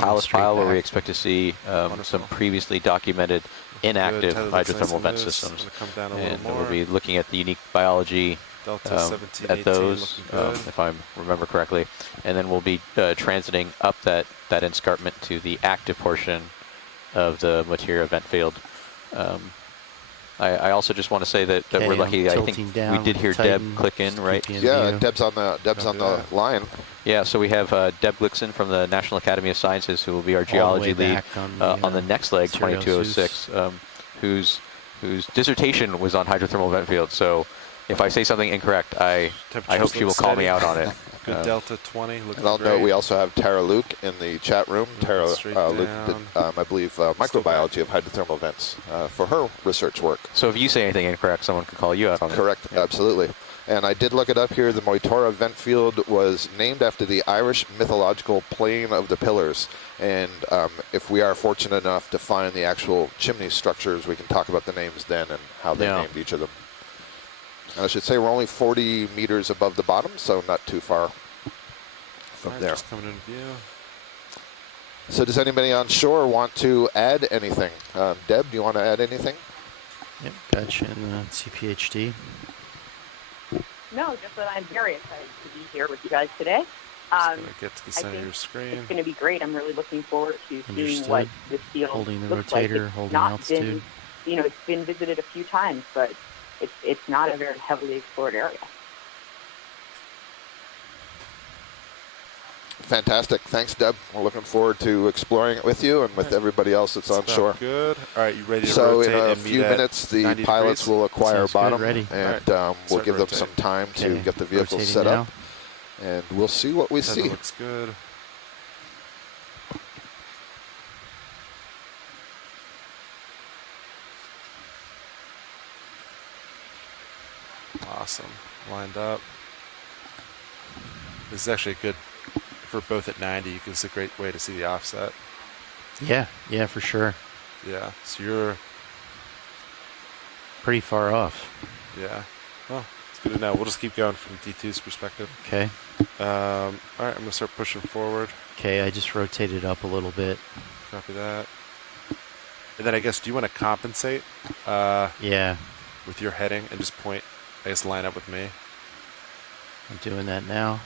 talus pile where we expect to see some previously documented inactive hydrothermal vent systems. And we'll be looking at the unique biology at those, if I remember correctly. And then we'll be transiting up that escarpment to the active portion of the Moytirra Vent Field. I also just want to say that we're lucky. I think we did hear Deb click in, right? Yeah, Deb's on the line. Yeah, so we have Deb Glickson from the National Academy of Sciences, who will be our geology lead on the next leg, 2206, whose dissertation was on hydrothermal vent fields. So if I say something incorrect, I hope she will call me out on it. Good delta 20. And I'll note we also have Tara Luke in the chat room. Tara Luke did, I believe, microbiology of hydrothermal vents for her research work. So if you say anything incorrect, someone can call you out on it. Correct, absolutely. And I did look it up here. The Moytirra Vent Field was named after the Irish mythological plane of the pillars. And if we are fortunate enough to find the actual chimney structures, we can talk about the names then and how they named each of them. And I should say we're only 40 meters above the bottom, so not too far from there. Just coming into view. So does anybody on shore want to add anything? Deb, do you want to add anything? Yep, gotcha in the CPHD. No, just that I'm very excited to be here with you guys today. Just gonna get to the center of your screen. It's going to be great. I'm really looking forward to seeing what this field holding the looks rotator, like. holding altitude. It's been visited a few times, but it's not a very heavily explored area. Fantastic. Thanks, Deb. We're looking forward to exploring it with you and with everybody else that's on shore. Good. All right, you ready to so rotate? So in a few minutes, the pilots will acquire bottom, and we'll give them some time to get the vehicles set up, and we'll see what we see. Looks good. Awesome. Lined up. This is actually good for both at 90. It's a great way to see the offset. Yeah, for sure. Yeah, so you're pretty far off. Yeah. Well, it's good to know. We'll just keep going from D2's perspective. Okay. All right, I'm going to start pushing forward. Okay, I just rotated up a little bit. Copy that. And then I guess, do you want to compensate? Yeah. With your heading and just point, I guess, line up with me. I'm doing that now.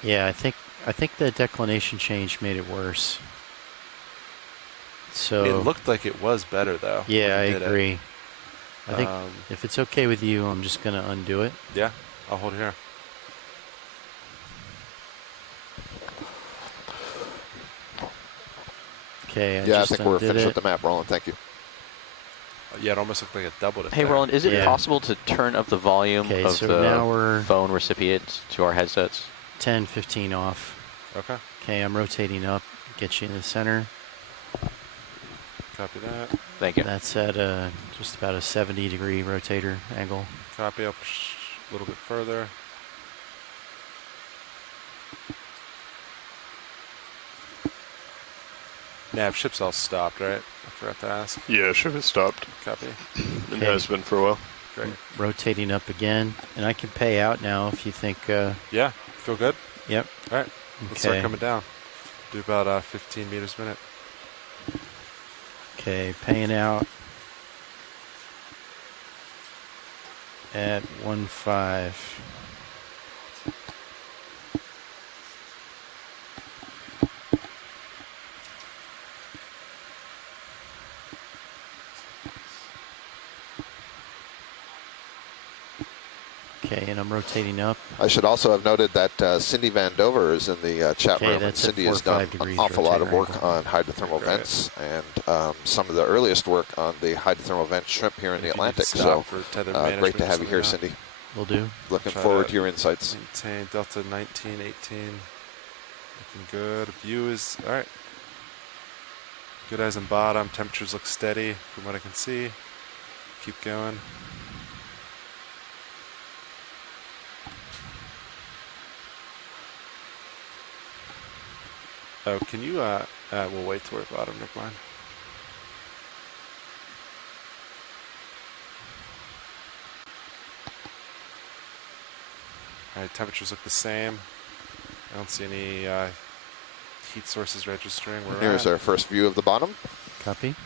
Yeah, I think the declination change made it worse. So it looked like it was better though. Yeah, I agree. I think if it's okay with you, I'm just going to undo it. Yeah, I'll hold here. Okay, I think we're finished with the map, Roland. Thank you. Yeah, it almost looked like it doubled it. Hey, Roland, is it possible to turn up the volume of the phone recipient to our headsets? 10, 15 off. Okay. Okay, I'm rotating up. Get you in the center. Copy that. Thank you. That's at just about a 70-degree rotator angle. Copy. I'll push a little bit further. Nav, ship's all stopped, right? I forgot to ask. Yeah, ship has stopped. Copy. It has been for a while. Great. Rotating up again. And I can pay out now if you think... yeah, feel good? Yep. All right, let's start coming down. Do about 15 meters a minute. Okay, paying out at 1.5. Okay, and I'm rotating up. I should also have noted that Cindy Van Dover is in the chat room. And Cindy has done an awful lot of work on hydrothermal vents and some of the earliest work on the hydrothermal vent shrimp here in the Atlantic. So great to have you here, Cindy. Will do. Looking forward to your insights. Maintain Delta 19, 18. Looking good. View is, all right. Good eyes on bottom. Temperatures look steady from what I can see. Keep going. Oh, can you, we'll wait till we're at bottom, never mind. All right, temperatures look the same. I don't see any heat sources registering. Here's our first view of the bottom. Copy.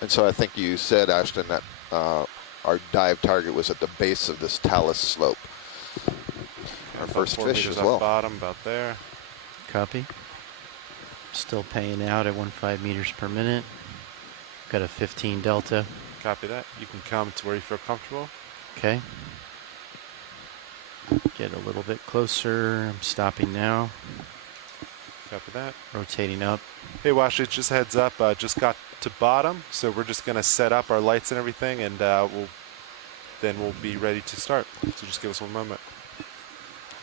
And so I think you said, Ashton, that our dive target was at the base of this talus slope. Our first fish as well. Bottom, about there. Copy. Still paying out at 15 meters per minute. Got a 15 delta. Copy that. You can come to where you feel comfortable. Okay. Get a little bit closer. I'm stopping now. Copy that. Rotating up. Hey, Washley, just heads up. Just got to bottom, so we're just going to set up our lights and everything, and we'll be ready to start. So just give us one moment.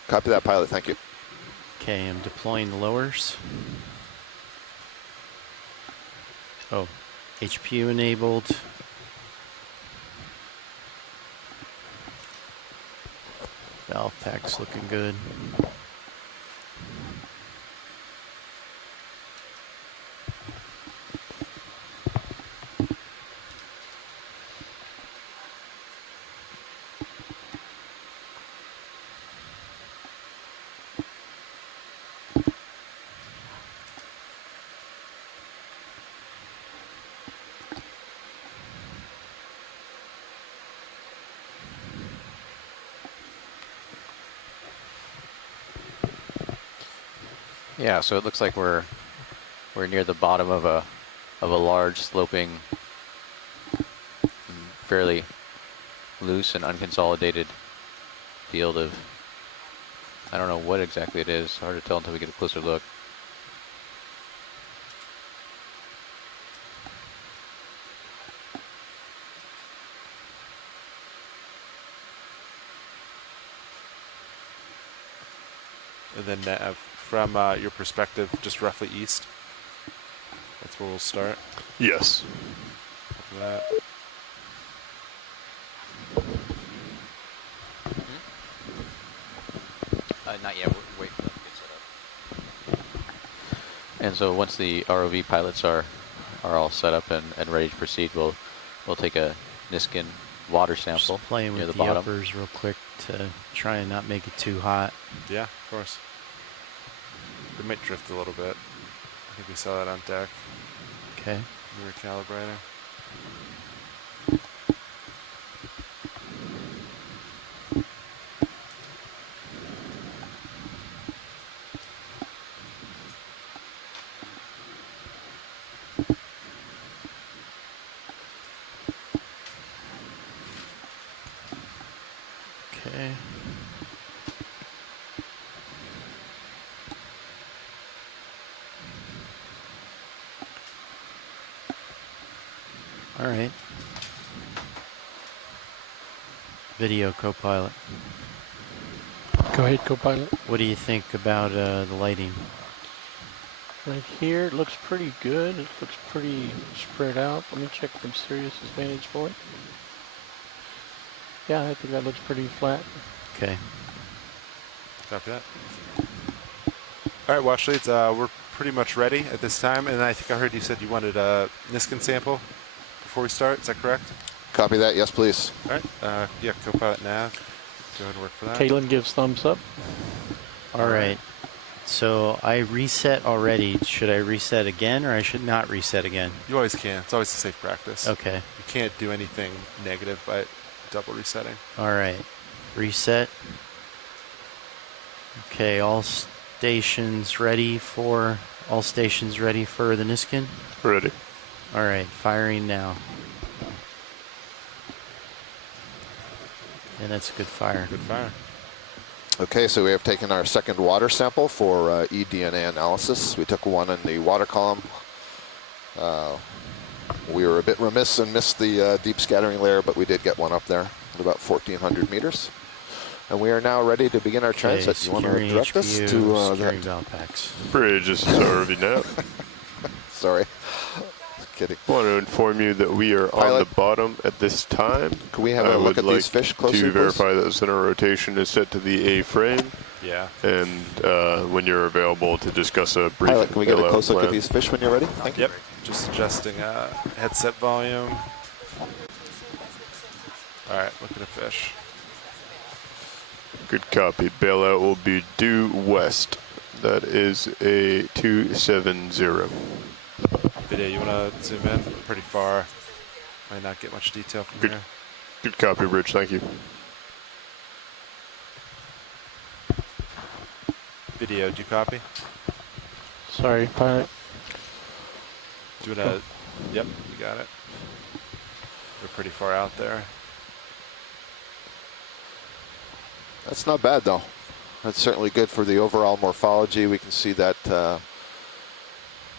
Copy that, pilot. Thank you. Okay, I'm deploying the lowers. Oh, HPU enabled. Valve pack's looking good. Yeah, so it looks like we're near the bottom of a large sloping, fairly loose and unconsolidated field of, I don't know what exactly it is. Hard to tell until we get a closer look. And then from your perspective, just roughly east. That's where we'll start. Yes. Copy that. Not yet. We'll wait for them to get set up. And so once the ROV pilots are all set up and ready to proceed, we'll take a Niskin water sample. Just playing near with the the bottom. uppers real quick to try and not make it too hot. Yeah, of course. It might drift a little bit. I think we saw that on deck. Okay. We were calibrating. Okay. All right. Video co-pilot. Go ahead, co-pilot. What do you think about the lighting? Right here, it looks pretty good. It looks pretty spread out. Let me check from Sirius's vantage point. Yeah, I think that looks pretty flat. Okay. Copy that. All right, Washleads, we're pretty much ready at this time, and I think I heard you said you wanted a Niskin sample before we start. Is that correct? Copy that. Yes, please. All right. Yeah, co-pilot nav. Go ahead and work for that. Caitlin gives thumbs up. All right. So I reset already. Should I reset again, or I should not reset again? You always can. It's always a safe practice. Okay. You can't do anything negative by double resetting. All right. Reset. Okay. All stations ready for the Niskin. Ready. All right. Firing now. And that's a good fire. Good fire. Okay, so we have taken our second water sample for eDNA analysis. We took one in the water column. We were a bit remiss and missed the deep scattering layer, but we did get one up there at about 1,400 meters. And we are now ready to begin our transit. You want to direct us to that? Valve packs. Bridge, this is ROV now. Sorry. Kidding. I want to inform you that we are Pilot, on the bottom at this time. Can we have a look at these fish closer, to please? verify that the center rotation is set to the A frame. Yeah. And when you're available to discuss a brief Pilot, can we get a close look plan. at these fish when you're ready? Thank you. Yep. Just adjusting headset volume. All right, look at a fish. Good copy. Bailout will be due west. That is a 270. Video, you want to zoom in? Pretty far. Might not get much detail from here. Good copy, Rich. Thank you. Video, do you copy? Sorry, pilot. Do you want to? Yep, you got it. We're pretty far out there. That's not bad, though. That's certainly good for the overall morphology. We can see that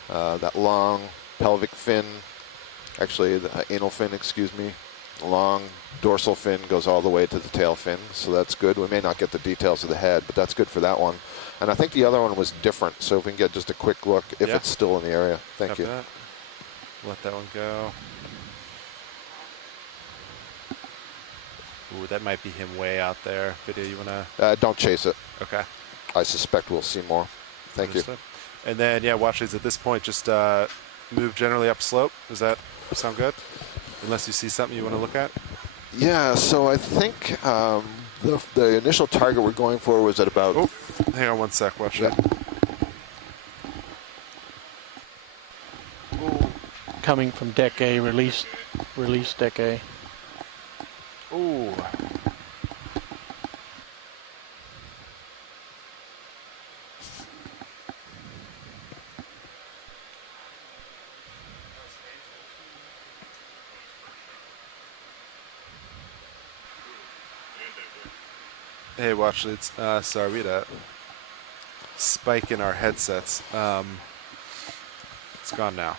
that long pelvic fin, actually the anal fin, excuse me, long dorsal fin goes all the way to the tail fin, so that's good. We may not get the details of the head, but that's good for that one. And I think the other one was different, so if we can get just a quick look, if it's still in the area. Thank you. That. Let that one go. Ooh, that might be him way out there. Video, you want to? Don't chase it. Okay. I suspect we'll see more. Thank you. And then, yeah, watch these at this point. Just move generally upslope. Does that sound good? Unless you see something you want to look at? Yeah, so I think the initial target we're going for was at about... Oh, hang on one sec. Watch it. Coming from deck A, release deck A. Ooh. Hey, watch it. Sorry, we had a spike in our headsets. It's gone now.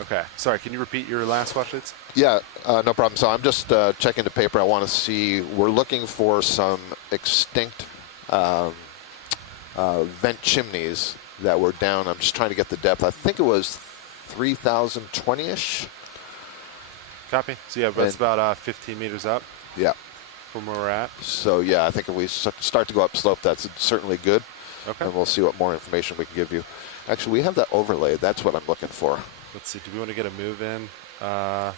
Okay. Sorry, can you repeat your last watch leads? Yeah, no problem. So I'm just checking the paper. I want to see, we're looking for some extinct vent chimneys that were down. I'm just trying to get the depth. I think it was 3,020-ish. Copy. So yeah, that's about 15 meters up. Yeah. From where we're at. So yeah, I think if we start to go up slope, that's certainly good. Okay. And we'll see what more information we can give you. Actually, we have that overlay. That's what I'm looking for. Let's see. Do we want to get a move in? I'm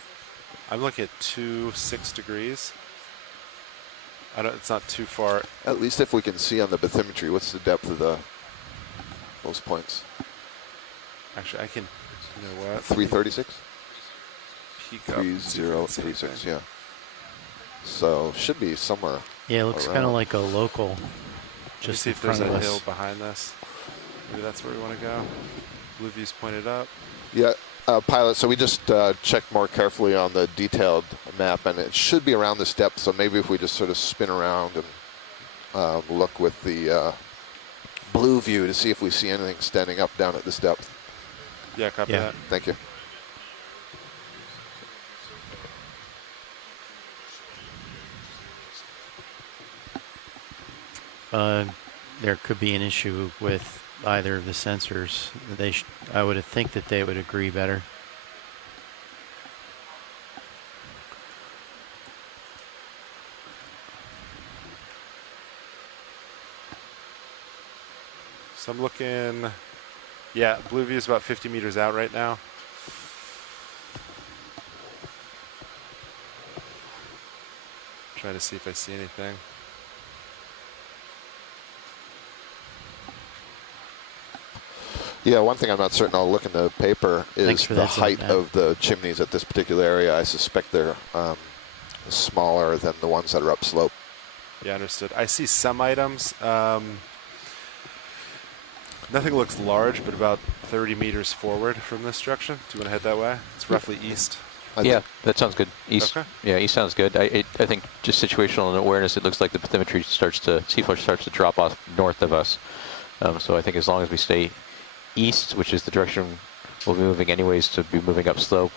looking at 6 degrees. It's not too far. At least if we can see on the bathymetry, what's the depth of those points? Actually, I can. You know what? 336. Peek up. 3036. Yeah. So should be somewhere. Yeah, it looks kind of like a local. Just see if there's a hill behind this. Maybe that's where we want to go. Blue view's pointed up. Yeah, pilot. So we just checked more carefully on the detailed map, and it should be around this depth. So maybe if we just sort of spin around and look with the blue view to see if we see anything standing up down at this depth. Yeah, copy that. Thank you. There could be an issue with either of the sensors. I would think that they would agree better. So I'm looking, yeah, blue view is about 50 meters out right now. Trying to see if I see anything. Yeah, one thing I'm not certain, I'll look in the paper, is the height of the chimneys at this particular area. I suspect they're smaller than the ones that are upslope. Yeah, understood. I see some items. Nothing looks large, but about 30 meters forward from this structure. Do you want to head that way? It's roughly east. Yeah, that sounds good. East. Okay. Yeah, east sounds good. I think just situational awareness, it looks like the bathymetry seafloor starts to drop off north of us. So I think as long as we stay east, which is the direction we'll be moving anyways, to be moving up slope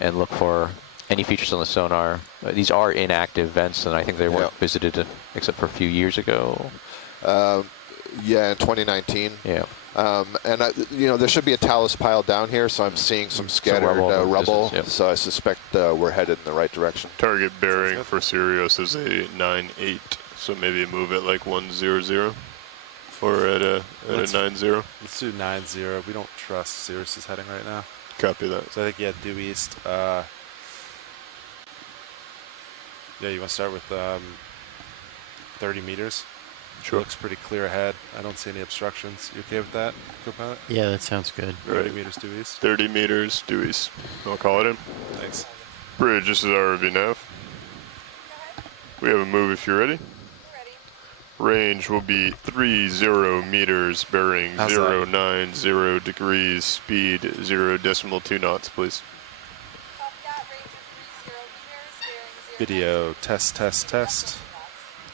and look for any features on the sonar. These are inactive vents, and I think they weren't visited except for a few years ago. Yeah, in 2019. Yeah. And there should be a talus pile down here, so I'm seeing some scattered rubble. Yep. So I suspect we're headed in the right direction. Target bearing for Sirius is a 9-8, so maybe move it like 100. Or at a 90. Let's do 90. We don't trust Sirius is heading right now. Copy that. So I think, yeah, due east. Yeah, you want to start with 30 meters. Sure. Looks pretty clear ahead. I don't see any obstructions. You okay with that, co-pilot? Yeah, that sounds good. 30 meters due east. 30 meters due east. I'll call it in. Thanks. Bridge, this is ROV nav. We have a move if you're ready. Range will be 30 meters, bearing How's 090 degrees, speed 0.2 knots, please. Video, test.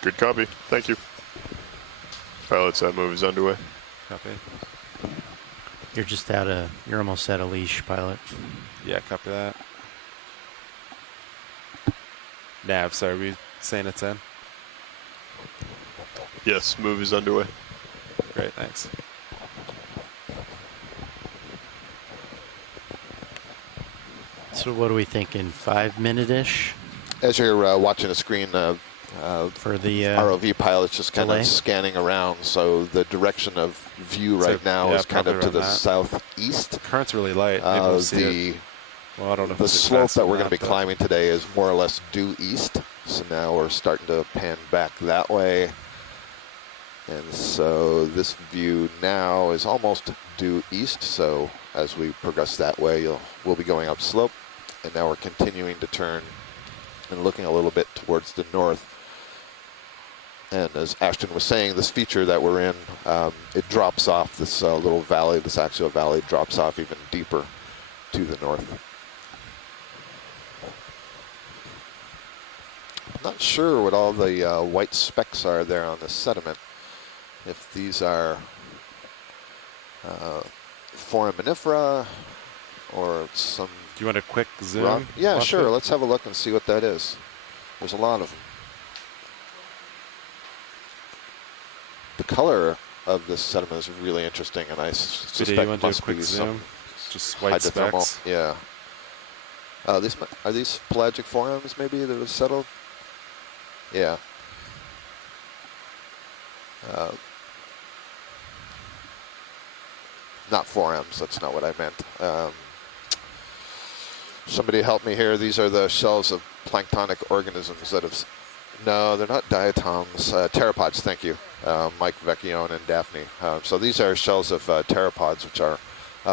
Good copy. Thank you. Pilots, that move is underway. Copy. You're almost out of leash, pilot. Yeah, copy that. Nav, sorry, were you saying it's in? Yes, move is underway. Great, thanks. So what are we thinking? 5 minute-ish As you're watching the screen, for the ROV pilot's just kind delay? of scanning around, so the direction of view right now yeah, is kind of probably to the around that. southeast. The current's really light. Maybe we'll see it. Well, I don't know if The it's slope faster that we're than going to be but- climbing today is more or less due east. So now we're starting to pan back that way. And so this view now is almost due east. So as we progress that way, we'll be going up slope. And now we're continuing to turn and looking a little bit towards the north. And as Ashton was saying, this feature that we're in, it drops off this little valley, this axial valley drops off even deeper to the north. Not sure what all the white specks are there on the sediment. If these are foraminifera or some Do you want a quick zoom? rock. Yeah, onto sure. it? Let's have a look and see what that is. There's a lot of them. The color of this sediment is really interesting, and I Video, suspect you want to do a must quick be zoom? some Just white hydrothermal. specks. Yeah. Are these pelagic forams maybe that have settled? Yeah. Not forams, that's not what I meant. Somebody help me here. These are the shells of planktonic organisms that have... No, they're not diatoms. Pteropods, thank you. Mike Vecchione and Daphne. So these are shells of pteropods, which are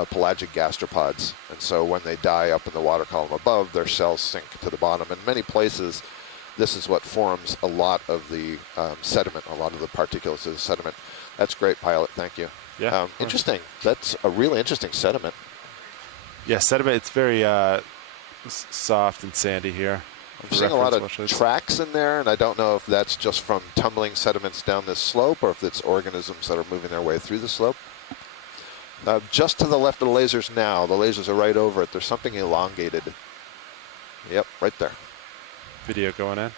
pelagic gastropods. And so when they die up in the water column above, their shells sink to the bottom. In many places, this is what forms a lot of the sediment, a lot of the particulates of the sediment. That's great, pilot. Thank you. Yeah. Interesting. That's a really interesting sediment. Yeah, sediment. It's very soft and sandy here. I'm seeing a lot of tracks in there, and I don't know if that's just from tumbling sediments down this slope or if it's organisms that are moving their way through the slope. Just to the left of the lasers now. The lasers are right over it. There's something elongated. Yep, right there. Video going in.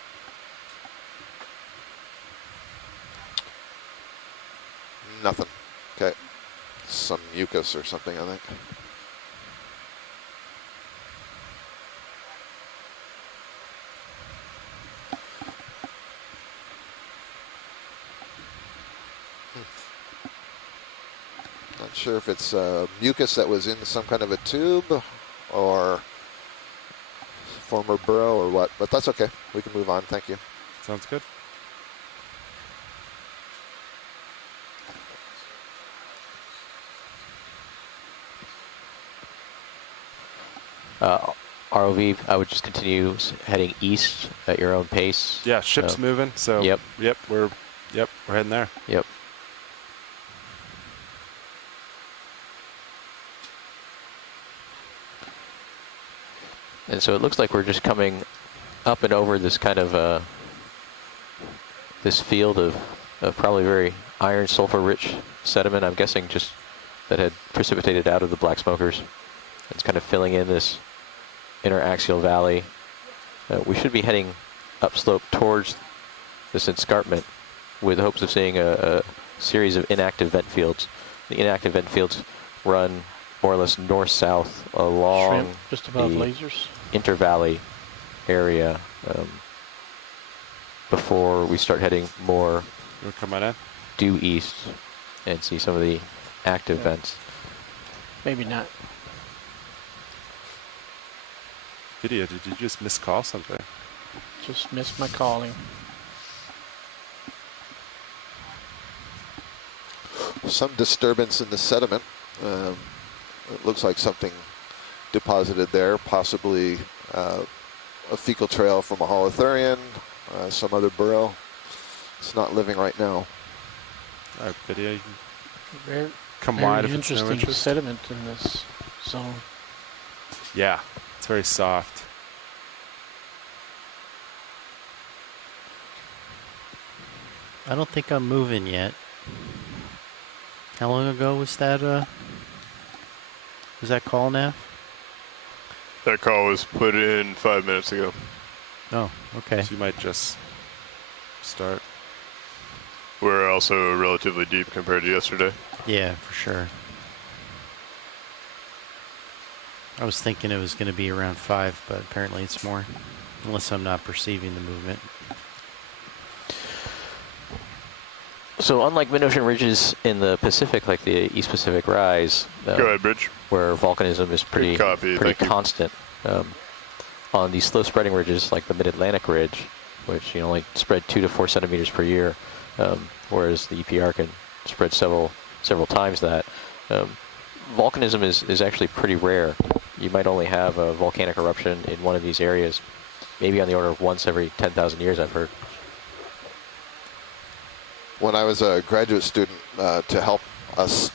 Nothing. Okay. Some mucus or something, I think. Not sure if it's mucus that was in some kind of a tube or former burrow or what, but that's okay. We can move on. Thank you. Sounds good. ROV, I would just continue heading east at your own pace. Yeah, ship's moving. So Yep. we're heading there. Yep. And so it looks like we're just coming up and over this kind of this field of probably very iron sulfur rich sediment, I'm guessing just that had precipitated out of the black smokers. It's kind of filling in this interaxial valley. We should be heading upslope towards this escarpment with hopes of seeing a series of inactive vent fields. The inactive vent fields run more or less north-south along Shrimp, just above the lasers. intervalley area before we start heading more We're coming in. due east and see some of the active Yeah. vents. Maybe not. Video, did you just miscall something? Just missed my calling. some disturbance in the sediment. It looks like something deposited there, possibly a fecal trail from a holothurian, some other burrow. It's not living right now. All right, video. You Very, can come wide if it's no interesting interest. sediment in this zone. Yeah, it's very soft. I don't think I'm moving yet. How long ago was that call now? That call was put in 5 minutes ago. Oh, okay. So you might just start. We're also relatively deep compared to yesterday. Yeah, for sure. I was thinking it was going to be around 5, but apparently it's more, unless I'm not perceiving the movement. So unlike mid-ocean ridges in the Pacific, like the East Pacific Rise, Go ahead, Bridge. where volcanism is pretty copy, thank you. constant, on these slow-spreading ridges like the Mid-Atlantic Ridge, which only spread 2 to 4 centimeters per year, whereas the EPR can spread several times that. Volcanism is actually pretty rare. You might only have a volcanic eruption in one of these areas, maybe on the order of once every 10,000 years, I've heard. When I was a graduate student, to help us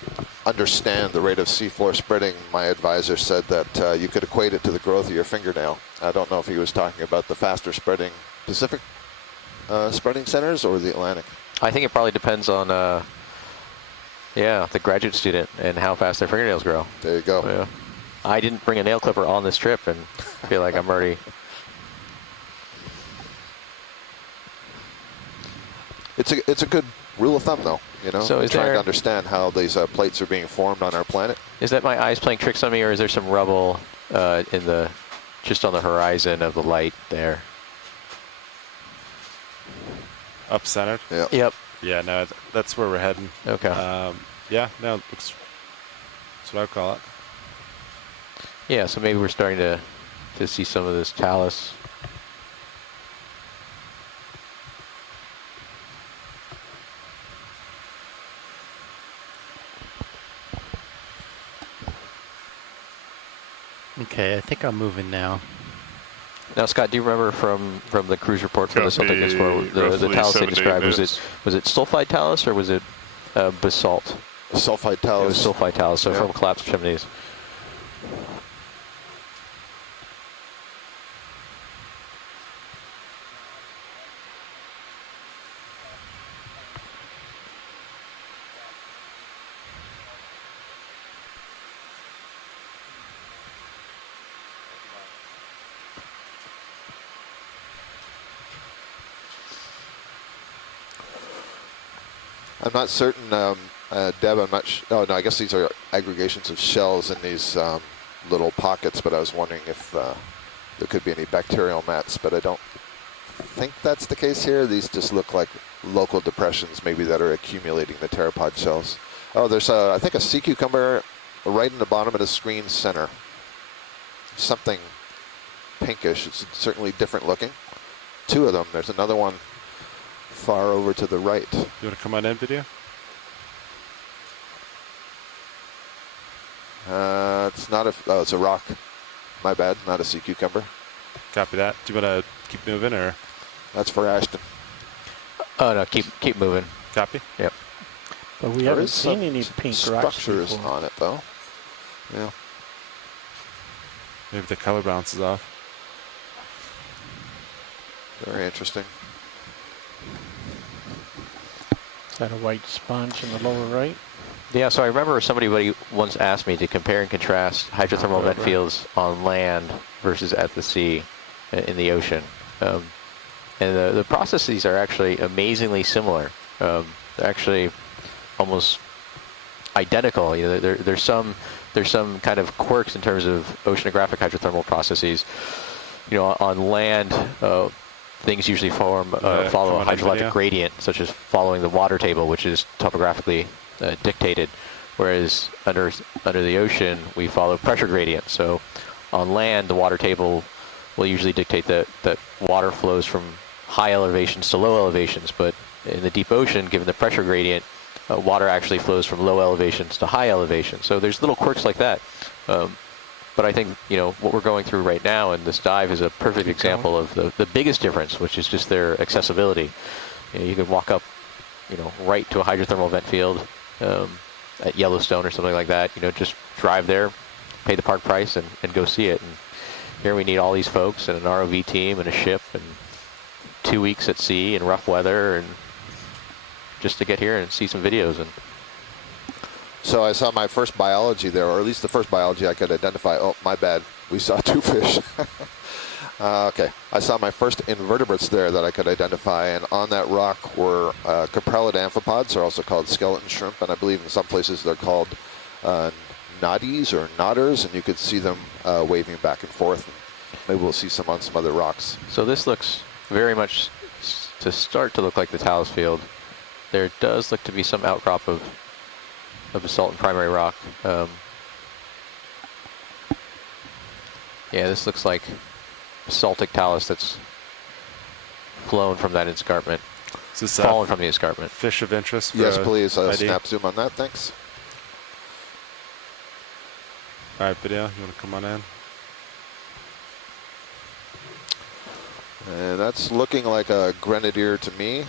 understand the rate of seafloor spreading, my advisor said that you could equate it to the growth of your fingernail. I don't know if he was talking about the faster spreading Pacific spreading centers or the Atlantic. I think it probably depends on, the graduate student and how fast their fingernails grow. There you go. Yeah. I didn't bring a nail clipper on this trip and feel like I'm already... It's a good rule of thumb, though. So is trying there- to understand how these plates are being formed on our planet. Is that my eyes playing tricks on me, or is there some rubble just on the horizon of the light there? Up centered. Yeah. Yep. Yeah, no, that's where we're heading. Okay. Yeah, no, it looks. That's what I would call it. Yeah, so maybe we're starting to see some of this talus. Okay, I think I'm moving now. Now, Scott, do you remember from the cruise report for the Copy, Celtic Explorer, the roughly talus they 7 to 8 described, minutes. was it sulfide talus or was it basalt? Sulfide It talus. was sulfide talus, so Yeah. from collapsed chimneys. I'm not certain, Deb, I'm not oh, no, I guess these are aggregations of shells in these little pockets, but I was wondering if there could be any bacterial mats, but I don't think that's the case here. These just look like local depressions, maybe, that are accumulating the pteropod shells. Oh, there's, I think, a sea cucumber right in the bottom of the screen center. Something pinkish. It's certainly different looking. 2 of them. There's another one far over to the right. You want to come on in, video? It's not oh, it's a rock. My bad, not a sea cucumber. Copy that. Do you want to keep moving or That's for Ashton. Oh no, keep moving. copy? Yep. But we There haven't is seen some any pink rocks structures before. on it, though. Yeah. Maybe the color bounces off. Very interesting. Is that a white sponge in the lower right? Yeah, so I remember somebody once asked me to compare and contrast hydrothermal vent fields on land versus at the sea, in the ocean. And the processes are actually amazingly similar. They're actually almost identical. There's some kind of quirks in terms of oceanographic hydrothermal processes. On land, things usually follow a hydrologic gradient, such as following the water table, which is topographically dictated, whereas under the ocean we follow pressure gradient. So on land, the water table will usually dictate that water flows from high elevations to low elevations, but in the deep ocean, given the pressure gradient, water actually flows from low elevations to high elevation. So there's little quirks like that. But I think, you know, what we're going through right now in this dive is a perfect example of the biggest difference, which is just their accessibility. You know, you can walk up, you know, right to a hydrothermal vent field at Yellowstone or something like that. You know, just drive there, pay the park price, and go see it. And here we need all these folks and an ROV team and a ship and 2 weeks at sea in rough weather, and just to get here and see some videos. And so I saw my first biology there, or at least the first biology I could identify. Oh, my bad. We saw 2 fish. Okay. I saw my first invertebrates there that I could identify, and on that rock were caprellid amphipods, are also called skeleton shrimp, and I believe in some places they're called noddies or nodders, and you could see them waving back and forth. Maybe we'll see some on some other rocks. so this looks very much to start to look like the talus field. There does look to be some outcrop of basalt and primary rock. Yeah, this looks like basaltic talus that's flown from that escarpment, Is this fallen from the escarpment. fish of interest? For, Yes, please. ID? Snap zoom on that. Thanks. All right, video. You want to come on in? And that's looking like a grenadier to me.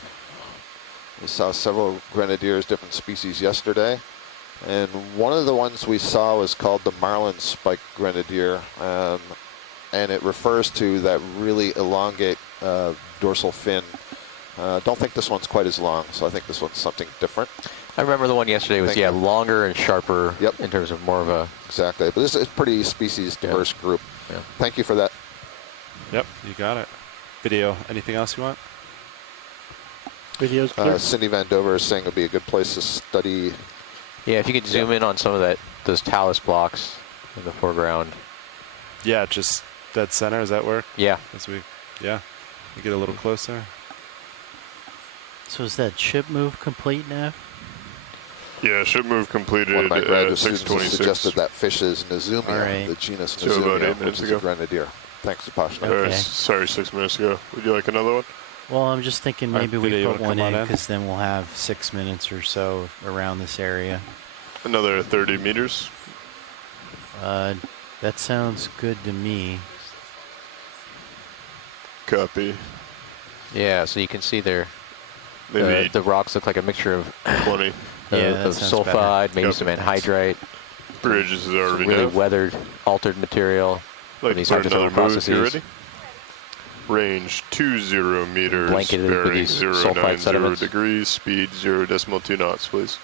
We saw several grenadiers, different species yesterday. And one of the ones we saw was called the marlin spike grenadier. And it refers to that really elongate dorsal fin. Don't think this one's quite as long, so I think this one's something different. I remember the one yesterday was, Thank you. longer and sharper. Yep. In terms of more of a... Exactly. But this is a pretty species diverse group. Yeah. Thank you for that. Yep, you got it. Video. Anything else you want? Video's clear. Cindy Van Dover is saying it would be a good place to study. Yeah, if you could zoom in on some of those talus blocks in the foreground. Yeah, just dead center. Does that work? Yeah. Yeah. You get a little closer. So is that ship move complete now? Yeah, ship move completed One of my at graduate students 6:26. suggested that fish is Nezumia, All right. the genus So about 8 Nezumia, which minutes is ago. a grenadier. Thanks, Upashna. Okay. Sorry, 6 minutes ago. Would you like another one? Well, I'm just thinking All right, maybe we video, you put wanna one come in on in? because then we'll have 6 minutes or so around this area. Another 30 meters. That sounds good to me. Copy. Yeah, so you can see there, Maybe the rocks look like a mixture of, 20. Yeah, that of sounds sulfide, maybe Yep. some anhydrite, Bridges is some already really now. weathered, altered material. Like these to put another hydrothermal move if you're processes. ready. Range 20 meters, Blanketed with bearing these sulfide 090 sediments. degrees, speed 0.2 knots, please.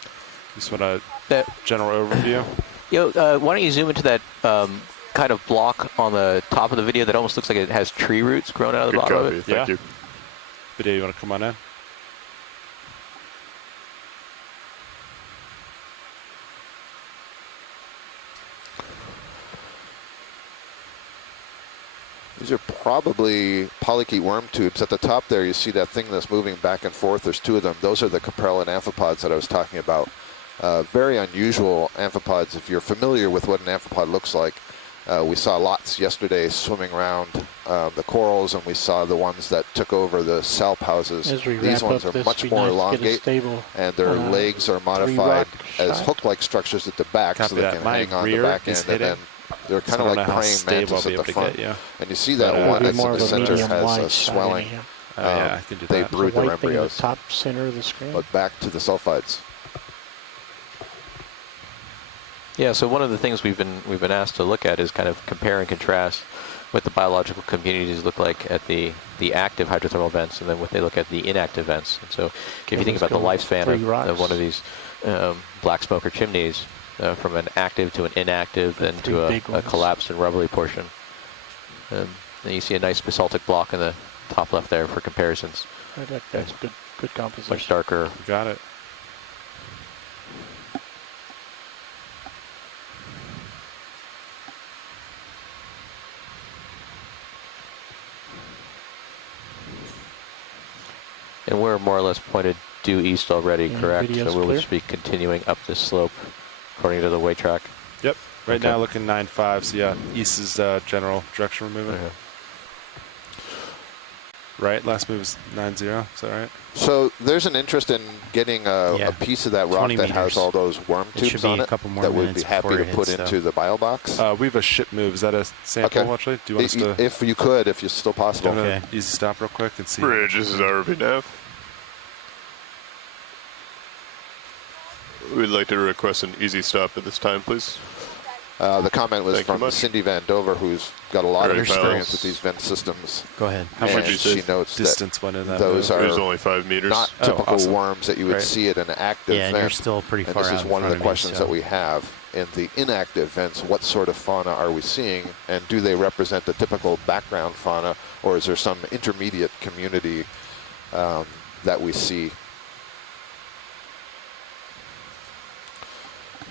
Just want a That, general overview. why don't you zoom into that kind of block on the top of the video that almost looks like it has tree roots growing out of the Good bottom copy. of it? Thank Yeah. you. Video, you want to come on in? These are probably polychaete worm tubes. At the top there, you see that thing that's moving back and forth. There's 2 of them. Those are the caprellid amphipods that I was talking about. Very unusual amphipods. If you're familiar with what an amphipod looks like, we saw lots yesterday swimming around the corals, and we saw the ones that took over the salp houses. As we These wrap ones up are this, much be more nice to get a elongate, stable, and their legs are modified rock as shot. hook-like structures at the back, Copy so they that. can My hang on the rear back is end, and then hitting. they're So kind I of don't like know how praying stable I'll mantis be at able the to front. get you. And you see But, that it'll one be that's more in of the a center medium has wide a shot swelling. anyhow. Yeah, I can do They that. brood The their white thing in the embryos. top center of the screen. But back to the sulfides. Yeah, so one of the things we've been asked to look at is kind of compare and contrast what the biological communities look like at the active hydrothermal vents, and then what they look at the inactive vents. And so if you think let's about the go lifespan 3 of rocks. one of these black smoker chimneys, from an active to an inactive, then 3 to big a ones. collapsed and rubbly portion. Then you see a nice basaltic block in the top left there for comparisons. That's good Much composition. darker. You got it. And we're more or less pointed due east already, Yeah, correct? video's So we'll clear. just be continuing up this slope according to the way track. Yep. Right Okay. now looking 9.5. So yeah, east is general direction we're moving. Okay. right? Last move is 9-0. Is that right? So there's an interest in getting a piece of that rock 20 that has meters. all those worm It should tubes be on a it couple more that we'd be minutes happy before to it put hits, into the bio box. We have a ship move. Is that a sample, Okay. actually? Do you want us to If you could, if it's still possible. do you Okay. want to easy stop real quick and see? Bridge, this is RVNAV. We'd like to request an easy stop at this time, please. The comment was Thank you from much. Cindy Van Dover, who's got a lot of Very experience fast. with these vent systems. Go ahead. How and much you say she notes distance went in that that those move? It was are only 5 meters. not Oh, typical awesome. worms that you would Great. see at an active Yeah, and vent. you're still pretty And far this out is in one of front the me, questions so- that we have in the inactive vents. What sort of fauna are we seeing, and do they represent the typical background fauna, or is there some intermediate community that we see?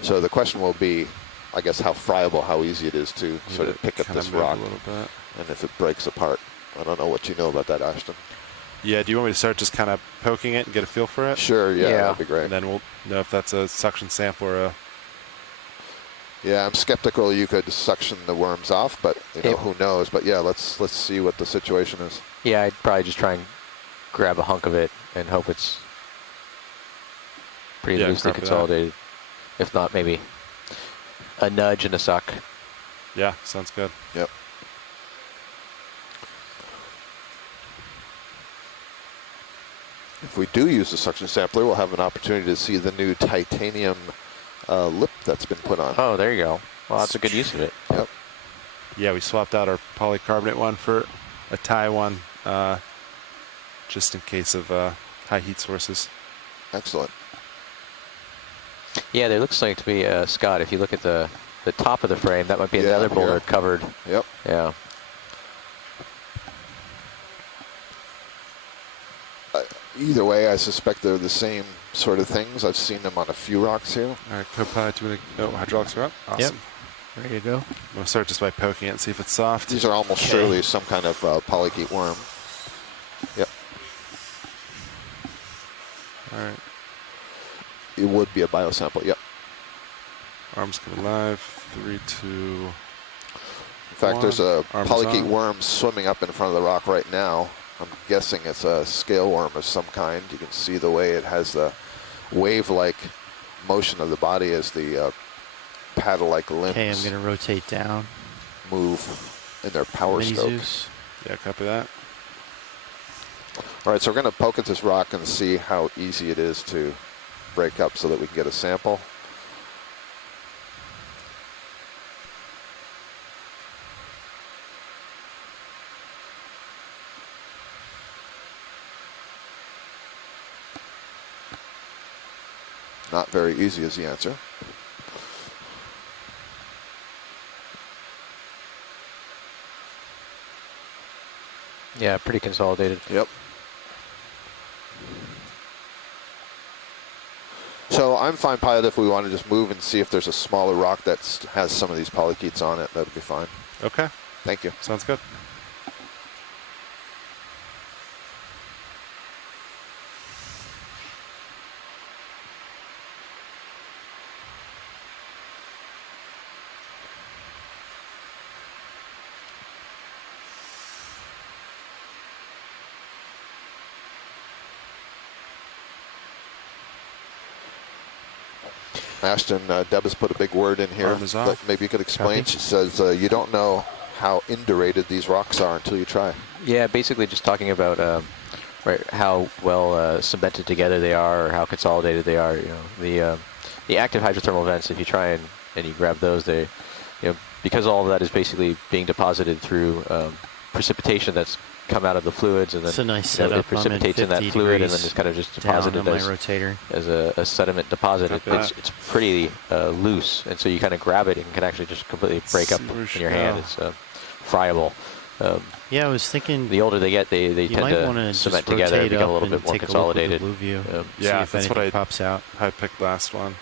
So the question will be, I guess, how friable, how easy it is to sort of pick up Kinda this move rock, a little bit. and if it breaks apart. I don't know what you know about that, Ashton. Yeah, do you want me to start just kind of poking it and get a feel for it? Sure, yeah, that'd be great. And then we'll know if that's a suction sample or a... Yeah, I'm skeptical you could suction the worms off, but you know, who knows? But yeah, let's see what the situation is. Yeah, I'd probably just try and grab a hunk of it and hope it's pretty Yeah, loosely copy that. consolidated. If not, maybe a nudge and a suck. Yeah, sounds good. Yep. If we do use the suction sampler, we'll have an opportunity to see the new titanium lip that's been put on. Oh, there you go. Well, that's a good use of it. Yep. Yeah, we swapped out our polycarbonate one for a Thai one, just in case of high heat sources. Excellent. Yeah, there looks like to be, Scott, if you look at the top of the frame, that might be Yeah, another boulder here. covered. Yep. Yeah. Either way, I suspect they're the same sort of things. I've seen them on a few rocks here. All right, Copilot, do you want to... Oh, hydraulics are up. Awesome. Ready to go? I'm going to start just by poking it and see if it's soft. These are almost surely some kind of polychaete worm. Yep. All right. It would be a biosample. Yep. Arms coming live. 3, 2... In fact, there's a Arms polychaete on. worm swimming up in front of the rock right now. I'm guessing it's a scale worm of some kind. You can see the way it has the wave-like motion of the body as the paddle-like limbs Okay, I'm going to rotate down. move in their power Mini stroke. Zeus. Yeah, copy that. All right, so we're going to poke at this rock and see how easy it is to break up so that we can get a sample. Not very easy is the answer. Yeah, pretty consolidated. Yep. So I'm fine, pilot, if we want to just move and see if there's a smaller rock that has some of these polychaetes on it. That would be fine. Okay, Thank you. sounds good. Ashton, Deb has put a big word in here Arm is off. that maybe you could explain. Copy. She says you don't know how indurated these rocks are until you try. Yeah, basically just talking about right, how well cemented together they are, or how consolidated they are. You know, the active hydrothermal vents. If you try and you grab those, they, you know, because all of that is basically being deposited through precipitation that's come out of the fluids, and then It's a nice you know, setup. it precipitates I'm in at that 50 fluid, and then degrees just kind of just down deposited on my as rotator. as a sediment deposit. Copy It's pretty loose, and so you kind of grab it and can actually just completely break up See where in she your hand. go. It's friable. Yeah, I was thinking The older they get, they you tend might want to to cement just together, rotate become up a little and bit more take a look with the consolidated. blue view. See Yeah, if that's what anything I- pops out. I picked last one.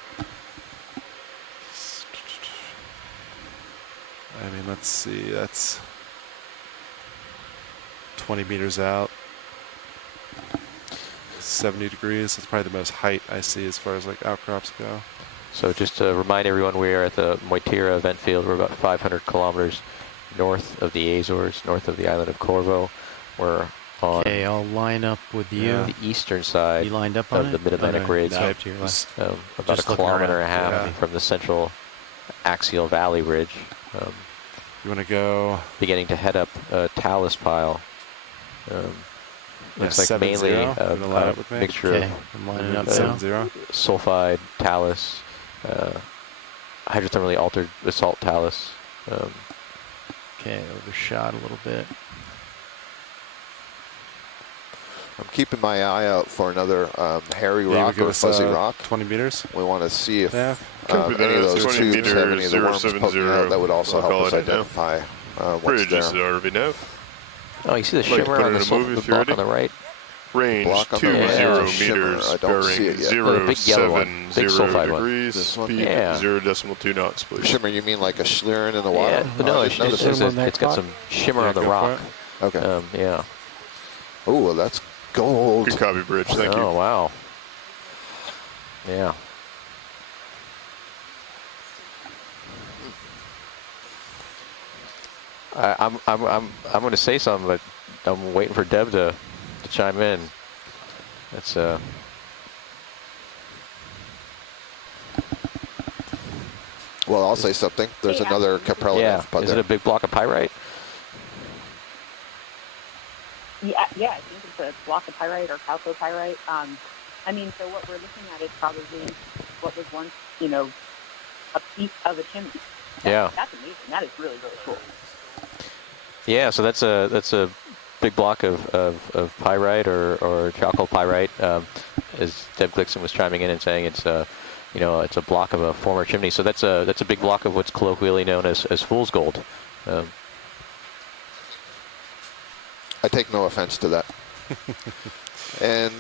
I mean, let's see. That's 20 meters out. 70 degrees. That's probably the most height I see as far as like outcrops go. So just to remind everyone, we are at the Moytirra Vent Field. We're about 500 kilometers north of the Azores, north of the island of Corvo. We're on Okay, I'll line up with you. the eastern side You lined up on of the it? Mid-Atlantic Ridge. No, to your left. About Just a looking kilometer and a around. half Yeah. from the central axial valley ridge. You want to go? Beginning to head up a talus pile. Looks like 7-0. mainly You wanna line a up with me? mixture Okay, of I'm lining up now. 7-0. sulfide, talus, hydrothermally altered basalt talus. Okay, overshot a little bit. I'm keeping my eye out for another hairy Yeah, rock give or us, fuzzy rock. 20 meters. We want to see if Yeah. Copy any of that. those 20 tubes have any meters, of the worms 070. poking out. That would also I'll help call us it now. identify what's Bridge is there. RV nav. Oh, you see the Like to shimmer put on it the, in a movie the if you're block ready. on the right? Range Block on the 20 right. Yeah. Shimmer. meters, I don't see bearing it yet. The big yellow one. 070 Big sulfide one. degrees, This one? speed Yeah. 0.2 knots, please. Shimmer, you mean like a schlern in the water? Yeah, but Oh, no, I it's, didn't it's, notice Zoom it. on that it's got clock. some shimmer Yeah, on the go for rock. Okay. Yeah. Oh, well, that's gold. Good copy, Bridge. Thank Oh, you. wow. Yeah. I'm going to say something, but I'm waiting for Deb to chime in. That's Well, I'll say something. There's Yeah. another caprella yeah. amphipod Is it there. a big block of pyrite? Yeah, I think it's a block of pyrite or chalcopyrite. I mean, so what we're looking at is probably what was once, a piece of a chimney. Yeah. That's amazing. That is really, really cool. Yeah. So that's a big block of pyrite or chalcopyrite. As Deb Glickson was chiming in and saying it's it's a block of a former chimney. So that's a big block of what's colloquially known as fool's gold. I take no offense to that. And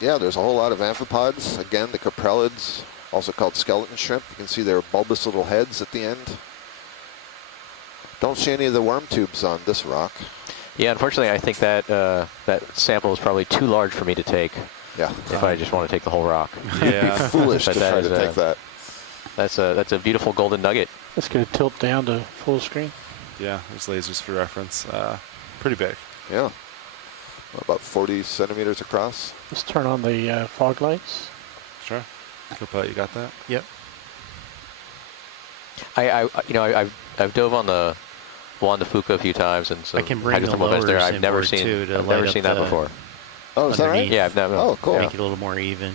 yeah, there's a whole lot of amphipods. Again, the caprellids, also called skeleton shrimp. You can see their bulbous little heads at the end. Don't see any of the worm tubes on this rock. Yeah, unfortunately, I think that that sample is probably too large for me to take. Yeah. If I just want to take the whole rock. Yeah. Foolish But to that try is to take that. That's a beautiful golden nugget. Let's get it tilt down to full screen. Yeah, there's lasers for reference. Pretty big. Yeah. About 40 centimeters across. Let's turn on the fog lights. Sure. Copilot, you got that? Yep. I've dove on the Juan de Fuca a few times, and so I can bring the hydrothermal vents there. lowers I've never inboard, seen too, to I've light never up seen that the- before. Oh, is that right? Underneath. Yeah, I've never. Oh, cool. Make it a little more even.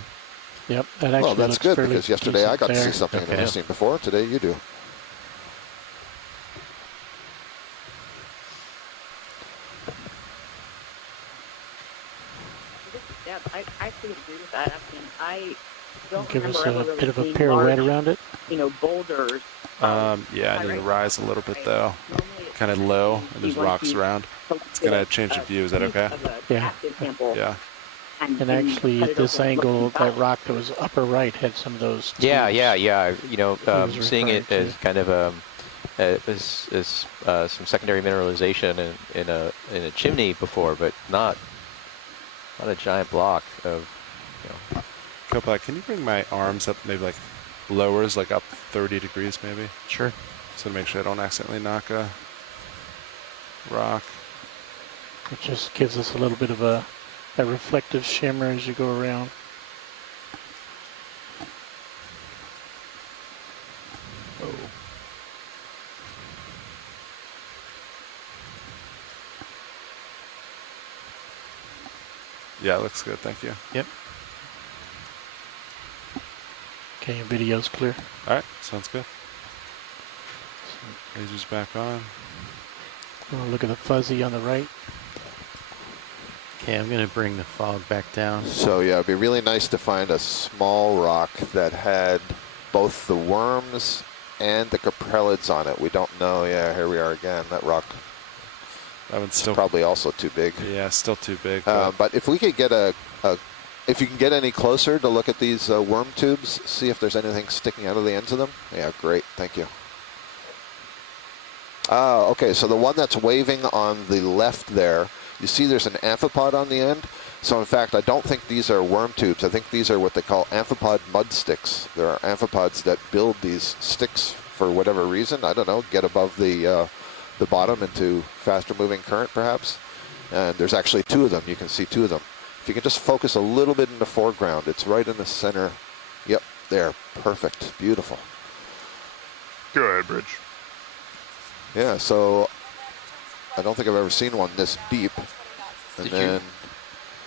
Yep, that actually Well, that's looks good fairly because yesterday I got to see decent something I've Okay. never seen before. Today you do. Yeah, I actually would agree with that. I mean, I don't Give us remember ever a really bit of a seeing pirouette large, around it. Boulders. Yeah, I need to rise a little bit though. Normally it's Kind of low, and you there's want rocks to around. It's gonna change the view. Is that okay? Yeah. Yeah. And actually, at this angle, that rock that was upper right had some of those. Yeah, tubes. yeah. Seeing it referring as kind of as some secondary mineralization in a chimney before, but not a giant block of. Copilot, can you bring my arms up maybe like lowers, like up 30 degrees maybe? Sure. So to make sure I don't accidentally knock a rock. It just gives us a little bit of a reflective shimmer as you go around. Yeah, it looks good. Thank you. Yep. Okay, your video's clear. All right, sounds good. Lasers back on. Oh, look at the fuzzy on the right. Okay, I'm going to bring the fog back down. So yeah, it'd be really nice to find a small rock that had both the worms and the caprellids on it. We don't know. Yeah, here we are again. That rock That one's is still probably also too big. Yeah, still too big. But if we could get if you can get any closer to look at these worm tubes, see if there's anything sticking out of the ends of them. Yeah, great. Thank you. Okay, so the one that's waving on the left there, you see there's an amphipod on the end. So in fact, I don't think these are worm tubes. I think these are what they call amphipod mud sticks. There are amphipods that build these sticks for whatever reason. I don't know, get above the bottom into faster moving current perhaps. And there's actually two of them. You can see two of them. If you can just focus a little bit in the foreground, it's right in the center. Yep, there. Perfect. Beautiful. Go ahead, Bridge. Yeah, so I don't think I've ever seen one this deep. And then,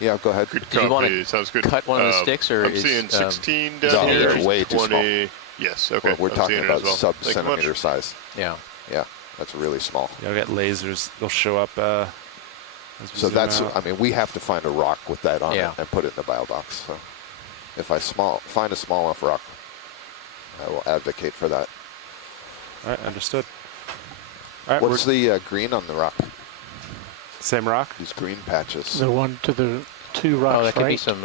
yeah, go ahead. Good Did you want copy. to Sounds good. cut one of the sticks, or I'm is, seeing 16 no, down here. they're way too 20. Yes, okay. We're I'm talking seeing it about as well. sub-centimeter Thank size. Yeah. Yeah, that's really small. Yeah, we got lasers. They'll show up. As we So zoom that's, out. I mean, we have to find a rock with that on Yeah. it and put it in the biobox. So if I find a small enough rock, I will advocate for that. All right, understood. All right, What's the green on the rock? same rock? These green patches. The one to the two rocks Oh, that could right, be some.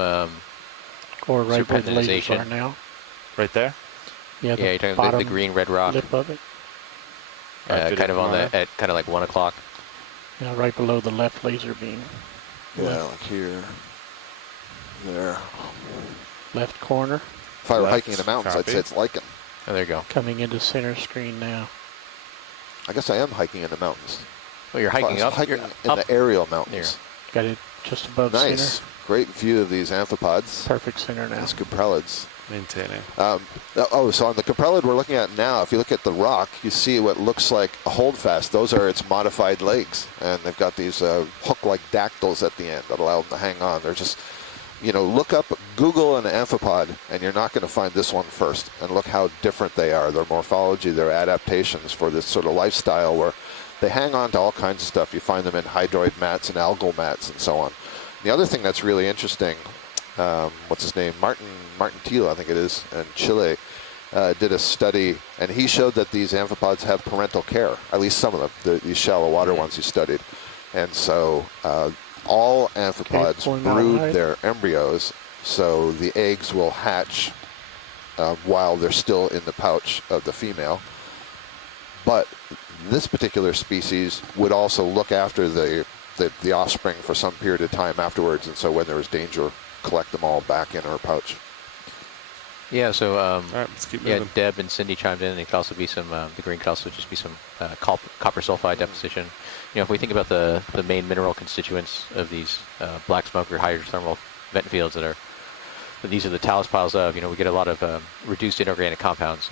or right where the lasers serpentinization. are now. Right there? Yeah, the Yeah, you're talking bottom the green red rock, lip of it. kind of on the at kind of like 1 o'clock. Yeah, right below the left laser beam. Yeah, like here, there. Left corner, If I were Left, hiking in the mountains, I'd copy. say it's lichen. Oh, there you go. coming into center screen now. I guess I am hiking in the mountains. Well, you're hiking I up. was hiking You're in up. the aerial mountains. Got it just above Nice. center. Great view of these amphipods. Perfect center now. These coprolids. Maintaining. So on the coprolid we're looking at now, if you look at the rock, you see what looks like a holdfast. Those are its modified legs, and they've got these hook-like dactyls at the end that allow them to hang on. They're just, look up, Google an amphipod, and you're not going to find this one first. And look how different they are. Their morphology, their adaptations for this sort of lifestyle where they hang on to all kinds of stuff. You find them in hydroid mats and algal mats and so on. The other thing that's really interesting, what's his name? Martin Thiel, I think it is, in Chile, did a study, and he showed that these amphipods have parental care, at least some of them, these shallow water ones he studied. And so all amphipods brood their embryos, so the eggs will hatch while they're still in the pouch of the female. But this particular species would also look after the offspring for some period of time afterwards, and so when there was danger, collect them all back in her pouch. Yeah, so All right, let's keep moving. Deb and Cindy chimed in. And it could also be some, the green could also just be some copper sulfide deposition. If we think about the main mineral constituents of these black smoke or hydrothermal vent fields these are the talus piles of, we get a lot of reduced inorganic compounds,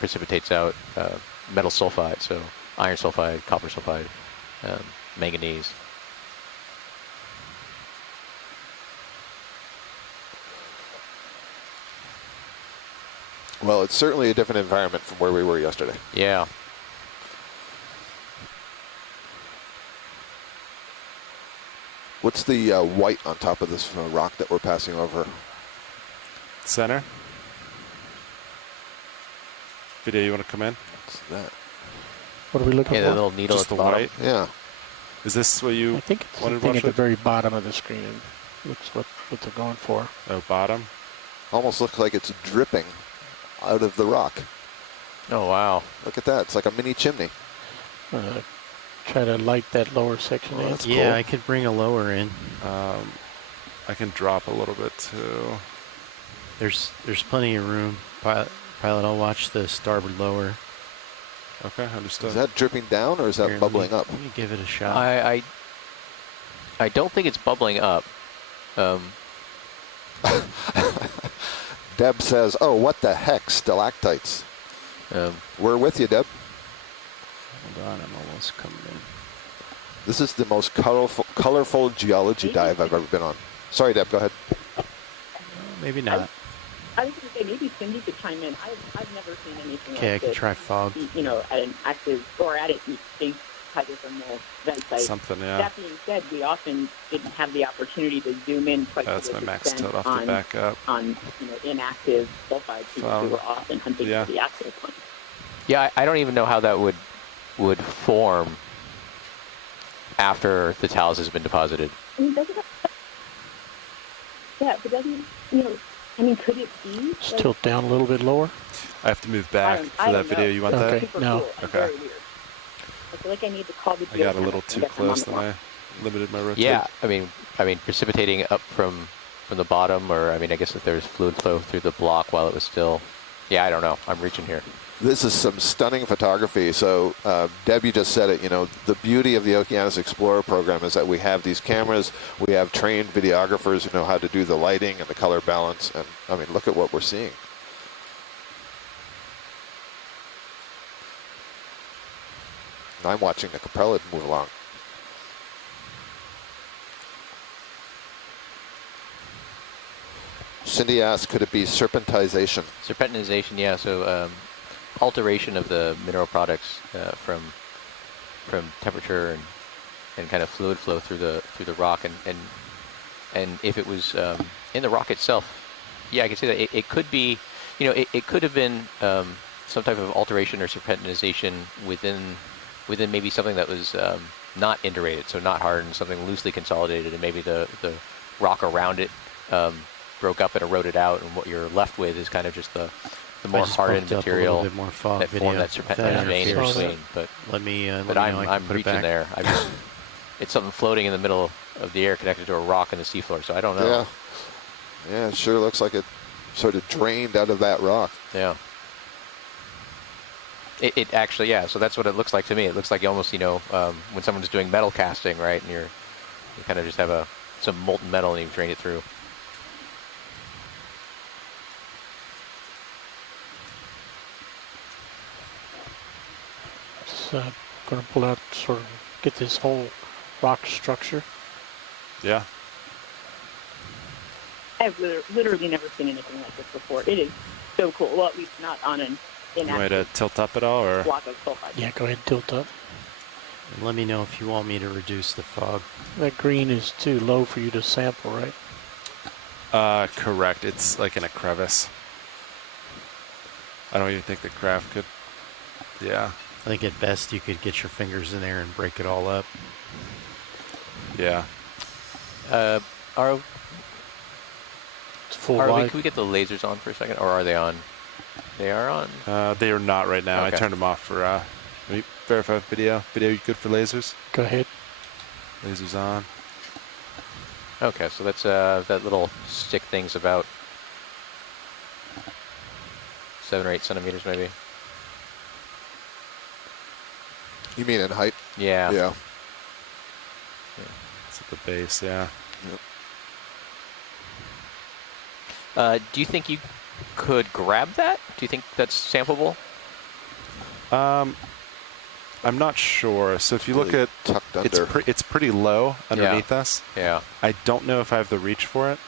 precipitates out metal sulfide, so iron sulfide, copper sulfide, manganese. Well, it's certainly a different environment from where we were yesterday. Yeah. What's the white on top of this rock that we're passing over? Center. Video, you want to come in? What's that? What are we looking Yeah, for? the little needle Just at the the bottom. white? Yeah. Is this what you I think it's the wanted to thing watch at the it? very bottom of the screen. Looks what they're going for. Oh, bottom? Almost looks like it's dripping out of the rock. Oh, wow. Look at that. It's like a mini chimney. Try to light that lower section in. That's Yeah, cool. I could bring a lower in. I can drop a little bit too. There's plenty of room. Pilot, I'll watch the starboard lower. Okay, understood. Is that dripping down or is that Here, bubbling up? Let me give it a shot. I don't think it's bubbling up. Deb says, oh, what the heck, stalactites. We're with you, Deb. Hold on, I'm almost coming in. This is the most colorful geology dive I've ever been on. Sorry, Deb, go ahead. Maybe not. I was going to say, maybe Cindy could chime in. I've never seen anything Okay, I like can this, try fog. at an active or at an extinct hydrothermal vent site. Something, yeah. That being said, we often didn't have the opportunity to zoom in quite to That's this my max extent tilt. I'll have to back up. on inactive sulfides because we were often hunting yeah. for the active ones. Yeah, I don't even know how that would form after the talus has been deposited. I mean, doesn't it? Yeah, but doesn't could it be? Just tilt down a little bit lower. I have to move back I for that don't video. know. You want Okay. that? Super No. cool and Okay. very weird. I feel like I need to call the I got a geochemist little and too get them on close the than line. I limited my rotation. Yeah, I mean, precipitating up from the bottom, or I guess if there's fluid flow through the block while it was still Yeah, I don't know. I'm reaching here. This is some stunning photography. So, Deb, you just said it, you know, the beauty of the Okeanos Explorer program is that we have these cameras, we have trained videographers who know how to do the lighting and the color balance, and I mean, look at what we're seeing. And I'm watching the capellid move along. Cindy asked, could it be serpentization? Serpentinization, yeah. So alteration of the mineral products from temperature and kind of fluid flow through the rock, and if it was in the rock itself, yeah, I can see that it could be, you know, it could have been some type of alteration or serpentinization within maybe something that was not indurated, so not hardened, something loosely consolidated, and maybe the rock around it broke up and eroded out, and what you're left with is kind of just the more hardened material more fog that formed that serpentinous vein in between. But let me but I'm reaching there. It's something floating in the middle of the air connected to a rock in the seafloor, so I don't know. Yeah, yeah, it sure looks like it sort of drained out of that rock. Yeah. It actually, yeah, so that's what it looks like to me. It looks like you almost, you know, when someone's doing metal casting, right, and you kind of just have some molten metal and you drain it through. Going to pull out, sort of get this whole rock structure. Yeah. I've literally never seen anything like this before. It is so cool. Well, at least not on an You want me to tilt up at all, or? block of sulfide. Yeah, go ahead and tilt up. And let me know if you want me to reduce the fog. That green is too low for you to sample, right? Correct. It's like in a crevice. I don't even think the craft could. Yeah. I think at best you could get your fingers in there and break it all up. Yeah. It's full wide. Can we get the lasers on for a second, or are they on? They are on. They are not right now. Okay. I turned them off for. Let me verify video. Video, you good for lasers? Go ahead. Lasers on. Okay, so that's that little stick thing's about 7 or 8 centimeters, maybe. You mean in height? Yeah. Yeah. It's at the base, yeah. Do you think you could grab that? Do you think that's sampleable? I'm not sure. So if you look at, tucked under. it's pretty low underneath us. Yeah. I don't know if I have the reach for it.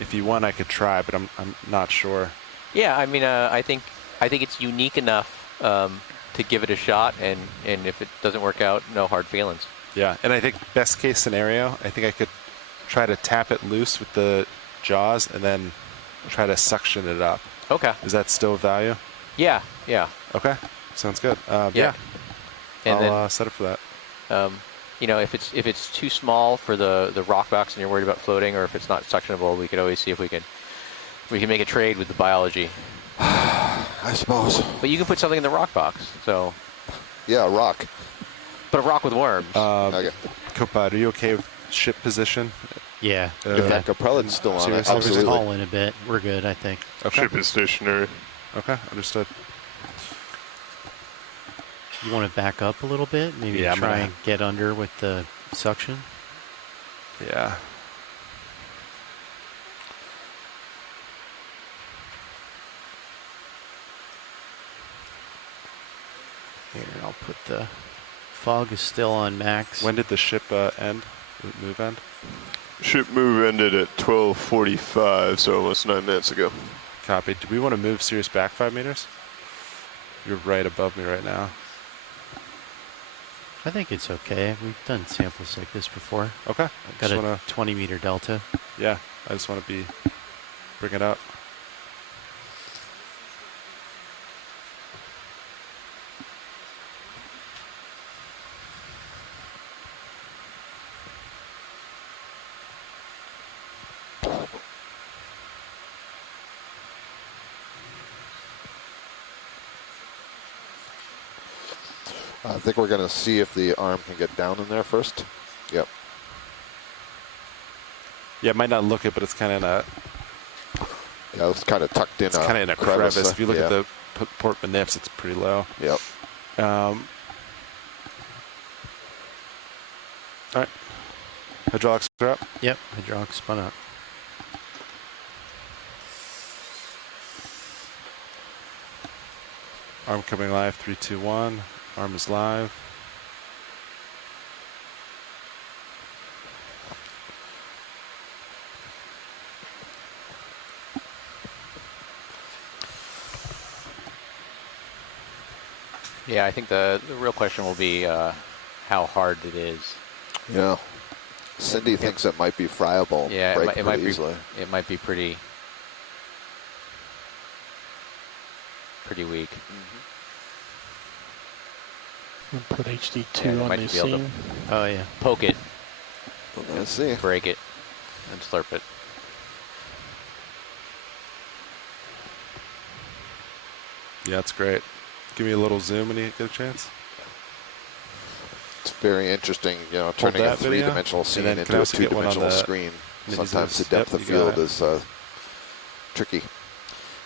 If you want, I could try, but I'm not sure. Yeah, I mean, I think it's unique enough to give it a shot, and if it doesn't work out, no hard feelings. Yeah, and I think best case scenario, I think I could try to tap it loose with the jaws and then try to suction it up. Okay. Is that still of value? Yeah. Yeah. Okay. Sounds good. Yeah. And I'll set up for that. You know, if it's too small for the rock box and you're worried about floating, or if it's not suctionable, we could always see if we can make a trade with the biology. I suppose. But you can put something in the rock box. So. Yeah, a rock. But a rock with worms. Okay. Copad, are you okay with ship position? Yeah. If that capellin's still on it, seriously, I'll just absolutely. haul in a bit. We're good, I think. Okay. Ship is stationary. Okay, understood. You want to back up a little bit? Maybe Yeah, I'm try gonna- and get under with the suction? Yeah. Here, I'll put the fog is still on max. When did the ship end? Did it move end? Ship move ended at 12:45, so almost 9 minutes ago. Copy. Do we want to move Sirius back 5 meters? You're right above me right now. I think it's okay. We've done samples like this before. Okay. I've got Just a wanna, 20-meter delta. yeah, I just want to bring it up. I think we're going to see if the arm can get down in there first. Yep. Yeah, it might not look it, but it's kind of in a Yeah, it's kind of tucked in. It's kind of in a crevice. If you look at the port manifs, it's pretty low. Yep. All right. Hydraulics are up. Yep, hydraulics spun up. Arm coming live, 3, 2, 1. Arm is live. Yeah, I think the real question will be how hard it is. Yeah. Cindy thinks it might be friable. Yeah, break it might be. easily. It might be pretty weak. We'll put HD2 Yeah, on might the be able to scene. Oh yeah. poke it, Let's see. break it, and slurp it. Yeah, it's great. Give me a little zoom when you get a chance. It's very interesting, you know, turning a that video, three-dimensional scene and then can I into a also get one on two-dimensional the screen. mini Sometimes the zooms? depth Yep, of you got field is tricky.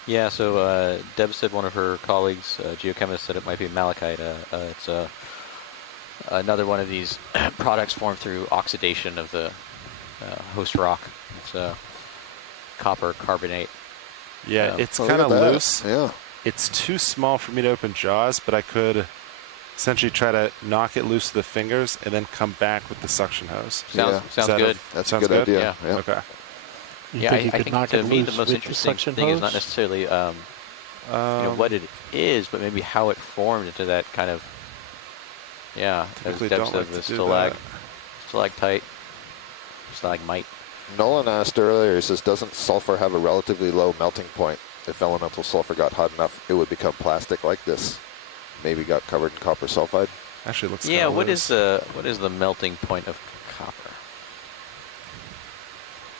Yeah, so Deb said one of her colleagues, geochemist, said it might be malachite. It's another one of these products formed through oxidation of the host rock. It's copper carbonate. Yeah, it's Oh, kind of look at that. loose. Yeah. It's too small for me to open jaws, but I could essentially try to knock it loose with the fingers and then come back with the suction hose. Sounds Is that good. That's a Sounds good idea. Yeah. Yeah. Okay. You Yeah, think you I could think knock to it me the loose most with interesting suction thing is not hose? necessarily you know, what it is, but maybe how it formed into that kind of, as Typically Deb don't said, like the to do that. stalactite, stalagmite. Nolan asked earlier, he says, doesn't sulfur have a relatively low melting point? If elemental sulfur got hot enough, it would become plastic like this. Maybe got covered in copper sulfide. Actually, it looks Yeah, kinda what loose. is the melting point of copper?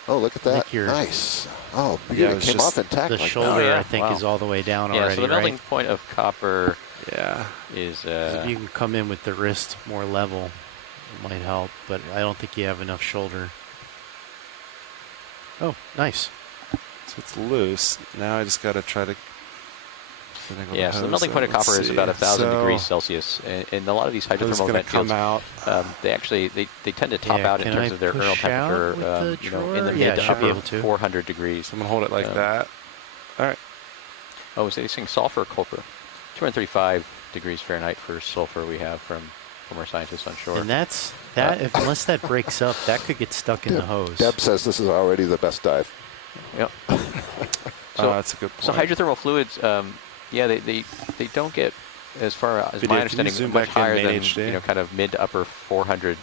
Oh, look at I think that. you're- Nice. Oh, Yeah, it it's came just off intact. The like shoulder, yeah. I think, Wow. is all the way down Yeah, already, so the melting right? point of copper Yeah. is If you can come in with the wrist more level, it might help, but I don't think you have enough shoulder. Oh, nice. So it's loose. Now I just got to try to. yeah. So the melting point of copper is about 1,000 degrees Celsius, and a lot of these hydrothermal vent come fields, out. they actually they tend to top Yeah, out in can terms I of their push kernel out temperature, with the in the drawer? mid Yeah, to I should be upper able to. 400 degrees. So I'm gonna hold it like that. All right. Oh, so you're saying sulfur, copper, 235 degrees Fahrenheit for sulfur we have from our scientists on shore. And that's that. Unless that breaks up, that could get stuck in the hose. Deb says this is already the best dive. Yep. So That's a good point. So hydrothermal fluids, they don't get as far as Video, my can you understanding zoom much back in higher main than HD? kind of mid to upper 400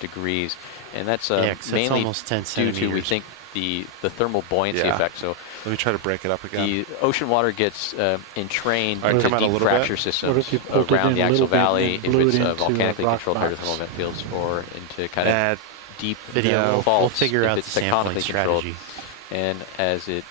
degrees, and that's 'cause that's mainly almost 10 due to we centimeters. think the thermal buoyancy Yeah. effect. So Let me try to break it up again. the ocean water gets entrained All right, into come out a deep little fracture bit. systems What if you pulled it around in the a axial little bit and valley then if blew it's it into a volcanically rock controlled box? hydrothermal vent fields, or into kind of Add deep Video. faults We'll figure if out it's the sampling tectonically controlled. strategy. And as it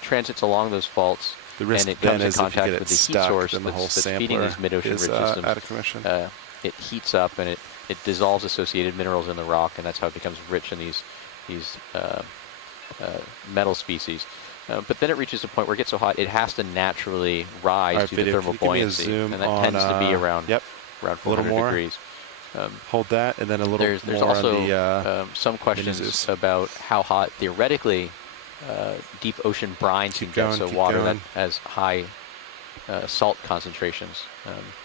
transits along those faults, the risk and it then comes in is if you contact get it with the heat stuck, source then the whole that's feeding sampler these mid-ocean is ridge systems, out of commission. it heats up and it dissolves associated minerals in the rock, and that's how it becomes rich in these metal species. But then it reaches a point where it gets so hot it has to naturally rise All right, due to video, thermal can you give me a buoyancy, zoom and that on, tends to be around yep, around a little 400 more. degrees. Hold that, and then a little There's more also on the. some questions Zeus. about how hot theoretically deep ocean brines can get, so keep water that going. has high salt concentrations.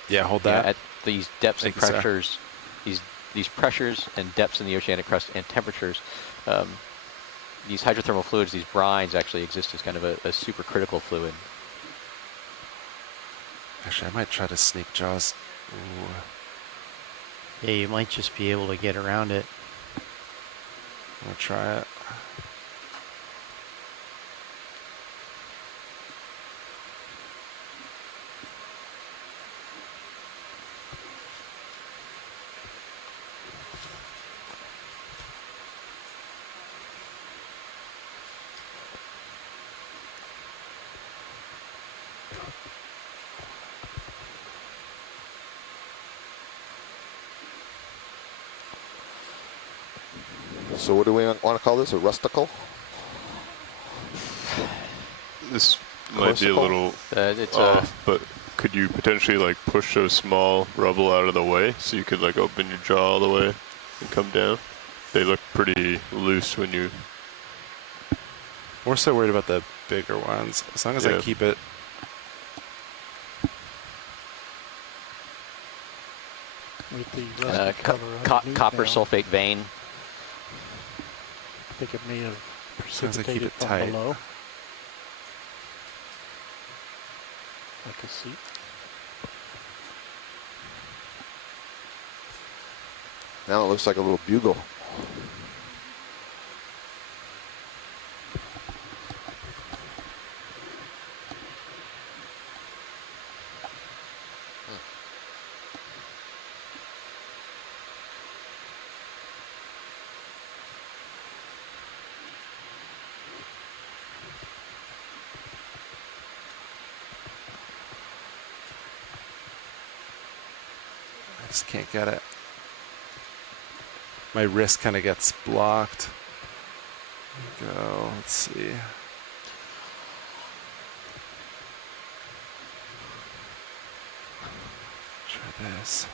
Yeah, hold Yeah, that. at these depths Thank and you, sir. pressures, these pressures and depths in the oceanic crust and temperatures, these hydrothermal fluids, these brines, actually exist as kind of a supercritical fluid. Actually, I might try to sneak jaws. Ooh. Yeah, you might just be able to get around it. I'm gonna try it. So what do we want to call this? A rusticle? This might be a little it's off, but could you potentially like push those small rubble out of the way so you could like open your jaw all the way and come down? They look pretty loose when you... We're so worried about the bigger ones. As long as I keep it... With the rusty cover copper now, sulfate vein. I think it may have As long as I keep precipitated it from tight. below. Like a seat. Now it looks like a little bugle. I just can't get it. My wrist kind of gets blocked. There we go. Let's see. Try this.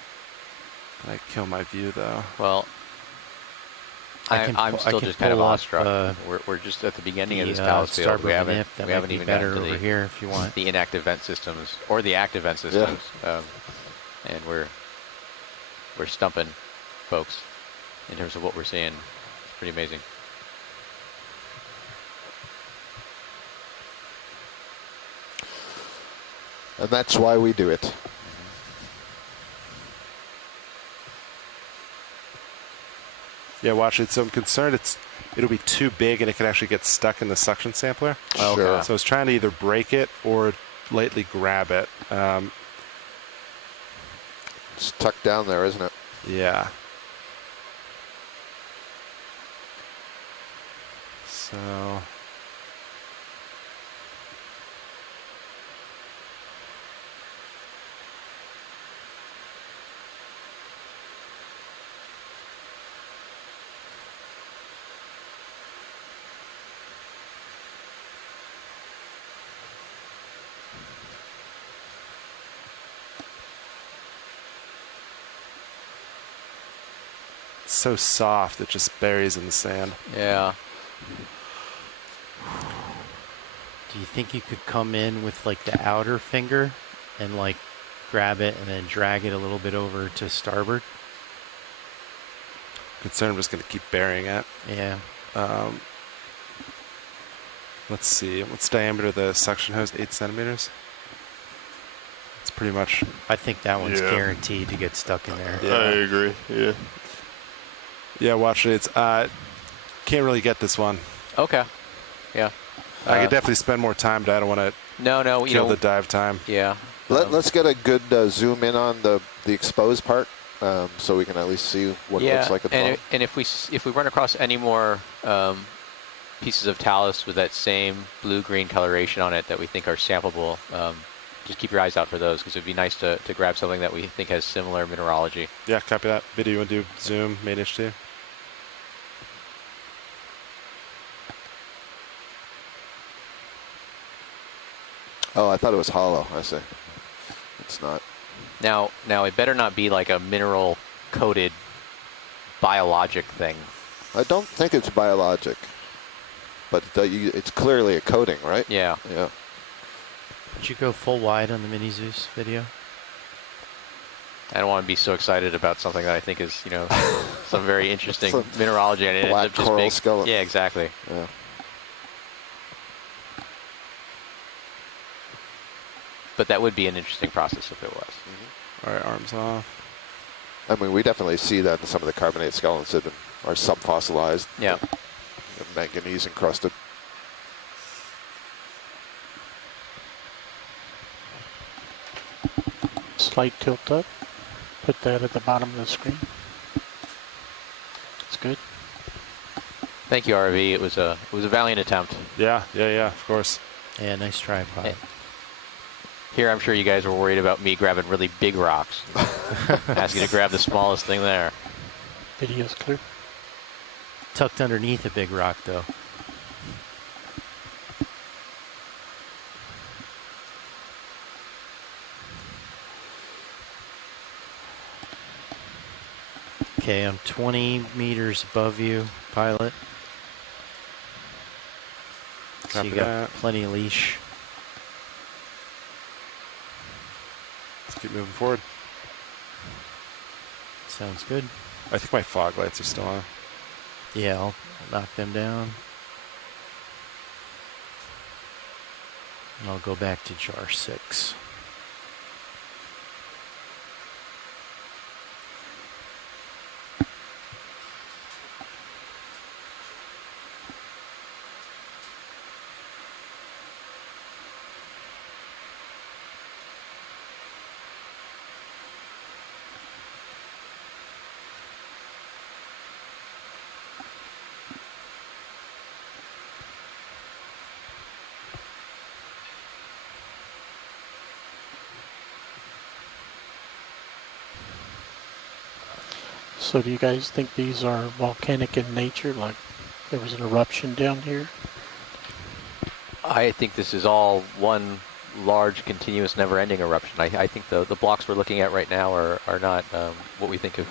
I kill my view though. Well, I'm still just kind of awestruck. We're just at the beginning of this Palace field. We haven't even gotten to over here if you want the inactive vent systems or the active vent systems, and we're stumping folks in terms of what we're seeing. It's pretty amazing. And that's why we do it. Yeah, watch it. So I'm concerned it'll be too big and it could actually get stuck in the suction sampler. Sure. So I was trying to either break it or lightly grab it. It's tucked down there, isn't it? Yeah. So... so soft, it just buries in the sand. Yeah. Do you think you could come in with like the outer finger and like grab it and then drag it a little bit over to starboard? Concerned I'm just going to keep burying it. Yeah. Let's see. What's the diameter of the suction hose? 8 centimeters? It's pretty much... I think that one's guaranteed to get stuck in there. Yeah. I agree. Yeah. Yeah, watch it. It's can't really get this one. Okay. Yeah. I could definitely spend more time, but I don't want to kill the dive time. Yeah. Let's get a good zoom in on the exposed part, so we can at least see what it looks like at the moment. And if we run across any more pieces of talus with that same blue-green coloration on it that we think are sampleable, just keep your eyes out for those, because it'd be nice to grab something that we think has similar mineralogy. Yeah, copy that. Video, you want to do zoom, main H2? Oh, I thought it was hollow. I see. It's not. Now it better not be like a mineral-coated biologic thing. I don't think it's biologic, but it's clearly a coating, right? Yeah. Yeah. Did you go full wide on the Mini Zeus video? I don't want to be so excited about something that I think is, some very interesting mineralogy, and it ends Black up just coral being... skeleton. Yeah, exactly. Yeah. But that would be an interesting process if it was. All right, arms off. I mean, we definitely see that in some of the carbonate skeletons that are subfossilized. Yeah. Manganese encrusted. Slight tilt up. Put that at the bottom of the screen. It's good. Thank you, RV. It was a valiant attempt. Yeah, of course. Yeah, nice tripod. Here, I'm sure you guys were worried about me grabbing really big rocks. Ask you to grab the smallest thing there. Video's clear. Tucked underneath a big rock, though. Okay, I'm 20 meters above you, pilot. So Copy you got that. plenty of leash. Let's keep moving forward. Sounds good. I think my fog lights are still on. Yeah, I'll knock them down. And I'll go back to jar 6. So do you guys think these are volcanic in nature, like there was an eruption down here? I think this is all one large, continuous, never-ending eruption. I think the blocks we're looking at right now are not what we think of.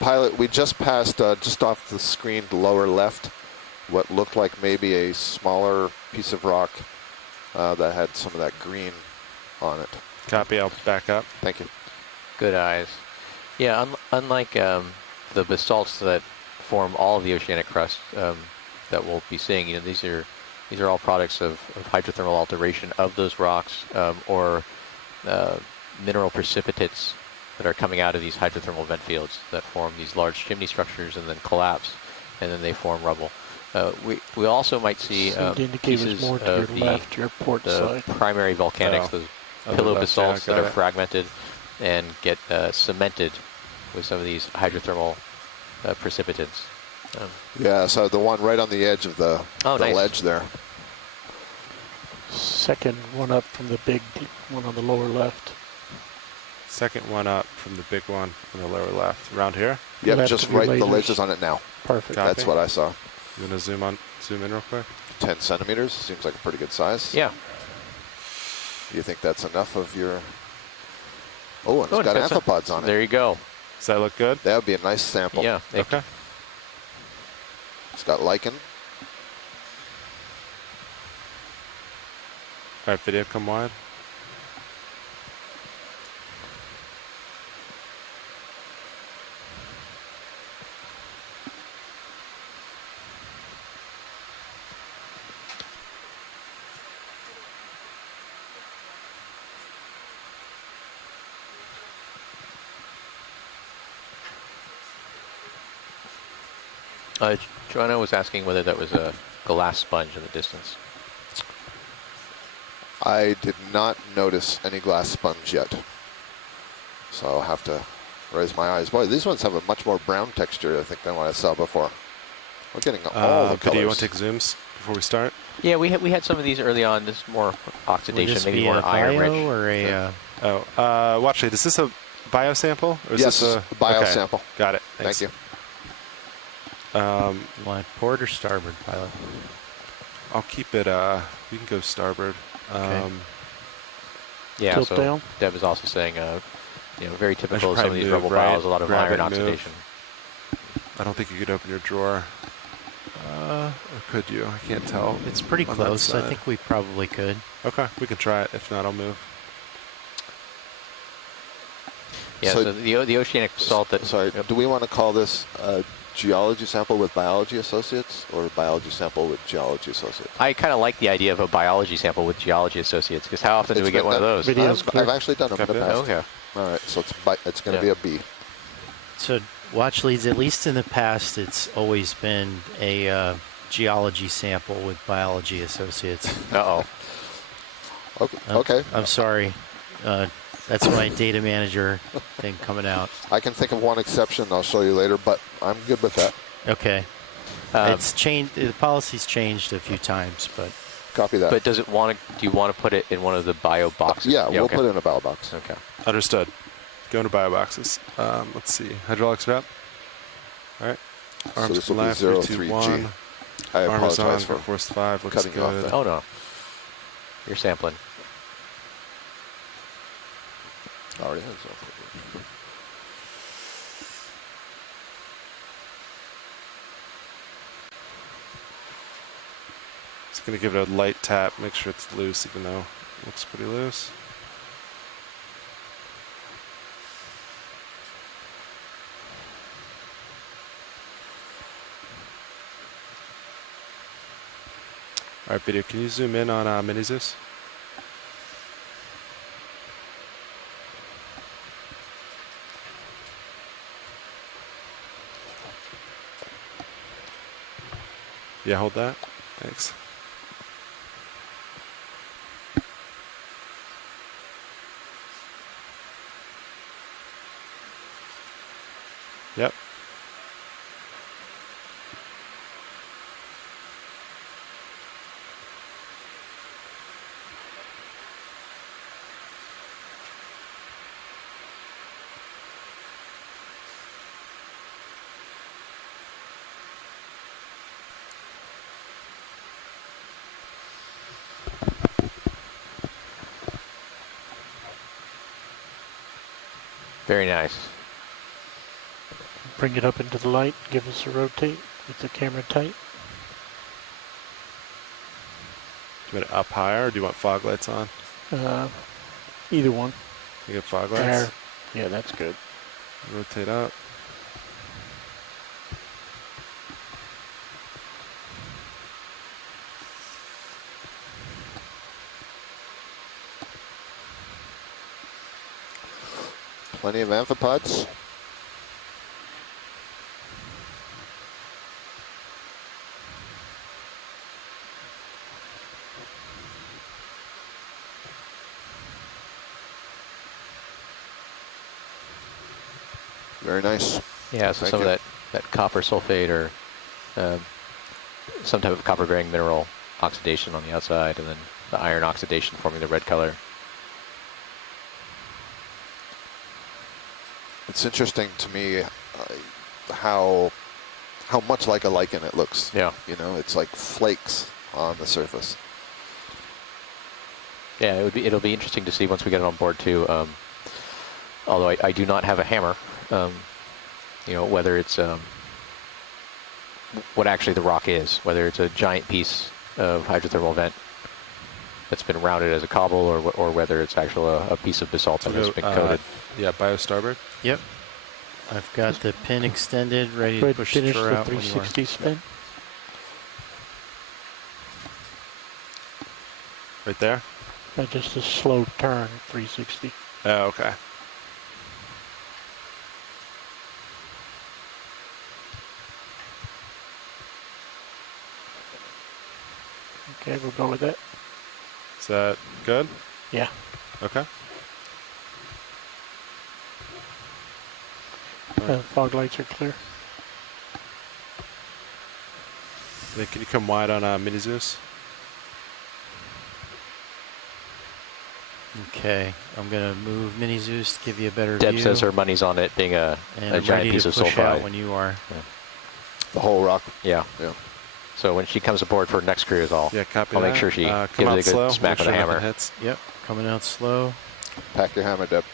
Pilot, we just passed, just off the screen lower left, what looked like maybe a smaller piece of rock that had some of that green on it. Copy, I'll back up. Thank you. Good eyes. Yeah, unlike the basalts that form all of the oceanic crust that we'll be seeing, these are all products of hydrothermal alteration of those rocks or mineral precipitates that are coming out of these hydrothermal vent fields that form these large chimney structures and then collapse, and then they form rubble. We also might see pieces more to of your left, your port the side. primary volcanics, those pillow basalts that are fragmented and get cemented with some of these hydrothermal precipitates. Yeah, so the one right on the edge of the nice. ledge there. Second one up from the big one on the lower left. Second one up from the big one on the lower left. Around here? Yep, Left just of your right, the lasers. ledge is on it now. Perfect. Copy. That's what I saw. You want to zoom in real quick? 10 centimeters, seems like a pretty good size. Yeah. You think that's enough of your... Oh, and it's got amphipods on it. There you go. Does that look good? That would be a nice sample. Yeah. Okay. It's got lichen. All right, video come wide. Joanna was asking whether that was a glass sponge in the distance. I did not notice any glass sponge yet. So I'll have to raise my eyes. Boy, these ones have a much more brown texture, I think, than what I saw before. We're getting all the colors. Do you want to take zooms before we start? Yeah, we had some of these early on. This is more oxidation, Would this maybe be more a iron bio rich. or a? Watch it. Is this a biosample? Or is Yes, this a biosample. Got it. Thank Thanks. you. Want port or starboard, pilot? I'll keep it. We can go starboard. Okay. Yeah, Tilt so down. Deb is also saying, very typical of some of probably these move, rubble right? piles, a lot of Grab iron it, move. oxidation. I don't think you could open your drawer. Or could you? I can't tell. It's pretty on that close. I side. think we probably could. Okay, we can try it. If not, I'll move. Yeah, So- so the oceanic salt that... Sorry, Yep. do we want to call this a geology sample with biology associates or a biology sample with geology associates? I kind of like the idea of a biology sample with geology associates, because how often do we get one of those? Video's clear. I've actually done them in the Copy. past. Okay. All right, so it's going to Yeah. be a B. So watch leads, at least in the past, it's always been a geology sample with biology associates. Uh-oh. Okay. Okay. I'm sorry. That's my data manager thing coming out. I can think of one exception I'll show you later, but I'm good with that. Okay. It's changed. The policy's changed a few times, but Copy that. But do you want to put it in one of the bio boxes? yeah, we'll okay. put it in a bio box. Okay. Understood. Go into bio boxes. Let's see. Hydraulics are up. All right. So Arms this to will be left. 3, 2, 03G. 1. I Arms on. apologize for Force 5. Looks cutting you off good. there. Oh, no. You're sampling. already has Just gonna give it a light tap, make sure it's loose, even though it looks pretty loose. All right, video, can you zoom in on Mini Zeus? Yeah, hold that. Thanks. Yep. Very nice. Bring it up into the light, give us a rotate with the camera tight. Do you want it up higher, or do you want fog lights on? Either one. You get fog lights? There. Yeah, that's good. Rotate up. Plenty of amphipods. Very nice. Yeah, so Thank some you. of that copper sulfate or some type of copper-bearing mineral oxidation on the outside, and then the iron oxidation forming the red color. It's interesting to me how much like a lichen it looks. Yeah. You know, it's like flakes on the surface. Yeah, it'll be interesting to see once we get it on board too. Although I do not have a hammer, you know, whether it's what actually the rock is, whether it's a giant piece of hydrothermal vent that's been rounded as a cobble, or whether it's actually a piece of basalt that has been coated. Yeah, bio starboard. Yep. I've got the pin extended, ready to push the Finish shore the out when you are. 360 spin. Right there? Just a slow turn, 360. Oh, okay. Okay, we'll go with that. Is that good? Yeah. Okay. Fog lights are clear. Then can you come wide on Mini Zeus? Okay, I'm gonna move Mini Zeus to give you a better Deb view. says her money's on it being a and giant ready piece to of push out sulfide. when you are. Yeah. The whole rock. Yeah. Yeah. So when she comes aboard for next cruise, I'll Yeah, make sure she come gives out it a good slow. smack Make with a sure nothing hammer. hits. Yep, coming out slow. Pack your hammer, Deb.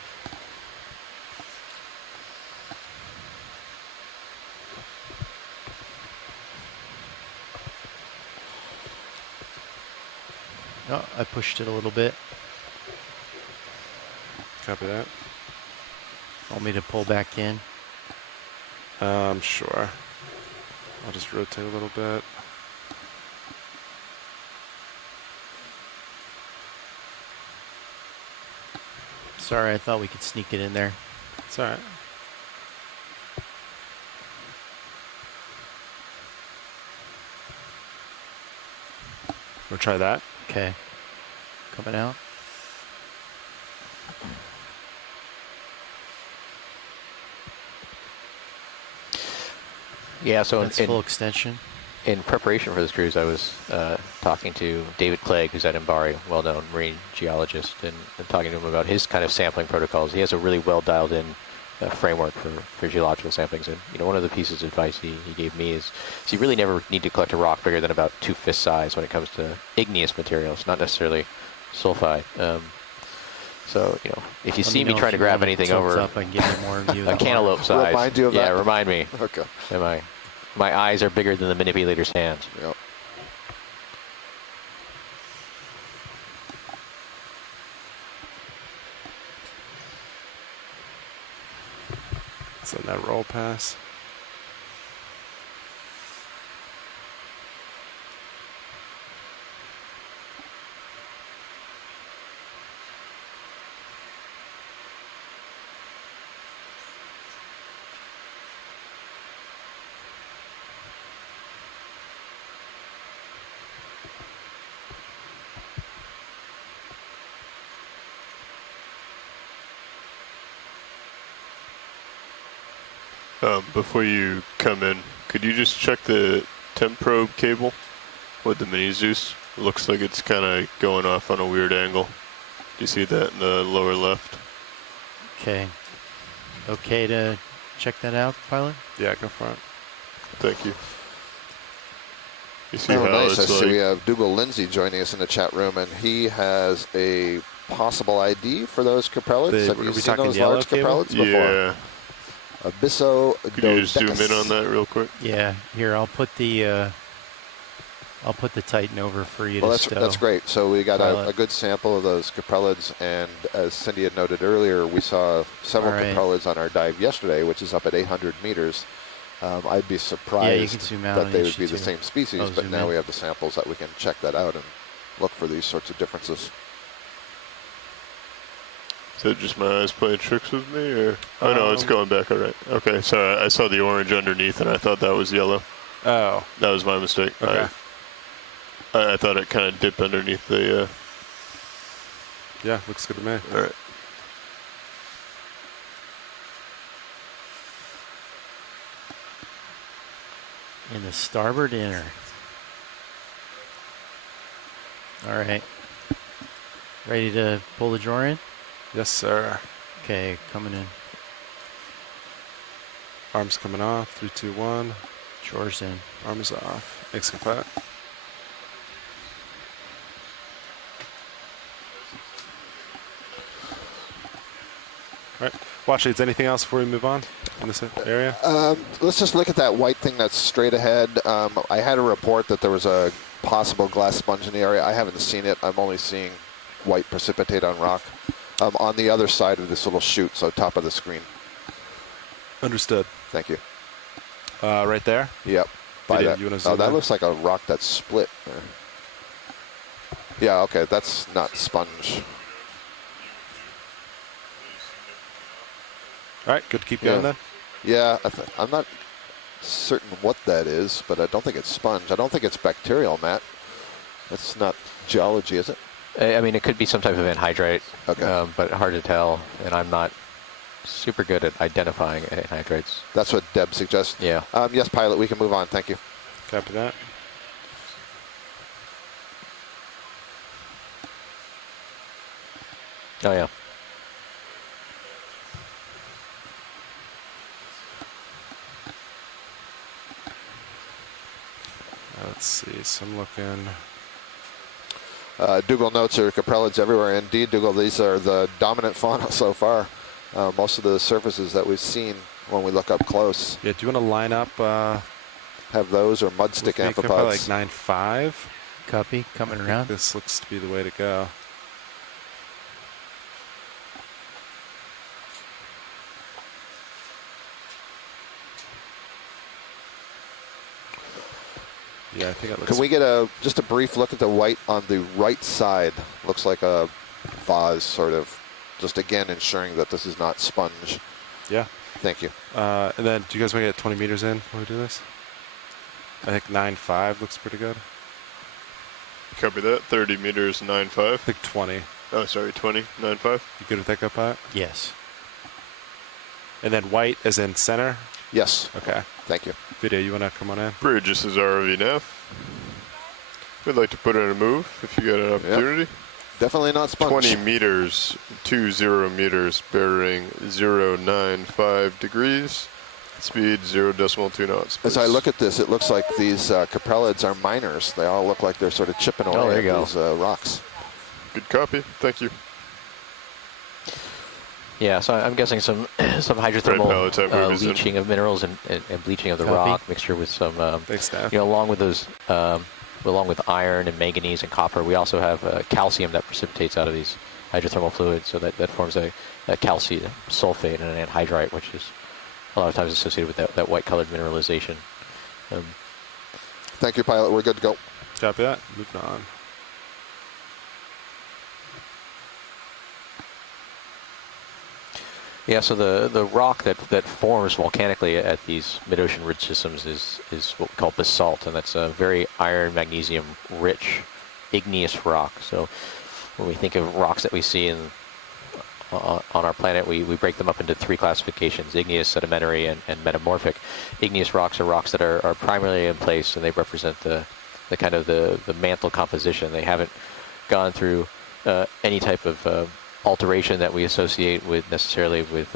Oh, I pushed it a little bit. Copy that. Want me to pull back in? Sure. I'll just rotate a little bit. Sorry, I thought we could sneak it in there. It's all right. We'll try that. Okay, coming out. Yeah, so That's full extension. in preparation for this cruise, I was talking to David Clegg, who's at Mbari, well-known marine geologist, and talking to him about his kind of sampling protocols. He has a really well-dialed-in framework for geological samplings. And you know, one of the pieces of advice he gave me is you really never need to collect a rock bigger than about 2 fist size when it comes to igneous materials, not necessarily sulfide. So, you know, if you see me trying to grab anything over up, I can give you more view a cantaloupe size, Remind you of yeah, that? remind me. Okay. Am I? My eyes are bigger than the manipulator's hands. Yep. Just letting that roll pass. Before you come in, could you just check the temp probe cable with the mini Zeus? It looks like it's kind of going off on a weird angle. Do you see that in the lower left? Okay. Okay to check that out, pilot? Yeah, go for it. Thank you. You see Oh, how nice. I it's see like, we have Dougal Lindsay joining us in the chat room, and he has a possible ID for those caprellids. Have Are you we seen talking those yellow large cable? caprellids before? yeah. Abysso Could you just zoom in on that real quick? Yeah. Here, I'll put the Titan over for you Well, to stow. that's great. So we got Pilot. a good sample of those caprellids, and as Cindy had noted earlier, we saw several All right. caprellids on our dive yesterday, which is up at 800 meters. I'd be surprised can zoom out that on they each would be the too. same species, Oh, but zoom now in. we have the samples that we can check that out and look for these sorts of differences. Is that just my eyes playing tricks with me, or? Oh no, it's going back. All right. Okay. Sorry, I saw the orange underneath, and I thought that was yellow. Oh. That was my mistake. Okay. I thought it kind of dipped underneath the. Yeah, looks good to me. All right. In the starboard inner. All right. Ready to pull the drawer in? Yes, sir. Okay, coming in. Arms coming off. 3, 2, 1. Drawer's in. Arms off. Thanks, Pat. All right. Watch leads. Anything else before we move on in this area? Let's just look at that white thing that's straight ahead. I had a report that there was a possible glass sponge in the area. I haven't seen it. I'm only seeing white precipitate on rock on the other side of this little chute, so top of the screen. Understood. Thank you. Right there? Yep. By Video, that. you wanna Oh, zoom that in? looks like a rock that's split there. Yeah, okay, that's not sponge. All right, good to keep going then. Yeah, I'm not certain what that is, but I don't think it's sponge. I don't think it's bacterial, Matt. That's not geology, is it? I mean, it could be some type of anhydrite, Okay. but hard to tell, and I'm not super good at identifying anhydrates. That's what Deb suggests. Yeah. Yes, pilot, we can move on. Thank you. Copy that. Oh, yeah. Let's see. So I'm looking. Dougal notes are caprellids everywhere. Indeed, Dougal, these are the dominant fauna so far. Most of the surfaces that we've seen when we look up close Yeah, do you want to line up? have those or mudstick Probably amphipods. like 9.5. Copy, coming around. This looks to be the way to go. Yeah, I think it looks. Can we get just a brief look at the white on the right side? Looks like a vase, sort of. Just again ensuring that this is not sponge. Yeah. Thank you. And then, do you guys want to get 20 meters in when we do this? I think 9.5 looks pretty good. Copy that. 30 meters, 9.5. I think 20. Oh, sorry, 20, 9.5. You good with that, Pat? Yes. And then white as in center? Yes. Okay. Thank you. Video, you want to come on in? Bridge, this is ROV nav. We'd like to put in a move if you got an opportunity. Definitely not sponge. 20 meters, 20 meters, bearing 095 degrees. Speed 0.2 knots. As I look at this, it looks like these caprellids are miners. They all look like they're sort of chipping away there at you go. these rocks. Good copy. Thank you. Yeah, so I'm guessing some some Red pallet type hydrothermal movies in. leaching of minerals and bleaching of the Copy. rock, mixture with some, Thanks, Staff. along with those, along with iron and manganese and copper, we also have calcium that precipitates out of these hydrothermal fluids, so that forms a calcium sulfate and an anhydrite, which is a lot of times associated with that white-colored mineralization. Thank you, pilot. We're good to go. Copy that. Moving on. Yeah, so the rock that forms volcanically at these mid-ocean ridge systems is what we call basalt, and that's a very iron magnesium rich igneous rock. So when we think of rocks that we see on our planet, we break them up into three classifications: igneous, sedimentary, and metamorphic. Igneous rocks are rocks that are primarily in place, and they represent the kind of the mantle composition. They haven't gone through any type of alteration that we associate with necessarily with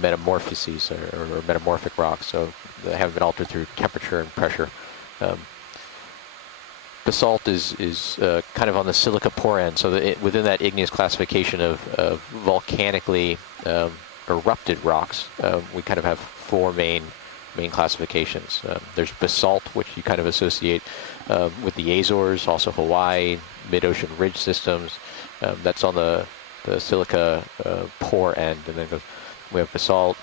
metamorphoses or metamorphic rocks, so they haven't been altered through temperature and pressure. Basalt is kind of on the silica pore end, so within that igneous classification of volcanically erupted rocks, we kind of have four main classifications. There's basalt, which you kind of associate with the Azores, also Hawaii, mid-ocean ridge systems. That's on the silica pore end, and then we have basalt,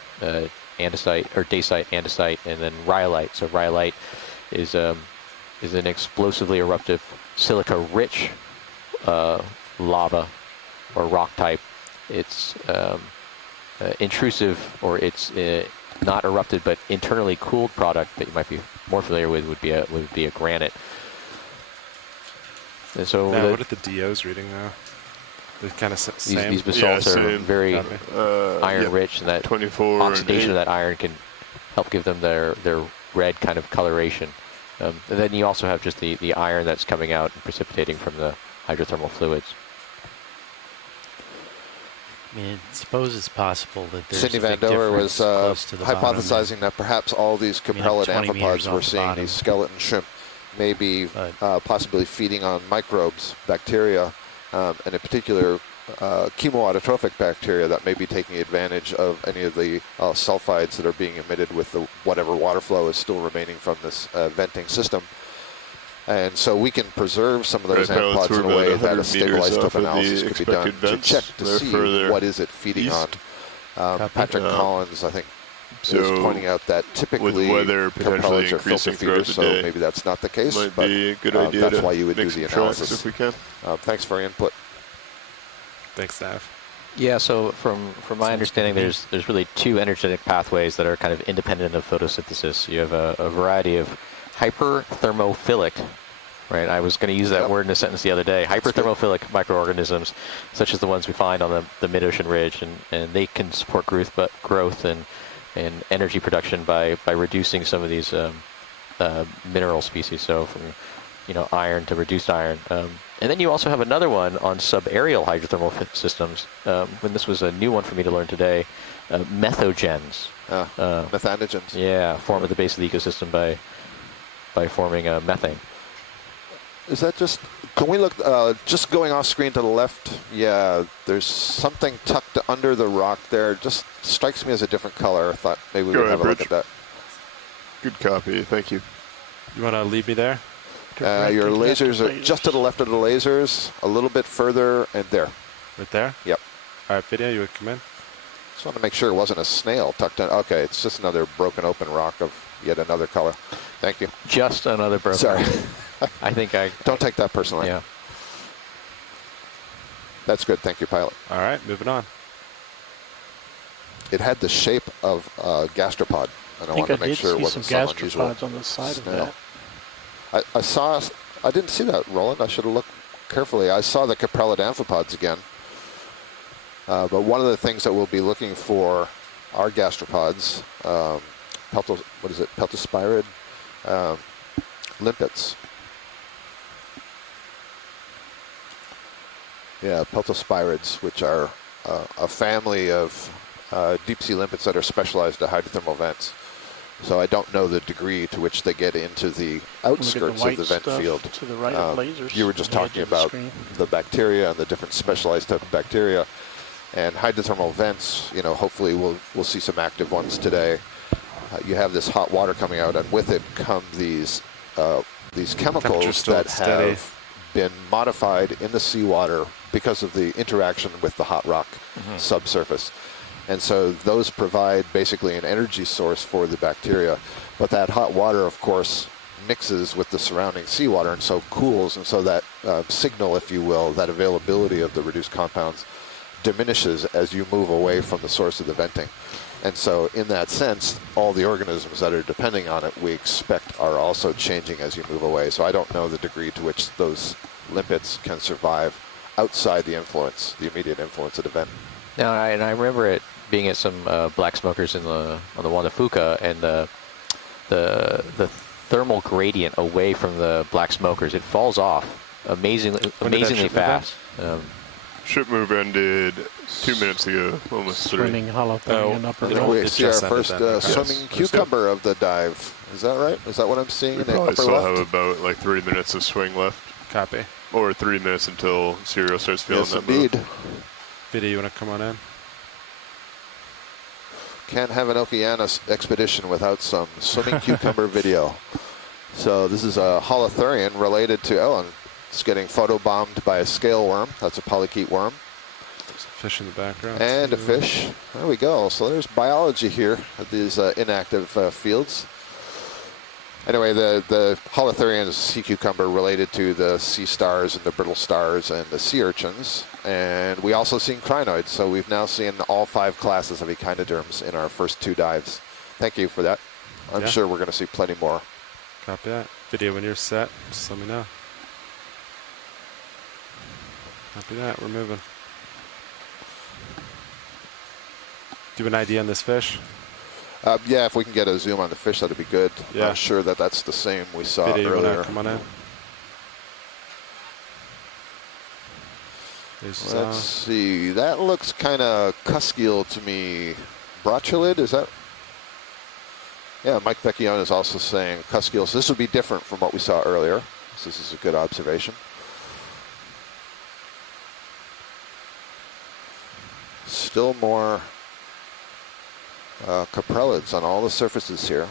andesite or dacite, andesite, and then rhyolite. So rhyolite is an explosively eruptive silica-rich lava or rock type. It's intrusive, or it's not erupted but internally cooled product that you might be more familiar with would be a granite. And so now, what are the DOs reading now? They're kind of same. These basalts are very iron rich, and that 24 oxidation of that iron can help give them their red kind of coloration. And then you also have just the iron that's coming out and precipitating from the hydrothermal fluids. I mean, I suppose it's possible that there's Sidney a Van big Dover difference was close to the bottom hypothesizing that perhaps all these caprellid 20 meters amphipods off we're the seeing, bottom. these skeleton shrimp, may be possibly feeding on microbes, bacteria, and in particular chemoautotrophic bacteria that may be taking advantage of any of the sulfides that are being emitted with whatever water flow is still remaining from this venting system. And so we can preserve some of those amphipods in a way that a stabilized tip analysis could be done to check to see what is it feeding on. Patrick Collins, I think, is pointing out that typically caprellids are filter feeders, so maybe that's not the case, might but be a good idea that's to why you would do make the some tracks analysis. if we can. Thanks for your input. Thanks, Nav. Yeah, so from my understanding, there's really two energetic pathways that are kind of independent of photosynthesis. You have a variety of hyperthermophilic, right? I was going to use that word in a sentence the other day. Hyperthermophilic microorganisms, such as the ones we find on the mid-ocean ridge, and they can support growth and energy production by reducing some of these mineral species. So from iron to reduced iron. And then you also have another one on subaerial hydrothermal systems. When this was a new one for me to learn today, methogens. Methanogens. Yeah, form at the base of the ecosystem by forming methane. Is that just, can we look, just going off screen to the left, yeah, there's something tucked under the rock there. Just strikes me as a different color. I thought maybe we would have a look at that. Good copy, thank you. You want to leave me there? Your lasers are just to the left of the lasers, a little bit further, and there. Right there? Yep. All right, video, you would come in. Just want to make sure it wasn't a snail tucked in. Okay, it's just another broken open rock of yet another color. Thank you. Just another broken. Sorry. I think Don't take that personally. Yeah. That's good. Thank you, pilot. All right, moving on. It had the shape of a gastropod, and I wanted to make sure it wasn't some unusual gastropods on the side of that. I didn't see that, Roland. I should have looked carefully. I saw the caprellid amphipods again. But one of the things that we'll be looking for are gastropods, peltospirid limpets. Yeah, peltospirids, which are a family of deep sea limpets that are specialized to hydrothermal vents. So I don't know the degree to which they get into the outskirts of the vent field. To the right of lasers. You were just talking about the bacteria and the different specialized type of bacteria. And hydrothermal vents, hopefully we'll see some active ones today. You have this hot water coming out, and with it come these chemicals that have been modified in the seawater because of the interaction with the hot rock subsurface. And so those provide basically an energy source for the bacteria. But that hot water, of course, mixes with the surrounding seawater and so cools. And so that signal, if you will, that availability of the reduced compounds diminishes as you move away from the source of the venting. And so in that sense, all the organisms that are depending on it, we expect are also changing as you move away. So I don't know the degree to which those limpets can survive outside the influence, the immediate influence of the vent. Now, and I remember it being at some black smokers on the Wandafuka, and the thermal gradient away from the black smokers, it falls off amazingly fast. Ship move ended 2 minutes ago, almost 3. Swimming holothurian upper We row. see our first Yes. swimming cucumber of the dive. Is that right? Is that what I'm seeing We in the probably upper still left? have about like 3 minutes of swing left, Copy. or 3 minutes until Serial starts feeling Yes, that move. indeed. Video, you want to come on in? Can't have an Okeanos expedition without some swimming cucumber video. So this is a holothurian related to Ellen. It's getting photobombed by a scale worm. That's a polychaete worm. There's a fish in the background. And a too. fish. There we go. So there's biology here at these inactive fields. Anyway, the holothurian is a sea cucumber related to the sea stars and the brittle stars and the sea urchins. And we also seen crinoids. So we've now seen all 5 classes of echinoderms in our first 2 dives. Thank you for that. I'm sure we're going to see plenty more. Copy that. Video when you're set, just let me know. Copy that, we're moving. Do you have an idea on this fish? Yeah, if we can get a zoom on the fish, that'd be good. Yeah. Not sure that that's the same we saw Video, you earlier. wanna come on in? Let's see. That looks kind of cuskiel to me. Brochelid, is that? Yeah, Mike Vecchione is also saying cuskiel. So this would be different from what we saw earlier. So this is a good observation. Still more coprolids on all the surfaces here.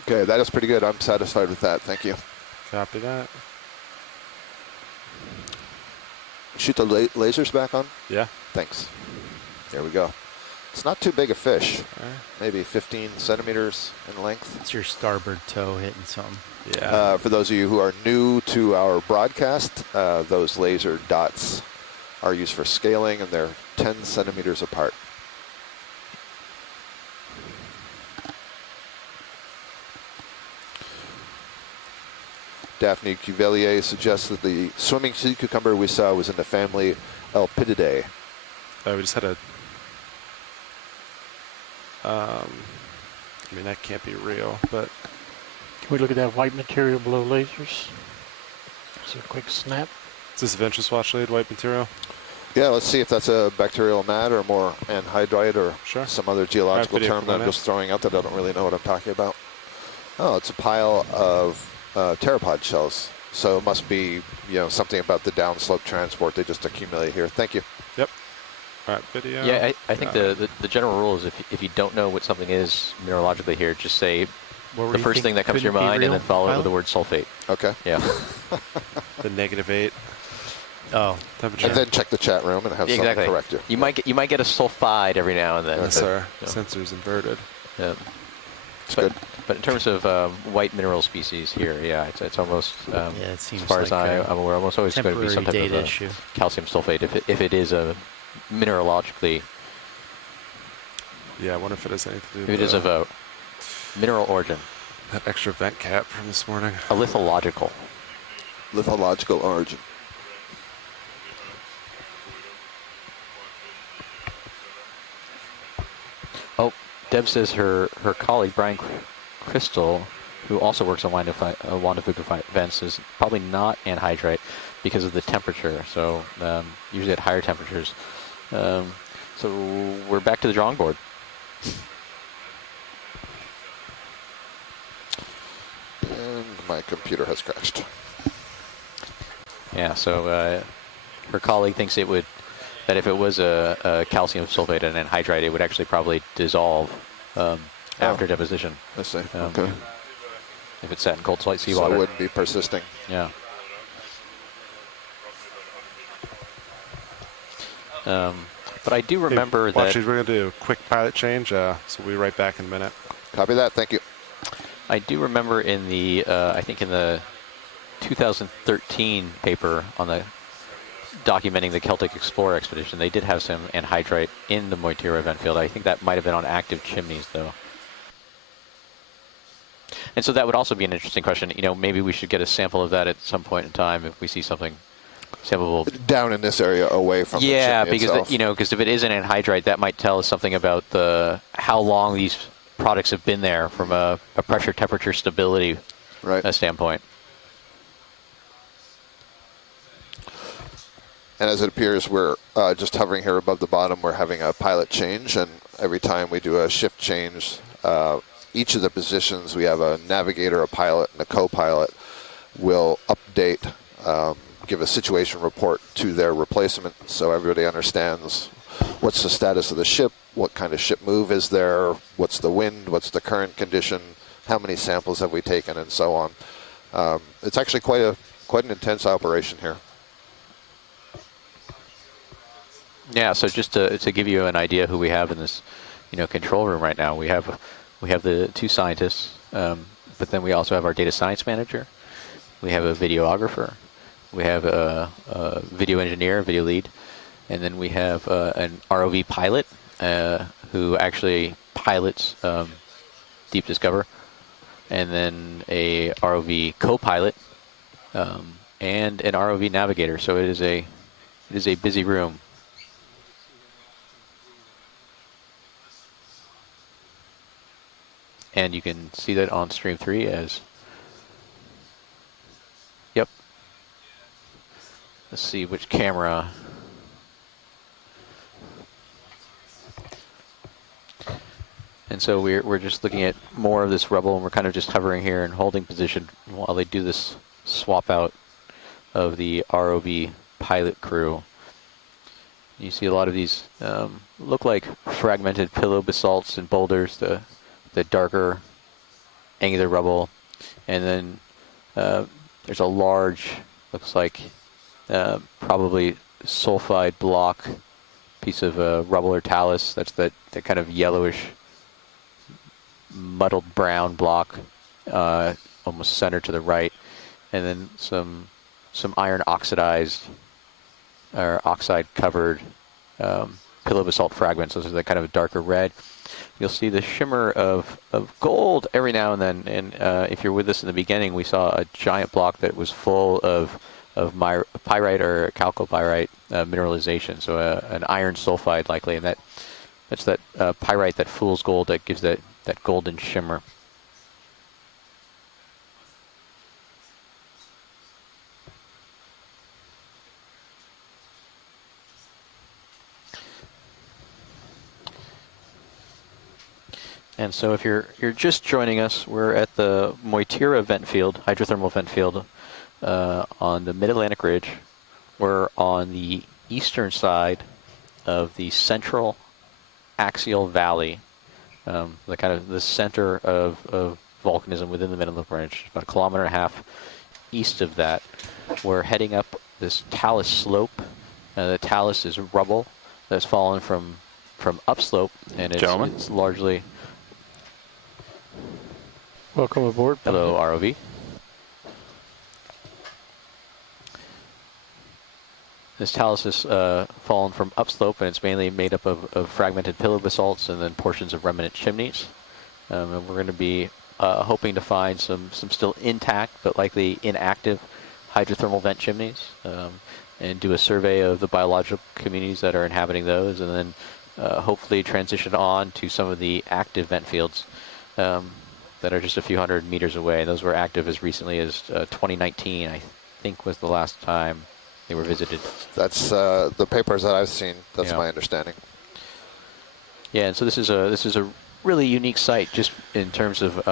Okay, that is pretty good. I'm satisfied with that. Thank you. Copy that. Shoot the lasers back on? Yeah. Thanks. There we go. It's not too big a fish. Okay. Maybe 15 centimeters in length. It's your starboard toe hitting something. Yeah. For those of you who are new to our broadcast, those laser dots are used for scaling, and they're 10 centimeters apart. Daphne Cuvelier suggests that the swimming sea cucumber we saw was in the family Elpididae. We just had a. I mean, that can't be real, but Can we look at that white material below lasers? Just a quick snap. is this a Ventress watchblade white material? Yeah, let's see if that's a bacterial mat or more anhydrite or Sure. some other geological Video, term come that on I'm in. just throwing out that I don't really know what I'm talking about. Oh, it's a pile of pteropod shells. So it must be, something about the downslope transport. They just accumulate here. Thank you. Yep. All right, video. Yeah, I think the general rule is if you don't know what something is mineralogically here, just say What were the you first think thing that comes to your couldn't be mind and real, then follow it with Tyler? the word sulfate. Okay. Yeah. The -8 Oh, temperature. And then check the chat room and have Exactly. someone correct you. You might get a sulfide every now and then. Yes, sir. Yeah. Sensors inverted. Yeah. It's But, good. but in terms of white mineral species here, yeah, it's almost, yeah, it seems as far as like I'm aware, almost always going to be temporary some type data of issue. calcium sulfate if it is a mineralogically, Yeah, I wonder if it has anything to do if with it is of a mineral origin, that extra vent cap from this morning. a lithological. Lithological origin. Oh, Deb says her colleague Brian Crystal, who also works on Wandafuka vents, is probably not anhydrite because of the temperature. So usually at higher temperatures. So we're back to the drawing board. And my computer has crashed. Yeah. So her colleague thinks that if it was a calcium sulfate and anhydrite, it would actually probably dissolve after deposition. I see. Okay. If it's sat in cold slight So seawater. it wouldn't be persisting. Yeah. But I do remember that. Watch, we're going to do a quick pilot change, so we'll be right back in a minute. Copy that. Thank you. I do remember in the, I think in the 2013 paper on the documenting the Celtic Explorer expedition, they did have some anhydrite in the Moytirra Vent Field. I think that might have been on active chimneys, though. And so that would also be an interesting question. You know, maybe we should get a sample of that at some point in time if we see something sampleable Down in this area, away from the chimney because itself. you know, because if it is an anhydrite, that might tell us something about how long these products have been there from a pressure temperature stability standpoint. And as it appears, we're just hovering here above the bottom. We're having a pilot change, and every time we do a shift change, each of the positions, we have a navigator, a pilot, and a co-pilot will update, give a situation report to their replacement so everybody understands what's the status of the ship, what kind of ship move is there, what's the wind, what's the current condition, how many samples have we taken, and so on. It's actually quite an intense operation here. Yeah, so just to give you an idea who we have in this, control room right now, we have the two scientists, but then we also have our data science manager, we have a videographer, we have a video engineer, video lead, and then we have an ROV pilot who actually pilots Deep Discover, and then a ROV co-pilot and an ROV navigator. So it is a busy room. And you can see that on stream 3 as, yep. Let's see which camera. And so we're just looking at more of this rubble, and we're kind of just hovering here and holding position while they do this swap out of the ROV pilot crew. You see a lot of these look like fragmented pillow basalts and boulders, the darker angular rubble, and then there's a large, looks like probably sulfide block piece of rubble or talus. That's that kind of yellowish muddled brown block, almost centered to the right, and then some iron oxidized or oxide covered pillow basalt fragments. Those are the kind of darker red. You'll see the shimmer of gold every now and then, and if you're with us in the beginning, we saw a giant block that was full of pyrite or chalcopyrite mineralization, so an iron sulfide likely, and that's that pyrite, that fool's gold, that gives that golden shimmer. And so if you're just joining us, we're at the Moytirra Vent Field, hydrothermal vent field, on the Mid-Atlantic Ridge. We're on the eastern side of the central axial valley, the kind of the center of volcanism within the Mid-Atlantic Ridge, about 1.5 kilometers east of that. We're heading up this talus slope. The talus is rubble that's fallen from upslope, and it's largely. Welcome aboard. Hello, ROV. This talus is fallen from upslope, and it's mainly made up of fragmented pillow basalts and then portions of remnant chimneys. And we're going to be hoping to find some still intact but likely inactive hydrothermal vent chimneys, and do a survey of the biological communities that are inhabiting those, and then hopefully transition on to some of the active vent fields that are just a few hundred meters away. Those were active as recently as 2019, I think, was the last time they were visited. That's the papers that I've seen. That's my understanding. Yeah, and so this is a really unique site, just in terms of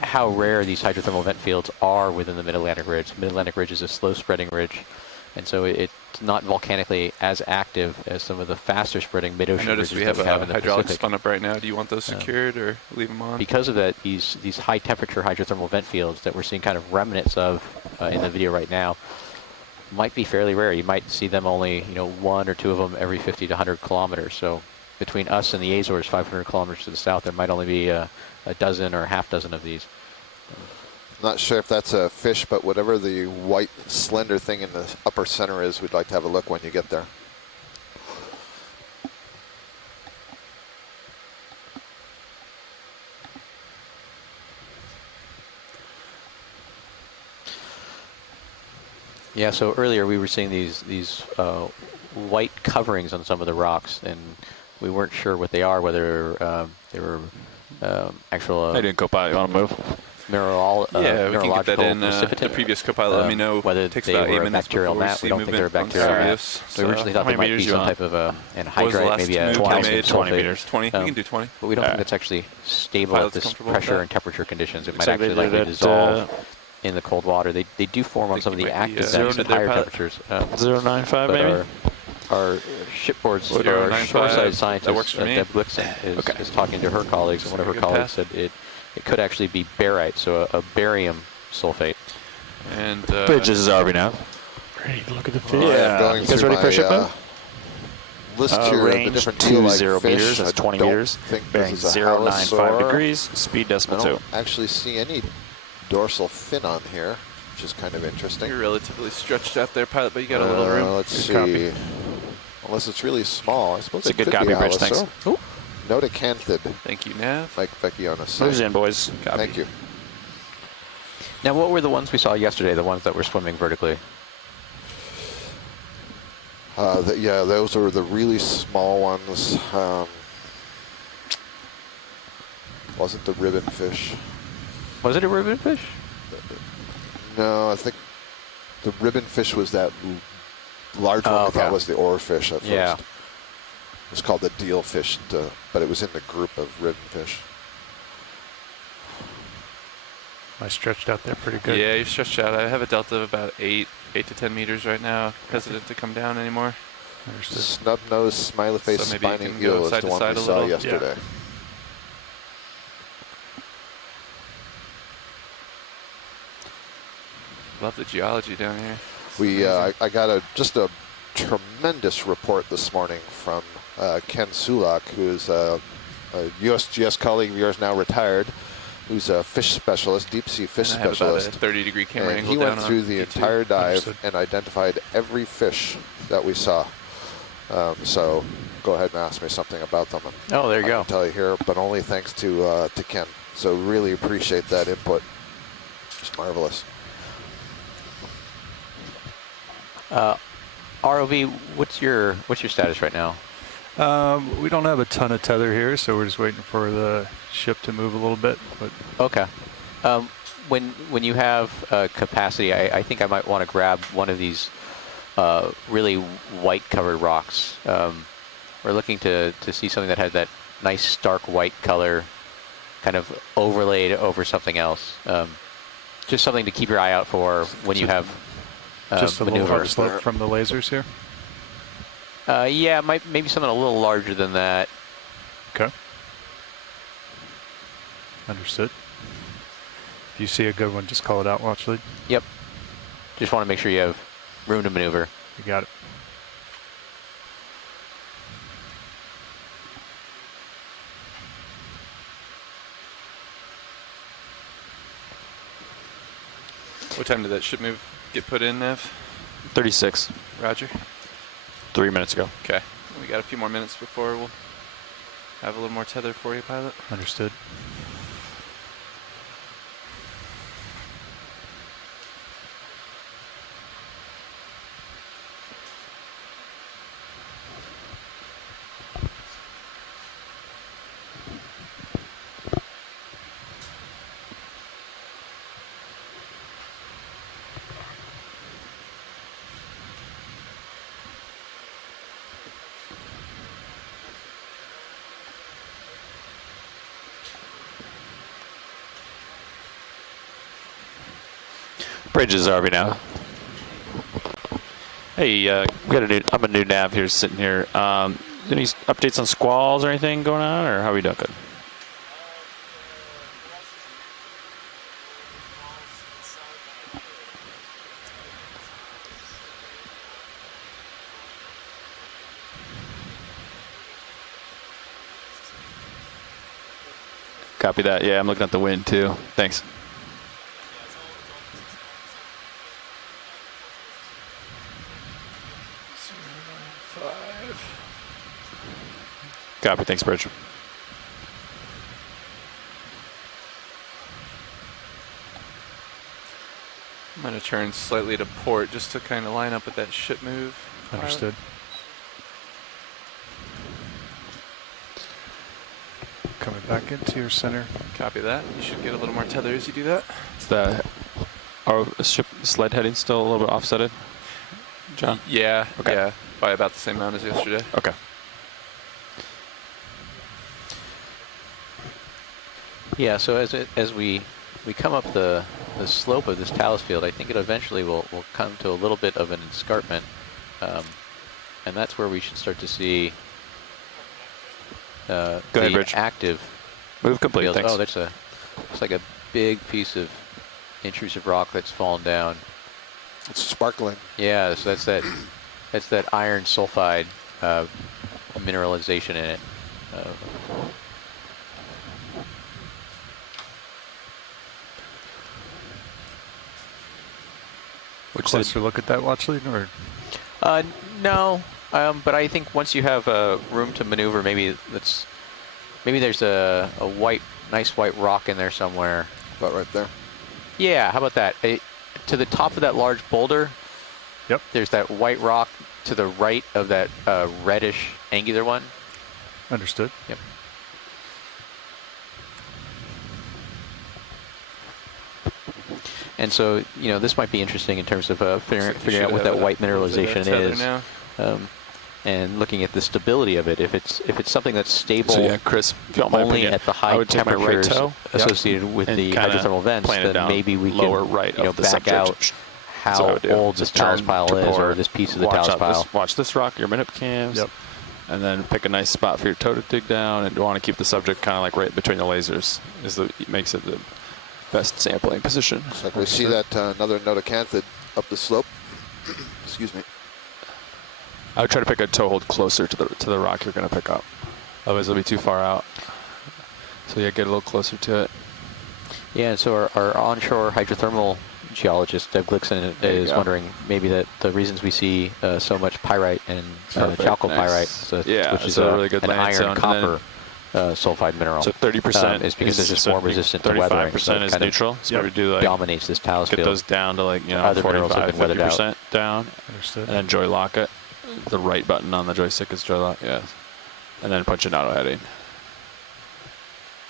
how rare these hydrothermal vent fields are within the Mid-Atlantic Ridge. Mid-Atlantic Ridge is a slow-spreading ridge, and so it's not volcanically as active as some of the faster spreading mid-ocean I ridges noticed we have that we have a in the hydraulic Pacific. spun up right now. Do you want those secured or leave them on? Because of that, these high temperature hydrothermal vent fields that we're seeing kind of remnants of in the video right now might be fairly rare. You might see them only, one or two of them every 50 to 100 kilometers. So between us and the Azores, 500 kilometers to the south, there might only be a dozen or a half dozen of these. Not sure if that's a fish, but whatever the white slender thing in the upper center is, we'd like to have a look when you get there. Yeah, so earlier we were seeing these white coverings on some of the rocks, and we weren't sure what they are, whether they were actual Hey, didn't co-pilot, you want to move? Yeah, we can get that in. The precipitant, previous co-pilot let me know. whether It takes they about 8 were a minutes bacterial before we mat. see We don't think they're a movement on bacterial mat. Sirius, We originally so thought they How many might be meters you some want? type of What was the anhydrite, last maybe a move we calcium made? 20 sulfate. meters. 20. We can do 20. But we don't think that's actually stable at Pilot's this comfortable with pressure that? and temperature conditions. It might Looks like they actually did likely it at, dissolve in the cold water. They do form on Think some of you the might be, active zero vents to at their higher pilot. temperatures. 095 But maybe? our shipboard's What, our 095? shoreside That scientist, works for me. Deb Glickson, is talking to her colleagues, and one of her Good colleagues path. said it could actually be barite, so a barium sulfate. And Bridges is RV now. Ready to look at the fish? Yeah. Going You guys through ready for my, shipment? list here of the Range different 20 eel-like fish. meters, that's I 20 don't meters. think Bearing this is a 095 halosaur. degrees, speed I decimal 2. don't actually see any dorsal fin on here, which is kind of interesting. you're relatively stretched out there, pilot, but you got a little room. Let's see. Good copy. Unless it's really small, I suppose It's a it good could copy, be a Rich, thanks. halosaur. Notocanthid, Thank you, Nav. Mike Vecchionis. Moves in, boys. Copy. Thank you. Now, what were the ones we saw yesterday, the ones that were swimming vertically? Yeah, those are the really small ones. Wasn't the ribbon fish? Was it a ribbon fish? No, I think the ribbon fish was that large one I thought was the oarfish at first. Yeah. It was called the deal fish, but it was in the group of ribbon fish. I stretched out there pretty good. Yeah, you're stretched out. I have a delta of about 8 to 10 meters right now. Hesitant to come down anymore. Understood. Snub-nosed, smiley-faced, So maybe you spiny can go eel is side the to one we side a saw little. yesterday. Love the geology down here. I got just a tremendous report this morning from Ken Sulak, who's a USGS colleague of yours, now retired, who's a fish specialist, deep sea fish And I have specialist. about a 30-degree camera And angle he down went through on the YouTube. entire dive Understood. and identified every fish that we saw. So go ahead and ask me something about them. Oh, there you I go. can tell you here, but only thanks to Ken. So really appreciate that input. It's marvelous. ROV, what's your status right now? We don't have a ton of tether here, so we're just waiting for the ship to move a little bit. But Okay. When you have capacity, I think I might want to grab one of these really white covered rocks. We're looking to see something that has that nice stark white color kind of overlaid over something else. Just something to keep your eye out for when you have just a little maneuvers. upslope from the lasers here. Yeah, maybe something a little larger than that. Okay. Understood. If you see a good one, just call it out, watch lead. Yep. Just want to make sure you have room to maneuver. You got it. What time did that ship move get put in, Nev? 36, Roger. 3 minutes ago. Okay. We got a few more minutes before we'll have a little more tether for you, pilot. Understood. Bridges RV now. Hey, I'm a new nav here, sitting here. Any updates on squalls or anything going on, or how are we doing? Copy that. Yeah, I'm looking at the wind too. Thanks. Copy. Thanks, Bridge. I'm going to turn slightly to port just to kind of line up with that ship move. Understood. Coming back into your center. Copy that. You should get a little more tether as you do that. Is our ship sled heading still a little bit offsetted, John? Yeah. Okay. Yeah. By about the same amount as yesterday. Okay. Yeah, so as we come up the slope of this talus field, I think it eventually will come to a little bit of an escarpment, and that's where we should start to see Go ahead, Rich. active Move complete. fields. Thanks. Oh, it's like a big piece of intrusive rock that's fallen down. It's sparkling. Yeah, so that's that iron sulfide mineralization in it. Closer look at that watch lead, or? No, but I think once you have room to maneuver, maybe there's a nice white rock in there somewhere. About right there. Yeah, how about that? To the top of that large boulder. Yep. There's that white rock to the right of that reddish angular one. Understood. Yep. And so, this might be interesting in terms of figuring out what that white mineralization is, and looking at the stability of it. If it's something that's stable, So yeah, Chris, if you don't mind only picking it, at the I high would take my right temperatures toe, associated with and the kinda hydrothermal vents, plant it then down maybe we lower can right of the back subject. out That's what I how would do. old this Just talus turn pile to is, or port, this piece of the watch talus out pile. watch this rock, your minute cams, Yep. and then pick a nice spot for your toe to dig down, and you want to keep the subject kind of like right between the lasers. Makes it the best sampling position. So we see that another notocanthid up the slope. Excuse me. I would try to pick a toe hold closer to the rock you're going to pick up. Otherwise, it'll be too far out. So yeah, get a little closer to it. Yeah, and so our onshore hydrothermal geologist, Deb Glickson, is wondering maybe that the reasons we see so much pyrite and chalcopyrite, which is a really good an iron copper sulfide mineral. So 30% is because it's just more resistant to weathering. 35% is neutral. So we do dominates this talus get field. those down to other minerals have been weathered out. 50% down. Understood. And then joy lock it. The right button on the joystick is joy lock, yeah. And then punch in auto heading.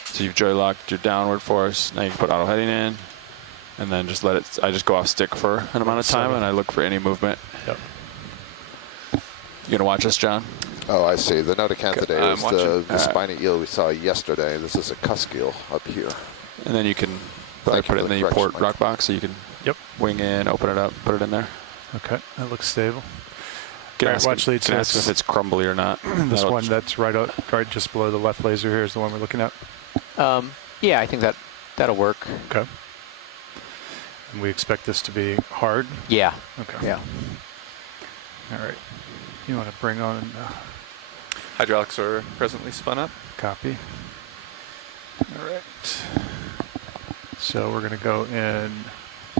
So you've joy locked your downward force. Now you can put auto heading in, and then just let it. I just go off stick for an amount of time, and I look for any movement. Yep. You gonna watch this, John? Oh, I see. The notocanthid is the Alright. spiny eel we saw yesterday. This is a cusk eel up here. And then you can Thank put you it for in the the port correction, rock box, so you can wing in, open it up, put it in there. Okay, that looks stable. Can Alright, watch lead. Can ask if it's crumbly or not. This one that's right just below the left laser here is the one we're looking at. Yeah, I think that'll work. Okay. And we expect this to be hard? Yeah. Okay. Yeah. All right. You want to bring on... Hydraulics are presently spun up. Copy. All right. So we're going to go in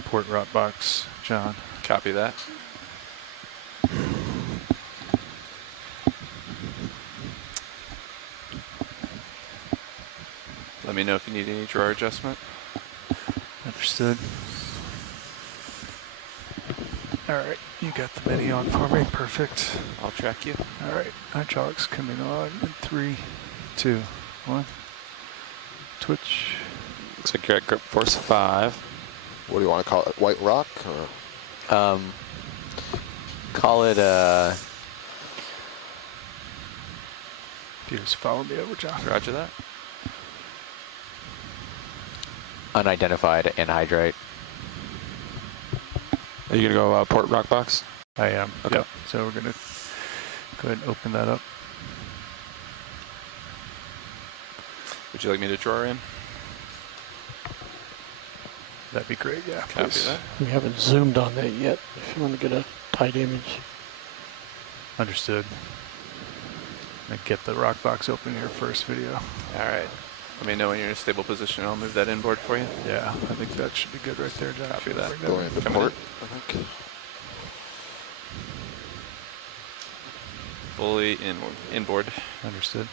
port rock box, John. Copy that. Let me know if you need any drawer adjustment. Understood. All right, you got the mini on for me. Perfect. I'll track you. All right, hydraulics coming on in 3, 2, 1. Twitch. Looks like you're at grip force 5. What do you want to call it? White rock? Or? Call it If you just follow me over, John. Roger that. unidentified anhydrite. Are you gonna go port rock box? I am. Okay. Yep. So we're going to go ahead and open that up. Would you like me to draw her in? That'd be great, yeah. Copy Please. that. We haven't zoomed on that yet, if you want to get a tight image. Understood. I'm going to get the rock box open here first video. All right. Let me know when you're in a stable position. I'll move that inboard for you. Yeah, I think that should be good right there, John. Copy that. Going into Coming port. in. Fully inboard. Understood.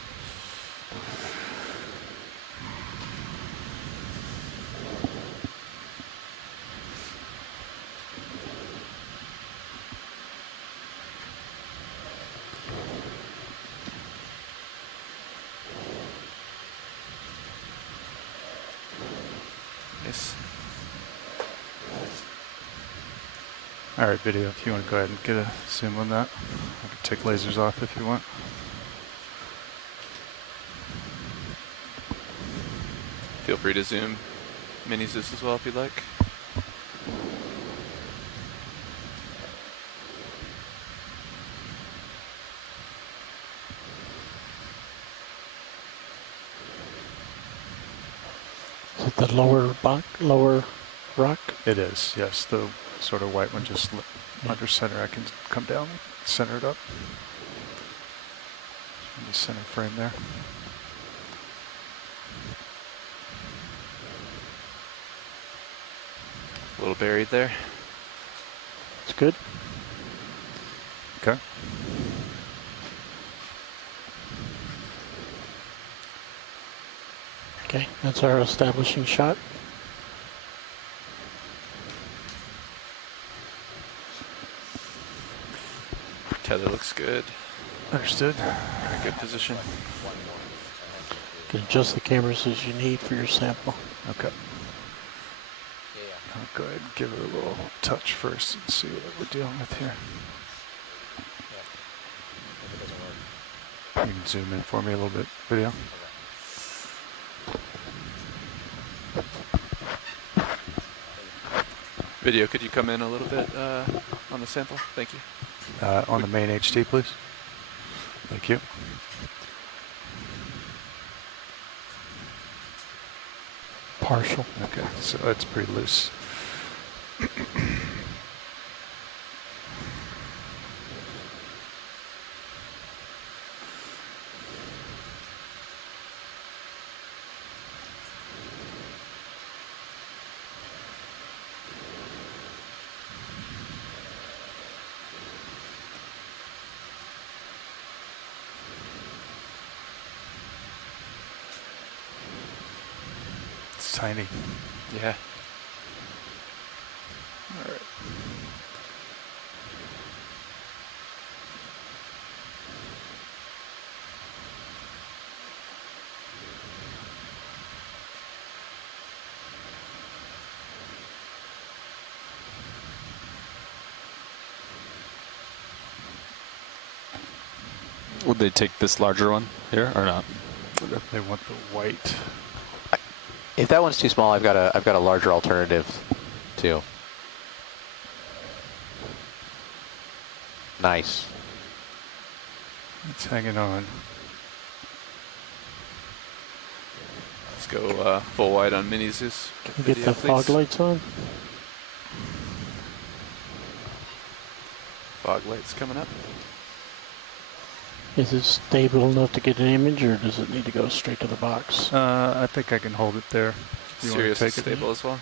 Nice. All right, video, if you want to go ahead and get a zoom on that. I can take lasers off if you want. Feel free to zoom mini Zeus as well if you'd like. Is it the lower rock? It is, yes. The sort of white one just under center. I can come down, center it up. In the center frame there. A little buried there. It's good. Okay. Okay, that's our establishing shot. Tether looks good. Understood. Very good position. You can adjust the cameras as you need for your sample. Okay. I'll go ahead and give it a little touch first and see what we're dealing with here. You can zoom in for me a little bit, video. Video, could you come in a little bit on the sample? Thank you. On the main HT, please. Thank you. Partial. Okay, so that's pretty loose. It's tiny. Yeah. All right. Would they take this larger one here or not? They want the white. If that one's too small, I've got a larger alternative too. Nice. It's hanging on. Let's go full wide on mini Zeus. Can we get the fog lights on? Fog lights coming up. Is it stable enough to get an image, or does it need to go straight to the box? I think I can hold it there. You want to Sirius take is it? stable as well.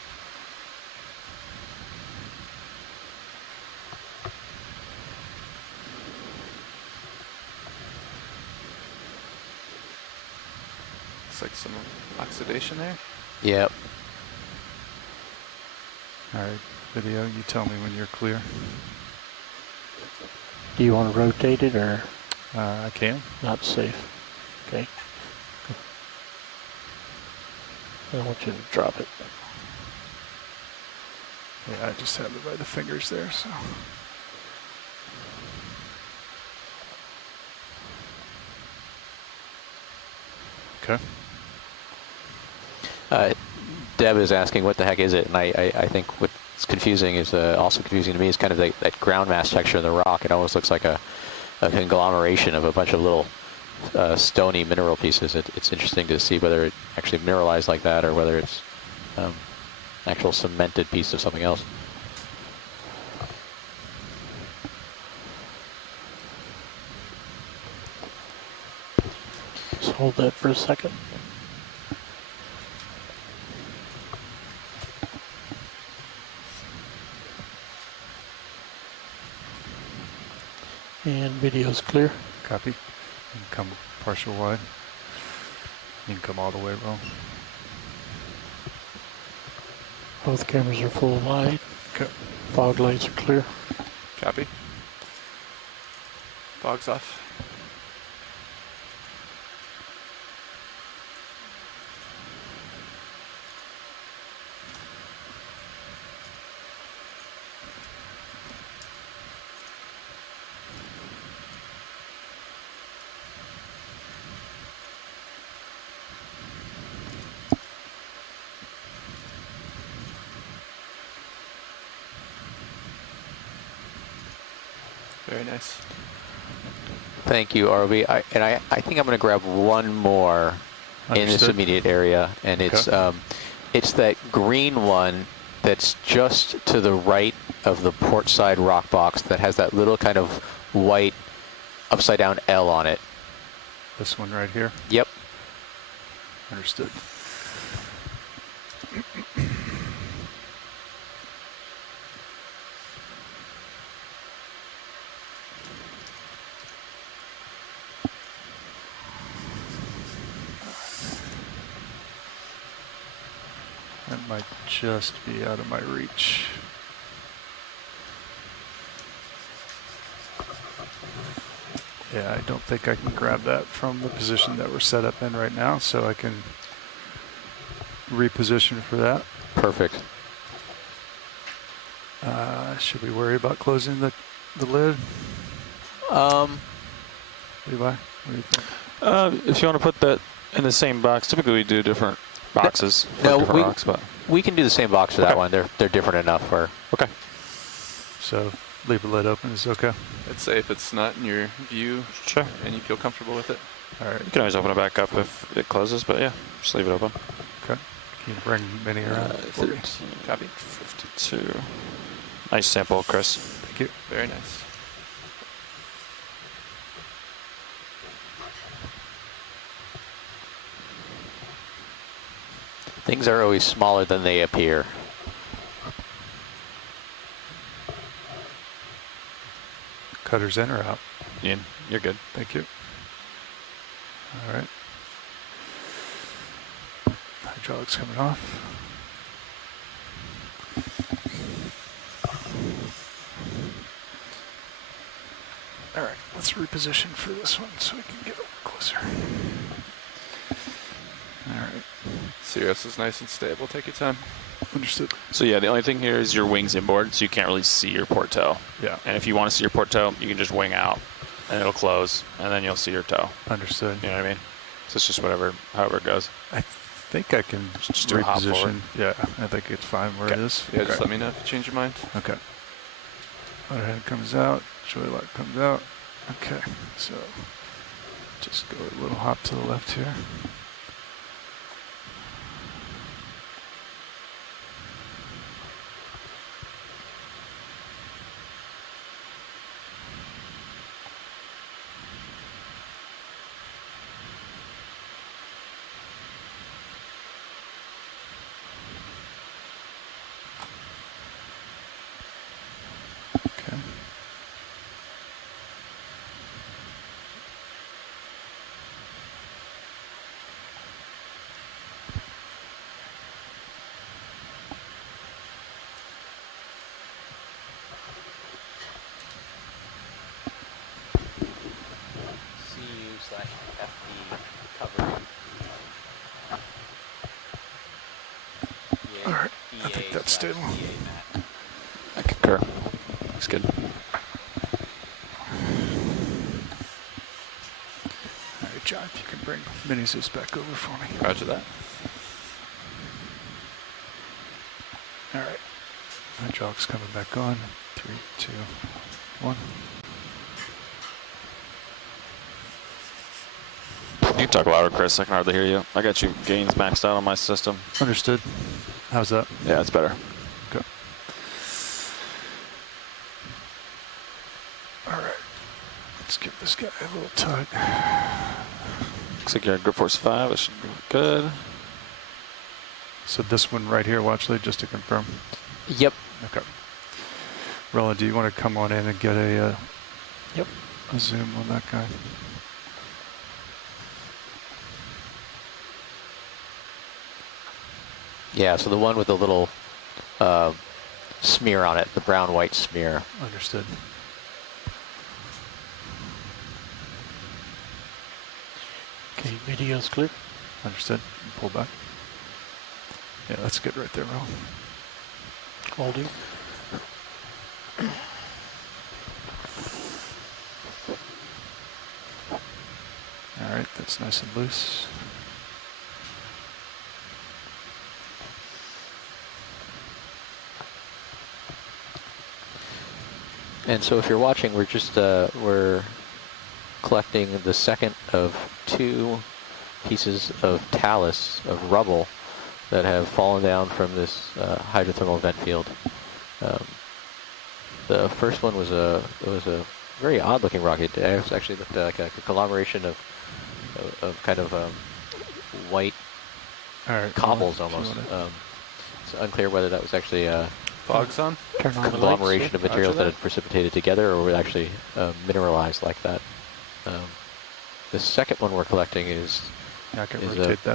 Looks like some oxidation there. Yep. All right, video, you tell me when you're clear. Do you want to rotate it, or I can. not safe? Okay. I don't want you to drop it. Yeah, I just have it by the fingers there, so. Okay. Deb is asking what the heck is it, and I think with that's confusing is also confusing to me is kind of that ground mass texture in the rock. It almost looks like a conglomeration of a bunch of little stony mineral pieces. It's interesting to see whether it actually mineralized like that or whether it's actual cemented piece of something else. Just hold that for a second. And video's clear. Copy. You can come partial wide. You can come all the way low. Both cameras are full wide. Okay. Fog lights are clear. Copy. Fog's off. Very nice. Thank you, ROV. I think I'm going to grab one more in this immediate area, and it's that green one that's just to the right of the port side rock box that has that little kind of white upside down L on it. This one right here? Yep. Understood. That might just be out of my reach. Yeah, I don't think I can grab that from the position that we're set up in right now, so I can reposition for that. Perfect. Should we worry about closing the lid? Levi, what do you think? If you want to put that in the same box, typically we do different boxes. No, different rocks, but we can do the same box for that one. They're different enough for. Okay. So leave the lid open is okay? I'd say if it's not in your view Sure. and you feel comfortable with it. All right. You can always open it back up if it closes, but yeah, just leave it open. Okay. Can you bring Minnie around? 13, Copy. 52. Nice sample, Chris. Thank you. Very nice. Things are always smaller than they appear. Cutters in or out? In. You're good. Thank you. All right. Hydraulics coming off. All right, let's reposition for this one so we can get a little closer. All right. Sirius is nice and stable. Take your time. Understood. So yeah, the only thing here is your wings inboard, so you can't really see your port toe. Yeah. And if you want to see your port toe, you can just wing out, and it'll close, and then you'll see your toe. Understood. You know what I mean? So it's just however it goes. I think I can Just do a hop forward. reposition. Yeah, I think it's fine where it is. Yeah, just let me know if you change your mind. Okay. Overhead comes out, joy lock comes out. Okay, so just go a little hop to the left here. Okay. CU/FD covering. All right, I think that's stable. I concur. Looks good. All right, John, if you can bring Mini Zeus back over for me. Roger that. All right. Jock's coming back on. 3, 2, 1. You can talk louder, Chris. I can hardly hear you. I got you gains maxed out on my system. Understood. How's that? Yeah, it's better. Okay. All right. Let's give this guy a little tug. Looks like you're at grip force 5. That should be good. So this one right here, watch lead, just to confirm. Yep. Okay. Roland, do you want to come on in and get a a zoom on that guy? Yeah, so the one with the little smear on it, the brown-white smear. Understood. Okay, video's clear. Understood. Pull back. Yeah, that's good right there, Roland. Holding. All right, that's nice and loose. And so if you're watching, we're just we're collecting the second of 2 pieces of talus, of rubble, that have fallen down from this hydrothermal vent field. The first one was a very odd-looking rock. It actually looked like a conglomeration of kind of white cobbles almost. It's unclear whether that was actually a Fogs on? conglomeration of materials that had precipitated together or were actually mineralized like that. The second one we're collecting is a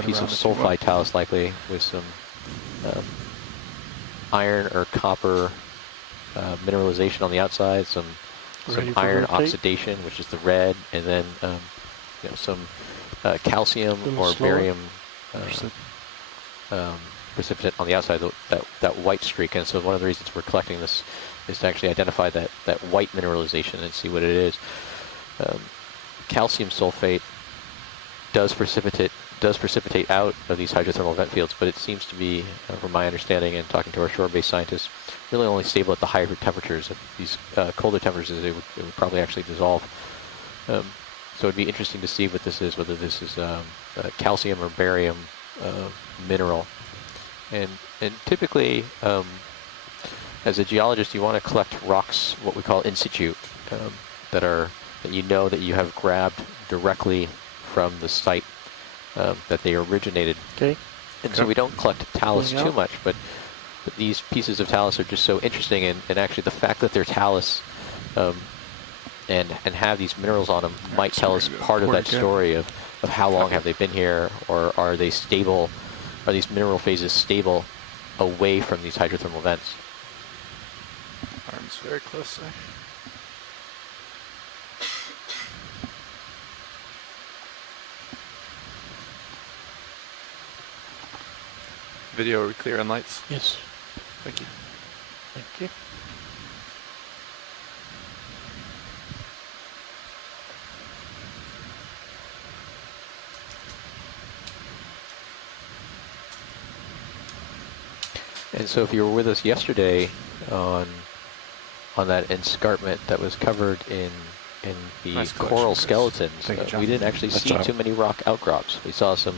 piece of sulfide talus, likely with some iron or copper mineralization on the outside, some iron oxidation, which is the red, and then some calcium or barium precipitate on the outside, that white streak. And so one of the reasons we're collecting this is to actually identify that white mineralization and see what it is. Calcium sulfate does precipitate out of these hydrothermal vent fields, but it seems to be, from my understanding and talking to our shore-based scientists, really only stable at the higher temperatures. At these colder temperatures, it would probably actually dissolve. So it'd be interesting to see what this is, whether this is calcium or barium mineral. And typically, as a geologist, you want to collect rocks, what we call in situ, that you have grabbed directly from the site that they originated. Okay. And so we don't collect talus too much, but these pieces of talus are just so interesting, and actually the fact that they're talus and have these minerals on them might tell us part of that story of how long have they been here, or are they stable, are these mineral phases stable away from these hydrothermal vents? Arms very closely. Video, are we clear on lights? Yes. Thank you. Thank you. And so if you were with us yesterday on that escarpment that was covered in the Nice coral collection, skeletons, we didn't actually see too many rock outcrops. We saw some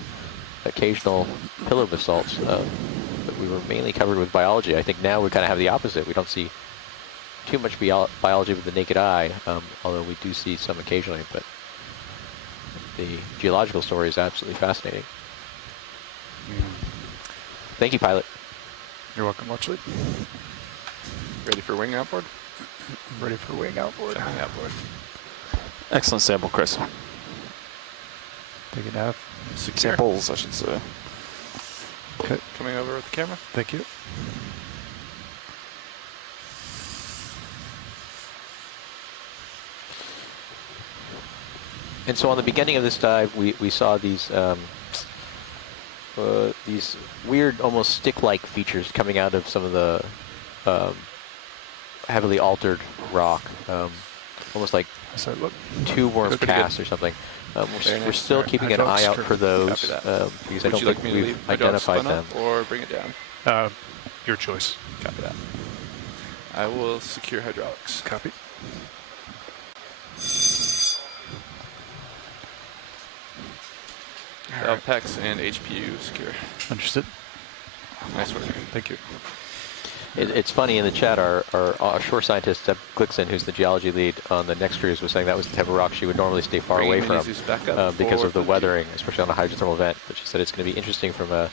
occasional pillar basalts, but we were mainly covered with biology. I think now we kind of have the opposite. We don't see too much biology with the naked eye, although we do see some occasionally, but the geological story is absolutely fascinating. Thank you, pilot. You're welcome, watch lead. Ready for wing outboard? Ready for wing outboard. Wing outboard. Excellent sample, Chris. Take it out. Samples, I should say. Okay. Coming over with the camera. Thank you. And so on the beginning of this dive, we saw these weird, almost stick-like features coming out of some of the heavily altered rock, almost like tube worm casts or something. We're still keeping an eye out for those because I don't think we've identified them. Or bring it down? Your choice. Copy that. I will secure hydraulics. Copy. Valve packs and HPU secure. Understood. Nice work. Thank you. It's funny, in the chat, our shore scientist, Seb Glickson, who's the geology lead on the next cruise, was saying that was the type of rock she would normally stay far away from because of the weathering, especially on a hydrothermal vent. But she said it's going to be interesting from an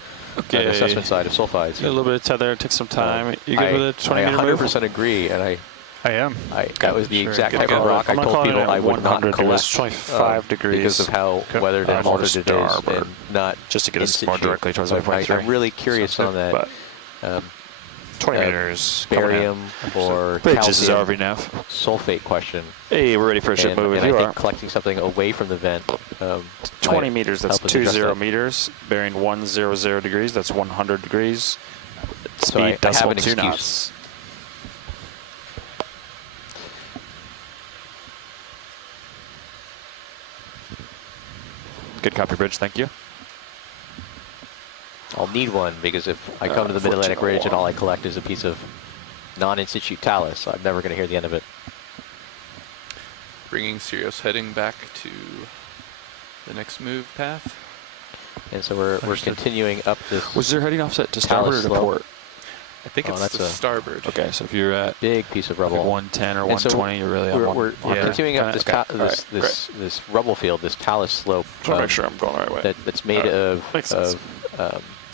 assessment side of sulfides. A little bit of tether, take some time. You good with a 20-meter move? I 100% agree, and I am. That was the exact type of rock I told people I would not collect 25 degrees because of how weathered and altered it is, and not just to get us more directly towards the the point. I'm really curious on that. 20 meters. Barium or Bridges is calcium RV nav. sulfate question. Hey, we're ready for a ship move. And I think collecting something away from the vent. 20 meters. That's 20 meters. Bearing 100 degrees. That's 100 degrees. So I have an 2 excuse. knots. Good copy, Bridge. Thank you. I'll need one, because if I come to the Mid-Atlantic Ridge and all I collect is a piece of non-in-situ talus, I'm never going to hear the end of it. Bringing Sirius heading back to the next move path. And so we're continuing up this. Was there heading offset to starboard or to port? I think it's the starboard. Okay, so if you're at big piece of rubble, like 110 or 120, you're really on we're continuing up this rubble field, this talus slope. Just want to make sure I'm going the right way. That's made of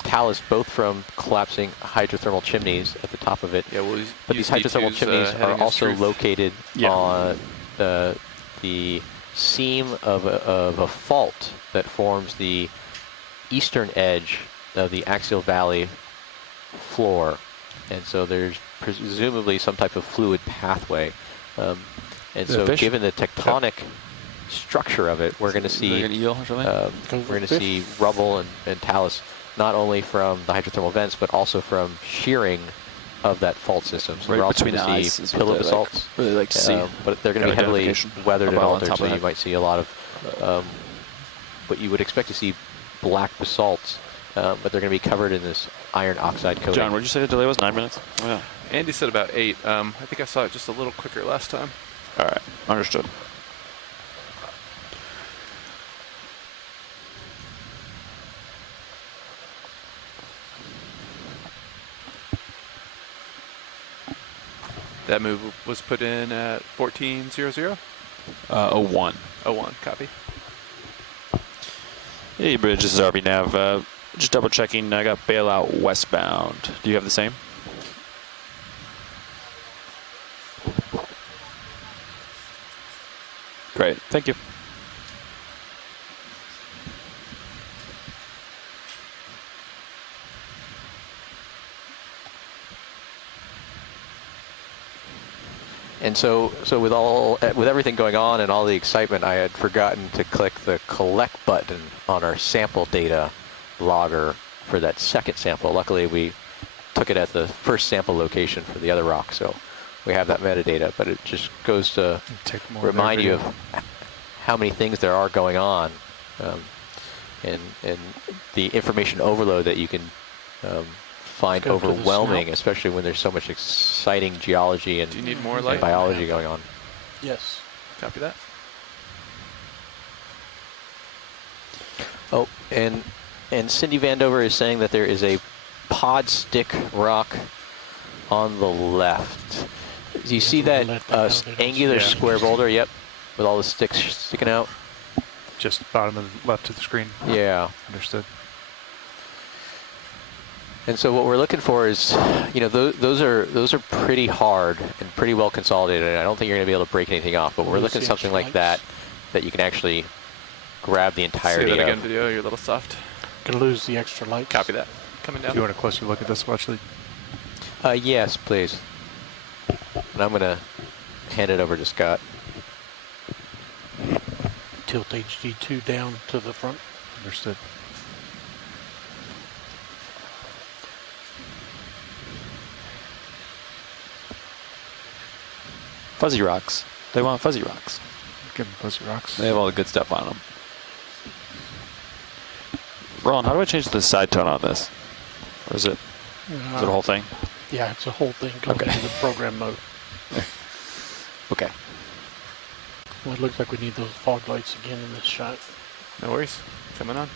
talus, both from collapsing hydrothermal chimneys at the top of it. Yeah, but these hydrothermal chimneys are also located on the seam of a fault that forms the eastern edge of the axial valley floor. And so there's presumably some type of fluid pathway. And so given the tectonic structure of it, we're going to see rubble and talus, not only from the hydrothermal vents, but also from shearing of that fault system. So we're also going to see pillow basalts. Really like to see. But they're going to be heavily weathered and altered, so you might see a lot of what you would expect to see black basalts, but they're going to be covered in this iron oxide coating. John, what did you say the delay was? 9 minutes? Oh, yeah. Andy said about 8. I think I saw it just a little quicker last time. All right, understood. That move was put in at 1400? 01. 01, copy. Hey, Bridge, this is RV Nav. Just double checking, I got bailout westbound. Do you have the same? Great, thank you. And so with everything going on and all the excitement, I had forgotten to click the collect button on our sample data logger for that second sample. Luckily, we took it at the first sample location for the other rock, so we have that metadata. But it just goes to remind you of how many things there are going on, and the information overload that you can find overwhelming, especially when there's so much exciting geology and, and biology going on. Yes. Copy that. Oh, and Cindy Vandover is saying that there is a pod stick rock on the left. Do you see that angular square boulder? Yep, with all the sticks sticking out. Just bottom and left of the screen. Yeah. Understood. And so what we're looking for is, those are pretty hard and pretty well consolidated. And I don't think you're going to be able to break anything off. But we're looking at something like that you can actually grab the entirety of. Say that again, video. You're a little soft. Gonna lose the extra light. Copy that. Coming down. Do you want a closer look at this, watch lead? Yes, please. And I'm going to hand it over to Scott. Tilt HD2 down to the front. Understood. Fuzzy rocks. They want fuzzy rocks. Give them fuzzy rocks. They have all the good stuff on them. Roland, how do I change the side tone on this? Or is it the whole thing? Yeah, it's a whole thing going into the program mode. Okay. Well, it looks like we need those fog lights again in this shot. No worries. Coming on.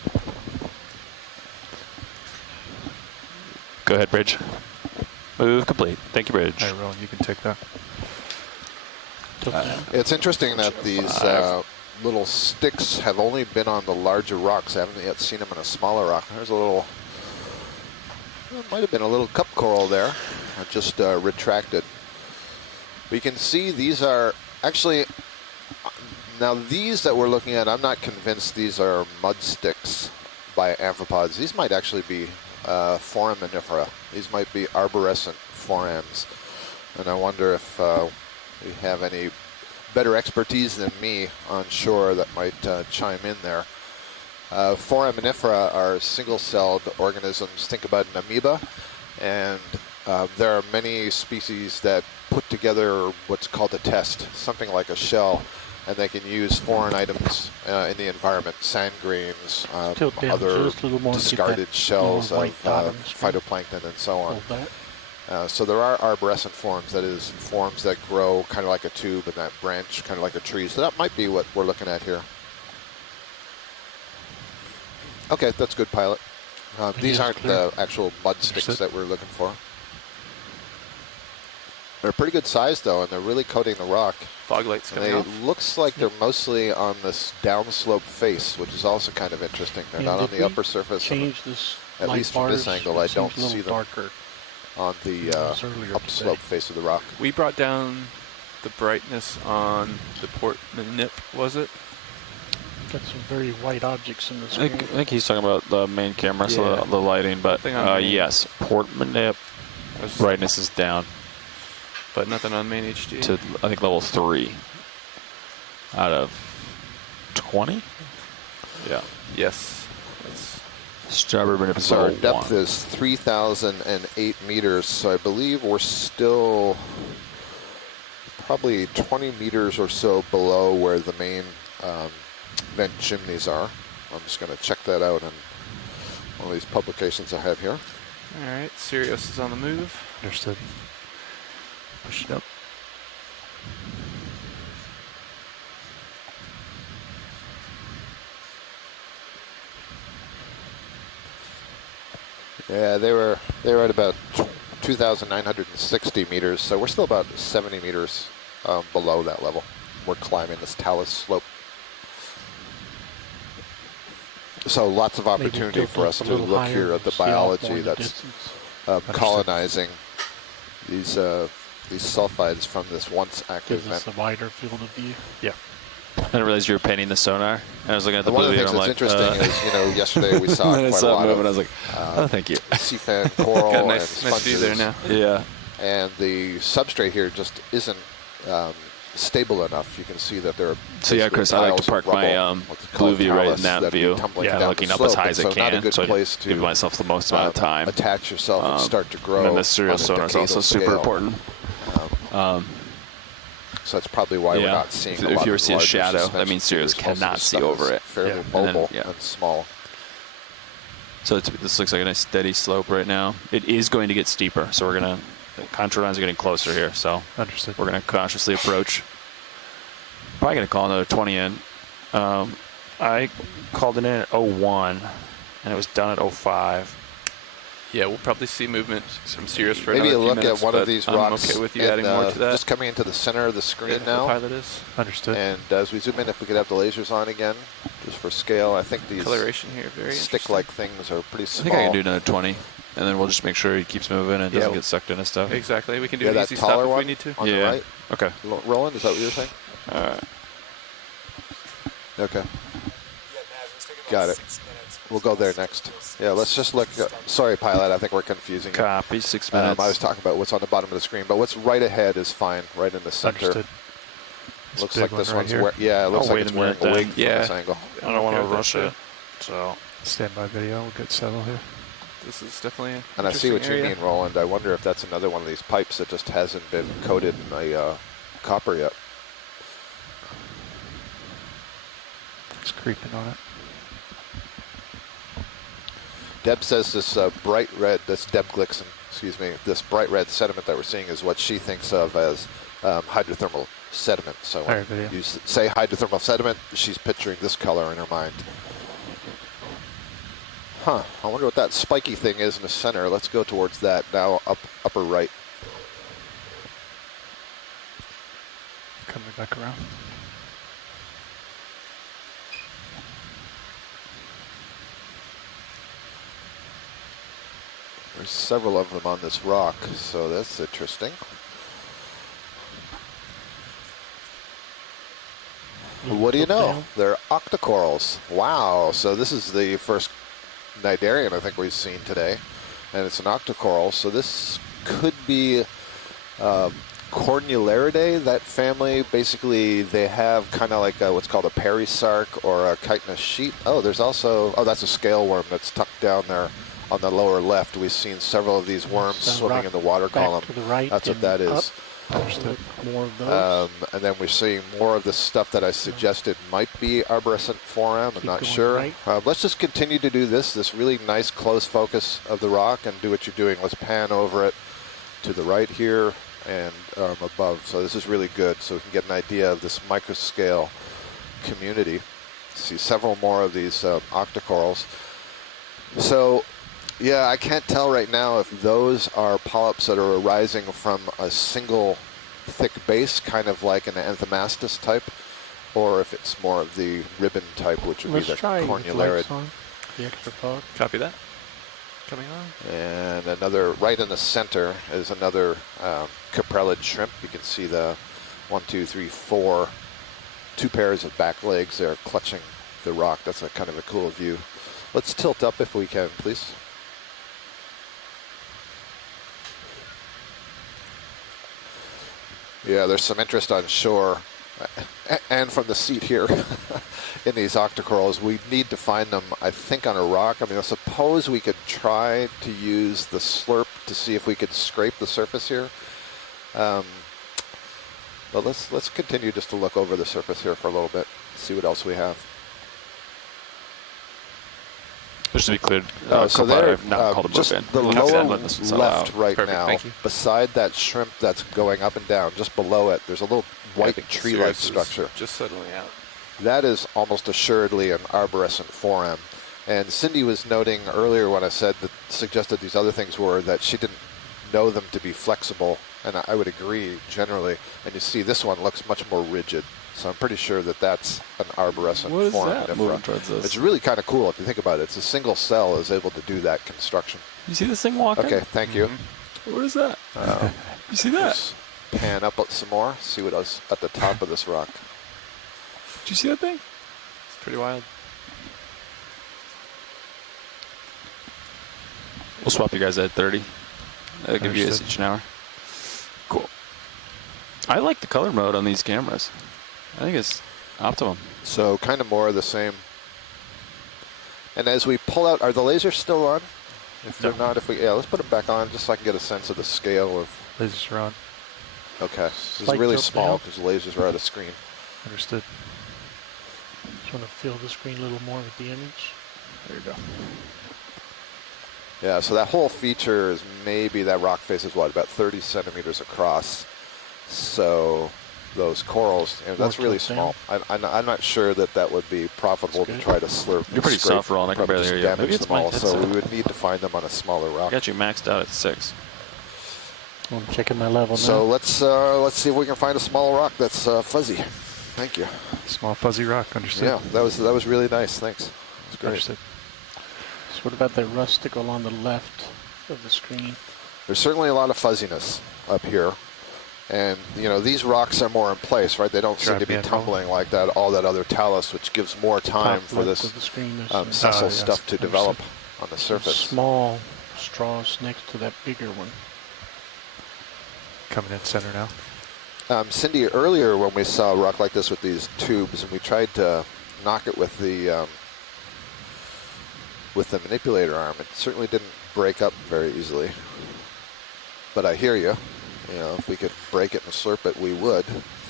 Go ahead, Bridge. Move complete. Thank you, Bridge. All right, Rowan, you can take that. It's interesting that these little sticks have only been on the larger rocks. I haven't yet seen them in a smaller rock. There's a little, it might have been a little cup coral there. I just retracted. We can see these are actually, now these that we're looking at, I'm not convinced these are mud sticks by amphipods. These might actually be foraminifera. These might be arborescent forams. And I wonder if we have any better expertise than me on shore that might chime in there. Foraminifera are single-celled organisms. Think about an amoeba, and there are many species that put together what's called a test, something like a shell, and they can use foreign items in the environment, sand grains, other discarded shells of phytoplankton and so on. So there are arborescent forms, that is, forms that grow kind of like a tube and that branch kind of like a tree. So that might be what we're looking at here. Okay, that's good, pilot. These aren't the actual mud sticks that we're looking for. They're pretty good size, though, and they're really coating the rock. Fog lights coming off. off. It looks like they're mostly on this downslope face, which is also kind of interesting. They're not on the upper surface. Change this at least from this angle, I don't see them darker on the upslope face of the rock. We brought down the brightness on the port nip, was it? Got some very white objects in the screen. I think he's talking about the main camera, so the lighting, but yes, port nip brightness is down. But nothing on main HD? To, I think, level 3 out of 20? Yeah. Yes. Starboard manip is So our level depth 1. is 3,008 meters, so I believe we're still probably 20 meters or so below where the main vent chimneys are. I'm just going to check that out in one of these publications I have here. All right, Sirius is on the move. Understood. Push it up. Yeah, they were at about 2,960 meters, so we're still about 70 meters below that level. We're climbing this talus slope. So lots of opportunity for us to look here at the biology that's colonizing these sulfides from this once active vent. Gives us a wider field of view. Yeah. I didn't realize you were painting the sonar. I was looking at the One of blue the view, things and that's I'm like, interesting is, you know, yesterday we saw quite a lot of. I was like, oh, thank you. Sea fan coral Got a and nice view sponges. there now. Yeah. And the substrate here just isn't stable enough. You can see that there are. So yeah, Chris, I like to park my blue view right in that view. Yeah, looking up as high as I can, so I give myself the most amount of time. Attach yourself and start to grow. And then the serial sonar is also super important. So that's probably why we're not seeing a lot if you ever of see a larger shadow, that suspension means Sirius spheres. Most of cannot this see stuff over is it. Fairly mobile and small. So this looks like a nice steady slope right now. It is going to get steeper, so we're going to, the contour lines are getting closer here, so Understood. we're going to cautiously approach. Probably going to call another 20 in. I called it in at 01, and it was done at 05. Yeah, we'll probably see movement from Sirius for Maybe another a few look minutes, at one of these rocks. I'm okay with you and, adding more to that. Just coming into the center of the screen now. The pilot is. Understood. And as we zoom in, if we could have the lasers on again, just for scale, I think these Coloration here, very stick-like things are pretty I small. think I can do another 20, and then we'll just make sure he keeps moving and doesn't get sucked into stuff. Exactly. We can do Yeah, an that easy stop taller if one we need to. on the right. Okay. Roland, is that what you were saying? All right. Okay. Got it. We'll go there next. Yeah, let's just look. Sorry, pilot. I think we're confusing you. Copy. 6 minutes. I was talking about what's on the bottom of the screen, but what's right ahead is fine, right in the center. Understood. Looks like this one's here. it looks like it's wearing a wig from Yeah. this angle. I don't want to rush it. So Standby video. We'll get settled here. This is definitely an And I see what you interesting mean, Roland. I wonder if that's another one of these pipes that just hasn't been coated in a copper yet. It's creeping on it. Deb says this bright red, that's Deb Glickson, excuse me, this bright red sediment that we're seeing is what she thinks of as hydrothermal sediment. So when you say hydrothermal sediment, she's picturing this color in her mind. Huh, I wonder what that spiky thing is in the center. Let's go towards that now, upper right. Coming back around. There's several of them on this rock, so that's interesting. What do you know? They're octocorals. Wow, so this is the first cnidarian I think we've seen today, and it's an octocoral, so this could be Cornularidae, that family. Basically, they have kind of like what's called a perisarc or a chitinous sheet. Oh, there's also, oh, that's a scale worm that's tucked down there on the lower left. We've seen several of these worms swimming in the water column. To the right, that's what that is. More of those. And then we're seeing more of the stuff that I suggested might be arborescent foram. I'm not sure. Right. Let's just continue to do this really nice close focus of the rock and do what you're doing. Let's pan over it to the right here and above. So this is really good, so we can get an idea of this microscale community. See several more of these octocorals. So yeah, I can't tell right now if those are polyps that are arising from a single thick base, kind of like an anthomastus type, or if it's more of the ribbon type, which would be the cornularid. The extra fog. Copy that. Coming on. And another, right in the center is another caprellid shrimp. You can see the 1, 2, 3, 4, 2 pairs of back legs there clutching the rock. That's a kind of a cool view. Let's tilt up if we can, please. Yeah, there's some interest on shore and from the seat here in these octocorals. We need to find them, I think, on a rock. I mean, I suppose we could try to use the slurp to see if we could scrape the surface here. But let's continue just to look over the surface here for a little bit, see what else we have. Just to be clear, so they're just the lower left right Perfect, now, beside that shrimp that's going up and down, just below it, there's a little white tree-like structure. Just settling out. That is almost assuredly an arborescent foram. And Cindy was noting earlier when I said that, suggested these other things were that she didn't know them to be flexible, and I would agree generally. And you see this one looks much more rigid. So I'm pretty sure that that's an arborescent foraminifera. It's really kind of cool if you think about it. It's a single cell is able to do that construction. You see this thing walking? Okay, thank you. What is that? You see that? Just pan up some more, see what else at the top of this rock. Did you see that thing? It's pretty wild. We'll swap you guys at 30. I'll give you guys each an hour. Cool. I like the color mode on these cameras. I think it's optimum. So kind of more of the same. And as we pull out, are the lasers still on? If they're not, let's put them back on just so I can get a sense of the scale of. Lasers are on. Okay, this is really small because the lasers are out of screen. Understood. Just want to fill the screen a little more with the image. There you go. Yeah, so that whole feature is maybe that rock face is what, about 30 centimeters across. So those corals, that's really small. I'm not sure that would be profitable to try to slurp. You're pretty soft rolling. I can barely hear you. Maybe it's them all, so we would need to find them on a smaller rock. I got you maxed out at 6. I'm checking my level now. So let's see if we can find a small rock that's fuzzy. Thank you. Small fuzzy rock, understood. Yeah, that was really nice. Thanks. It's great. Understood. So what about the rusticle on the left of the screen? There's certainly a lot of fuzziness up here. And, these rocks are more in place, right? They don't seem to be tumbling like that, all that other talus, which gives more time for this sessile stuff to develop on the surface. Small straws next to that bigger one. Coming in center now. Cindy, earlier when we saw a rock like this with these tubes, and we tried to knock it with the manipulator arm, it certainly didn't break up very easily. But I hear you. If we could break it and slurp it, we would.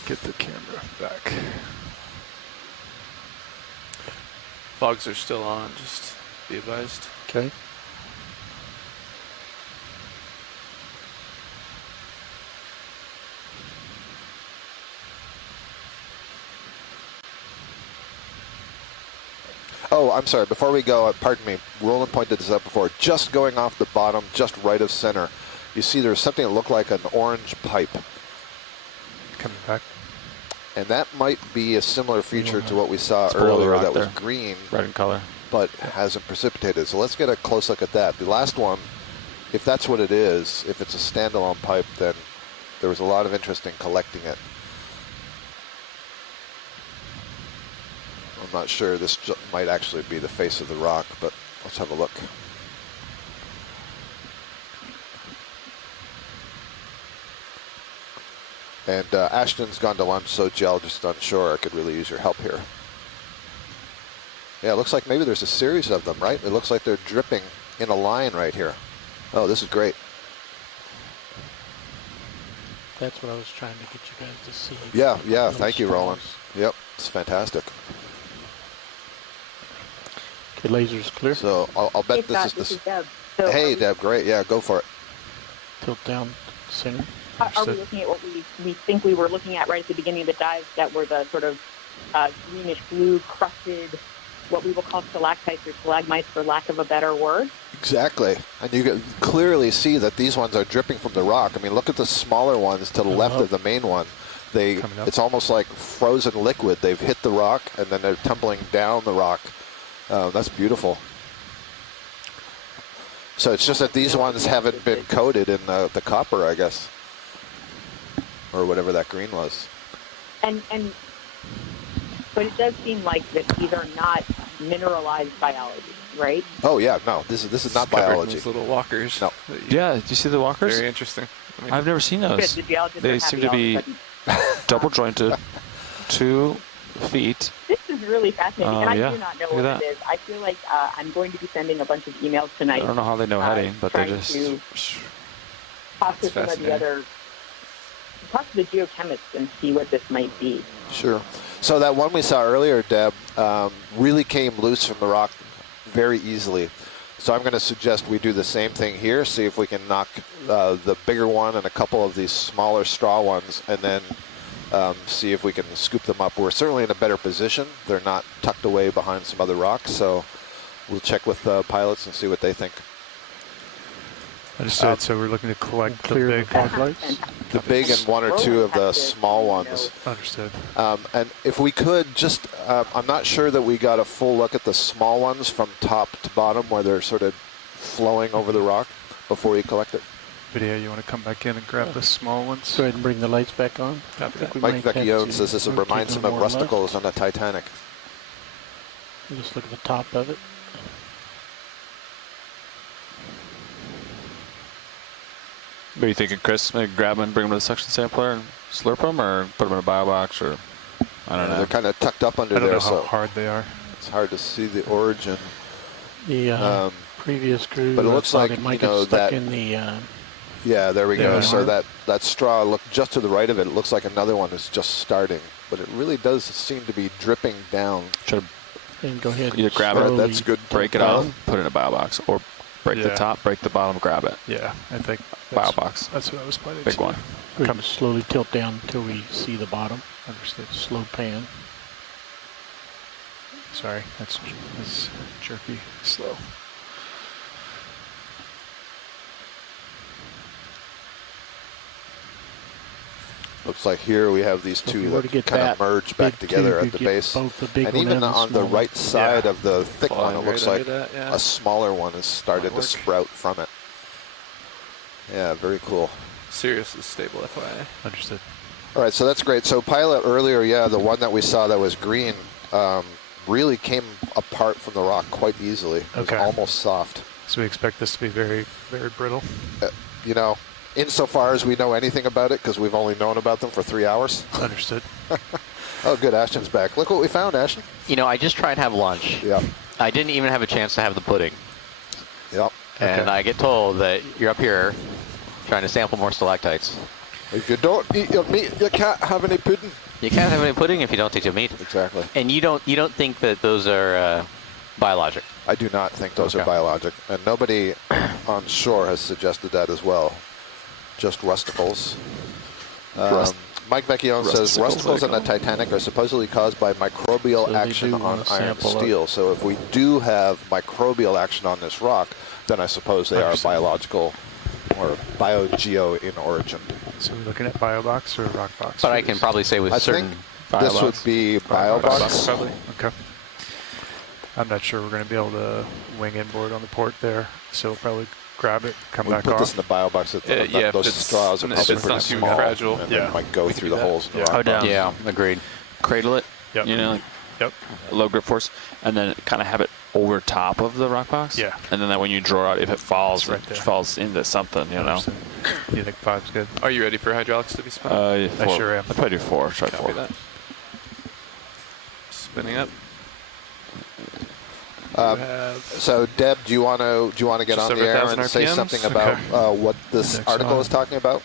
Get the camera back. Fogs are still on, just be advised. Okay. Oh, I'm sorry. Before we go, pardon me. Roland pointed this out before. Just going off the bottom, just right of center, you see there's something that looked like an orange pipe. Coming back. And that might be a similar feature to what we saw below the earlier rock that was there. green, Red in color. but hasn't precipitated. So let's get a close look at that. The last one, if that's what it is, if it's a standalone pipe, then there was a lot of interest in collecting it. I'm not sure. This might actually be the face of the rock, but let's have a look. And Ashton's gone to lunch, so geologist on shore, I could really use your help here. Yeah, it looks like maybe there's a series of them, right? It looks like they're dripping in a line right here. Oh, this is great. That's what I was trying to get you guys to see. Yeah, yeah, Those thank you, Roland. stars. Yep, it's fantastic. Okay, laser's clear. So I'll bet this is Deb. So hey, Deb, great. Yeah, go for it. Tilt down center. Are we looking at what we think we were looking at right at the beginning of the dive, that were the sort of greenish blue crusted, what we will call stalactites or stalagmites for lack of a better word? Exactly. And you can clearly see that these ones are dripping from the rock. I mean, look at the smaller ones to the left of the main one. It's almost like frozen liquid. They've hit the rock, and then they're tumbling down the rock. That's beautiful. So it's just that these ones haven't been coated in the copper, I guess, or whatever that green was. But it does seem like that these are not mineralized biology, right? Oh yeah, no, this is not biology. Those little walkers. No. Yeah, do you see the walkers? Very interesting. I mean, I've never seen those. The geologists They are seem happy to all be of a sudden. double jointed, 2 feet. This is really fascinating, and I yeah. do not know Look at what that. it is. I feel like I'm going to be sending a bunch of emails tonight. I don't know how they know heading, but they trying just... to talk to some of the other, talk to the geochemists and see what this might be. Sure. So that one we saw earlier, Deb, really came loose from the rock very easily. So I'm going to suggest we do the same thing here, see if we can knock the bigger one and a couple of these smaller straw ones, and then see if we can scoop them up. We're certainly in a better position. They're not tucked away behind some other rocks, so we'll check with pilots and see what they think. Understood. So we're looking to collect the Clear the big. fog lights. The big and one or two of the small ones. Understood. And if we could just, I'm not sure that we got a full look at the small ones from top to bottom where they're sort of flowing over the rock before you collect it. Video, you want to come back in and grab the small ones? Go ahead and bring the lights back on. I think we Mike might have Vecchione to says this rotate reminds him them of more left. rusticles on the Titanic. Just look at the top of it. What are you thinking, Chris? Maybe grab them and bring them to the suction sampler and slurp them, or put them in a bio box, or I don't know. They're kind of tucked up under I don't there, know how so hard they are. it's hard to see the origin. The previous crew, but it looks thought like, it might you know, have stuck that- in the. Yeah, there we go. Yeah. So that straw, look just to the right of it, it looks like another one is just starting, but it really does seem to be dripping down. Try to And go ahead. either and grab it, slowly that's good. break it Well, off, put it in a bio box, or break the Yeah. top, break the bottom, grab it. Yeah, I think Bio that's, box, that's what I was planning big to. one. We can slowly tilt down until we see the bottom. Understood. Slow pan. Sorry, that's jerky, slow. Looks like here we have these So if two you were that to get kind of that merge back big together tube, at you'd the get base. both the big And one even and on the small right one. side of the thick one, Falling it looks right like under that, yeah. a smaller one has started to work. sprout from it. Yeah, very cool. Sirius is stable, FYI. Understood. All right, so that's great. So pilot earlier, yeah, the one that we saw that was green really came apart from the rock quite easily. It was Okay. almost soft. So we expect this to be very, very brittle. You know, insofar as we know anything about it, because we've only known about them for 3 hours. Understood. Oh, good, Ashton's back. Look what we found, Ashton. You know, I just tried to have lunch. Yeah, I didn't even have a chance to have the pudding. yep. And Okay. I get told that you're up here trying to sample more stalactites. If you don't eat your meat, you can't have any pudding. You can't have any pudding if you don't eat your meat. Exactly. And you don't think that those are biologic? I do not think those are Okay. biologic, and nobody on shore has suggested that as well. Just rusticles. Mike Vecchione says rusticles on the Titanic are supposedly caused by microbial action on iron steel. So if we do have microbial action on this rock, then I suppose they are biological or biogeo in origin. So we're looking at biobox or rock box? But I can probably say with certain this would be biobox. Probably. Okay. I'm not sure we're going to be able to wing inboard on the port there, so we'll probably grab it, come back put off. this in the biobox. Those straws are probably pretty small, fragile. and it might go through the holes in the rock box. Yeah, agreed. Cradle it, you know, like low grip force, and then kind of have it over top of the rock box. Yeah. And then that when you draw out, if it falls, right it falls into something, you know. You think 5's good? Are you ready for hydraulics to be spun? I sure am. I'd probably do 4. Try Copy 4. that. Spinning up. So Deb, do you want to get on the air and say something about what this article is talking about?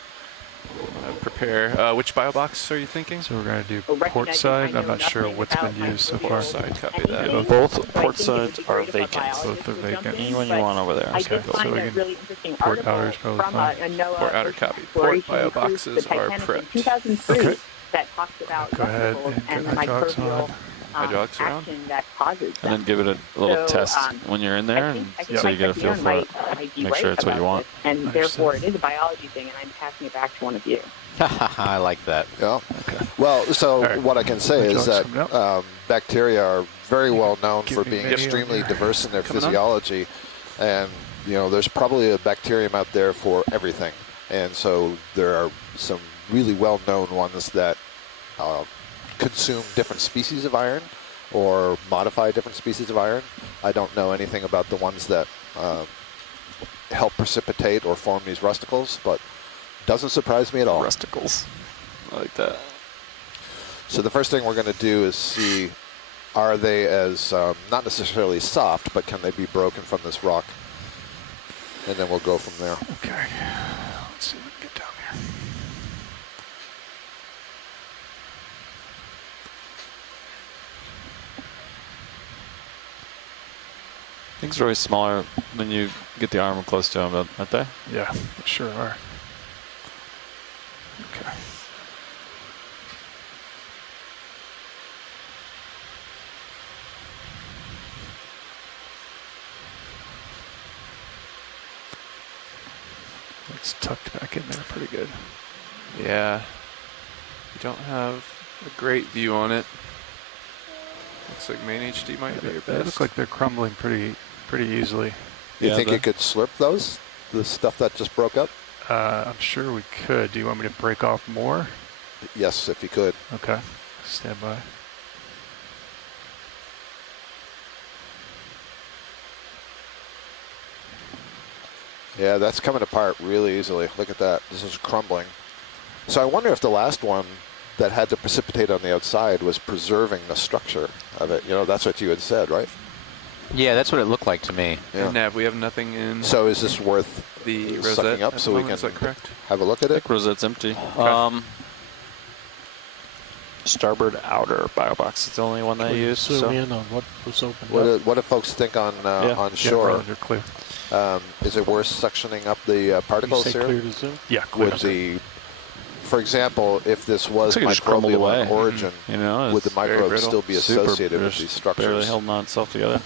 Prepare. Which biobox are you thinking? So we're going to do port side. I'm not sure what's been used so far. Port side, copy that. Both port sides are vacant. Both are vacant. Anyone you want over there. Okay, so we can port outer is probably fine. Port outer copy. Port bioboxes are prepped. Okay. That talks about Go ahead and get hydraulics on. Hydraulics are on. action that causes And then them. give it a little So, test when you're in there, I think so you get a feel Mike for it. might be Make sure right it's what you about want. this, and therefore it is a biology thing, and I'm passing it back to one of you. I like that. Yeah. Well, so what I can say is that bacteria are very well known for being extremely diverse in their physiology, and there's probably a bacterium out there for everything. And so there are some really well-known ones that consume different species of iron or modify different species of iron. I don't know anything about the ones that help precipitate or form these rusticles, but doesn't surprise me at all. Rusticles. I like that. So the first thing we're going to do is see, are they as, not necessarily soft, but can they be broken from this rock? And then we'll go from there. Okay. Let's see if we can get down here. Things are always smaller when you get the arm close to them, aren't they? Yeah, they sure are. Okay. It's tucked back in there pretty good. Yeah. You don't have a great view on it. Looks like main HD might be your best. They look like they're crumbling pretty easily. You think you could slurp those? The stuff that just broke up? I'm sure we could. Do you want me to break off more? Yes, if you could. Okay. Stand by. Yeah, that's coming apart really easily. Look at that. This is crumbling. So I wonder if the last one that had to precipitate on the outside was preserving the structure of it. That's what you had said, right? Yeah, that's what it looked like to me. Yeah. And Nav, we have nothing in So is this worth the sucking rosette up at so the we moment, can is that correct? have a look at I it? think rosette's empty. Starboard outer biobox is the only one that I use. Zoom So. in on what was opened up. What do folks think on shore? Yeah, clear. Is it worth suctioning up the You particles say here? clear to zoom? Yeah, clear. Would for example, if this was Looks like it just crumbled microbial away. in origin, would the very microbes brittle. still be Super associated with just these structures? barely holding on itself together.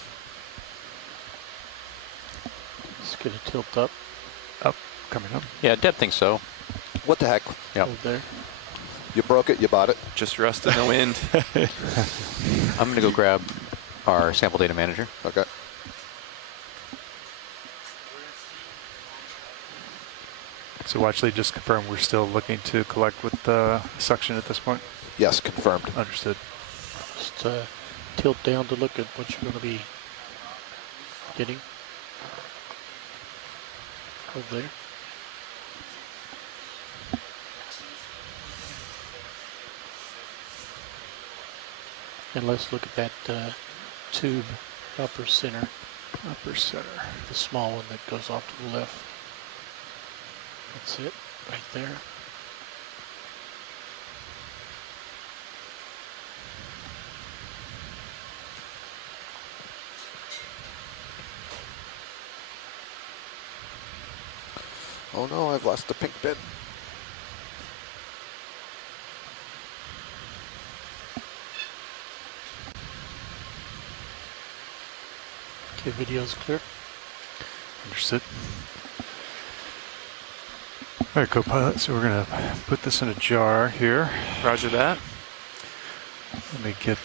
Let's get a tilt up. Coming up. Yeah, Deb thinks so. What the heck? Yep. Hold there. You broke it, you bought it. Just rust in the wind. I'm going to go grab our sample data manager. Okay. So Watchley, just confirm we're still looking to collect with the suction at this point? Yes, confirmed. Understood. Just tilt down to look at what you're going to be getting. Hold there. And let's look at that tube upper center. Upper center. The small one that goes off to the left. That's it, right there. Oh no, I've lost the pink bin. Okay, video's clear. Understood. All right, co-pilot, so we're going to put this in a jar here. Roger that. Let me get...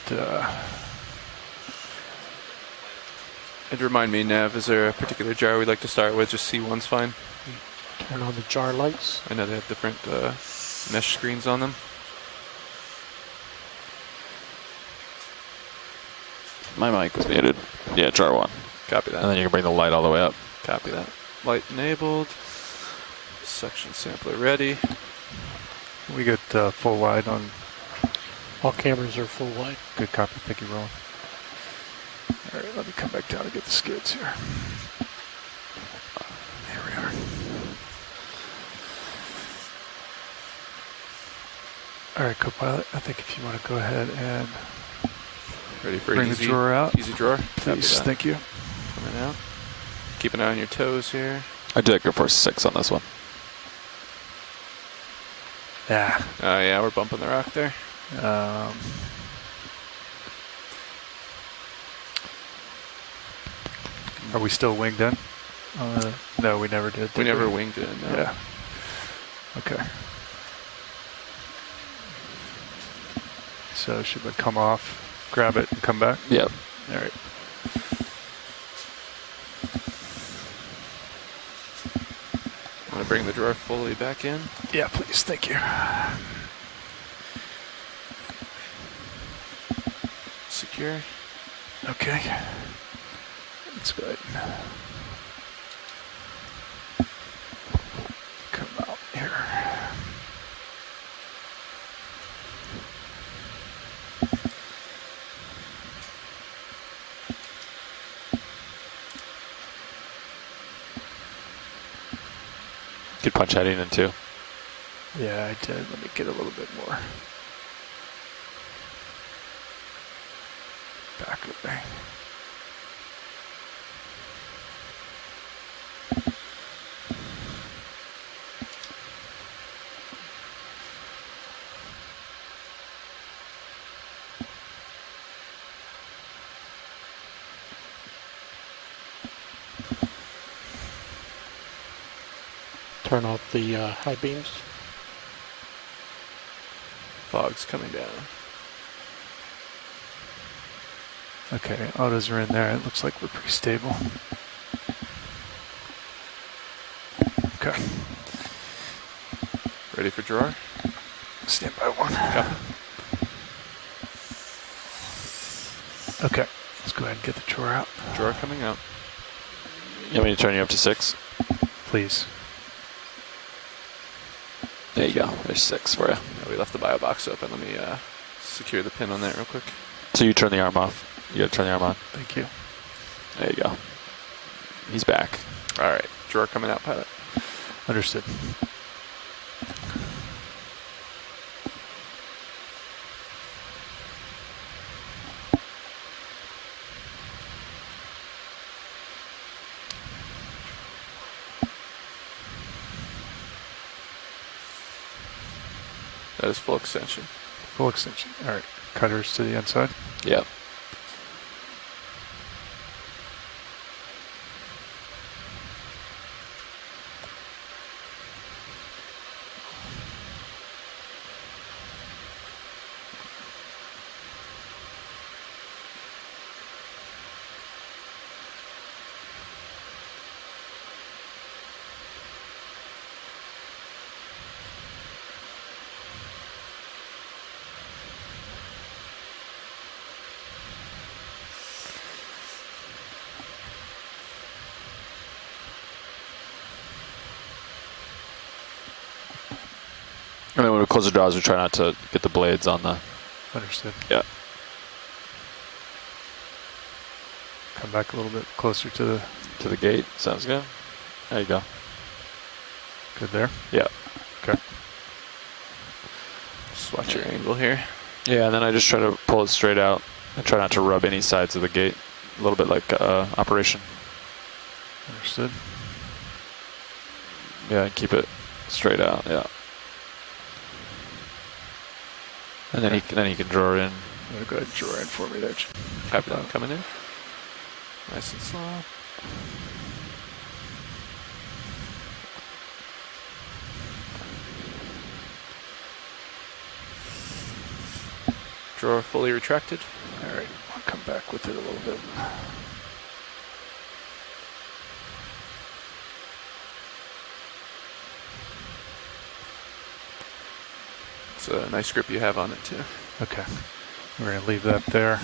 And remind me, Nav, is there a particular jar we'd like to start with? Just C1's fine. Turn on the jar lights. I know they have different mesh screens on them. My mic was muted. Yeah, jar 1. Copy that. And then you can bring the light all the way up. Copy that. Light enabled. Suction sampler ready. We got full wide on... All cameras are full wide. Good copy. Thank you, Roland. All right, let me come back down and get the skids here. Here we are. All right, co-pilot, I think if you want to go ahead and Ready for bring easy, the drawer out. Easy drawer. Please, thank you. Coming out. Keep an eye on your toes here. I did go for 6 on this one. Yeah. Oh yeah, we're bumping the rock there. Are we still winged in? No, we never did. We never winged in. No. Yeah. Okay. So should we come off, grab it, and come back? Yep. All right. Want to bring the drawer fully back in? Yeah, please. Thank you. Secure. Okay. Let's go ahead. Come out here. Good punch heading in too. Yeah, I did. Let me get a little bit more. Back with me. Turn off the high beams. Fog's coming down. Okay, autos are in there. It looks like we're pretty stable. Okay. Ready for drawer? Stand by 1. Copy. Okay, let's go ahead and get the drawer out. Drawer coming out. You want me to turn you up to 6? Please. There you go. There's 6 for you. Yeah, we left the bio box open. Let me secure the pin on that real quick. So you turn the arm off. You gotta turn the arm on. Thank you. There you go. He's back. All right. Drawer coming out, pilot. Understood. That is full extension. Full extension. All right. Cutters to the inside. Yep. And then when we close the jaws, we try not to get the blades on the... Understood. Yeah. Come back a little bit closer to the gate. Sounds good. There you go. Good there? Yeah. Okay. Just watch your angle here. Yeah, and then I just try to pull it straight out and try not to rub any sides of the gate. A little bit like operation. Understood. Yeah, and keep it straight out. Yeah. And then he can draw in. Go ahead and draw in for me there. Copy that. Coming in. Nice and slow. Drawer fully retracted. All right, I'll come back with it a little bit. It's a nice grip you have on it too. Okay, we're gonna leave that there.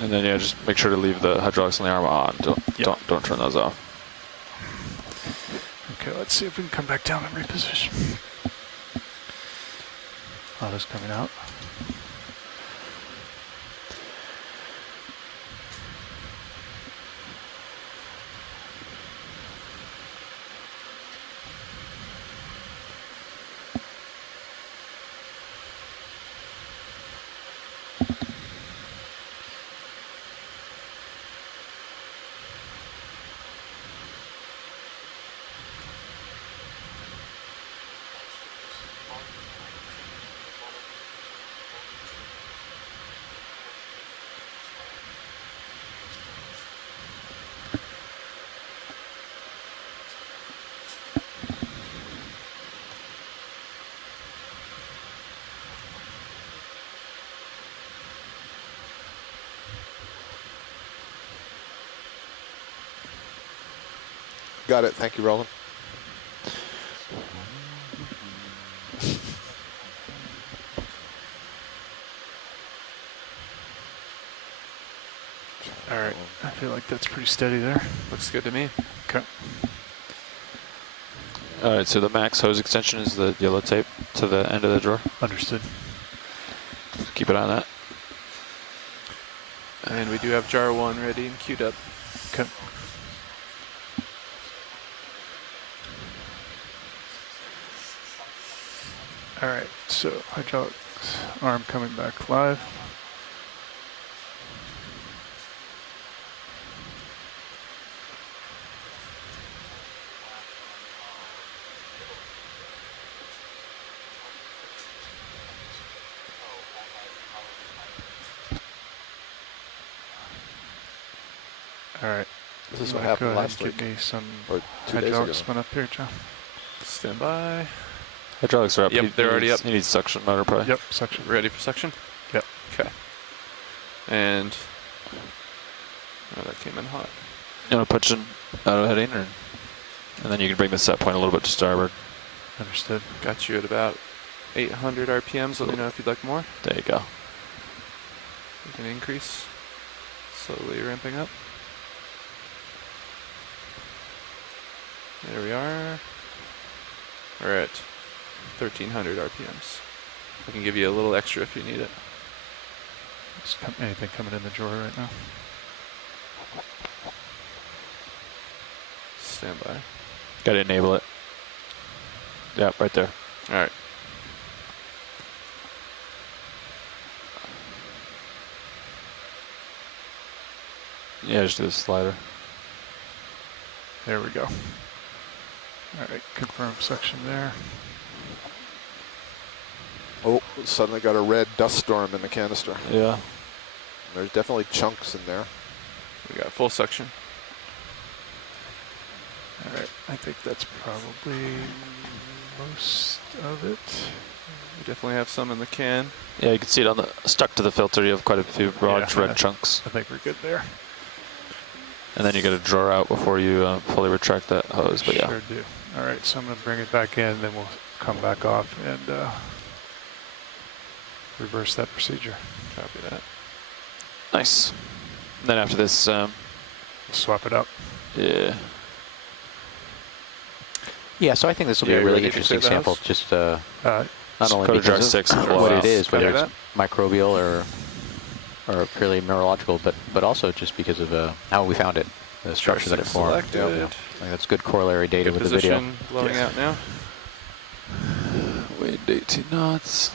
And then yeah, just make sure to leave the hydraulics on the arm on. Don't turn those off. Okay, let's see if we can come back down and reposition. Auto's coming out. Got it. Thank you, Roland. All right, I feel like that's pretty steady there. Looks good to me. Okay. All right, so the max hose extension is the yellow tape to the end of the drawer. Understood. Keep it on that. And we do have jar 1 ready and queued up. Okay. All right, so hydraulics arm coming back live. All right. This is what Go happened ahead last and week, get me some or 2 days ago. hydraulics spun up here, John. Stand by. Hydraulics are up. Yep, they're already up. You need suction motor probably. Yep, suction. Ready for suction? Yep. Okay. And oh, that came in hot. You want to put in auto heading, and then you can bring the set point a little bit to starboard. Understood. Got you at about 800 RPMs. Let me know if you'd like more. There you go. We can increase. Slowly ramping up. There we are. We're at 1300 RPMs. I can give you a little extra if you need it. Anything coming in the drawer right now? Stand by. Got to enable it. Yeah, right there. All right. Yeah, just do the slider. There we go. All right, confirm suction there. Oh, suddenly got a red dust storm in the canister. Yeah. There's definitely chunks in there. We got full suction. All right, I think that's probably most of it. We definitely have some in the can. Yeah, you can see it on the stuck to the filter. You have quite a few large red chunks. I think we're good there. And then you got to draw out before you fully retract that hose. But yeah. Sure do. All right, so I'm going to bring it back in, then we'll come back off and reverse that procedure. Copy that. Nice. And then after this, swap it up. Yeah. Yeah, so I think this will be a really interesting sample. Just not only because of what it is, whether it's microbial or purely neurological, but also just because of how we found it, the structure that it formed. Yeah. I think that's good corollary data with the video. Blowing out now. Wind 18 knots.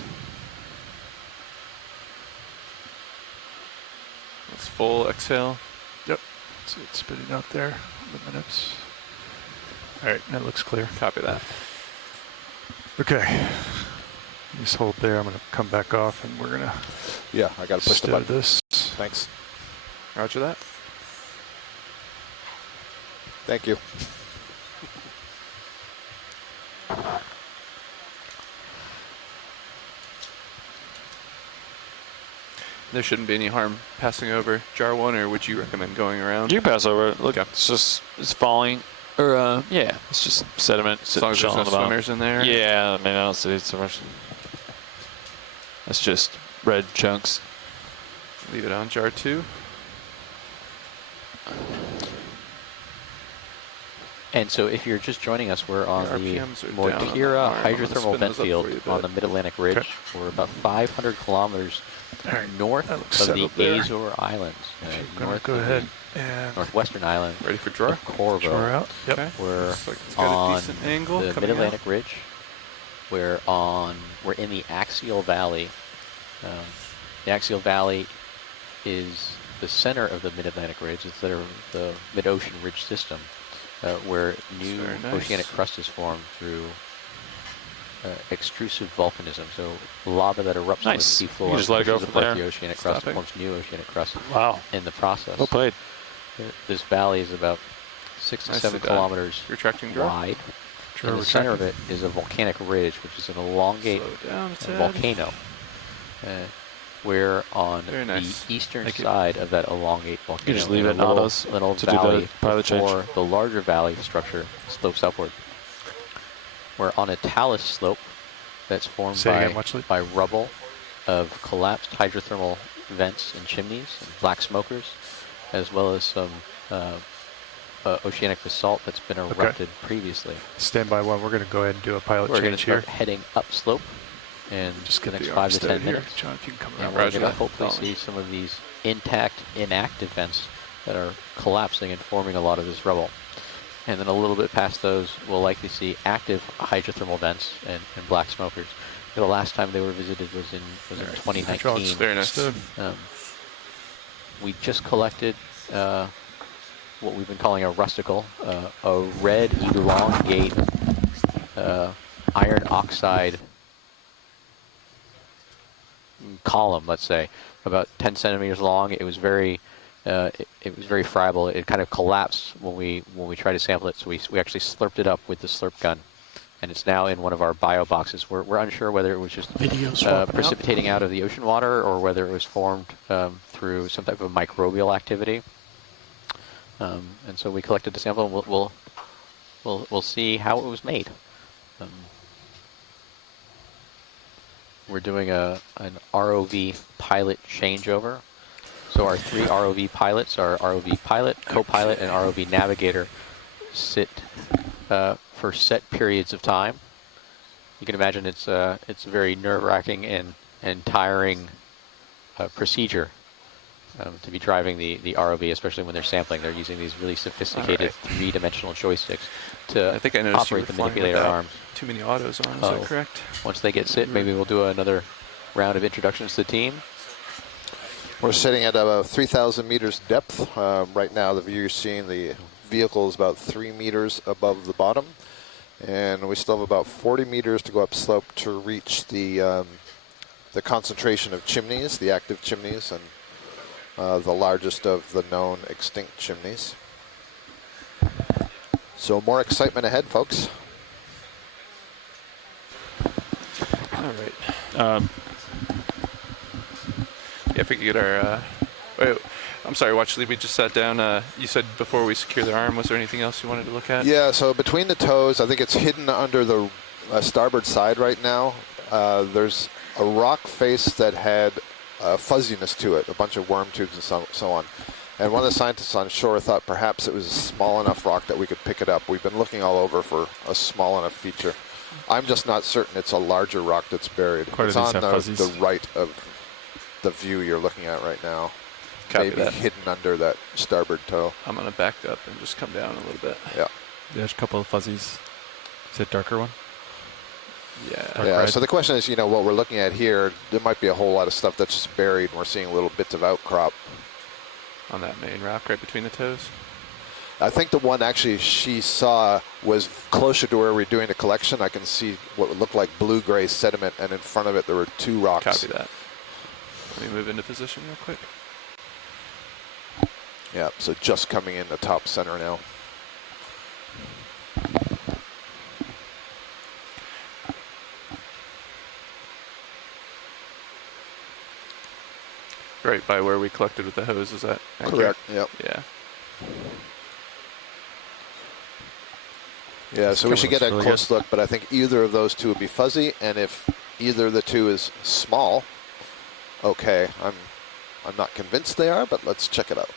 That's full exhale. Yep. So it's spitting out there the minutes. All right, that looks clear. Copy that. Okay. Just hold there. I'm going to come back off and we're going to I got to push the button. this. Thanks. Roger that. Thank you. There shouldn't be any harm passing over jar 1, or would you recommend going around? You can pass over it. Look, Okay. it's falling. Or, yeah, it's just sediment. As long as there's no swimmers in there? Yeah, I mean, I don't see it so much. That's just red chunks. Leave it on jar 2. And so if you're just joining us, we're on the RPMs are down on Moytirra that arm. I'm gonna hydrothermal spin vent those up field for you a on bit. the Mid-Atlantic Ridge. Okay. We're about 500 kilometers north that of looks the settled there. Azores Islands. I'm gonna north go of ahead the and northwestern island Ready for draw? of Corvo. draw out. Yep. Okay. We're Looks like it's got a on decent angle the coming Mid-Atlantic Ridge. We're in the axial valley. The axial valley is the center of the Mid-Atlantic Ridge. It's the mid-ocean ridge system, where new very nice. oceanic crust is formed through extrusive volcanism. So lava that erupts on the Nice. seafloor You just let it go pushes from apart there. the oceanic crust, Stop it. forms new oceanic crust Wow. in the process. Well played. This valley is about 6 to Nicely 7 done. kilometers Retracting draw. wide. Draw In the center of retracted. it is a volcanic ridge, which is an elongate Slow down a tad. volcano. We're on Very nice. the eastern Thank you. side of that elongate volcano. just leave in it a on little, us little to do the valley pilot change. before the larger valley structure slopes upward. We're on a talus slope that's formed Say again, Watchley. by rubble of collapsed hydrothermal vents and chimneys and black smokers, as well as some oceanic basalt that's been erupted previously. Stand by one. We're going to go ahead and do a pilot We're going to change here. start heading upslope in Just the get next the 5 arm to 10 steady here. minutes. John, if you can come And around. we're Roger going to that. hopefully Follow me. see some of these intact, inactive vents that are collapsing and forming a lot of this rubble. And then a little bit past those, we'll likely see active hydrothermal vents and black smokers. The last time they were visited was in 2019. Hydraulics. Very nice. Understood. We just collected what we've been calling a rusticle, a red elongate iron oxide column, let's say, about 10 centimeters long. It was very it was very friable. It kind of collapsed when we tried to sample it, so we actually slurped it up with the slurp gun, and it's now in one of our bio boxes. We're unsure whether it was just precipitating out of the ocean water or whether it was formed through some type of microbial activity. And so we collected the sample, and we'll see how it was made. We're doing an ROV pilot changeover. So our 3 ROV pilots, our ROV pilot, co-pilot, and ROV navigator, sit for set periods of time. You can imagine it's a very nerve-wracking and tiring procedure to be driving the ROV, especially when they're sampling. They're using these really sophisticated 3-dimensional joysticks to I think I noticed operate you the were flying manipulator without arms. too many autos on. Is Oh. that correct? Once they get sit, maybe we'll do another round of introductions to the team. We're sitting at about 3,000 meters depth. Right now, the view you're seeing, the vehicle is about 3 meters above the bottom. And we still have about 40 meters to go upslope to reach the concentration of chimneys, the active chimneys, and the largest of the known extinct chimneys. So more excitement ahead, folks. All right. Yeah, if we could get our... wait, I'm sorry, Watchley, we just sat down. You said before we secure the arm, was there anything else you wanted to look at? Yeah, so between the toes, I think it's hidden under the starboard side right now. There's a rock face that had fuzziness to it, a bunch of worm tubes and so on. And one of the scientists on shore thought perhaps it was a small enough rock that we could pick it up. We've been looking all over for a small enough feature. I'm just not certain it's a larger rock that's buried. It's on the right of the view you're looking at right now. Copy Maybe that. hidden under that starboard toe. I'm going to back up and just come down a little bit. Yeah. There's a couple of fuzzies. Is it darker one? Yeah. Yeah, red. so the question is, what we're looking at here, there might be a whole lot of stuff that's just buried, and we're seeing little bits of outcrop. On that main rock right between the toes? I think the one actually she saw was closer to where we're doing the collection. I can see what would look like blue-gray sediment, and in front of it there were 2 rocks. Copy that. Let me move into position real quick. Yeah, so just coming in the top center now. Right by where we collected with the hose, is that accurate? Correct. Yep. Yeah. Yeah, so we should get a really close look, but I think either of those two would be fuzzy, and if either of the two is small, okay, I'm not convinced they are, but let's check it out.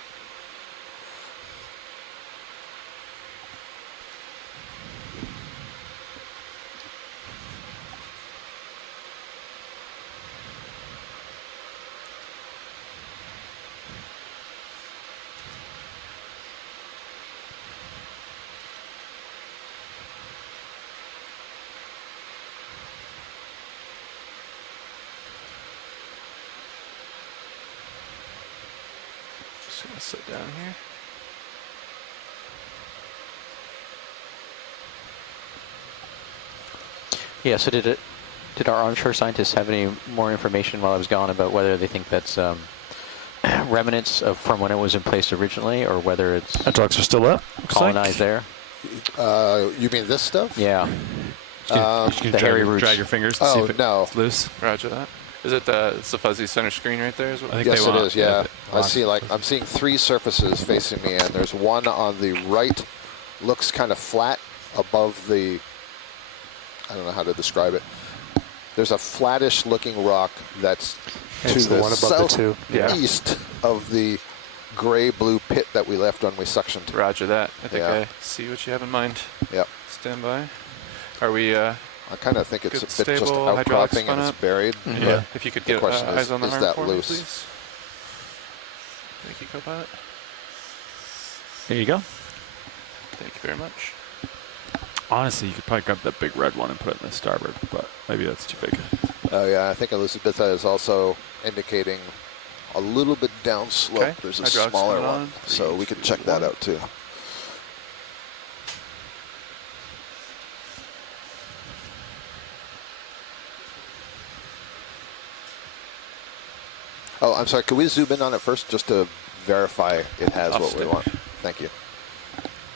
Just gonna sit down here. Yeah, so did our onshore scientists have any more information while I was gone about whether they think that's remnants from when it was in place originally, or whether it's Hydrox are still up. colonized there? You mean this stuff? Yeah. The hairy roots. drag your fingers to see Oh, if no. it's loose. Roger that. Is it it's the fuzzy center screen right there? Is what I think Yes, they it want, is, yeah. I want- see, I'm seeing three surfaces facing me, and there's one on the right, looks kind of flat above the, I don't know how to describe it. There's a flattish looking rock that's to It's the the one above the two. Yeah. southeast of the gray-blue pit that we left when we suctioned. Roger that. I think Yeah. I see what you have in mind. Yep. Stand by. Are we, I kind of think it's Good, a bit just stable, hydraulics outcropping spun and up. it's buried. yeah, if you could The get question eyes on the is arm that for loose? me, please. Thank you, co-pilot. Here you go. Thank you very much. Honestly, you could probably grab that big red one and put it in the starboard, but maybe that's too big. Oh yeah, I think Elizabeth is also indicating a little bit downslope. Okay. There's a Hydraulics smaller coming one, on. so 3, we can 2, check that 1. out too. Oh, I'm sorry. Could we zoom in on it first just to verify it has Off what we stick. want? Thank you.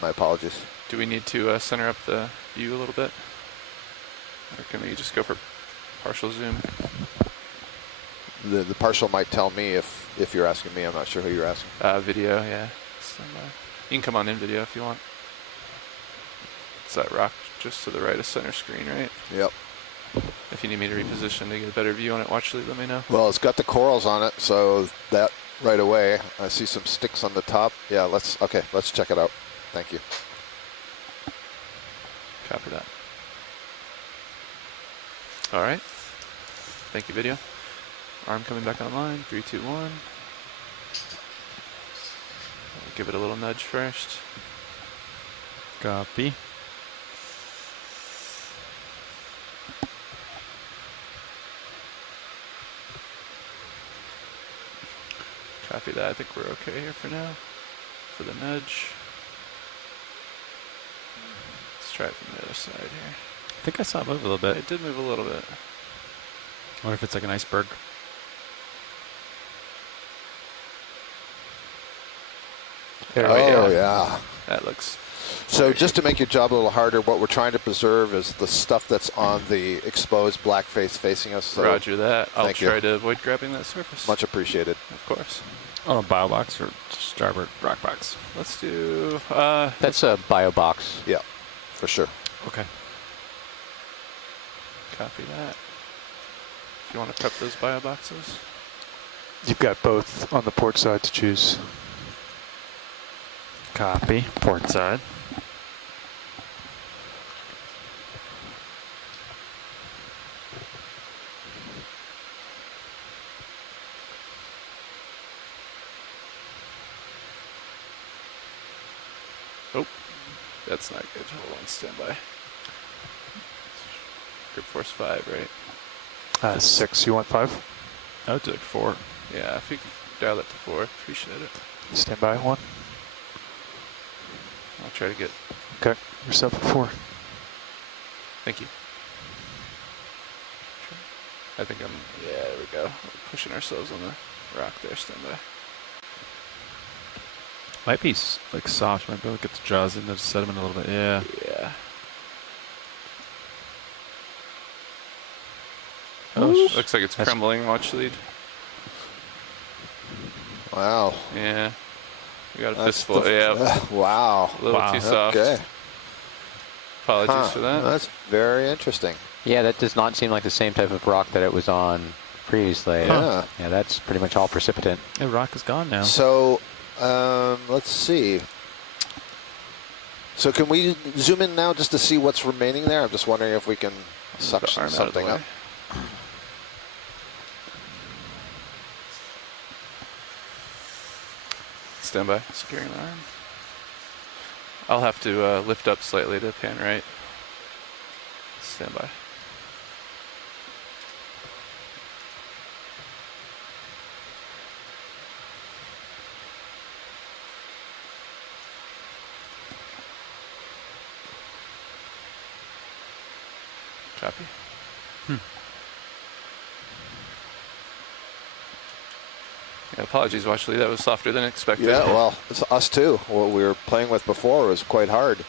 My apologies. Do we need to center up the view a little bit? Or can we just go for partial zoom? The partial might tell me if you're asking me. I'm not sure who you're asking. Video, yeah. Stand by. You can come on in video if you want. It's that rock just to the right of center screen, right? Yep. If you need me to reposition to get a better view on it, watch, let me know. Well, it's got the corals on it, so that right away. I see some sticks on the top. Yeah, let's check it out. Thank you. Copy that. All right. Thank you, video. Arm coming back online. 3, 2, 1. Give it a little nudge first. Copy. Copy that. I think we're okay here for now. For the nudge. Let's try it from the other side here. I think I saw it move a little bit. It did move a little bit. I wonder if it's like an iceberg. Oh, yeah. That looks... So just to make your job a little harder, what we're trying to preserve is the stuff that's on the exposed black face facing us. So Roger that. I'll thank you. try to avoid grabbing that surface. Much appreciated. Of course. On a bio box or starboard rock box? Let's do... That's a bio box. Yeah, for sure. Okay. Copy that. If you want to prep those bio boxes. You've got both on the port side to choose. Copy. Port side. Oh, that's not good. Hold on, stand by. Grip force 5, right? 6, you want 5? I would do like 4. Yeah, if you could dial it to 4, appreciate it. Stand by 1. I'll try to get... Okay, you're set for 4. Thank you. I think I'm... Yeah, there we go. We're pushing ourselves on the rock there, stand by. Might be like soft. Might be able to get the jaws in the sediment a little bit. Yeah. Yeah. Oh, looks like it's crumbling. Watch lead. Wow. Yeah. We got a fistful. Yeah. Wow. A little too soft. Okay. Apologies for that. That's very interesting. Yeah, that does not seem like the same type of rock that it was on previously. Yeah. Yeah, that's pretty much all precipitant. The rock is gone now. So, let's see. So can we zoom in now just to see what's remaining there? I'm just wondering if we can suction something up. Stand by. Securing the arm. I'll have to lift up slightly to pan right. Stand by. Copy. Yeah, apologies, Watchley. That was softer than expected. Yeah, well, it's us too. What we were playing with before was quite hard.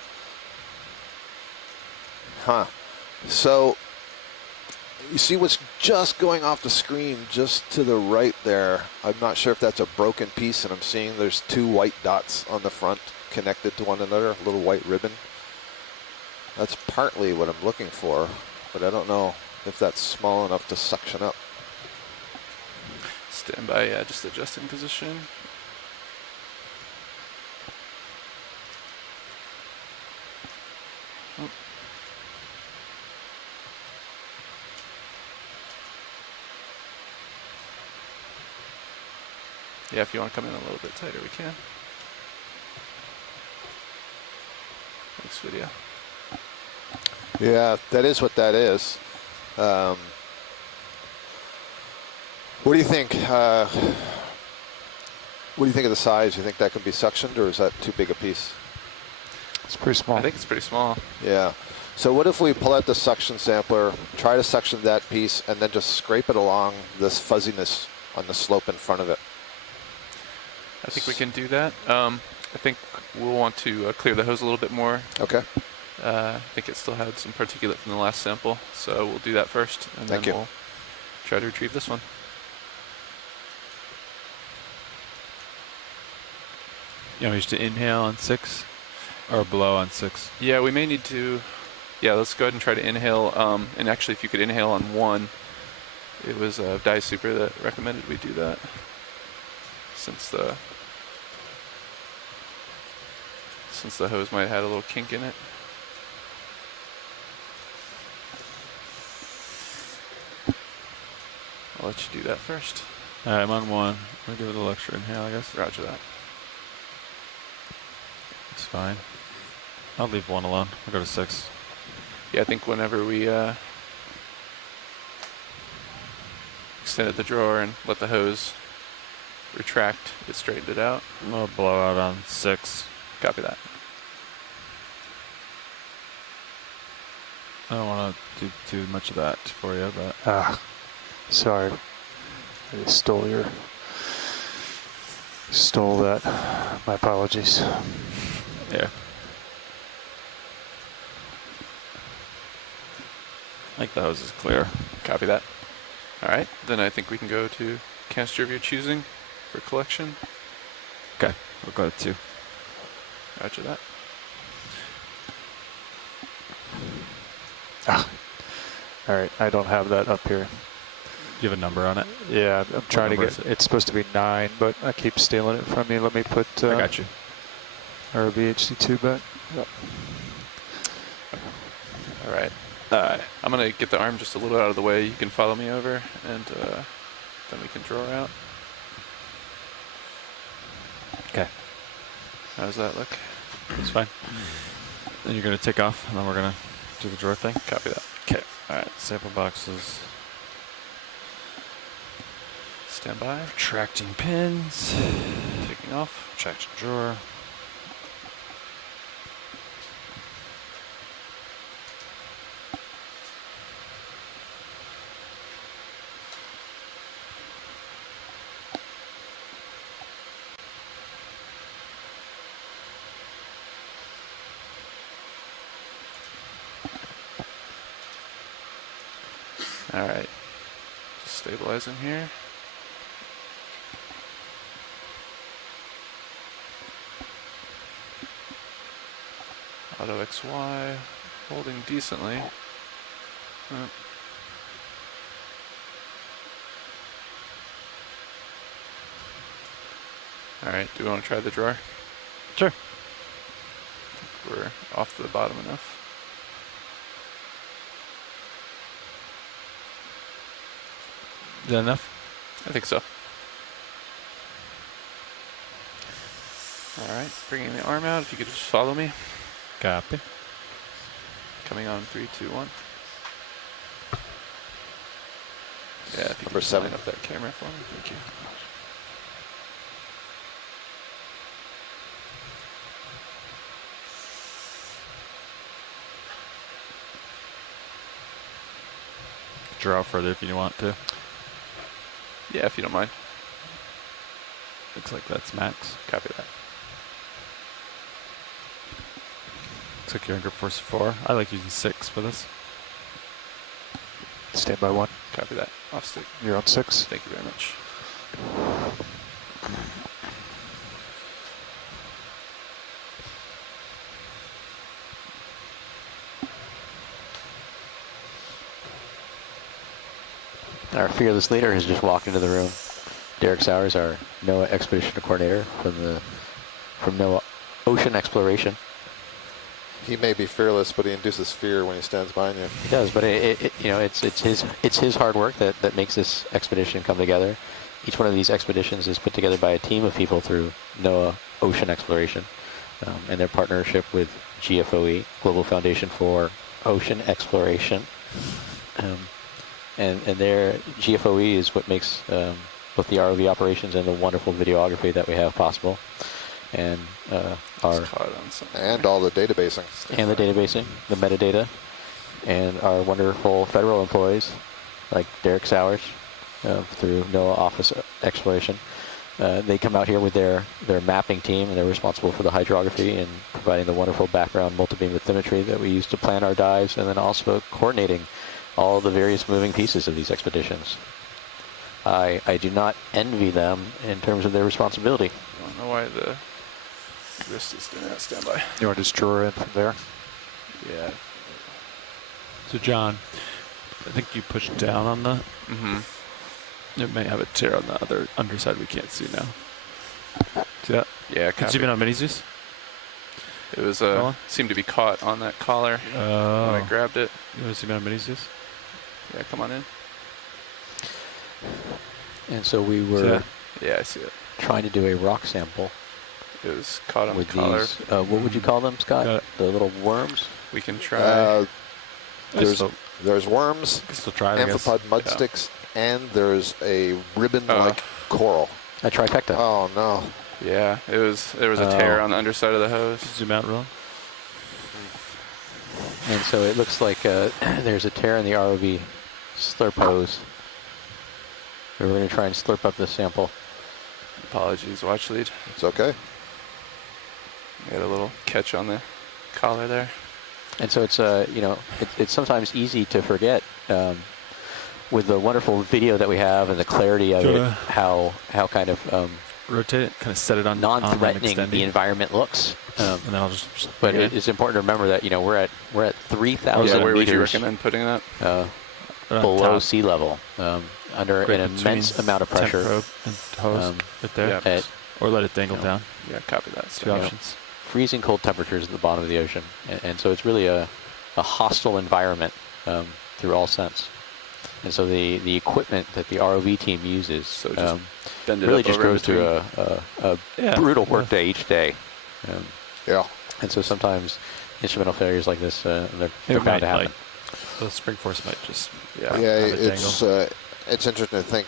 Huh. So, you see what's just going off the screen just to the right there. I'm not sure if that's a broken piece, and I'm seeing there's 2 white dots on the front connected to one another, a little white ribbon. That's partly what I'm looking for, but I don't know if that's small enough to suction up. Stand by, yeah, just adjusting position. Oh. Yeah, if you want to come in a little bit tighter, we can. Thanks, video. Yeah, that is what that is. What do you think? What do you think of the size? Do you think that can be suctioned, or is that too big a piece? It's pretty small. I think it's pretty small. Yeah. So what if we pull out the suction sampler, try to suction that piece, and then just scrape it along this fuzziness on the slope in front of it? I think we can do that. I think we'll want to clear the hose a little bit more. Okay. I think it still had some particulate from the last sample, so we'll do that first, and then we'll try to retrieve this one. You want me to inhale on 6 or blow on 6? Yeah, we may need to. Yeah, let's go ahead and try to inhale. And actually, if you could inhale on 1, it was Dye Super that recommended we do that, since the hose might have had a little kink in it. I'll let you do that first. All right, I'm on 1. We'll give it a little extra inhale, I guess. Roger that. It's fine. I'll leave 1 alone. I'll go to 6. Yeah, I think whenever we extended the drawer and let the hose retract, it straightened it out. I'll blow out on 6. Copy that. I don't want to do too much of that for you, but... Sorry. I just stole that. My apologies. Yeah. I think the hose is clear. Copy that. All right, then I think we can go to canister of your choosing for collection. Okay, we'll go to 2. Roger that. All right, I don't have that up here. Do you have a number on it? Yeah, I'm trying to get, it's supposed to be 9, but I keep stealing it from you. Let me put I got you. our VHC2 back. Yep. All right. I'm going to get the arm just a little out of the way. You can follow me over, and then we can draw out. Okay. How does that look? It's fine. Then you're going to take off, and then we're going to do the drawer thing? Copy that. Okay. All right, sample boxes. Stand by. Retracting pins. Taking off. Retraction drawer. All right. Just stabilizing here. Auto XY, holding decently. All right, do we want to try the drawer? Sure. We're off to the bottom enough. Is that enough? I think so. All right, bringing the arm out. If you could just follow me. Copy. Coming on 3, 2, 1. Yeah, if you Number could just 7. line up that camera for me, thank you. Draw further if you want to. Yeah, if you don't mind. Looks like that's max. Copy that. Looks like you're in grip force 4. I like using 6 for this. Stand by 1. Copy that. Off stick. You're on 6. Thank you very much. Our fearless leader has just walked into the room. Derek Sowers, our NOAA expedition coordinator from NOAA Ocean Exploration. He may be fearless, but he induces fear when he stands behind you. He does, but it's his hard work that makes this expedition come together. Each one of these expeditions is put together by a team of people through NOAA Ocean Exploration, and their partnership with GFOE, Global Foundation for Ocean Exploration. And their GFOE is what makes both the ROV operations and the wonderful videography that we have possible. And and all the databasing. And the databasing, the metadata, and our wonderful federal employees like Derek Sowers through NOAA Office Exploration. They come out here with their mapping team, and they're responsible for the hydrography and providing the wonderful background multibeam bathymetry that we use to plan our dives, and then also coordinating all the various moving pieces of these expeditions. I do not envy them in terms of their responsibility. I don't know why the wrist is doing that. Stand by. You want to just draw in from there? Yeah. So John, I think you pushed down on the. It may have a tear on the other underside we can't see now. See that? Yeah. Can you zoom in on Mini-Zeus? It was seemed to be caught on that collar when I grabbed it. You want to zoom in on Mini-Zeus? Yeah, come on in. And so we were yeah, I see it. Trying to do a rock sample. It was caught on with the collar. These, what would you call them, Scott? The little worms? We can try. There's worms, amphipod mudsticks, and there's a ribbon-like coral. A trifecta. Oh no. Yeah, there was a tear on the underside of the hose. Zoom out real. And so it looks like there's a tear in the ROV slurp hose. We're going to try and slurp up this sample. Apologies, watch lead. It's okay. We had a little catch on the collar there. And so it's it's sometimes easy to forget with the wonderful video that we have and the clarity of it, how kind of rotate it, kind of set it on non-threatening the environment looks. And then I'll just. But it's important to remember that we're at 3,000 meters. Where would you recommend putting that? Below sea level, under an immense amount of pressure. Probe and hose right there. Or let it dangle down. Yeah, copy that. Two options. Freezing cold temperatures at the bottom of the ocean, and so it's really a hostile environment through all sense. And so the equipment that the ROV team uses really just goes through a brutal work day each day. And so sometimes instrumental failures like this, they're bound to happen. The spring force might just it's interesting to think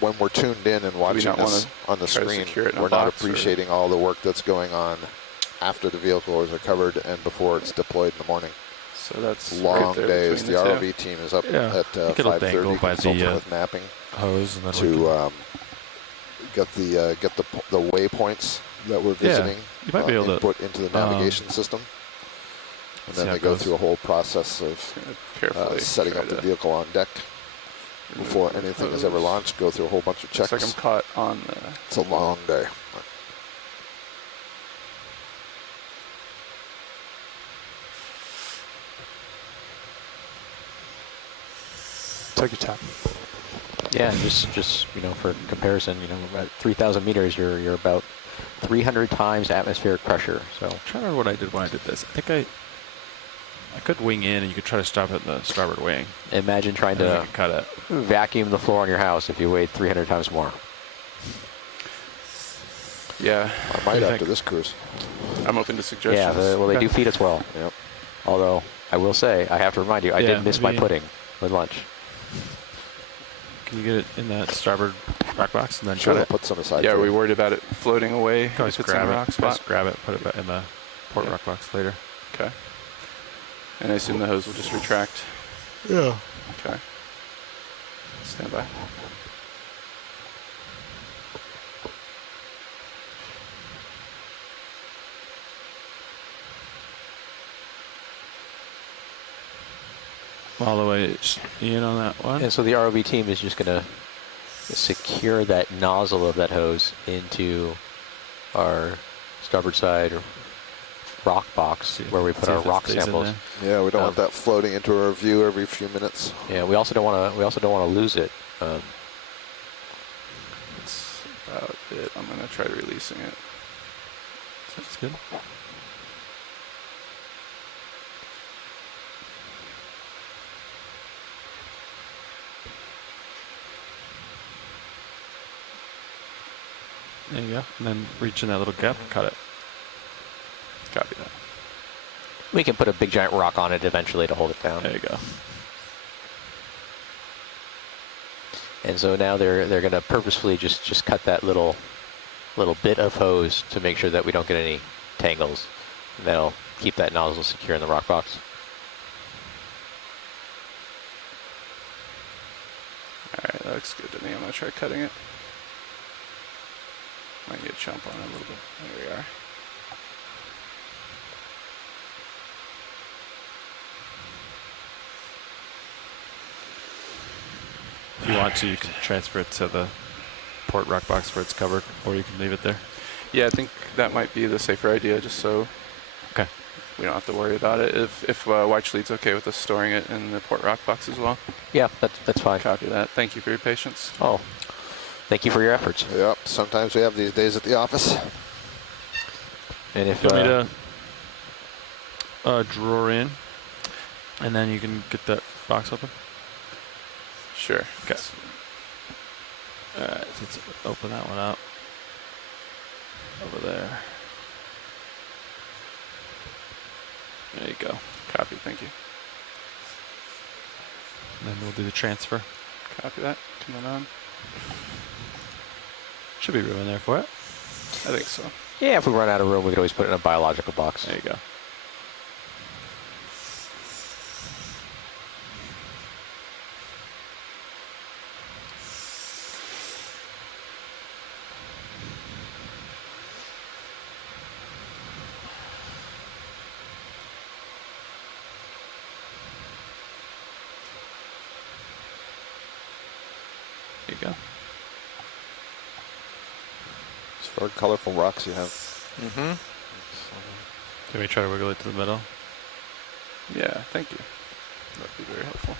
when we're tuned in and watching this on the screen, we're not appreciating all the work that's going on after the vehicle is recovered and before it's deployed in the morning. So that's long days. The ROV team is up at 5:30 consulting with mapping hose and then to get the waypoints that we're visiting you might be able input into the navigation system. And then they go through a whole process of setting up the vehicle on deck before anything is ever launched. Go through a whole bunch of checks. Looks like I'm caught on the... It's a long day. Take your time. Yeah, just you know, for comparison, you know, at 3,000 meters, you're about 300 times atmospheric pressure. So I'm trying to remember what I did when I did this. I think I could wing in, and you could try to stop it in the starboard wing. Imagine trying to cut it. Vacuum the floor in your house if you weighed 300 times more. Yeah. I might after this cruise. I'm open to suggestions. Yeah, well, they do feed us well. Yep. Although, I will say, I have to remind you, I did miss my pudding with lunch. Can you get it in that starboard rock box and then Sure, try I'll to put some aside. Yeah, are we worried about it floating away if it's in a rock spot? Just grab it, put it back in the port rock box later. Okay. And I assume the hose will just retract. Yeah. Okay. Stand by. All the way in on that one. And so the ROV team is just going to secure that nozzle of that hose into our starboard side rock box where we put our rock samples. Yeah, we don't want that floating into our view every few minutes. Yeah, we also don't want to lose it. That's about it. I'm going to try releasing it. That's good. There you go. And then reach in that little gap, cut it. Copy that. We can put a big giant rock on it eventually to hold it down. There you go. And so now they're going to purposefully just cut that little bit of hose to make sure that we don't get any tangles. That'll keep that nozzle secure in the rock box. All right, that looks good to me. I'm going to try cutting it. Might get a chomp on it a little bit. There we are. If you want to, you can transfer it to the port rock box where it's covered, or you can leave it there. Yeah, I think that might be the safer idea, just so we don't have to worry about it. If White Lead's okay with us storing it in the port rock box as well. Yeah, that's fine. Copy that. Thank you for your patience. Oh, thank you for your efforts. Yep, sometimes we have these days at the office. And if you want me to drawer in, and then you can get that box open? Sure. Okay. All right, let's open that one up. Over there. There you go. Copy, thank you. And then we'll do the transfer. Copy that. Coming on. Should be room in there for it. I think so. Yeah, if we run out of room, we could always put it in a biological box. There you go. There you go. It's very colorful rocks you have. Mm-hmm. Can we try to wiggle it to the middle? Yeah, thank you. That'd be very helpful.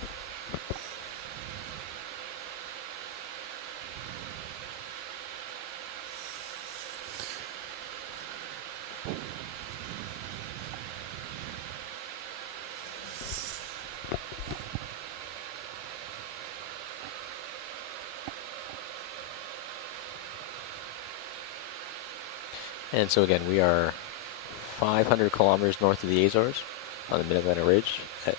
And so again, we are 500 kilometers north of the Azores on the Mid-Atlantic Ridge at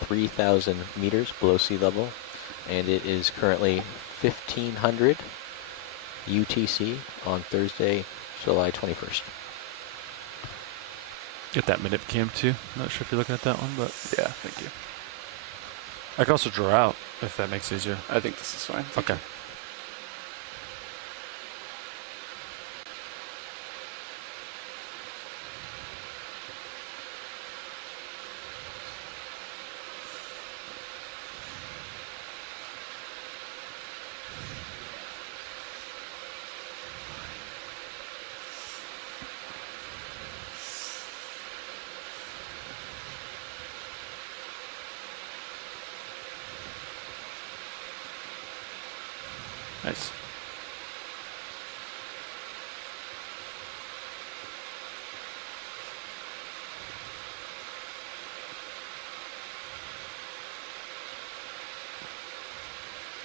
3,000 meters below sea level. And it is currently 1500 UTC on Thursday, July 21st. Get that minute cam too. Not sure if you're looking at that one, but yeah, thank you. I can also draw out if that makes it easier. I think this is fine. Okay.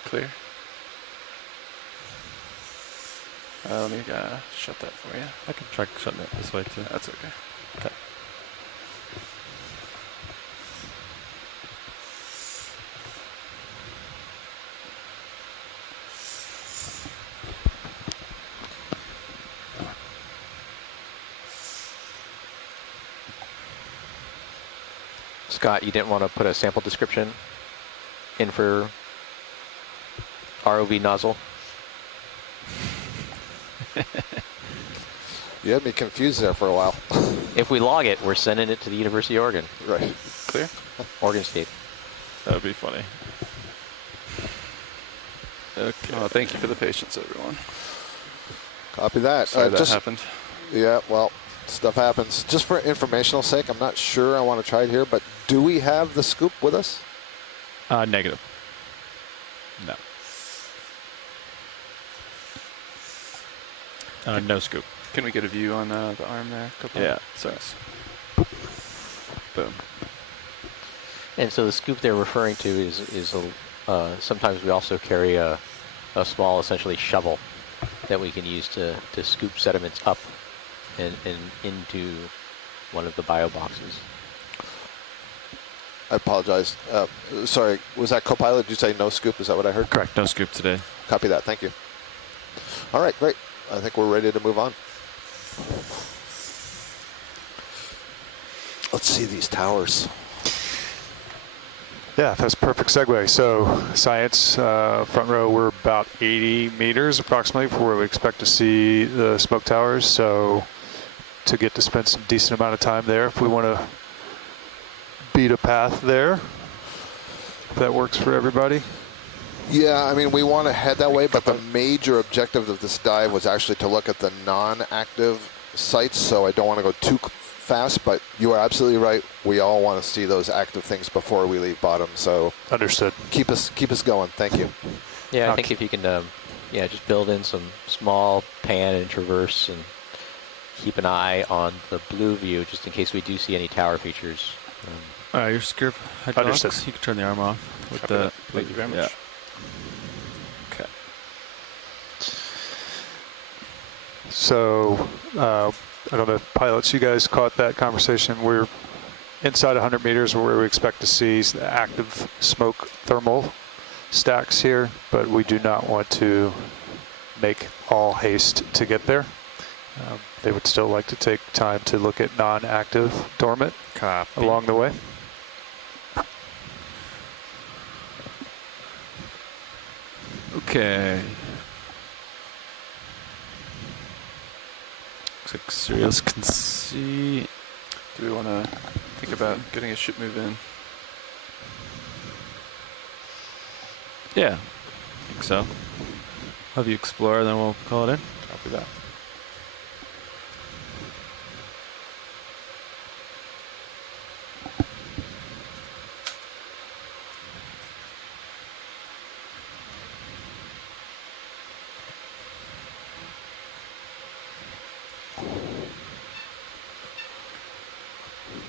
Clear. Let me shut that for you. I can try shutting it this way too. That's okay. Okay. Scott, you didn't want to put a sample description in for ROV nozzle? You had me confused there for a while. If we log it, we're sending it to the University of Oregon. Right. Clear? Oregon State. That would be funny. Okay. Oh, thank you for the patience, everyone. Copy that. Sorry that happened. Yeah, well, stuff happens. Just for informational sake, I'm not sure I want to try it here, but do we have the scoop with us? Negative. No. No scoop. Can we get a view on the arm there? Yeah. Sorry. Boom. And so the scoop they're referring to is sometimes we also carry a small, essentially shovel that we can use to scoop sediments up and into one of the bio boxes. I apologize. Sorry, was that co-pilot? Did you say no scoop? Is that what I heard? Correct. No scoop today. Copy that. Thank you. All right, great. I think we're ready to move on. Let's see these towers. Yeah, that's a perfect segue. So science, front row, we're about 80 meters approximately from where we expect to see the smoke towers. So to get to spend some decent amount of time there, if we want to beat a path there, if that works for everybody. Yeah, I mean, we want to head that way, but the major objective of this dive was actually to look at the non-active sites, so I don't want to go too fast, but you are absolutely right. We all want to see those active things before we leave bottom, so... Understood. Keep us going. Thank you. Yeah, I think if you can, just build in some small pan and traverse and keep an eye on the blue view, just in case we do see any tower features. All right, you're secure. Understood. You can turn the arm off. With the, Thank you very much. Yeah. Okay. So, I don't know if pilots, you guys caught that conversation. We're inside 100 meters where we expect to see active smoke thermal stacks here, but we do not want to make all haste to get there. They would still like to take time to look at non-active dormant along the way. Okay. Looks like Sirius can see. Do we want to think about getting a ship move in? Yeah, I think so. Have you explore, then we'll call it in. Copy that.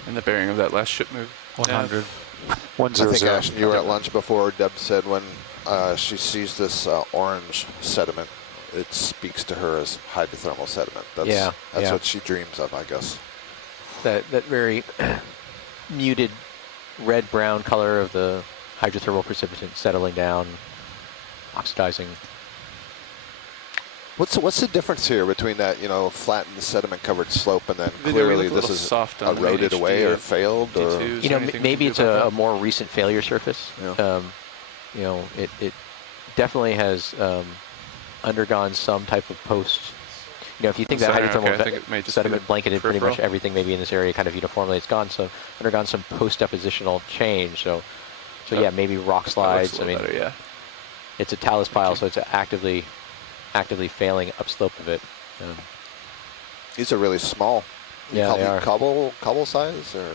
And the bearing of that last ship move? 100. 100. I think, Ashton, you were at lunch before. Deb said when she sees this orange sediment, it speaks to her as hydrothermal sediment. That's what she dreams of, I guess. That very muted red-brown color of the hydrothermal precipitant settling down, oxidizing. What's the difference here between that, flattened sediment-covered slope and then clearly this is soft on eroded away or failed? Or Maybe it's a more recent failure surface. Yeah. It definitely has undergone some type of post. If you think that hydrothermal sediment blanketed pretty much everything maybe in this area kind of uniformly, it's undergone some post-depositional change. So yeah, maybe rock slides. I mean, better, it's a talus pile, so it's actively failing upslope of it. These are really small. Yeah, they are. Cobble size, or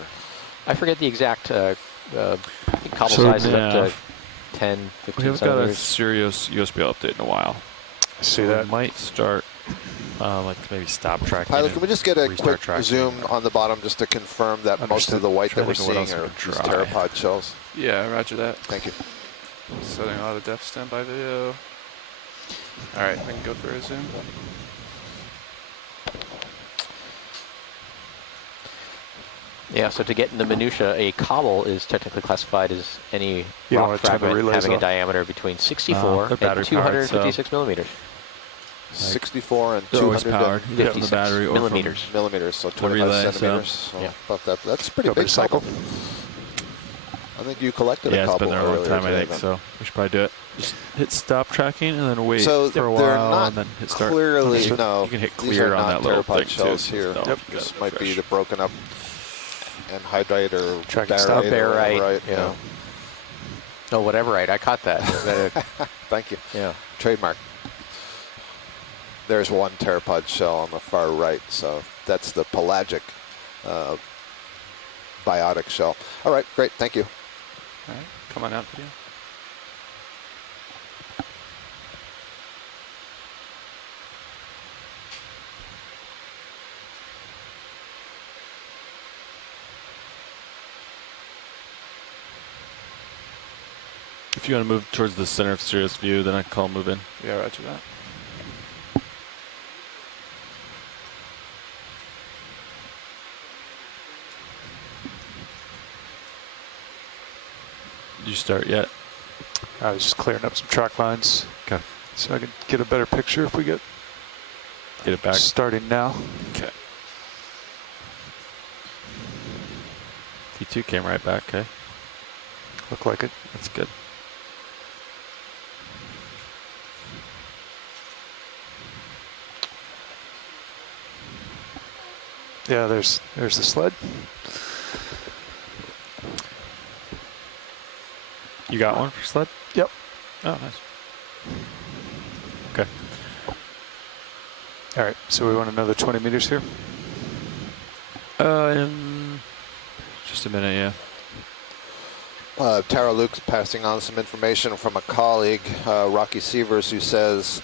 I forget the exact. I think cobble size is up to 10, 15 We haven't got a centimeters. serious USB update in a while. See that? We might start, maybe stop tracking. Pilot, can we just get a quick tracking. zoom on the bottom just to confirm that most of the white that we're seeing are these pteropod shells? Yeah, roger that. Thank you. Setting auto def standby video. All right, I can go for a zoom. Yeah, so to get into minutia, a cobble is technically classified as any You don't rock want to turn the fragment relays having a on. diameter between 64 they're battery and 256 millimeters. 64 and They're always powered, either from the 256 battery or millimeters. millimeters, so the 25 relay, centimeters. so- So Yeah. about that. That's a pretty Go for big the cycle. cycle. I think you collected Yeah, a it's couple been there a long earlier time, I today, think, then. so we should probably do it. Just hit stop tracking and then wait So for a they're while not and then hit start. clearly, You no. can hit These clear are on not that little pteropod thing shells too. here. So Yep. you This got might be fresh. the broken up anhydrite or Tracking stop. barite or Barite, whatever, yeah. Oh, whatever, right. I caught that. Thank you. Yeah. Trademark. There's one pteropod shell on the far right, so that's the pelagic biotic shell. All right, great, thank you. All right, come on out video. If you want to move towards the center of Sirius view, then I call move in. Yeah, roger that. Did you start yet? I was just clearing up some track lines. Okay. So I can get a better picture if we get it back. Starting now. Okay. T2 came right back, okay? Look like it. That's good. Yeah, there's the sled. You got one for sled? Yep. Oh, nice. Okay. All right, so we want another 20 meters here. In just a minute, yeah. Tara Luke's passing on some information from a colleague, Rocky Sievers, who says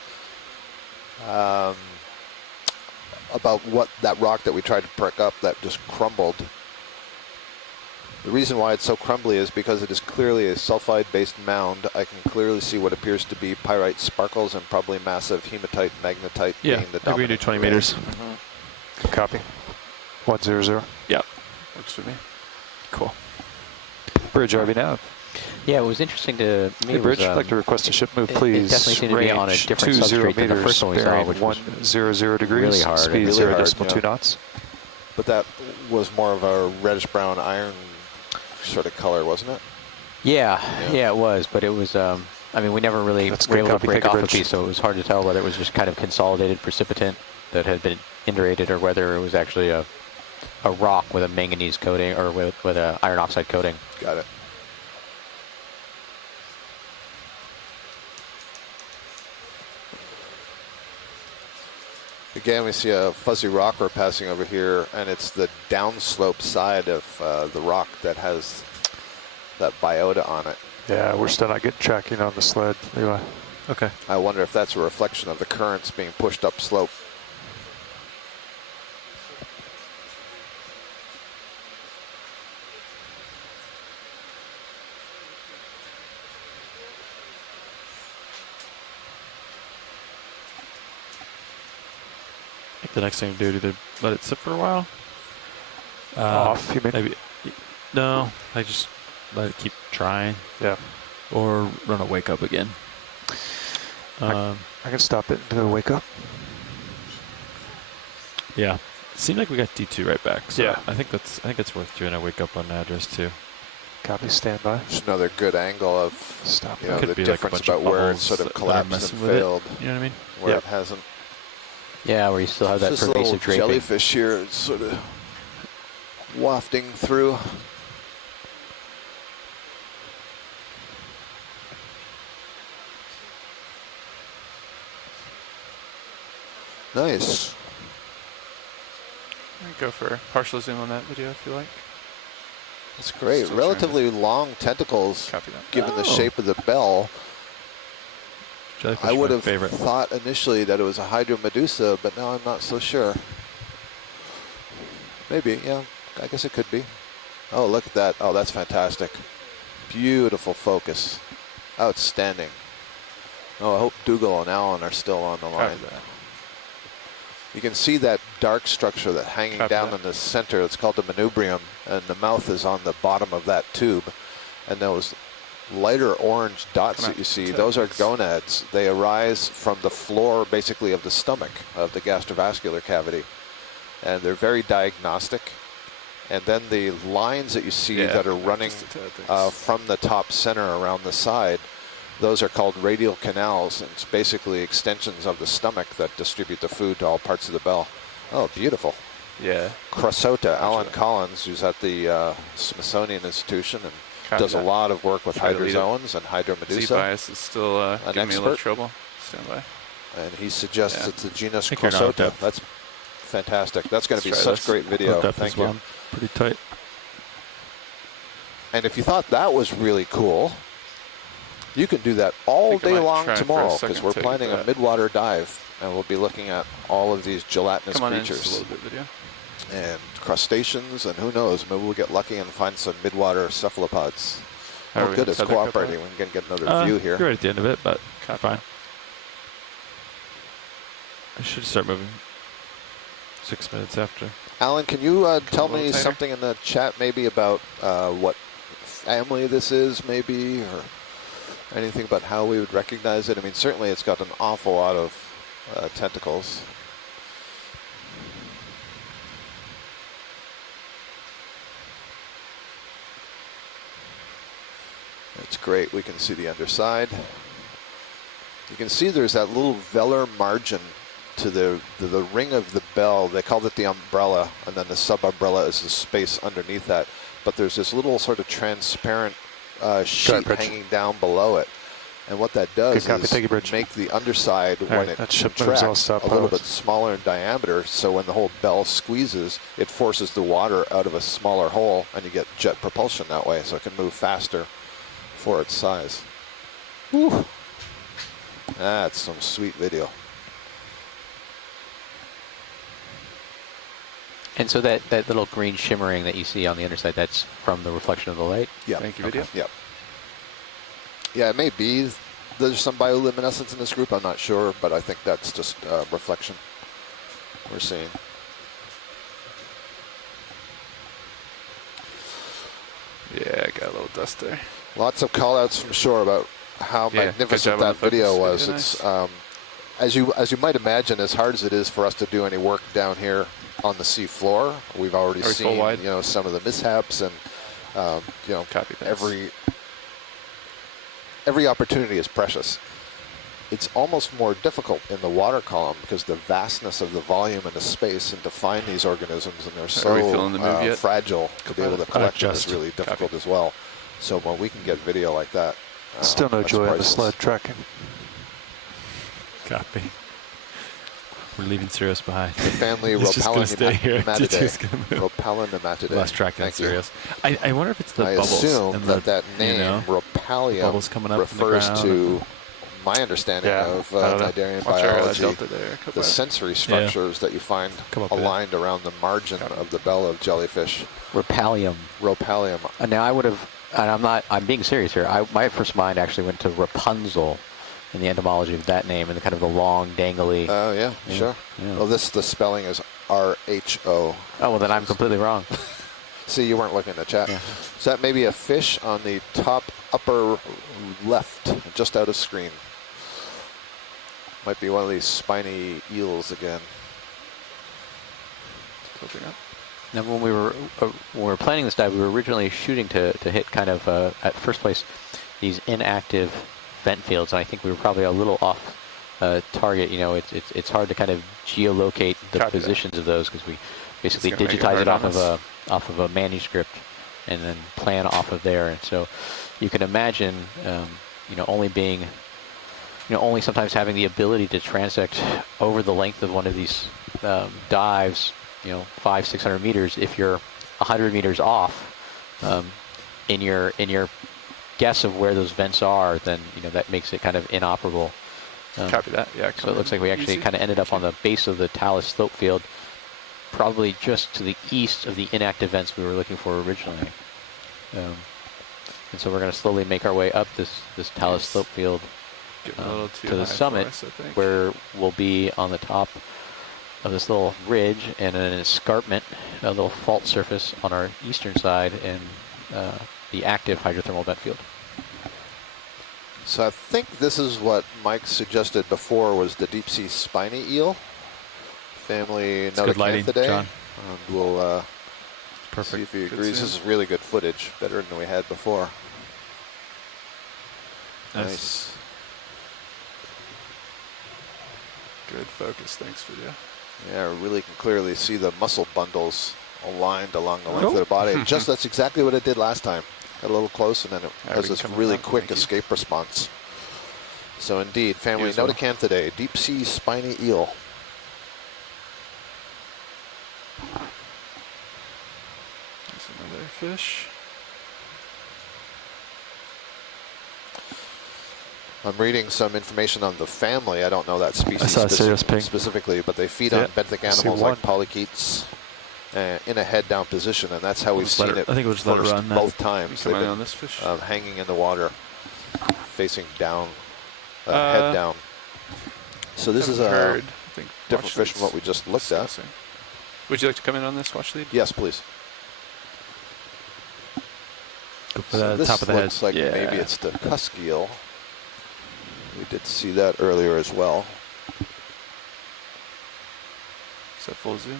about what that rock that we tried to prick up that just crumbled. The reason why it's so crumbly is because it is clearly a sulfide-based mound. I can clearly see what appears to be pyrite sparkles and probably massive hematite, magnetite Yeah, being the I think we do dominant 20 layer. meters. Copy. 100. Yeah, works for me. Cool. Bridge RV nav. Yeah, it was interesting to me. Hey, Bridge, I'd like to request a ship move, it please. definitely seemed to be on a Range different 20 substrate than the meters, first one we saw, bearing which was 100 degrees. really hard. Speed Really 0 hard, decimal yeah. 2 knots. But that was more of a reddish-brown iron sort of color, wasn't it? Yeah, it was, but it was, I mean, we never really That's were good able to copy. break Thank you, off a Bridge. piece, so it was hard to tell whether it was just kind of consolidated precipitant that had been indurated or whether it was actually a rock with a manganese coating or with a iron oxide coating. Got it. Again, we see a fuzzy rock we're passing over here, and it's the downslope side of the rock that has that biota on it. Yeah, we're still not getting tracking on the sled, Levi. Okay. I wonder if that's a reflection of the currents being pushed up slope. I think the next thing to do is either let it sit for a while. Off, you mean? Maybe. No, I just let it keep trying. Yeah. Or run a wake up again. I can stop it and do a wake up. Yeah. It seemed like we got D2 right back. So Yeah. I think it's worth doing a wake up on address too. Copy, standby. Just another good angle of Stop. you know, Could the be like a difference bunch of about where it bubbles sort of that are collapsed messing and with it. failed, You know what I mean? where Yep. it hasn't. Yeah, where you still have that Just a little pervasive draping. jellyfish here, it's sort of wafting through. Nice. Go for partial zoom on that video if you like. That's great. Still Relatively long tentacles, Copy that. given the shape of the bell. Jellyfish I are would my have favorite. thought initially that it was a hydromedusa, but now I'm not so sure. Maybe, yeah. I guess it could be. Oh, look at that. Oh, that's fantastic. Beautiful focus. Outstanding. Oh, I hope Dougal and Alan are still on the line. You can see that dark structure that hanging down in the center. It's called the manubrium, and the mouth is on the bottom of that tube. And those lighter orange dots that you see, those are gonads. They arise from the floor, basically, of the stomach, of the gastrovascular cavity. And they're very diagnostic. And then the lines that you see that are running from the top center around the side, those are called radial canals. It's basically extensions of the stomach that distribute the food to all parts of the bell. Oh, beautiful. Yeah. Crasota, Alan Collins, who's at the Smithsonian Institution and does a lot of work with hydrozoans and hydromedusa. Z-bias is still giving me a little trouble. Stand by. And he suggests it's the genus Crasota. That's fantastic. That's going to be such great video. Thank you. Pretty tight. And if you thought that was really cool, you can do that all day long tomorrow, because we're planning a midwater dive, and we'll be looking at all of these gelatinous creatures and crustaceans, and who knows, maybe we'll get lucky and find some midwater cephalopods. Oh, good, it's cooperating. We can get another view here. You're right at the end of it, but fine. I should start moving 6 minutes after. Alan, can you tell me something in the chat maybe about what family this is, maybe, or anything about how we would recognize it? I mean, certainly it's got an awful lot of tentacles. It's great. We can see the underside. You can see there's that little velar margin to the ring of the bell. They called it the umbrella, and then the sub-umbrella is the space underneath that. But there's this little sort of transparent sheet hanging down below it. And what that does is make the underside, when it contracts, a little bit smaller in diameter, so when the whole bell squeezes, it forces the water out of a smaller hole, and you get jet propulsion that way, so it can move faster for its size. Whew. That's some sweet video. And so that little green shimmering that you see on the underside, that's from the reflection of the light? Yeah. Thank you, video. Yep. Yeah, it may be there's some bioluminescence in this group. I'm not sure, but I think that's just reflection we're seeing. Yeah, I got a little dust there. Lots of call-outs from shore about how magnificent that video was. It's as you might imagine, as hard as it is for us to do any work down here on the sea floor, we've already seen some of the mishaps, and every opportunity is precious. It's almost more difficult in the water column because the vastness of the volume and the space, and to find these organisms, and they're so fragile to be able to collect them is really difficult as well. So when we can get video like that, still no joy on the sled tracking. Copy. We're leaving Sirius behind. The family Ropalinamatide. Less track than Sirius. I wonder if it's the bubbles. I assume that name, Ropalium, refers to my understanding of Cnidarian biology, the sensory structures that you find aligned around the margin of the bell of jellyfish. Ropalium. Now I would have, and I'm being serious here, my first mind actually went to Rapunzel in the etymology of that name, and the kind of the long, dangly. Oh, yeah, sure. Yeah. Well, the spelling is R-H-O. Oh, well, then I'm completely wrong. See, you weren't looking at the chat. Yeah. So that may be a fish on the top upper left, just out of screen. Might be one of these spiny eels again. Now, when we were planning this dive, we were originally shooting to hit kind of, at first place, these inactive vent fields, and I think we were probably a little off target. It's hard to kind of geolocate the positions of those, because we basically digitize it off of a manuscript and then plan off of there. And so you can imagine, only sometimes having the ability to transect over the length of one of these dives, 500-600 meters. If you're 100 meters off in your guess of where those vents are, then that makes it kind of inoperable. Copy that. Yeah. So it looks like we actually kind of ended up on the base of the talus slope field, probably just to the east of the inactive vents we were looking for originally. And so we're going to slowly make our way up this talus slope field Getting a little too to the high summit, for us, I think. where we'll be on the top of this little ridge and an escarpment, a little fault surface on our eastern side, and the active hydrothermal vent field. So I think this is what Mike suggested before, was the deep sea spiny eel, family Notacanthidae. John. And we'll Perfect. see if he Good agrees. This zoom. is really good footage, better than we had before. Nice. Good focus. Thanks, video. Yeah, we really can clearly see the muscle bundles aligned along the length of the body. And just that's exactly what it did last time. Got a little close, and then it has this really quick escape response. So indeed, family Notacanthidae, deep sea spiny eel. There's another fish. I'm reading some information on the family. I don't know that species I saw a serious ping. specifically, but they feed on benthic animals like polychaetes in a head down position, and that's how we've seen it. I think we'll just let it run. Both times. Come They've in been on this fish. hanging in the water, facing down, head down. So this is a different fish from what we just looked at. Would you like to come in on this watch lead? Yes, please. Go for So the this top of the head. looks like maybe it's the cusk eel. We did see that earlier as well. Is that full zoom?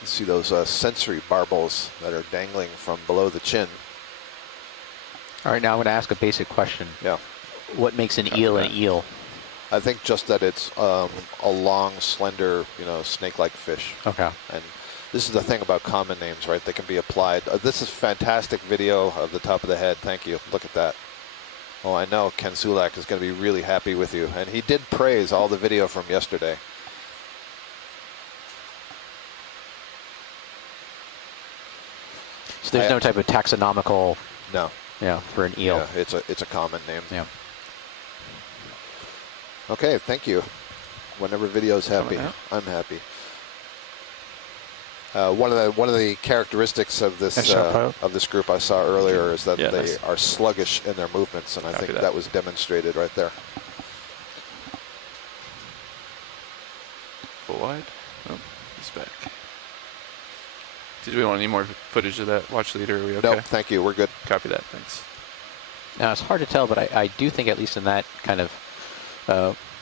You see those sensory barbels that are dangling from below the chin. All right, now I'm going to ask a basic question. Yeah. What makes an eel an eel? I think just that it's a long, slender, snake-like fish. Okay. And this is the thing about common names, right? They can be applied. This is fantastic video of the top of the head. Thank you. Look at that. Well, I know Ken Sulak is going to be really happy with you. And he did praise all the video from yesterday. So there's no type of taxonomical... No. Yeah, for an eel. Yeah, it's a common name. Yeah. Okay, thank you. Whenever video's happy, I'm happy. One of the characteristics of this group I saw earlier is that they are sluggish in their movements, and I think that was demonstrated right there. Full wide. Oh, he's back. Did we want any more footage of that watch leader? Are we okay? No, thank you. We're good. Copy that. Thanks. Now, it's hard to tell, but I do think, at least in that kind of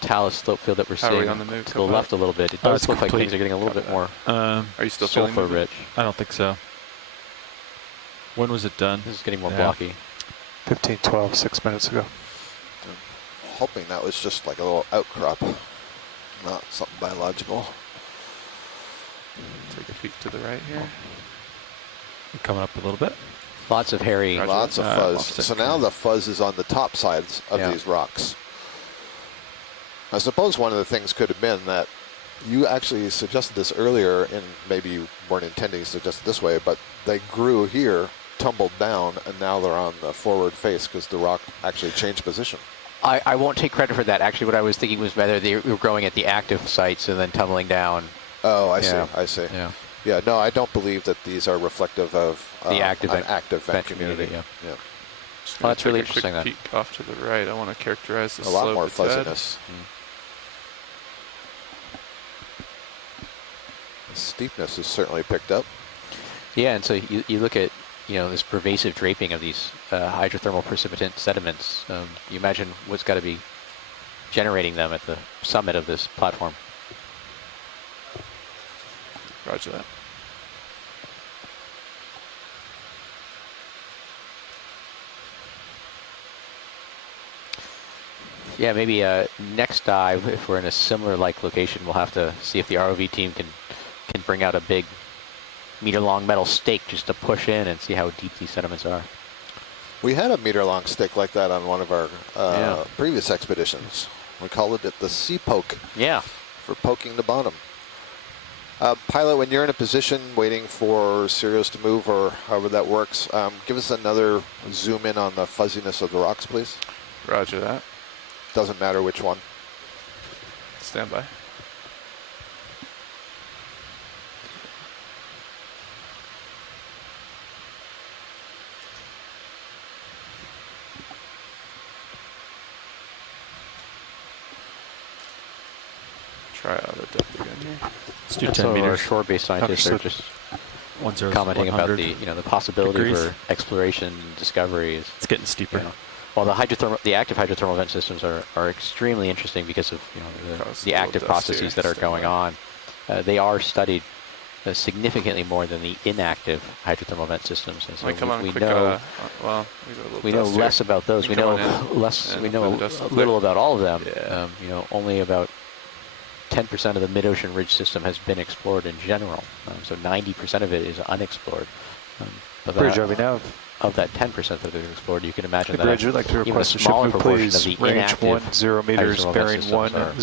talus slope field that we're seeing on the move? to the left a little bit, it does look like things are getting a little bit more Are you still feeling sulfur rich. I don't think so. When was it done? This is getting more blocky. 15:12, 6 minutes ago. I'm hoping that was just like a little outcrop, not something biological. Take a peek to the right here. Coming up a little bit. Lots of hairy. Lots of fuzz. So now the fuzz is on the top sides of these rocks. I suppose one of the things could have been that you actually suggested this earlier, and maybe you weren't intending to suggest it this way, but they grew here, tumbled down, and now they're on the forward face because the rock actually changed position. I won't take credit for that. Actually, what I was thinking was whether they were growing at the active sites and then tumbling down. Oh, I see. I see. Yeah. Yeah, no, I don't believe that these are reflective of the active vent community. Yeah. Well, that's really interesting. Peek off to the right. I want to characterize the a lot slope more it's at. fuzziness. The steepness is certainly picked up. Yeah, and so you look at this pervasive draping of these hydrothermal precipitant sediments. You imagine what's got to be generating them at the summit of this platform. Roger that. Yeah, maybe next dive, if we're in a similar location, we'll have to see if the ROV team can bring out a big meter-long metal stake just to push in and see how deep these sediments are. We had a meter-long stick like that on one of our previous expeditions. We called it the sea poke. Yeah. For poking the bottom. Pilot, when you're in a position waiting for Sirius to move, or however that works, give us another zoom in on the fuzziness of the rocks, please. Roger that. Doesn't matter which one. Stand by. try out a depth again here. Let's do And 10 so our meters. shore-based scientists are Understood. just commenting about the the possibility degrees. for exploration and discovery is, It's getting steeper. while the active hydrothermal vent systems are extremely interesting because of the active processes that are going on. They are studied significantly more than the inactive hydrothermal vent systems, and so Might come on we quick, know well, we know less about those. We know less. We know a little about all of them. Yeah. Only about 10% of the mid-ocean ridge system has been explored in general. So 90% of it is unexplored. But Bridge, are we now? of that 10% that is explored, you can imagine Hey, that Bridge, we'd like to even a request a smaller shipment, proportion of please. the Range inactive 10 meters, hydrothermal vent bearing systems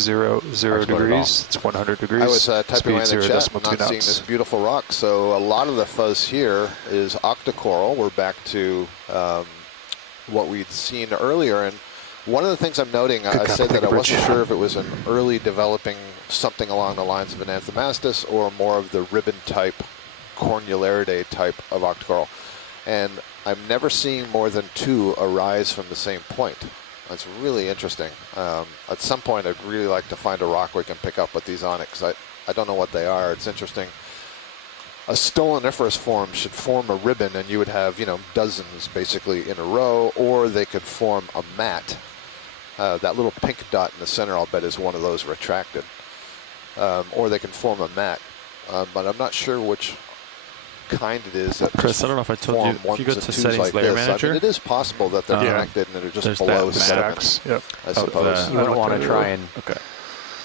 are 100 explored at all. degrees. It's 100 degrees. I was typing Speed away in 0 the chat, decimal not 2 seeing knots. this beautiful rock. So a lot of the fuzz here is octocoral. We're back to what we'd seen earlier. And one of the things I'm noting, I said that I wasn't sure if it was an early developing something along the lines of an anthomastus or more of the ribbon type, cornularidae type of octocoral. And I'm never seeing more than 2 arise from the same point. That's really interesting. At some point, I'd really like to find a rock we can pick up with these on it, because I don't know what they are. It's interesting. A stoloniferous form should form a ribbon, and you would have, dozens basically in a row, or they could form a mat. That little pink dot in the center, I'll bet, is one of those retracted. Or they can form a mat. But I'm not sure which kind it is. That Chris, I don't know if I told you, if you go to settings layer manager, I mean, it is possible that they're connected and they're just below sediments, Yep. I suppose. You don't want to try and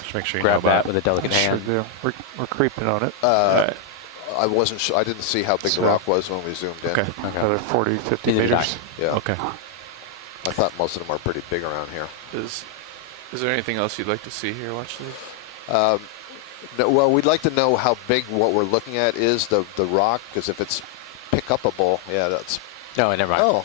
just make sure you grab know that about with a delicate hand. Sure do. We're creeping on it. I wasn't sure. I didn't see how big the rock was when we zoomed in. Okay. Another 40, 50 Neither did I. meters. Yeah. Okay. I thought most of them are pretty big around here. Is there anything else you'd like to see here? Watch this. No, well, we'd like to know how big what we're looking at is, the rock, because if it's pick-upable, yeah, that's... No, never mind. Oh.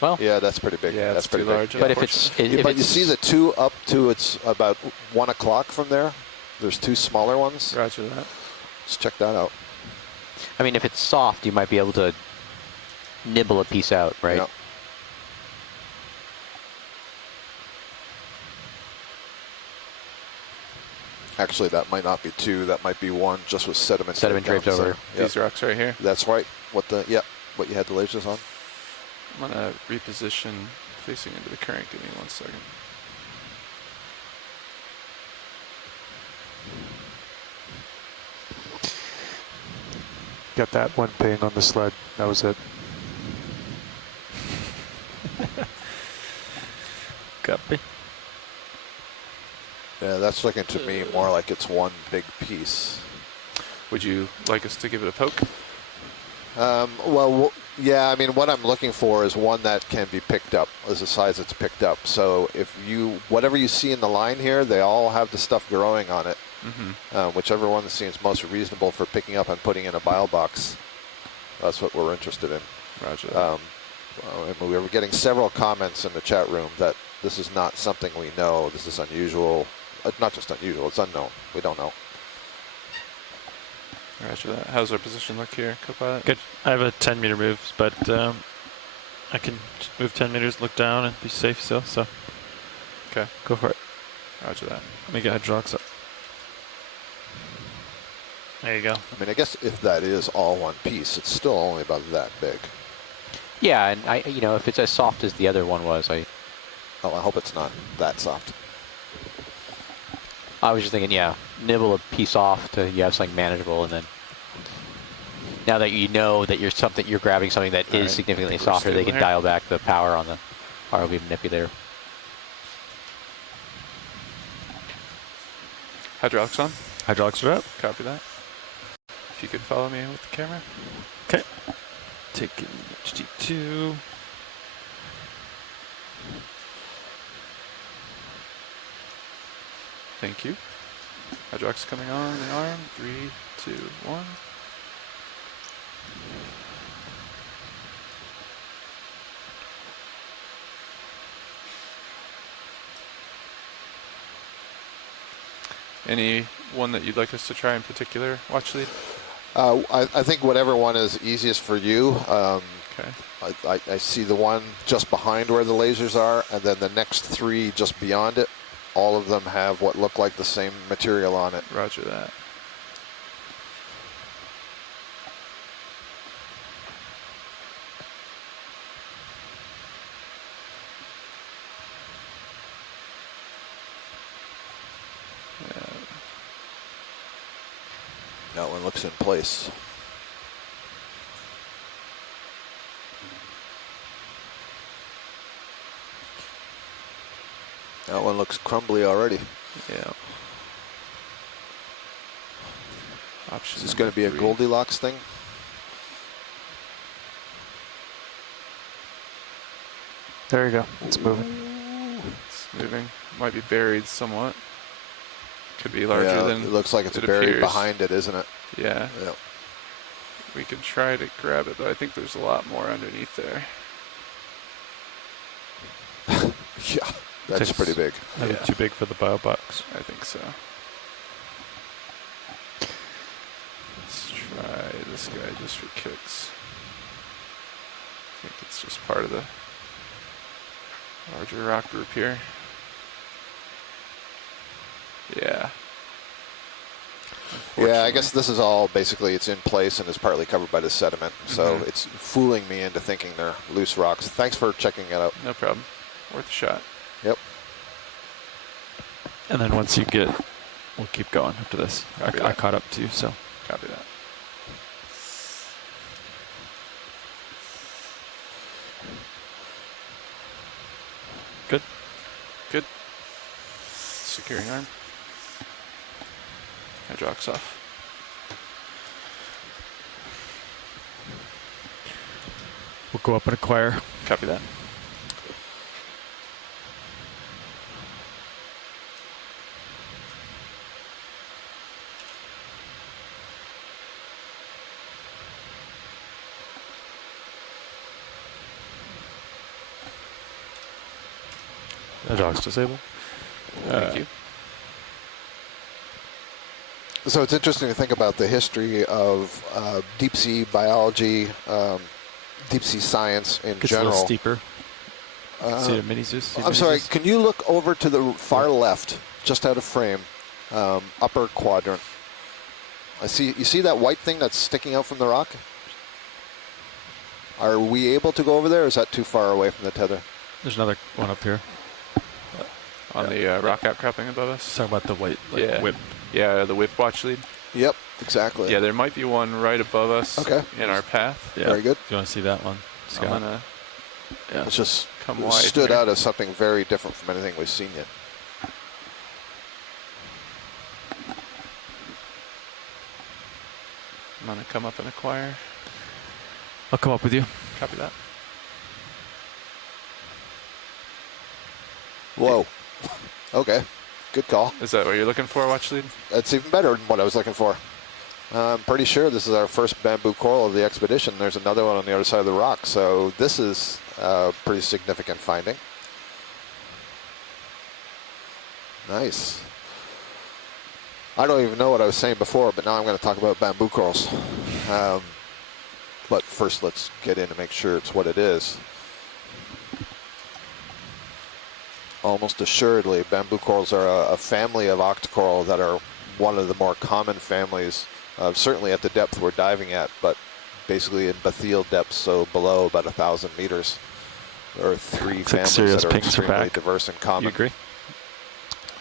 Well, yeah, that's pretty big. Yeah, that's it's too pretty large. big. but if it's But you see the 2 up to, it's about 1 o'clock from there. There's 2 smaller ones. Roger that. Let's check that out. I mean, if it's soft, you might be able to nibble a piece out, right? Yeah. Actually, that might not be 2. That might be 1, just with sediment. Sediment draped down the over. center. Yep. These rocks right here. That's right. What you had the lasers on? I'm gonna reposition facing into the current. Give me 1 second. Got that one ping on the sled. That was it. Copy. Yeah, that's looking to me more like it's 1 big piece. Would you like us to give it a poke? Well, yeah, I mean, what I'm looking for is one that can be picked up, as the size it's picked up. So if whatever you see in the line here, they all have the stuff growing on it. Whichever one seems most reasonable for picking up and putting in a bile box, that's what we're interested in. Roger that. And we were getting several comments in the chat room that this is not something we know. This is unusual. Not just unusual, it's unknown. We don't know. Roger that. How's our position look here, Copilot? Good. I have a 10 meter move, but I can just move 10 meters, look down, and be safe still. So, okay, go for it. Roger that. Let me get hydraulics up. There you go. I mean, I guess if that is all 1 piece, it's still only about that big. Yeah, and if it's as soft as the other one was, I hope it's not that soft. was just thinking, yeah, nibble a piece off to you have something manageable, and then now that you know that you're grabbing something that is significantly softer, they can dial back the power on the ROV manipulator. Hydraulics on? Hydraulics are up. Copy that. If you could follow me with the camera. Okay. Taking HT2. Thank you. Hydraulics coming on the arm. 3, 2, 1. Any one that you'd like us to try in particular? Watch lead? I think whatever one is easiest for you. Okay. I see the one just behind where the lasers are, and then the next 3 just beyond it. all of them have what look like the same material on it. Roger that. That one looks in place. That one looks crumbly already. Yeah. Option Is this going to be a Goldilocks thing? There you go. It's moving. It's moving. Might be buried somewhat. Could be larger than it looks like it's buried appears. behind it, isn't it? Yeah. Yep. We can try to grab it, but I think there's a lot more underneath there. Yeah, that's pretty big. Maybe too big for the bio box. I think so. Let's try this guy just for kicks. I think it's just part of the larger rock group here. Yeah. Yeah, I guess this is all basically, it's in place and is partly covered by the sediment. So it's fooling me into thinking they're loose rocks. Thanks for checking it out. No problem. Worth a shot. Yep. And then once you get, we'll keep going after this. I caught up to you, so. Copy that. Good. Good. Securing arm. Hydrox off. We'll go up and acquire. Copy that. Hydrox disabled. Thank you. So it's interesting to think about the history of deep sea biology, deep sea science in Gets general. a little steeper. See the mini Zeus? I'm sorry, can you look over to the far left, just out of frame, upper quadrant? You see that white thing that's sticking out from the rock? Are we able to go over there, or is that too far away from the tether? There's another one up here. On the rock outcropping above us? Talking about the white whip. Yeah, the whip watch lead. Yep, exactly. Yeah, there might be one right above us in our path. Yeah. Very good. Do you want to see that one, Scott? I'm gonna It's just come wide stood here. out as something very different from anything we've seen yet. I'm gonna come up and acquire. I'll come up with you. Copy that. Whoa. Okay. Good call. Is that what you're looking for, watch lead? That's even better than what I was looking for. I'm pretty sure this is our first bamboo coral of the expedition. There's another one on the other side of the rock, so this is a pretty significant finding. Nice. I don't even know what I was saying before, but now I'm going to talk about bamboo corals. But first, let's get in and make sure it's what it is. Almost assuredly, bamboo corals are a family of octocoral that are one of the more common families, certainly at the depth we're diving at, but basically in bathyal depths, so below about 1,000 meters. There are three families that are extremely diverse and common. You agree?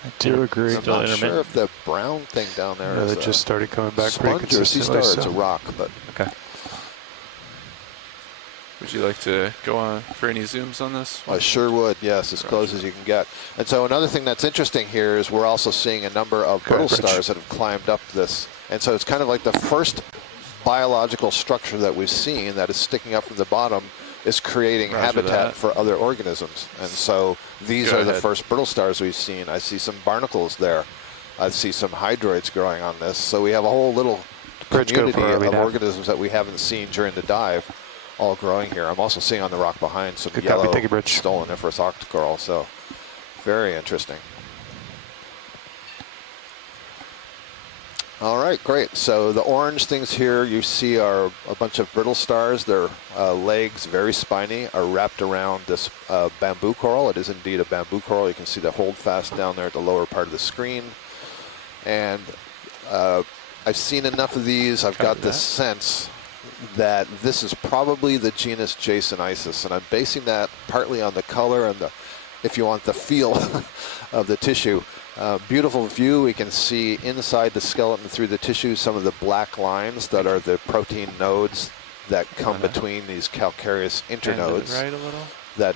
I do agree. I'm not sure if the brown thing down there is it just started coming back pretty sponge or sea consistently. star. It's a rock, but okay. Would you like to go on for any zooms on this? I sure would, yes, as close as you can get. And so another thing that's interesting here is we're also seeing a number of brittle stars that have climbed up this. And so it's kind of like the first biological structure that we've seen that is sticking up from the bottom is creating habitat for other organisms. And so these are the first brittle stars we've seen. I see some barnacles there. I see some hydroids growing on this. So we have a whole little community of organisms that we haven't seen during the dive, all growing here. I'm also seeing on the rock behind some yellow stoloniferous octocoral, so very interesting. All right, great. So the orange things here you see are a bunch of brittle stars. Their legs, very spiny, are wrapped around this bamboo coral. It is indeed a bamboo coral. You can see the holdfast down there at the lower part of the screen. And I've seen enough of these. I've got this sense that this is probably the genus Jasonisis, and I'm basing that partly on the color and the, if you want, the feel of the tissue. Beautiful view. We can see inside the skeleton through the tissue some of the black lines that are the protein nodes that come between these calcareous internodes that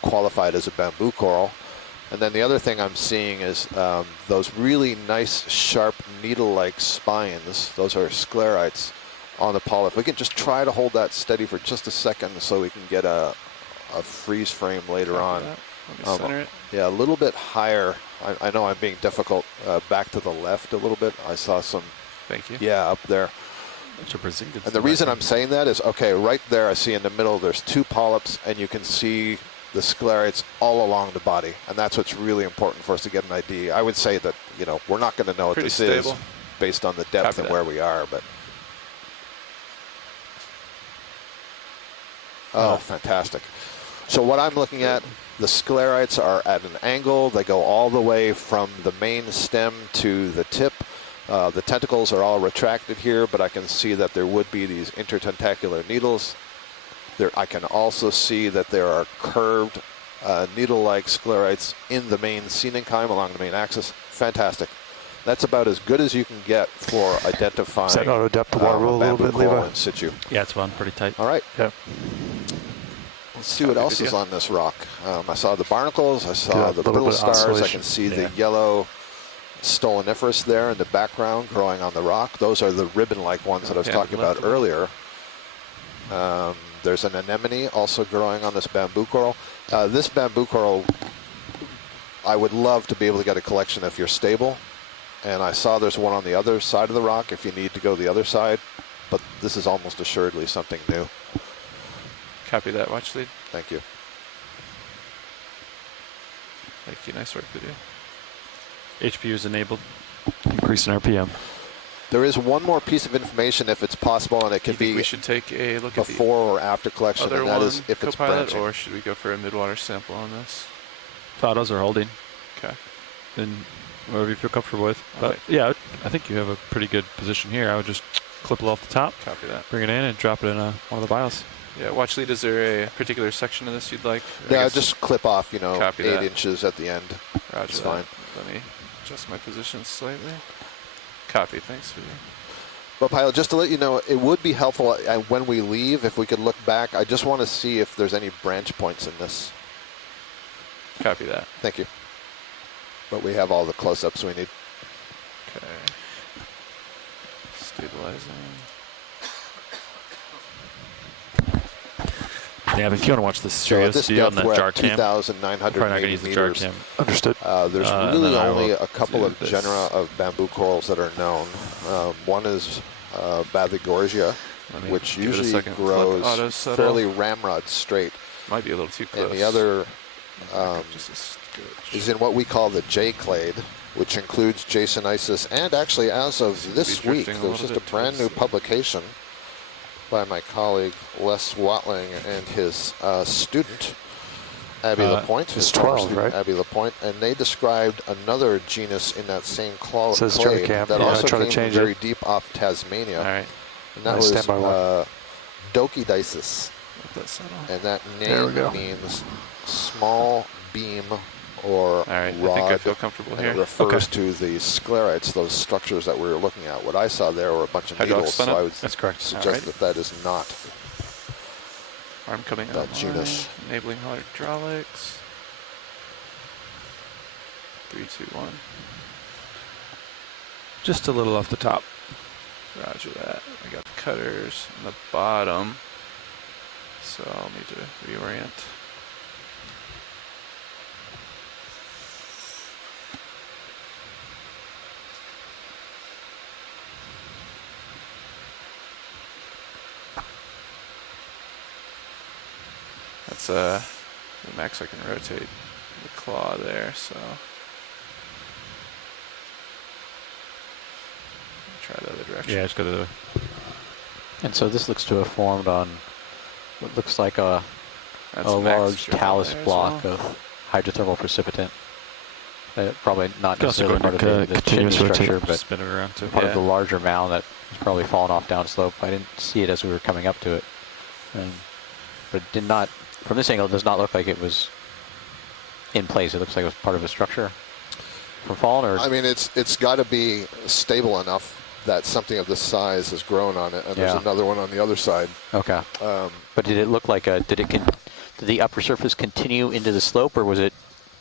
qualified as a bamboo coral. And then the other thing I'm seeing is those really nice, sharp, needle-like spines. Those are sclerites on the polyp. We can just try to hold that steady for just a second so we can get a freeze frame later on. Center it. Yeah, a little bit higher. I know I'm being difficult. Back to the left a little bit. I saw some. Thank you. Yeah, up there. And the reason I'm saying that is, okay, right there I see in the middle there's two polyps, and you can see the sclerites all along the body, and that's what's really important for us to get an idea. I would say that, you know, we're not going to know what this is based on the depth and where we are, but. Oh, fantastic. So what I'm looking at, the sclerites are at an angle. They go all the way from the main stem to the tip. The tentacles are all retracted here, but I can see that there would be these intertentacular needles. There, I can also see that there are curved needle-like sclerites in the main coenenchyme along the main axis. Fantastic. That's about as good as you can get for identifying. Does that auto-depth the water a little bit, Levi? In situ. Yeah, it's one pretty tight. All right. Yeah. Let's see what else is on this rock. I saw the barnacles. I saw the little stars. I can see the yellow stoloniferous there in the background growing on the rock. Those are the ribbon-like ones that I was talking about earlier. There's an anemone also growing on this bamboo coral. This bamboo coral, I would love to be able to get a collection if you're stable. And I saw there's one on the other side of the rock if you need to go the other side. But this is almost assuredly something new. Copy that, watch lead. Thank you. Thank you, nice work, video. HPU is enabled. Increase in RPM. There is one more piece of information if it's possible, and it can be we should take a look at the before or after collection, other and that one, is if it's Copilot, branching. or should we go for a midwater sample on this? Photos are holding. Okay. Then whatever you feel comfortable with. But right. yeah, I think you have a pretty good position here. I would just clip it off the top. Copy that. Bring it in and drop it in one of the bios. Yeah, watch lead, is there a particular section of this you'd like? Yeah, just clip off, you know, 8 that. inches at the end. Roger It's that. fine. Let me adjust my position slightly. Copy, thanks, video. But pilot, just to let you know, it would be helpful when we leave if we could look back. I just want to see if there's any branch points in this. Copy that. Thank you. But we have all the close-ups we need. Okay. Stabilizing. Yeah, but if you want to watch the So at serious this view on depth, the we're jar at cam, 2,980 probably not going to use the jar meters. cam. Understood. There's and really then I only will a couple do of this. genera of bamboo corals that are known. One is Bathygorgia, which usually grows fairly ramrod straight. Might be a little too close. And the other is in what we call the J clade, which includes Jasonisis. And actually, as of this week, there's just a brand new publication by my colleague Les Watling and his student, Abby Lapointe. It's 12, right? Abby Lapointe, and they described another genus in that same Says clade Jericam. that Yeah, also try to came change from very it. deep off Tasmania. All right. And that Nice was standby Dokidisis. Let that settle. And that There we go. name means small beam or All right, rod. I think I feel comfortable and here. it refers to the sclerites, those structures that we were looking at. What I saw there were a bunch of Hydraulic needles, so spin up? I would That's correct. suggest that that is not Arm coming that online. genus. Enabling hydraulics. 3, 2, 1. Just a little off the top. Roger that. I got the cutters on the bottom, so I'll need to reorient. That's the max I can rotate the claw there, so try the other direction. Yeah, just go to the. And so this looks to have formed on what looks like a large talus block of hydrothermal precipitant. Probably not necessarily part of the chimney structure, but spin it around too. part of the larger mound that was probably fallen off downslope. I didn't see it as we were coming up to it. But it did not, from this angle, it does not look like it was in place. It looks like it was part of a structure from fallen, or? I mean, it's got to be stable enough that something of this size has grown on it, and there's another one on the other side. Okay. But did it look like did the upper surface continue into the slope, or was it?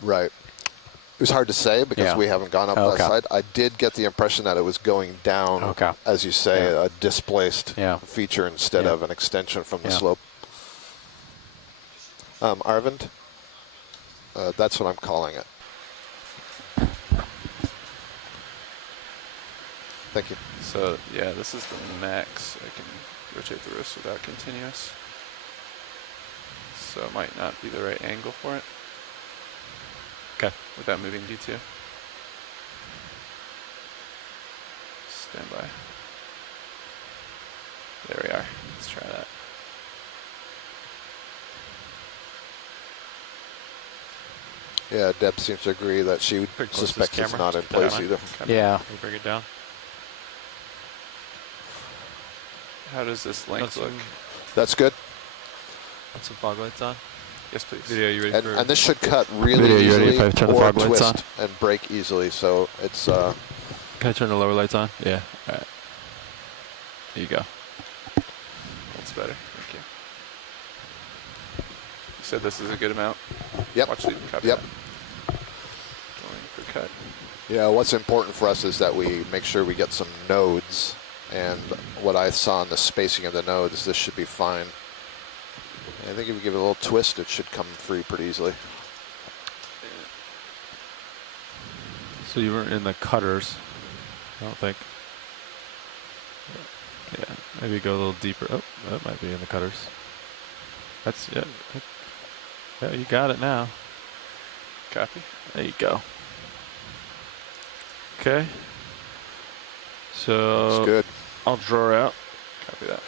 Right. It was hard to say because we haven't gone up that side. I did get the impression that it was going down, as you say, a displaced feature instead of an extension from the slope. Arvind, that's what I'm calling it. Thank you. So yeah, this is the max. I can rotate the wrist without continuous. So it might not be the right angle for it. Okay. Without moving D2. Stand by. There we are. Let's try that. Yeah, Deb seems to agree that she would suspect it's not in place either. Yeah. Can you bring it down? How does this length look? That's good. Put some fog lights on. Yes, please. Video, you ready And this should cut really Video, you ready easily if I turn the or fog lights on? twist and break easily. So it's. Can I turn the lower lights on? Yeah. All right. There you go. That's better. Thank you. You said this is a good amount? Yep. Watch the copy Yep. that. Going for cut. Yeah, what's important for us is that we make sure we get some nodes. And what I saw in the spacing of the nodes, this should be fine. I think if you give it a little twist, it should come free pretty easily. So you weren't in the cutters, I don't think. Yeah, maybe go a little deeper. Oh, that might be in the cutters. That's, yeah. Yeah, you got it now. Copy. There you go. Okay. So That's good. I'll draw out. Copy that.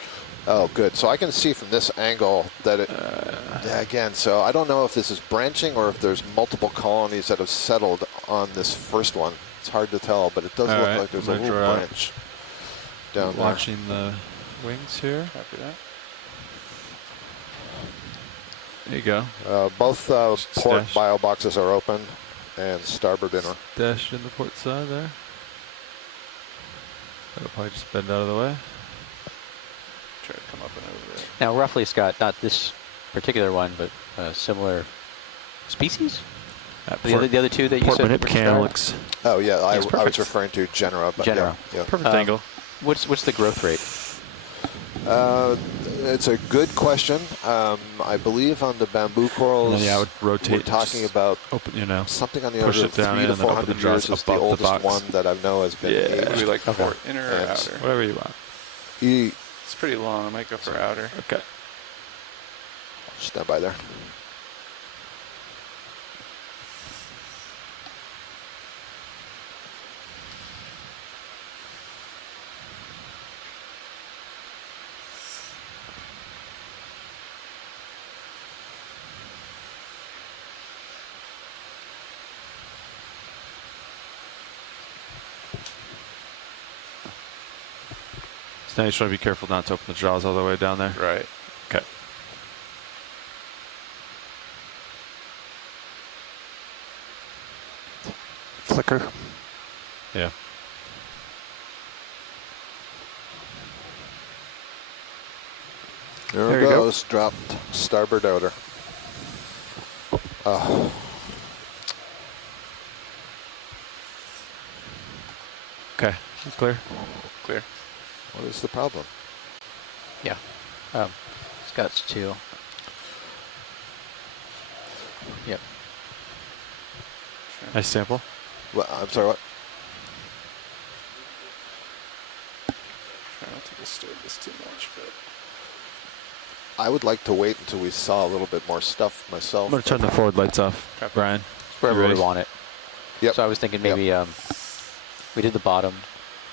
Oh, good. So I can see from this angle that it, yeah, again, so I don't know if this is branching or if there's multiple colonies that have settled on this first one. It's hard to tell, but it does look like there's a little branch down there. Watching the wings here. Copy that. There you go. Both port bio boxes are open and starboard inner. Dash in the port side there. That'll probably just bend out of the way. Try to come up and over it. Now, roughly, Scott, not this particular one, but similar species? The other two that you said? Calyx. Oh, yeah, I was referring to genera. But genera. Yeah. Perfect angle. What's the growth rate? It's a good question. I believe on the bamboo corals, I would rotate. we're talking about something on the order of 300 to 400 years is the oldest one that I know has been aged. Do we like port inner or outer? Whatever you want. It's pretty long. I might go for outer. Okay. Stand by there. So now you just want to be careful not to open the jaws all the way down there. Right. Okay. Flicker. Yeah. There it goes. Dropped starboard outer. Okay. Clear. Clear. What is the problem? Yeah. Scott's two. Yep. Nice sample. Well, I'm sorry, what? Try not to disturb this too much, but I would like to wait until we saw a little bit more stuff myself. I'm going to turn the forward lights off, Brian. Wherever we want it. Yep. So I was thinking maybe we did the bottom.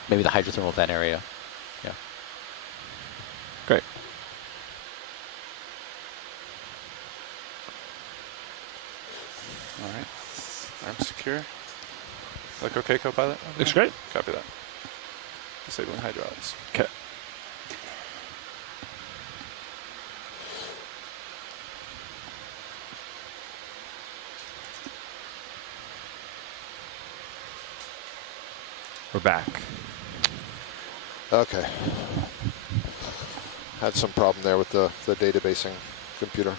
maybe the hydrothermal vent area. Yeah. Great. All right. Arms secure. Look okay, co-pilot? Looks great. Copy that. Disabling hydraulics. Okay. We're back. Okay. Had some problem there with the databasing computer.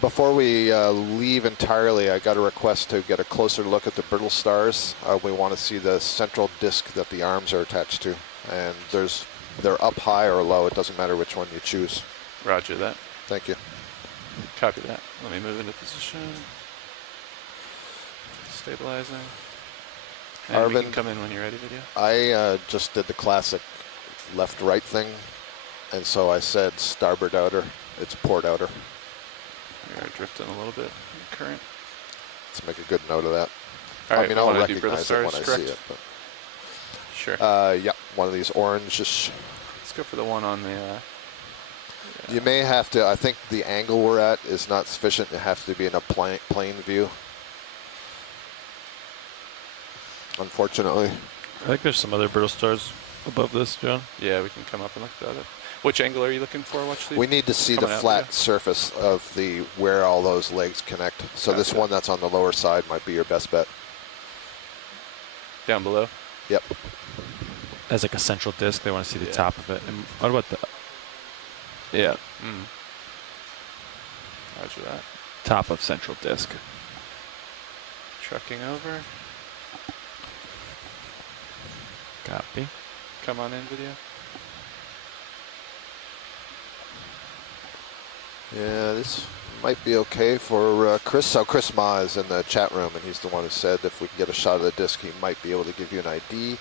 Before we leave entirely, I got a request to get a closer look at the brittle stars. We want to see the central disk that the arms are attached to. And they're up high or low. It doesn't matter which one you choose. Roger that. Thank you. Copy that. Let me move into position. Stabilizing. And we can come in when you're ready, video. I just did the classic left-right thing. And so I said starboard outer. It's port outer. We are drifting a little bit in current. Let's make a good note of that. All right, I mean, I'll do brittle recognize it when stars, I correct? see it. But. Sure. Yeah, one of these oranges. Let's go for the one on the... You may have to, I think the angle we're at is not sufficient. It has to be in a plane view. Unfortunately. I think there's some other brittle stars above this, John. Yeah, we can come up and look at it. Which angle are you looking for? Watch We need to see the flat surface of where all those legs connect. So this one that's on the lower side might be your best bet. Down below? Yep. As like a central disk, they want to see the top of it. And what about the... Yeah. Roger that. Top of central disk. Trucking over. Copy. Come on in, video. Yeah, this might be okay for Chris. So Chris Ma is in the chat room, and he's the one who said if we can get a shot of the disc, he might be able to give you an ID.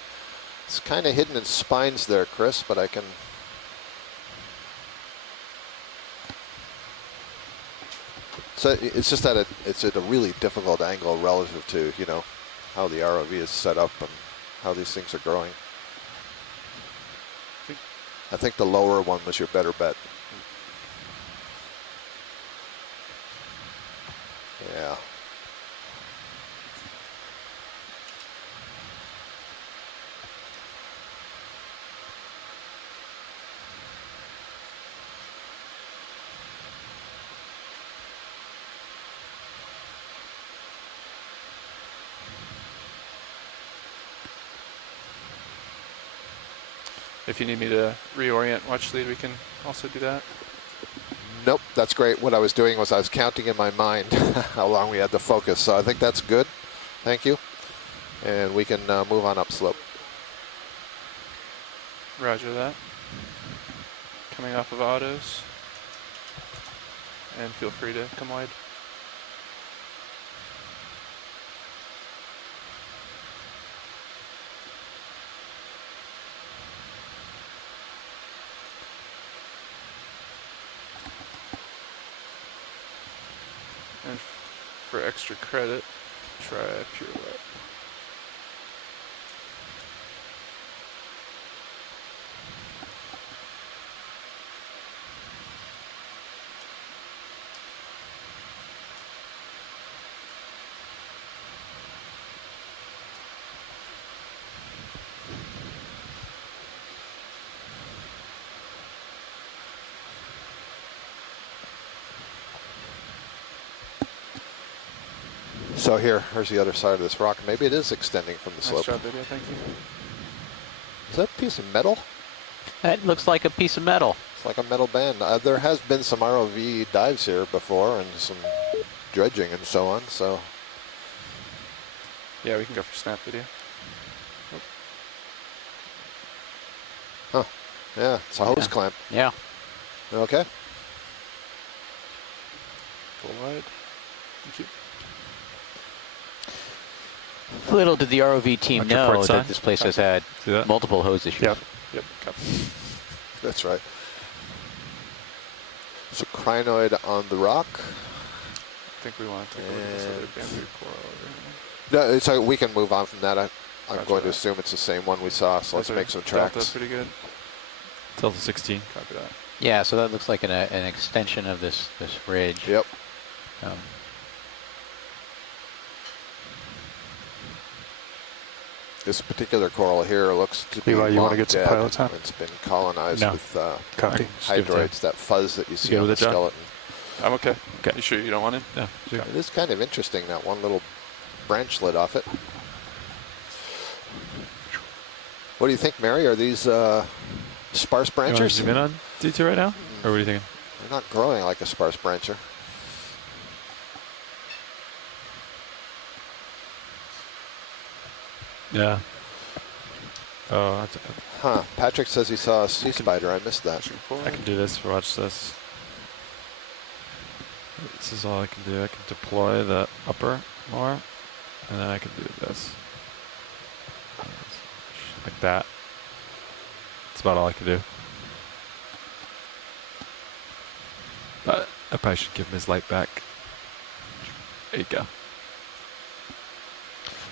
It's kind of hidden in spines there, Chris, but I can... So it's just that it's at a really difficult angle relative to, you know, how the ROV is set up and how these things are growing. I think the lower one was your better bet. Yeah. If you need me to reorient watch lead, we can also do that. Nope, that's great. What I was doing was I was counting in my mind how long we had to focus. So I think that's good. Thank you. And we can move on upslope. Roger that. Coming off of autos. And feel free to come wide. And for extra credit, try pure wet. So here's the other side of this rock. Maybe it is extending from the slope. Nice job, video. Thank you. Is that a piece of metal? That looks like a piece of metal. It's like a metal band. There has been some ROV dives here before and some dredging and so on. So yeah, we can go for snap video. Huh. Yeah, it's a hose clamp. Yeah. Okay. Go wide. Thank you. Little did the ROV team Watch your know port that side. this place has had multiple hose issues. Yep. Yep. Copy. That's right. So crinoid on the rock. I think we want to take a look at this other bamboo coral over here. No, it's we can move on from that. I'm going to assume it's the same one we saw, so let's make some tracks. Delta pretty good. Delta 16. Copy that. Yeah, so that looks like an extension of this ridge. Yep. This particular coral here looks to be Levi, you want to long get some dead. pilot time? It's been colonized with Copy. hydroids, that fuzz that you see on the with it, John? skeleton. I'm okay. Okay. You sure you don't want it? Yeah. Sure. It is kind of interesting, that one little branchlet off it. What do you think, Mary? Are these sparse You want to branchers? zoom in on D2 right now? Or what are you thinking? They're not growing like a sparse brancher. Yeah. Oh, that's, Huh. Patrick says he saw a sea spider. I missed that. I can do this. Watch this. This is all I can do. I can deploy the upper more, and then I can do this. Like that. That's about all I can do. But I probably should give him his light back. There you go.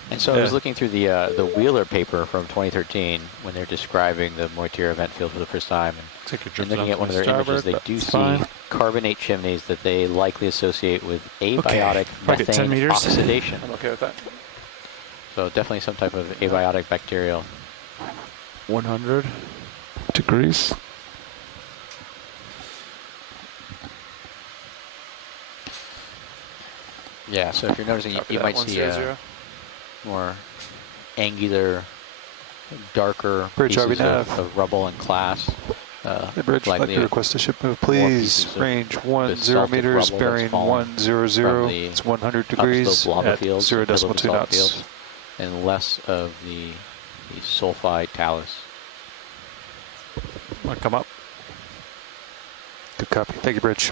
And so I was looking through the Wheeler paper from 2013 when they're describing the Moytirra Vent Field for the first time. And looking at one of their images, they do see carbonate chimneys that they likely associate with abiotic methane oxidation. I'm okay with that. So definitely some type of abiotic bacterial. 100 degrees. Yeah, so if you're noticing, you might see more angular, darker pieces of rubble and class. Hey, Bridge, I'd like to request a ship move, please. Range 10 meters, bearing 100. It's 100 degrees at 0.2 knots. And less of the sulfide talus. Want to come up? Good copy. Thank you, Bridge.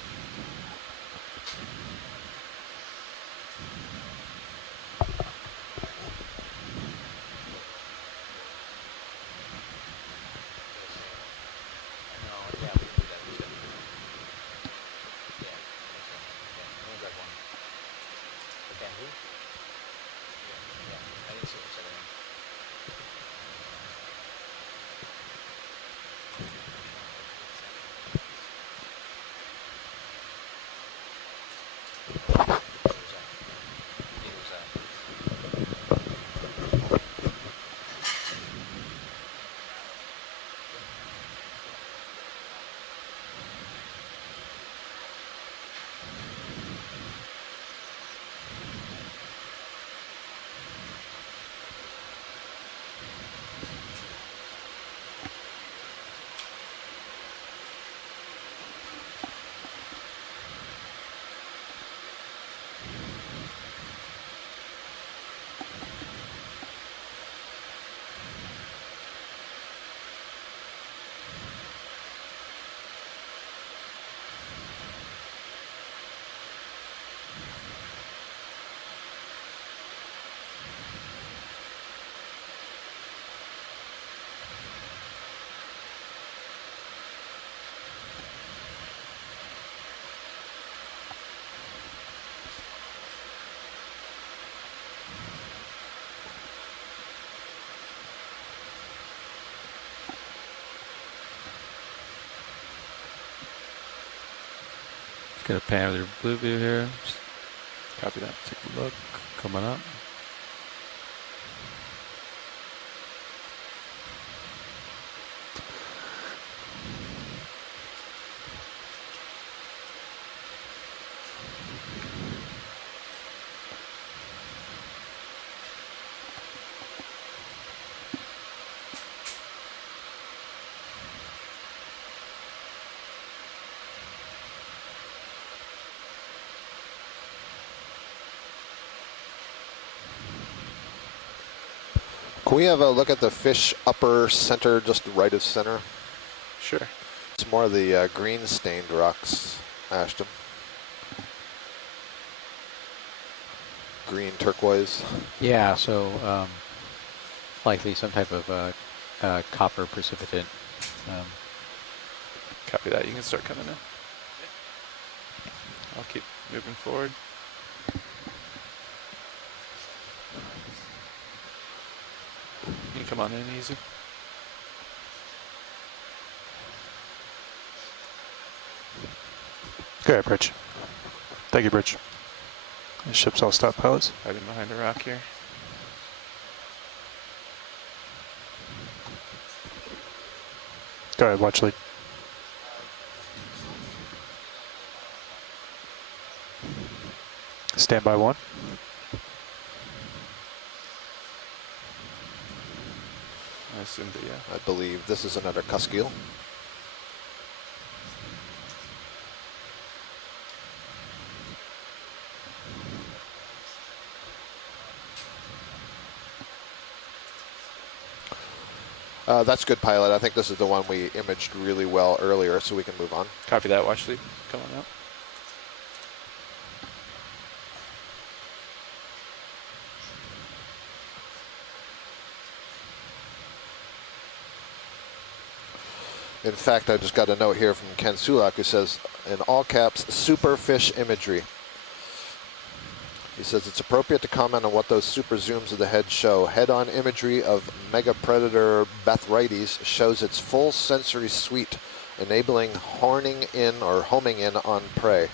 Get a pan with your blue view here. Just copy that. Take a look. Coming up. Can we have a look at the fish upper center, just right of center? Sure. It's more of the green stained rocks, Ashton. Green turquoise. Yeah, so likely some type of copper precipitate. Copy that. You can start coming in. I'll keep moving forward. can come on in easy. Go ahead, Bridge. Thank you, Bridge. The ship's all stop pilots. Hiding behind a rock here. Go ahead, watch lead. Stand by 1. I assume that, yeah. I believe this is another cuskeel. That's good, pilot. I think this is the one we imaged really well earlier, so we can move on. Copy that, watch lead. Come on out. In fact, I just got a note here from Ken Sulak who says, in all caps, super fish imagery. He says it's appropriate to comment on what those super zooms of the head show. Head-on imagery of megapredator Bathrites shows its full sensory suite, enabling horning in or homing in on prey.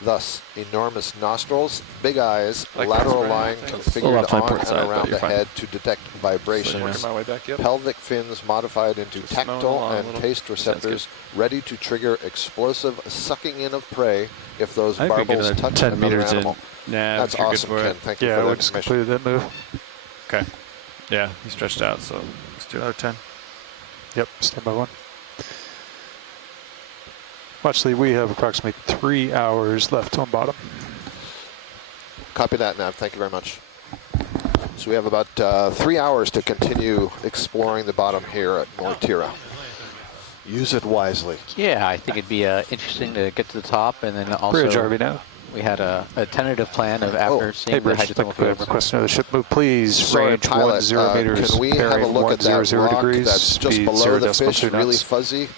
Thus, enormous nostrils, big eyes, Like lateral that's line right, configured on and around the head to detect vibrations. Working my way back, yep. Pelvic fins modified into Just mowing tactile along a and little. taste receptors, ready to trigger explosive sucking in of prey if those I think we get barbels another touch 10 another meters animal. in. Nah, That's you're awesome, good for Ken. it. Thank you Yeah, for we that just information. completed that move. Okay. Yeah, he stretched out, so let's do another 10. Yep, stand by 1. Watch lead, we have approximately 3 hours left on bottom. Copy that, Nav. Thank you very much. So we have about 3 hours to continue exploring the bottom here at Moytirra. Use it wisely. Yeah, I think it'd be interesting to get to the top, and then also Bridge RV now. we had a tentative plan of after seeing Hey, the Bridge, hydrothermal fields. request another ship move, please. Sorry, Range pilot, 10 meters. can we have a bearing look at that 100 rock degrees, that's just speed below the 0.2 fish, really knots. fuzzy?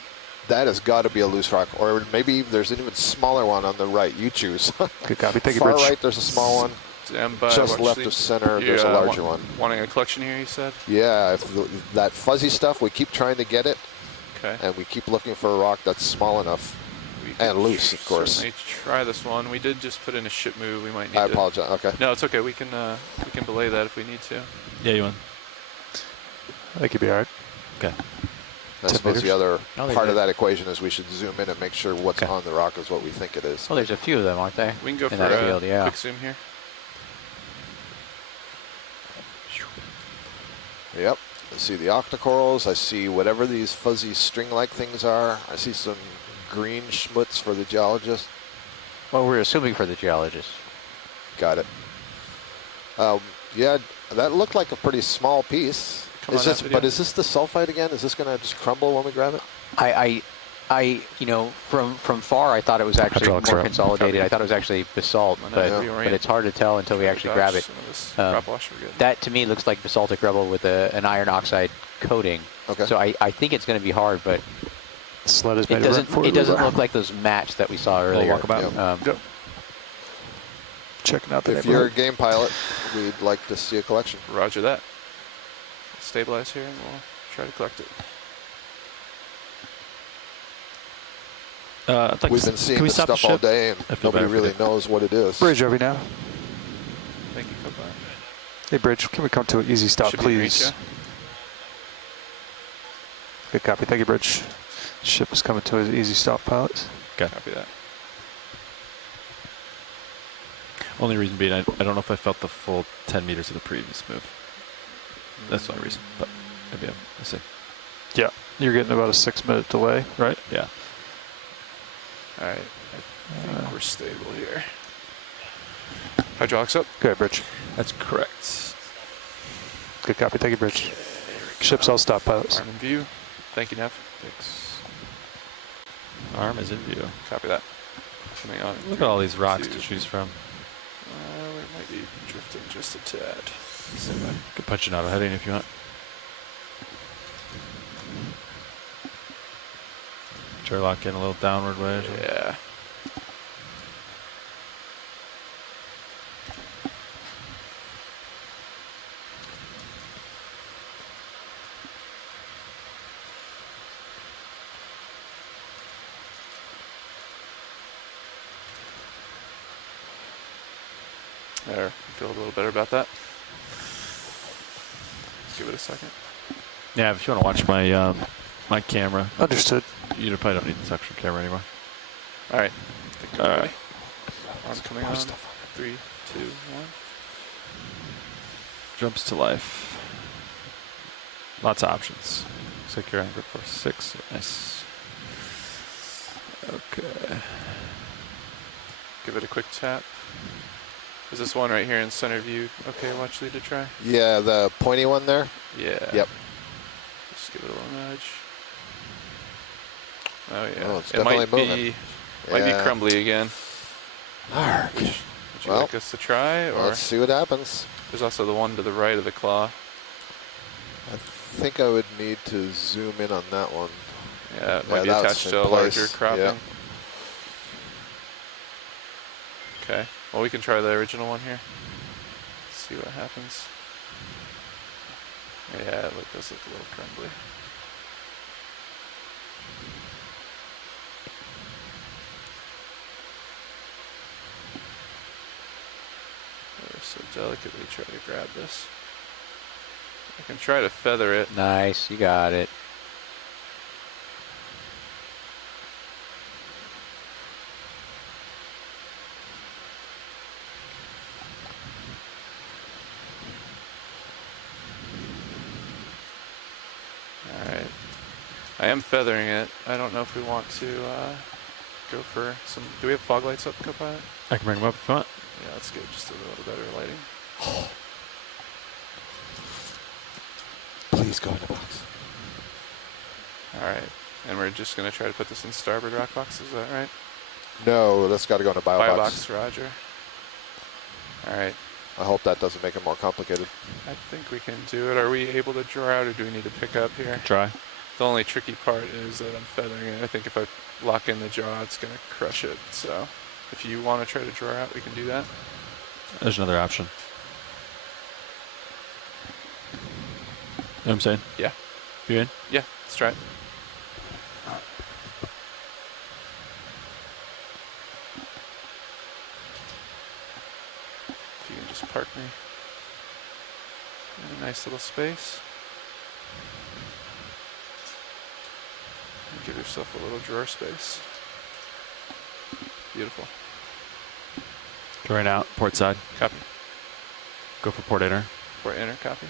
That has got to be a loose rock, or maybe there's an even smaller one on the right. You choose. Good copy. Thank you, Far Bridge. right, there's a small one. Stand by, Just watch left lead. of center, there's a larger one. Wanting a collection here, you said? Yeah, if that fuzzy stuff, we keep trying to get it, Okay. and we keep looking for a rock that's small enough and loose, of course. Certainly try this one. We did just put in a ship move. We might need I to. apologize. Okay. No, it's okay. We can belay that if we need to. Yeah, you want? I think you'd be all right. Okay. I 10 suppose meters. the other Oh, they part of did. that equation is we should zoom in and make sure what's Okay. on the rock is what we think it is. Well, there's a few of them, aren't they? We can go in for that a field, yeah. quick zoom here. Yep. I see the octocorals. I see whatever these fuzzy string-like things are. I see some green schmutz for the geologist. Well, we're assuming for the geologist. Got it. Yeah, that looked like a pretty small piece. Come Is on, this, that video. but is this the sulfide again? Is this going to just crumble when we grab it? I, you know, from far, I thought it was actually Hydraulics are more up. consolidated. I thought it was actually basalt, but it's hard to tell until we actually grab it. Some of this Um, crop wash, we're good. That to me looks like basaltic rubble with an iron oxide coating. Okay. So I think it's going to be hard, but Sled is it doesn't look like those match that we saw earlier. Yep. Yep. Checking out the If you're a neighborhood. game pilot, we'd like to see a collection. Roger that. Stabilize here, and we'll try to collect it. I'd like We've to been s- seeing can we this stop the stuff all ship? day, and I feel nobody bad for really the- knows what it is. Bridge RV now. Thank you, Copa. Hey, Bridge, can we come to an easy stop, Should be in reach, please? yeah? Good copy. Thank you, Bridge. Ship is coming to an easy stop, pilots. Copy that. Only reason being, I don't know if I felt the full 10 meters of the previous move. That's the only reason, but maybe I'll see. Yeah. You're getting about a 6-minute delay, right? Yeah. All right. I think we're stable here. Hydraulics up. Go ahead, Bridge. That's correct. Good copy. Thank you, Bridge. Ship's all stop, pilots. Arm in view. Thank you, Nev. Thanks. Arm is in view. Copy that. Coming on. Look at all these rocks to Two. choose from. We might be drifting just a tad. Could punch an auto heading if you want. Try to lock in a little downward way or something. Yeah. There, feel a little better about that. Let's give it a second. Yeah, if you want to watch my my camera. Understood. You probably don't need the suction camera anymore. All right. All right. Arms coming on. 3, 2, 1. Jumps to life. Lots of options. Looks like you're on grip force 6. Nice. Okay. Give it a quick tap. Is this one right here in center view? Okay, watch lead to try. Yeah, the pointy one there. Yeah. Yep. Just give it a little nudge. Oh yeah. Oh, it's it might definitely be might be crumbly again. Arg. Would you like us to try, or let's see what happens. There's also the one to the right of the claw. I think I would need to zoom in on that one. Yeah, it might be attached to a larger cropping. Yeah. Okay. Well, we can try the original one here. See what happens. Yeah, it does look a little crumbly. Ever so delicately try to grab this. I can try to feather it. Nice, you got it. Alright. I am feathering it. I don't know if we want to go for some... Do we have fog lights up, Copilot? I can bring them up if you want. Yeah, let's get just a little better lighting. Please go in the box. Alright. And we're just going to try to put this in starboard rock box, is that right? No, that's got to go in a bio box. Box, roger. Alright. I hope that doesn't make it more complicated. I think we can do it. Are we able to draw out, or do we need to pick up here? Try. The only tricky part is that I'm feathering it. I think if I lock in the jaw, it's going to crush it. So if you want to try to draw out, we can do that. There's another option. You know what I'm saying? Yeah. You in? Yeah, let's try it. If you can just park me in a nice little space. And give yourself a little drawer space. Beautiful. Going out, port side. Copy. Go for port inner. Port inner, copy.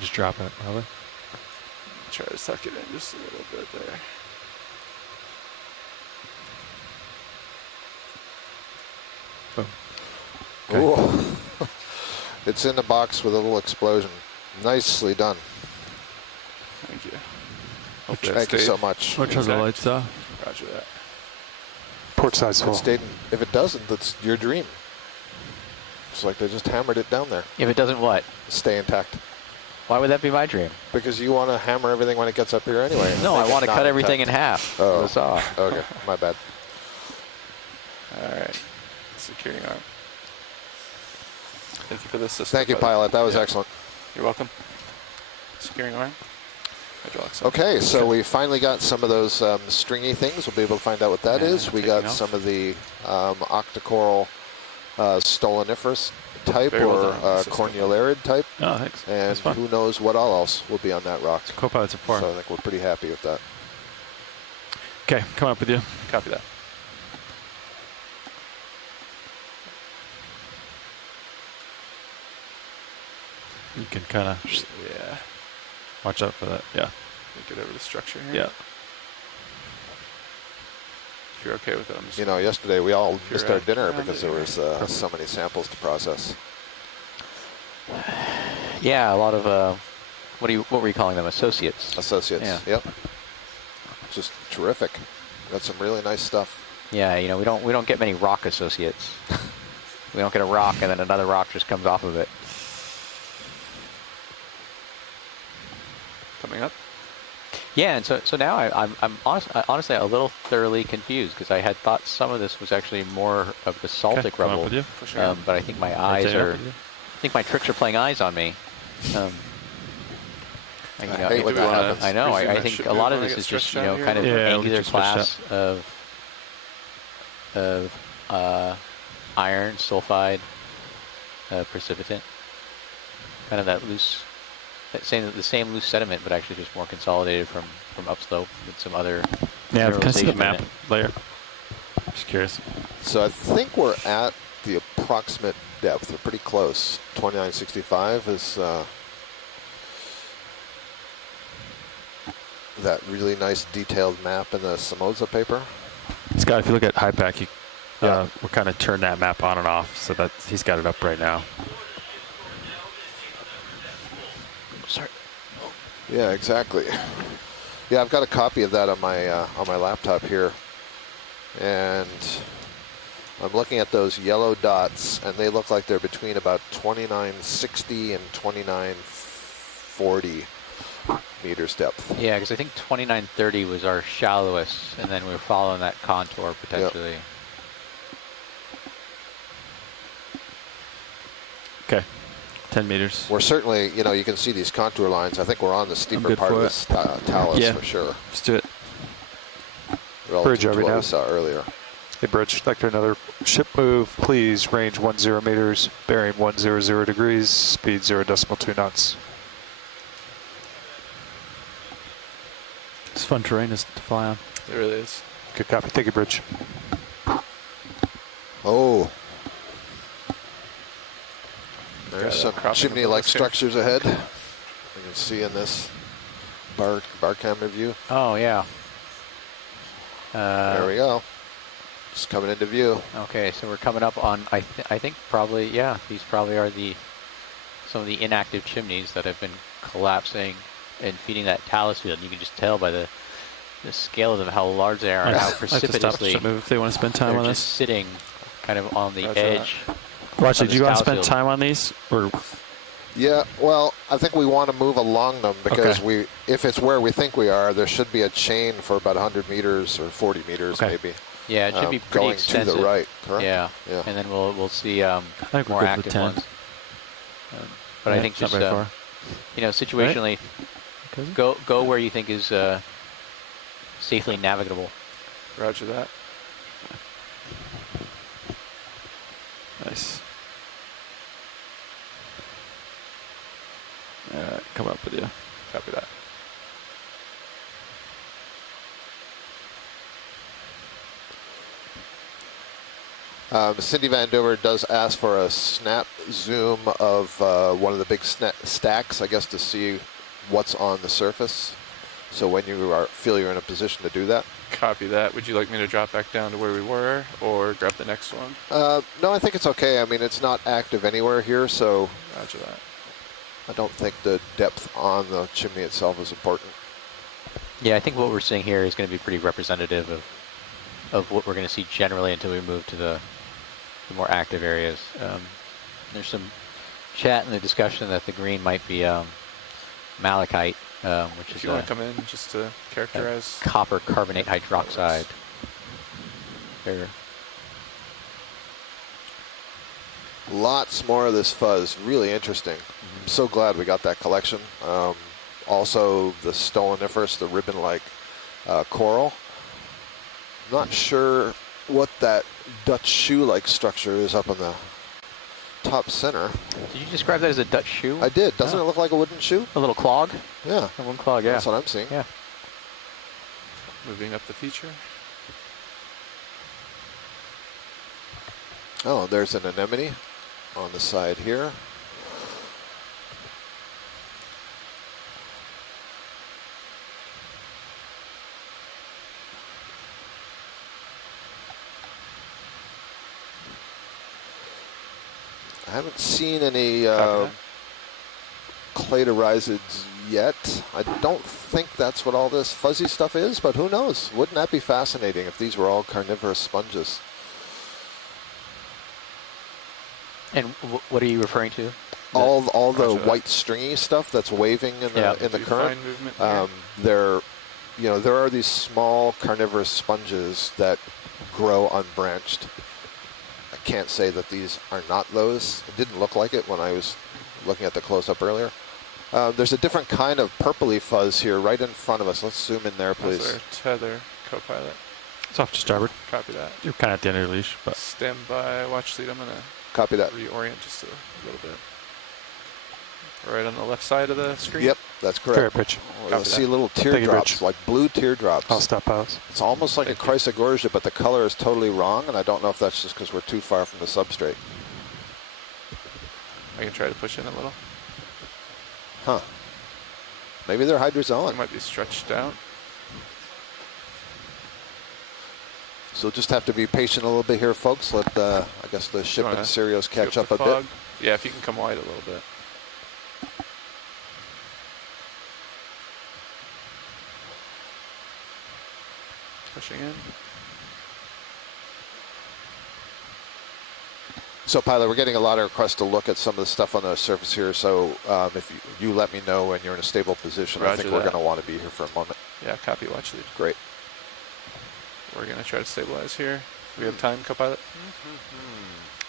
Just drop it, probably. Try to suck it in just a little bit there. Boom. Okay. Ooh. It's in the box with a little explosion. Nicely done. Thank you. Thank you so much. Which has the lights off? Roger that. Port side's full. If it doesn't, that's your dream. It's like they just hammered it down there. If it doesn't what? Stay intact. Why would that be my dream? Because you want to hammer everything when it gets up here anyway. No, I want to cut everything in half. Oh, with a saw. Okay, my bad. All right, securing arm. Thank you for this system. Thank you, pilot. That was excellent. You're welcome. Securing arm. Hydraulics. Okay, so we finally got some of those stringy things. We'll be able to find out what that is. We got some of the octocoral stoloniferous type or cornularid type. Oh, thanks. And who knows what all else will be on that rock. Co-pilot's a 4. So I think we're pretty happy with that. Okay, come up with you. Copy that. You can kind of watch out for that. Yeah. Get over the structure here. Yeah. If you're okay with it, I'm just... You know, yesterday we all missed our dinner because there was so many samples to process. Yeah, a lot of What were you calling them? Associates. Associates. Yeah. Yep. Just terrific. Got some really nice stuff. Yeah, you know, we don't get many rock associates. We don't get a rock and then another rock just comes off of it. Coming up. Yeah, and so now I'm honestly a little thoroughly confused because I had thought some of this was actually more of the saltic rubble, For sure. but I think my eyes are. I think my tricks are playing eyes on me. And, you know, hate when that happens. I know. I Resume think should a move lot of when I this get is just, you stretched know, out kind of here. Yeah, angular we just switched class of iron, sulfide, precipitant. Kind of that loose, the same loose sediment, but actually just more consolidated from upslope with some other. Yeah, can I see the mineralization in map it. layer? Just curious. So I think we're at the approximate depth. We're pretty close. 2965 is that really nice detailed map in the Somoza paper. Scott, if you look at HiPAC, Yeah. we're kind of turn that map on and off, so that he's got it up right now. Sorry. Yeah, exactly. Yeah, I've got a copy of that on my laptop here, and I'm looking at those yellow dots, and they look like they're between about 2960 and 2940 meters depth. Yeah, because I think 2930 was our shallowest, and then we were following that contour potentially. Okay, 10 meters. We're certainly, you know, you can see these contour lines. I think we're on the steeper good part of for this talus Yeah. for sure. Let's do it. Relative Bridge to over what now. we saw earlier. Hey, Bridge, vector another ship move, please. Range 10 meters, bearing 100 degrees, speed 0.2 knots. It's fun terrain to fly on. It really is. Good copy. Thank you, Bridge. Oh. There's some cropping chimney-like above here. structures ahead. You can see in this bar camera view. Oh yeah. There we go. Just coming into view. Okay, so we're coming up on. I think probably these probably are some of the inactive chimneys that have been collapsing and feeding that talus field. And you can just tell by the scale of them how large they are and how precipitously Ship move if they want to spend time they're on just this. sling kind of on the Roger edge. Watch, of did you want this to spend talus time on these? Or Yeah, well, I think we want to move along them because Okay. if it's where we think we are, there should be a chain for about 100 meters or 40 meters Okay. maybe. Yeah, it should be pretty going extensive. to the right, correct? Yeah. Yeah. And then we'll see I think we're more good with active 10. ones. But I Yeah, think it's not just very far. you know, situationally, go where you think is safely navigable. Roger that. Nice. All right, come up with you. Copy that. Cindy Van Dover does ask for a snap zoom of one of the big stacks, I guess, to see what's on the surface. So when you feel you're in a position to do that. Copy that. Would you like me to drop back down to where we were or grab the next one? No, I think it's okay. I mean, it's not active anywhere here, so Roger that. I don't think the depth on the chimney itself is important. Yeah, I think what we're seeing here is going to be pretty representative of what we're going to see generally until we move to the more active areas. There's some chat in the discussion that the green might be malachite, which If is you want to come in just to characterize. copper carbonate hydroxide. There. Lots more of this fuzz. Really interesting. I'm so glad we got that collection. Also, the stoloniferous, the ribbon-like coral. Not sure what that Dutch shoe-like structure is up in the top center. Did you describe that as a Dutch shoe? I did. Doesn't it look like a wooden shoe? A little clog? Yeah. A wooden clog, yeah. That's what I'm seeing. Yeah. Moving up the feature. Oh, there's an anemone on the side here. I haven't seen any cladorizeds yet. I don't think that's what all this fuzzy stuff is, but who knows? Wouldn't that be fascinating if these were all carnivorous sponges? And what are you referring to? All the white stringy stuff that's waving in the current. There are these small carnivorous sponges that grow unbranched. I can't say that these are not those. It didn't look like it when I was looking at the close-up earlier. There's a different kind of purpley fuzz here right in front of us. Let's zoom in there, please. That's our tether, co-pilot. It's off to starboard. Copy that. You're kind of at the end of your leash, but Stand by, watch lead. I'm going to copy that. Reorient just a little bit. Right on the left side of the screen? Yep, that's correct. Fair pitch. You'll see little teardrops, like blue teardrops. I'll stop out. It's almost like a chrysogorgia, but the color is totally wrong, and I don't know if that's just because we're too far from the substrate. I can try to push in a little. Huh. Maybe they're hydrozoan. It might be stretched out. So just have to be patient a little bit here, folks. Let I guess the ship and Sirius catch up a bit. Yeah, if you can come wide a little bit. Pushing in. So, pilot, we're getting a lot of requests to look at some of the stuff on the surface here. So, if you let me know when you're in a stable position, I think we're going to want to be here for a moment. Yeah, copy, watch lead. Great. We're going to try to stabilize here. We have time, co-pilot?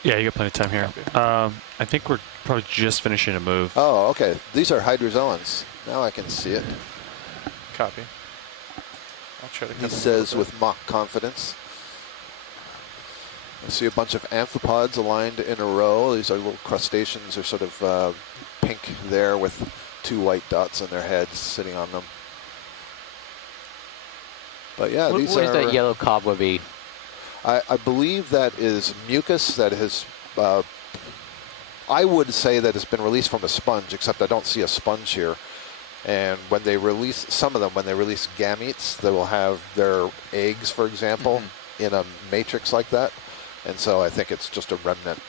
yeah, you got plenty of time here. I think we're probably just finishing a move. Oh, okay. These are hydrozoans. Now I can see it. Copy. I'll try to come He says with mock confidence. I see a bunch of amphipods aligned in a row. These are little crustaceans. They're sort of pink there with 2 white dots on their heads sitting on them. But yeah, these what are... is that yellow cobwebby? I believe that is mucus that has... I would say that has been released from a sponge, except I don't see a sponge here. And when they release, some of them, when they release gametes, they will have their eggs, for example, in a matrix like that. And so I think it's just a remnant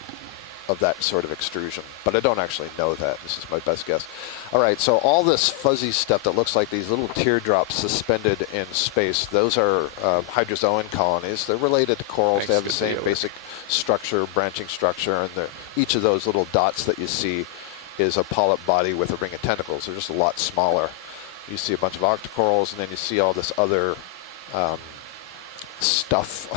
of that sort of extrusion. But I don't actually know that. This is my best guess. All right, so all this fuzzy stuff that looks like these little teardrops suspended in space, those are hydrozoan colonies. They're related to corals. They have the same basic structure, branching structure, and each of those little dots that you see is a polyp body with a ring of tentacles. They're just a lot smaller. You see a bunch of octocorals, and then you see all this other stuff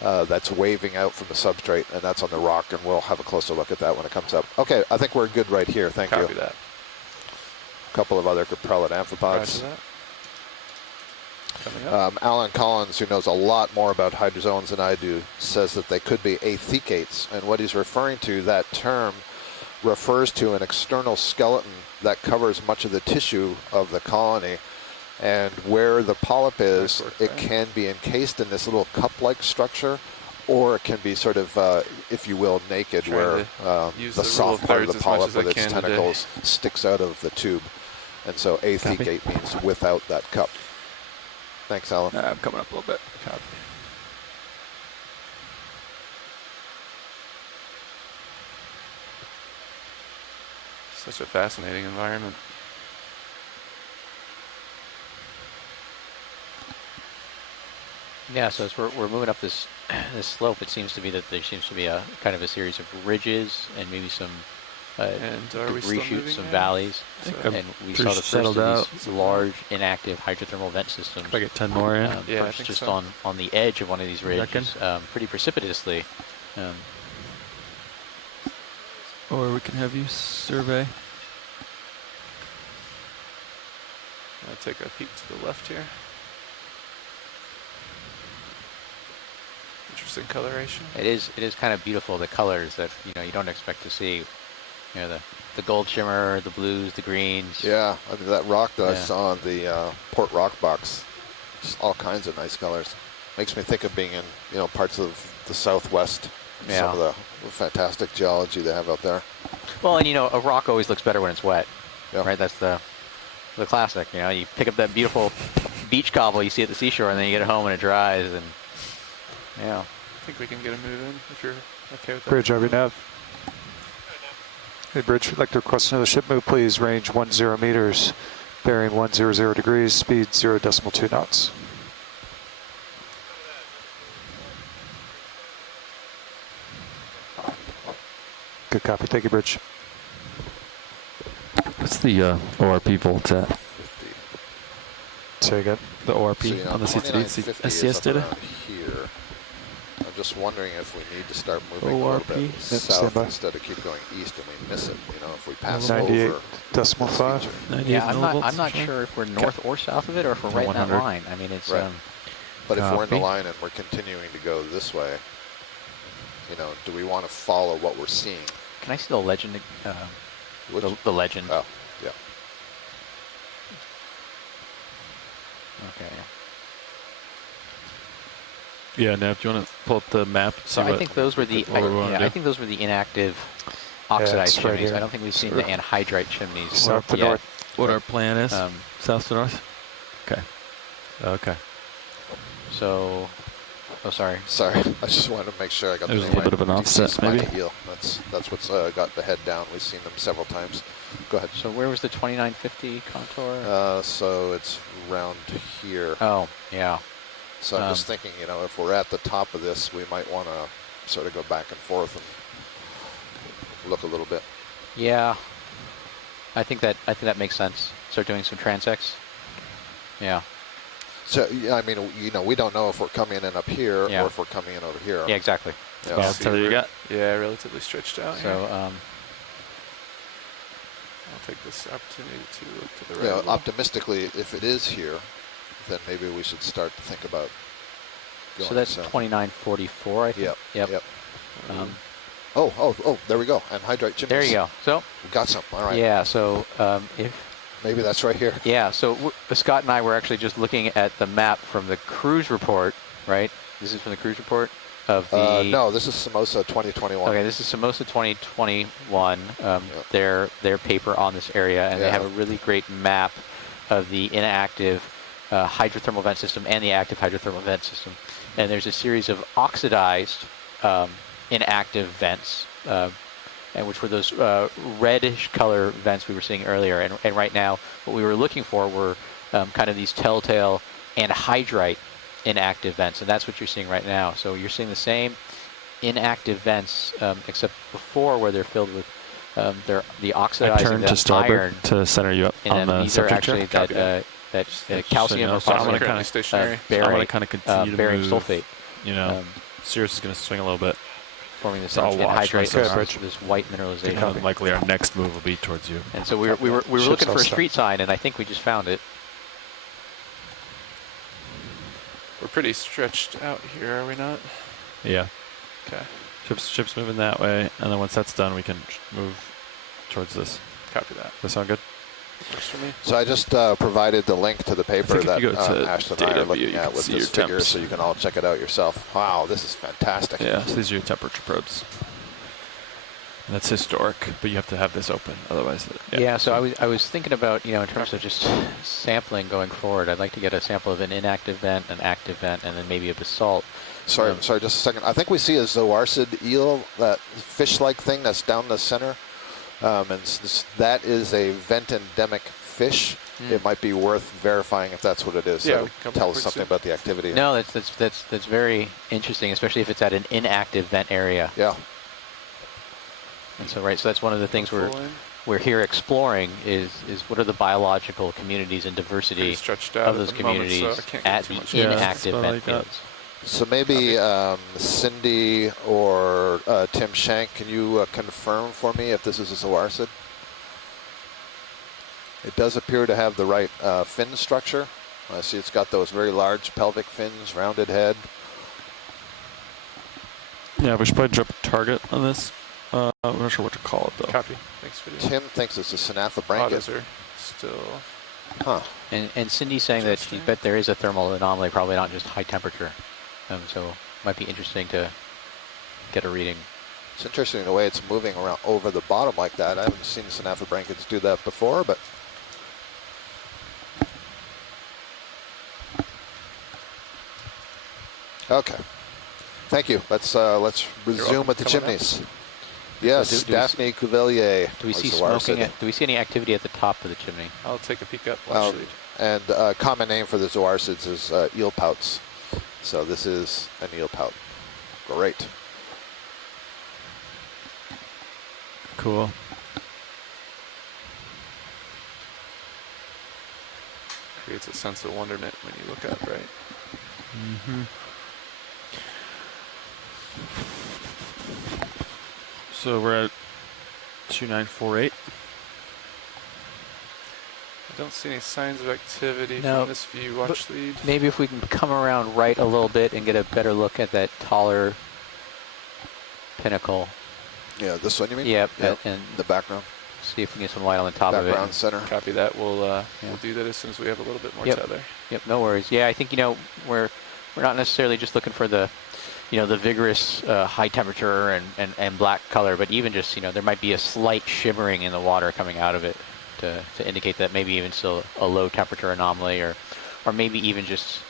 that's waving out from the substrate, and that's on the rock, and we'll have a closer look at that when it comes up. Okay, I think we're good right here. Thank you. Copy that. A couple of other caprellid amphipods. Alan Collins, who knows a lot more about hydrozoans than I do, says that they could be athecates, and what he's referring to, that term refers to an external skeleton that covers much of the tissue of the colony. And where the polyp is, it can be encased in this little cup-like structure, or it can be sort of, if you will, naked, where the soft part of the polyp with its tentacles sticks out of the tube. And so athecate means without that cup. Thanks, Alan. I'm coming up a little bit. Copy. Such a fascinating environment. Yeah, so as we're moving up this slope, it seems to be that there seems to be a kind of a series of ridges and maybe some debris shoots, some valleys. And we saw the first of these large inactive hydrothermal vent systems. If I get 10 more in. Perched just on the edge of one of these ridges, pretty precipitously. Or we can have you survey. I'll take a peek to the left here. Interesting coloration. It is kind of beautiful, the colors that you don't expect to see. The gold shimmer, the blues, the greens. Yeah, I mean, that rock that I saw on the Port Rock box, just all kinds of nice colors. Makes me think of being in parts of the Southwest. Some of the fantastic geology they have out there. Well, and a rock always looks better when it's wet, right? That's the classic. You pick up that beautiful beach cobble you see at the seashore, and then you get it home and it dries, and I think we can get a move in if you're okay with that. Bridge, RV nav. Hey, Bridge, we'd like to request another ship move, please. Range 10 meters, bearing 100 degrees, speed 0.2 knots. Good copy. Thank you, Bridge. What's the ORP volt at? 50. Say again. The ORP So, you know, on the SCS data? Here. I'm just wondering if we need to start moving ORP? a little bit Yep, south standby. instead of keep going east and we miss it. You know, if we pass 98.5. over this feature. Yeah, I'm millivolts, not sure if we're north or south of it, or if we're right in that 100. line. I mean, it's Right. But if we're in the Copy. line and we're continuing to go this way, you know, do we want to follow what we're seeing? Can I see the legend? Which- The legend. Oh, yeah. Okay. Yeah, Nav, do you want to pull up the map? So I think those were the. I think those were the inactive oxidized it's right chimneys. here. I don't think we've seen the anhydrite chimneys South to yet. north. what our plan is. Um, South to north? Okay. Okay. So, oh, sorry. Sorry, I just wanted to make sure I got There's the a name little bit right. of an offset, spiny maybe? eel. That's what's got the head down. We've seen them several times. Go ahead. So where was the 2950 contour? So it's round here. Oh, yeah. So I'm just thinking, you know, if we're at the top of this, we might want to sort of go back and forth and look a little bit. Yeah. I think that makes sense. Start doing some transects. Yeah. So yeah, I mean, you know, we don't know if we're coming in up here or if we're coming in over here. Yeah, exactly. Yeah. That's all you got? Yeah, relatively stretched out here. So, I'll take this opportunity to look to the right. Yeah, a little. optimistically, if it is here, then maybe we should start to think about going so that's south. 2944, I think. Yep. Oh, there we go. Anhydrite chimneys. There you go. So We got some. All right. yeah. So if Maybe that's right here. yeah. So Scott and I were actually just looking at the map from the cruise report, right? This is from the cruise report of the. No, this is Samosa 2021. Okay, this is Samosa 2021. Their paper on this area, and they have a really great map of the inactive hydrothermal vent system and the active hydrothermal vent system. And there's a series of oxidized inactive vents, and which were those reddish color vents we were seeing earlier. And right now, what we were looking for were kind of these telltale anhydrite inactive vents, and that's what you're seeing right now. So you're seeing the same inactive vents, except before where they're filled with the oxidizing turn the to starboard iron, to center you up and on then the these are subject actually chair. that calcium or so I'm gonna phosphorus kinda stationary. So I'm gonna kind of continue to barium move. sulfate, You know, Sirius is going to swing a little bit. forming this So I'll watch anhydrate, myself. this white mineralization. Likely our next move will be towards you. And so we were looking for a street sign, and I think we just found it. We're pretty stretched out here, are we not? Yeah. Okay. Ship's moving that way, and then once that's done, we can move towards this. Copy that. Does that sound good? Works for me. So I just provided the link to the paper think if that you go to Ashton and I are data view, looking you at can with see this your figure, temps. so you can all check it out yourself. Wow, this is fantastic. Yeah, so these are your temperature probes. And that's historic, but you have to have this open, otherwise. Yeah, so I was thinking about, in terms of just sampling going forward, I'd like to get a sample of an inactive vent, an active vent, and then maybe a basalt. Sorry, just a second. I think we see a zoarcid eel, that fish-like thing that's down the center. And that is a vent endemic fish. It might be worth verifying if that's what it is. Yeah, So tell us something about the activity. No, that's very interesting, especially if it's at an inactive vent area. Yeah. And so that's one of the things we're here exploring is what are the biological communities and diversity stretched out of those at the moment, so communities I can't get at too the much inactive about vent like that. fields. So maybe Cindy or Tim Shank, can you confirm for me if this is a zoarcid? It does appear to have the right fin structure. I see it's got those very large pelvic fins, rounded head. Yeah, we should probably drop a target on this. I'm not sure what to call it, though. Copy. Thanks for the Tim thinks it's a autos Synathabranchus. are still. Huh. And Cindy's saying that she bet there is a thermal anomaly, probably not just high temperature. So it might be interesting to get a reading. It's interesting the way it's moving around over the bottom like that. I haven't seen Synathabranchus do that before, but okay. Thank you. Let's resume with the chimneys. Yes, Daphne Cuvier. Do we see smoking? Do we see any activity at the top of the chimney? I'll take a peek up. Watch lead. And common name for the zoarcids is eel pouts. So this is an eel pout. Great. Cool. Creates a sense of wonderment when you look up, right? Mm-hmm. So we're at 2948. I don't see any signs of activity No, from this view. Watch lead. Maybe if we can come around right a little bit and get a better look at that taller pinnacle. Yeah, this one you mean? Yep. Yep. And the background. see if we can get some light on the top of it. Background center. Copy that. We'll do that as soon as we have a little bit more tether. Yep. No worries. Yeah, I think we're not necessarily just looking for the the vigorous high temperature and black color, but even just there might be a slight shimmering in the water coming out of it to indicate that maybe even still a low temperature anomaly, or maybe even just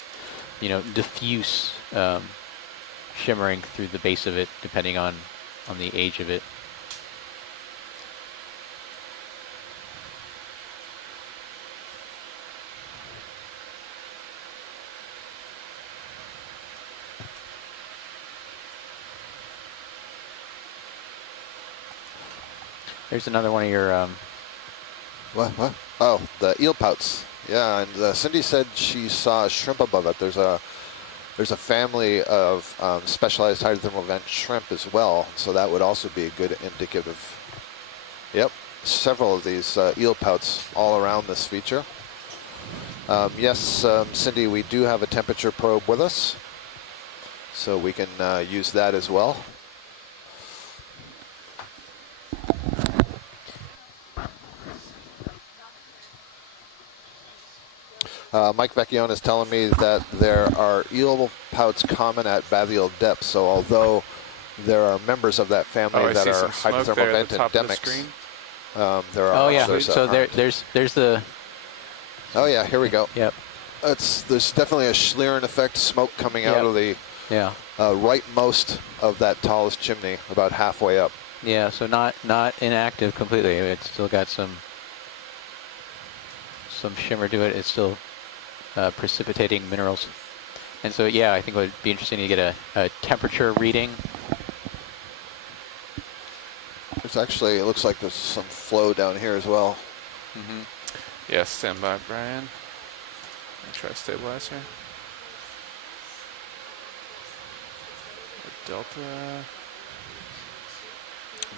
diffuse shimmering through the base of it, depending on the age of it. There's another one of your What? Oh, the eel pouts. Yeah, and Cindy said she saw a shrimp above it. There's a family of specialized hydrothermal vent shrimp as well, so that would also be a good indicative. Yep, several of these eel pouts all around this feature. Yes, Cindy, we do have a temperature probe with us, so we can use that as well. Mike Vecchione is telling me that there are eel pouts common at bathyal depth, so although there are members of that family that are hydrothermal vent endemics, there are others. So there's the... Oh yeah, here we go. Yep. There's definitely a Schlieren effect smoke coming out of the rightmost of that tallest chimney, about halfway up. Yeah, so not inactive completely. It's still got some shimmer to it. It's still precipitating minerals. And so, yeah, I think it would be interesting to get a temperature reading. It's actually, it looks like there's some flow down here as well. Mm-hmm. Yeah, stand by, Brian. I'll try to stabilize here. Delta.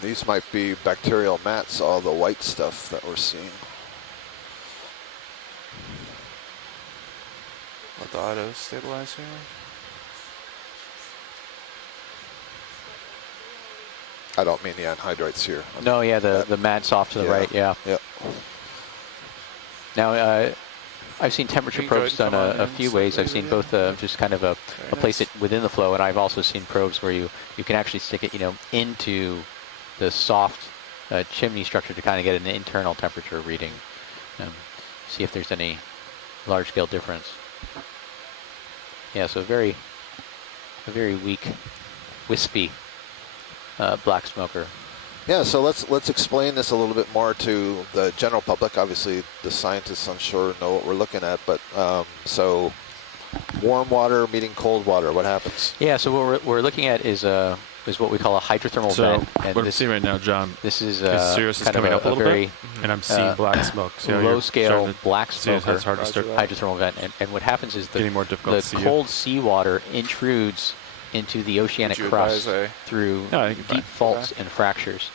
These might be bacterial mats, all the white stuff that we're seeing. Let the auto stabilize here. I don't mean the anhydrites here. No, yeah, the mats off to the right, yeah. Yep. Now, I've seen temperature probes done a few ways. I've seen both just kind of a place it within the flow, and I've also seen probes where you can actually stick it, into the soft chimney structure to kind of get an internal temperature reading, see if there's any large-scale difference. Yeah, so a very weak, wispy black smoker. Yeah, so let's explain this a little bit more to the general public. Obviously, the scientists, I'm sure, know what we're looking at. But so, warm water meeting cold water, what happens? Yeah, so what we're looking at is what we call a hydrothermal vent. And what I'm seeing right now, John, this is Sirius is coming up a little bit, and I'm seeing black smoke. So low-scale black smoker, it's hard to start hydrothermal vent. And what happens is getting more difficult the cold seawater intrudes into the oceanic crust through deep faults and fractures.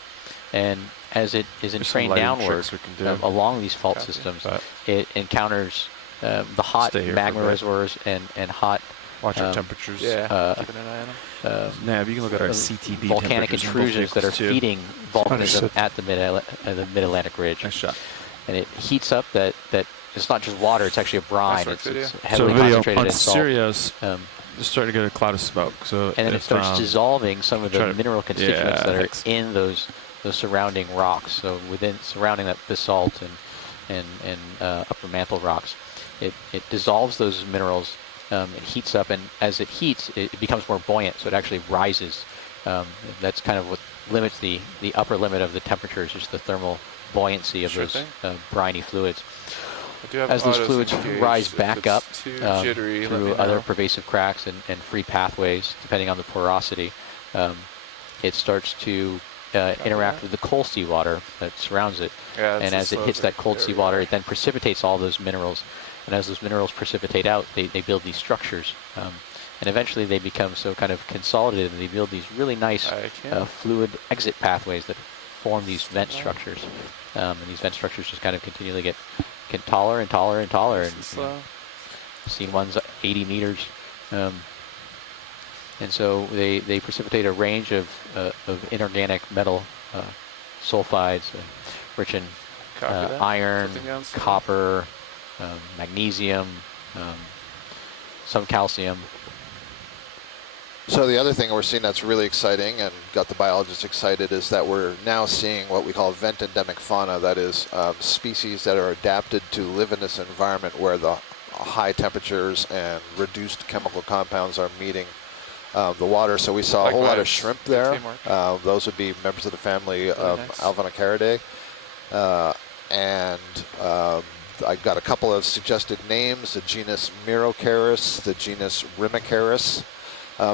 And as it is entrained downward along these fault systems, it encounters the hot magma reservoirs and hot watch our temperatures. Keeping an eye on them. Nav, you can look at our CTB volcanic intrusions that are feeding volcanism at the mid-Atlantic Ridge. Nice shot. And it heats up that it's not just water; it's actually a brine. It's heavily so concentrated on in salt. Sirius, they're starting to get a cloud of smoke. So and then it starts dissolving some of the mineral constituents that are in those surrounding rocks. So surrounding that basalt and upper mantle rocks, it dissolves those minerals. It heats up, and as it heats, it becomes more buoyant, so it actually rises That's kind of what limits the upper limit of the temperature, is just the thermal buoyancy of those briny fluids. As those fluids rise back up through other pervasive cracks and free pathways, depending on the porosity, it starts to interact with the cold seawater that surrounds it. And as it hits that cold seawater, it then precipitates all those minerals. And as those minerals precipitate out, they build these structures. And eventually they become so kind of consolidated, and they build these really nice fluid exit pathways that form these vent structures. And these vent structures just kind of continually get taller and taller and taller. And seen ones 80 meters. And so they precipitate a range of inorganic metal sulfides, rich in iron, copper, magnesium, some calcium. So the other thing we're seeing that's really exciting and got the biologists excited is that we're now seeing what we call vent endemic fauna, that is species that are adapted to live in this environment where the high temperatures and reduced chemical compounds are meeting the water. So we saw a whole lot of shrimp there. Those would be members of the family of Alvinocaridae. I got a couple of suggested names: the genus Mirocaris, the genus Rimicaris.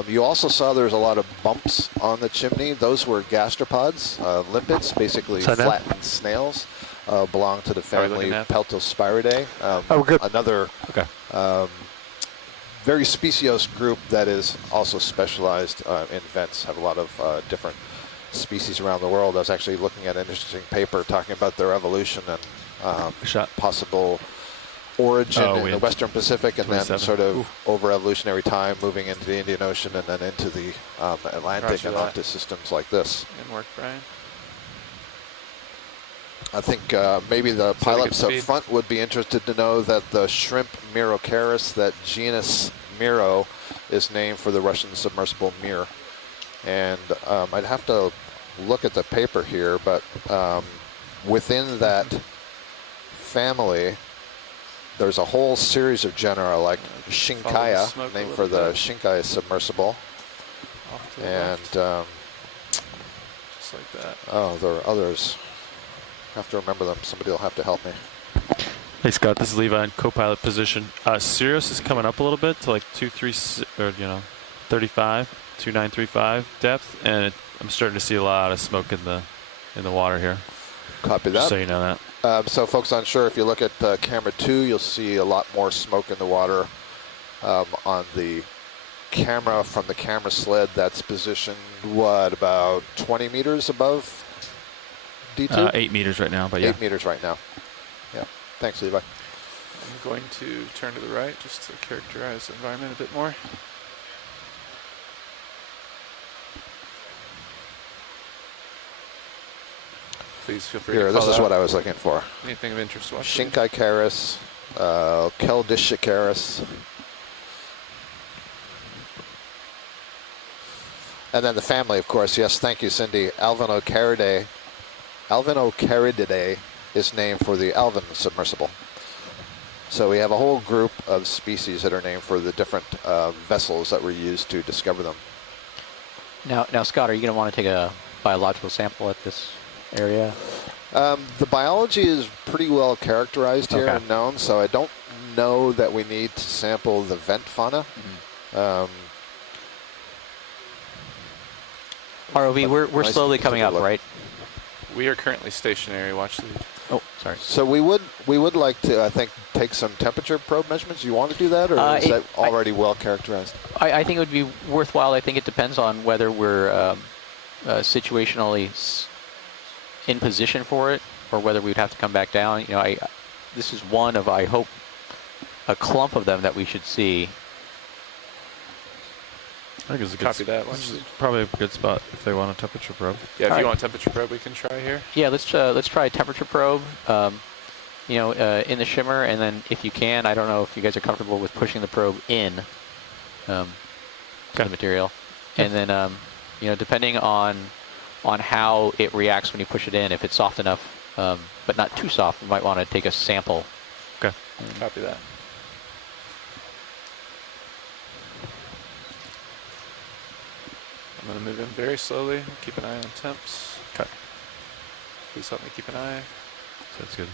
You also saw there was a lot of bumps on the chimney. Those were gastropods, limpets, basically flattened snails, belong to the family Peltospiridae. Another very speciose group that is also specialized in vents, have a lot of different species around the world. I was actually looking at an interesting paper talking about their evolution and possible origin in the Western Pacific, and then sort of over evolutionary time moving into the Indian Ocean and then into the Atlantic and onto systems like this. Good work, Brian. I think maybe the pilots up front would be interested to know that the shrimp Mirocaris, that genus Miro, is named for the Russian submersible Mir. And I'd have to look at the paper here, but within that family, there's a whole series of genera like Shinkaya, named for the Shinkaya submersible. And just like that. Oh, there are others. I have to remember them. Somebody will have to help me. Hey Scott, this is Levi in co-pilot position. Sirius is coming up a little bit to like 2935 depth, and I'm starting to see a lot of smoke in the water here. Copy that. Just so you know that. So folks on shore, if you look at camera 2, you'll see a lot more smoke in the water on the camera from the camera sled that's positioned, about 20 meters above D2? 8 meters right now, but yeah. 8 meters right now. Yeah. Thanks, Levi. I'm going to turn to the right just to characterize the environment a bit more. Please feel free to call this is what I was looking for. Anything of interest to watch? Shinkaicaris, Keldishicaris. And then the family, of course. Yes, thank you, Cindy. Alvinocaridae. Alvinocaridae is named for the Alvin submersible. So we have a whole group of species that are named for the different vessels that were used to discover them. Now, Scott, are you going to want to take a biological sample at this area? The biology is pretty well characterized here and known, so I don't know that we need to sample the vent fauna. ROV, we're slowly coming up, right? We are currently stationary. Watch the. Oh, sorry. So we would like to, I think, take some temperature probe measurements. You want to do that, or is that already well characterized? I think it would be worthwhile. I think it depends on whether we're situationally in position for it, or whether we'd have to come back down. You know, this is one of, I hope, a clump of them that we should see. I think it's a good Copy that. Probably a good spot if they want a temperature probe. Yeah, if you want a temperature probe, we can try here. Yeah, let's try a temperature probe. In the shimmer, and then if you can, I don't know if you guys are comfortable with pushing the probe in to the material, and then depending on how it reacts when you push it in, if it's soft enough, but not too soft, we might want to take a sample. Okay. Copy that. I'm going to move in very slowly. Keep an eye on temps. Okay. Please help me keep an eye. Sounds good.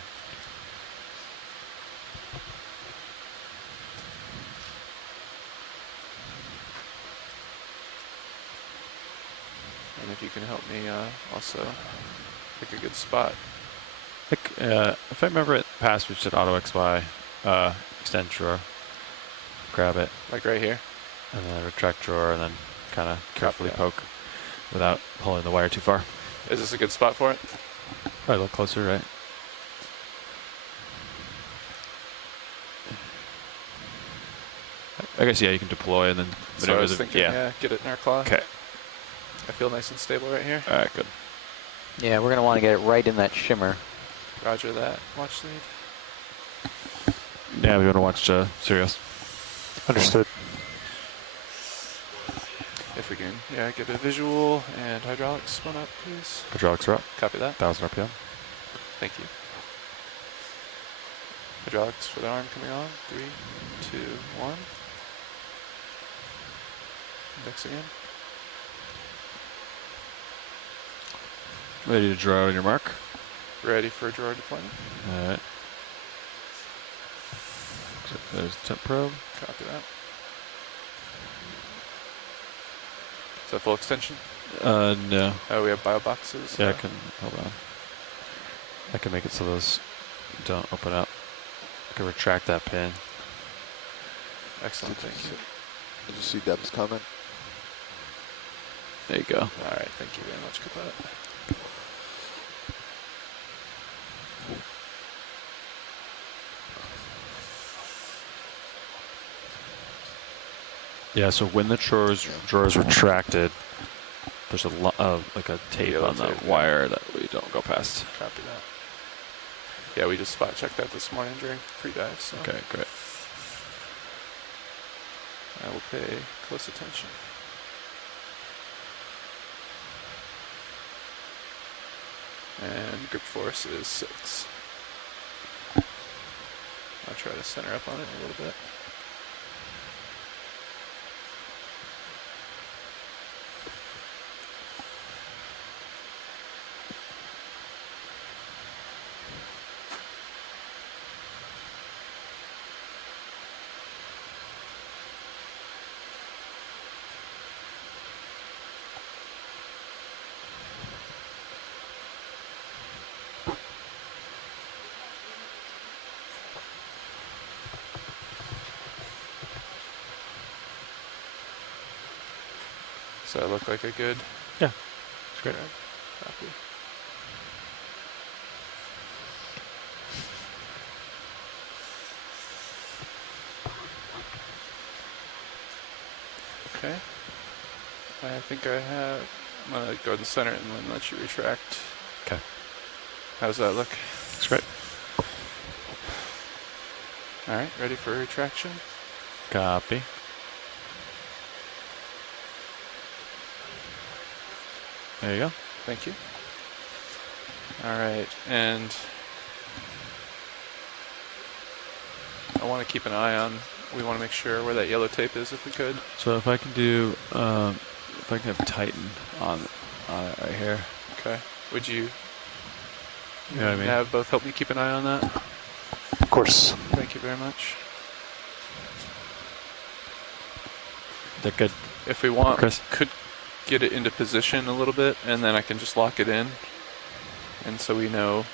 And if you can help me also pick a good spot. If I remember it, past we just did auto XY, extend drawer, grab it, Like right here? and then retract drawer, and then kind of carefully poke without pulling the wire too far. Is this a good spot for it? Probably a little closer, right? I guess, yeah, you can deploy and then So I was thinking, yeah, get it in our claw. Okay. I feel nice and stable right here. All right, good. Yeah, we're going to want to get it right in that shimmer. Roger that. Watch lead. Yeah, we want to watch Sirius. Understood. If we can, yeah, get a visual and hydraulics spun up, please. Hydraulics are up. Copy that. 1,000 RPM. Thank you. Hydraulics for the arm coming on. 3, 2, 1. Index again. Ready to draw on your mark. Ready for drawer deployment. All right. So there's the temp probe. Copy that. Is that full extension? No. Oh, we have bio boxes. Yeah, I can, hold on. I can make it so those don't open up. I can retract that pin. Excellent, thank you. Did you see Deb's comment? There you go. All right, thank you very much, Kaput. Yeah, so when the drawer is retracted, there's like a tape Yellow on the tape, wire that we don't go past. Copy that. Yeah, we just spot checked that this morning during pre-dive, so Okay, great. I will pay close attention. And grip force is 6. I'll try to center up on it a little bit. So I look like a good. Yeah, it's great. Copy. Okay. I think I have. I'm gonna go to the center and then let you retract. Okay. How's that look? It's great. All right, ready for retraction? Copy. There you go. Thank you. All right, and I want to keep an eye on, we want to make sure where that yellow tape is if we could. So if I can do, if I can have Titan on it right here. Okay. Would you know what I mean? have both help me keep an eye on that? Of course. Thank you very much. They're good. If we want, Chris? we could get it into position a little bit, and then I can just lock it in. And so we know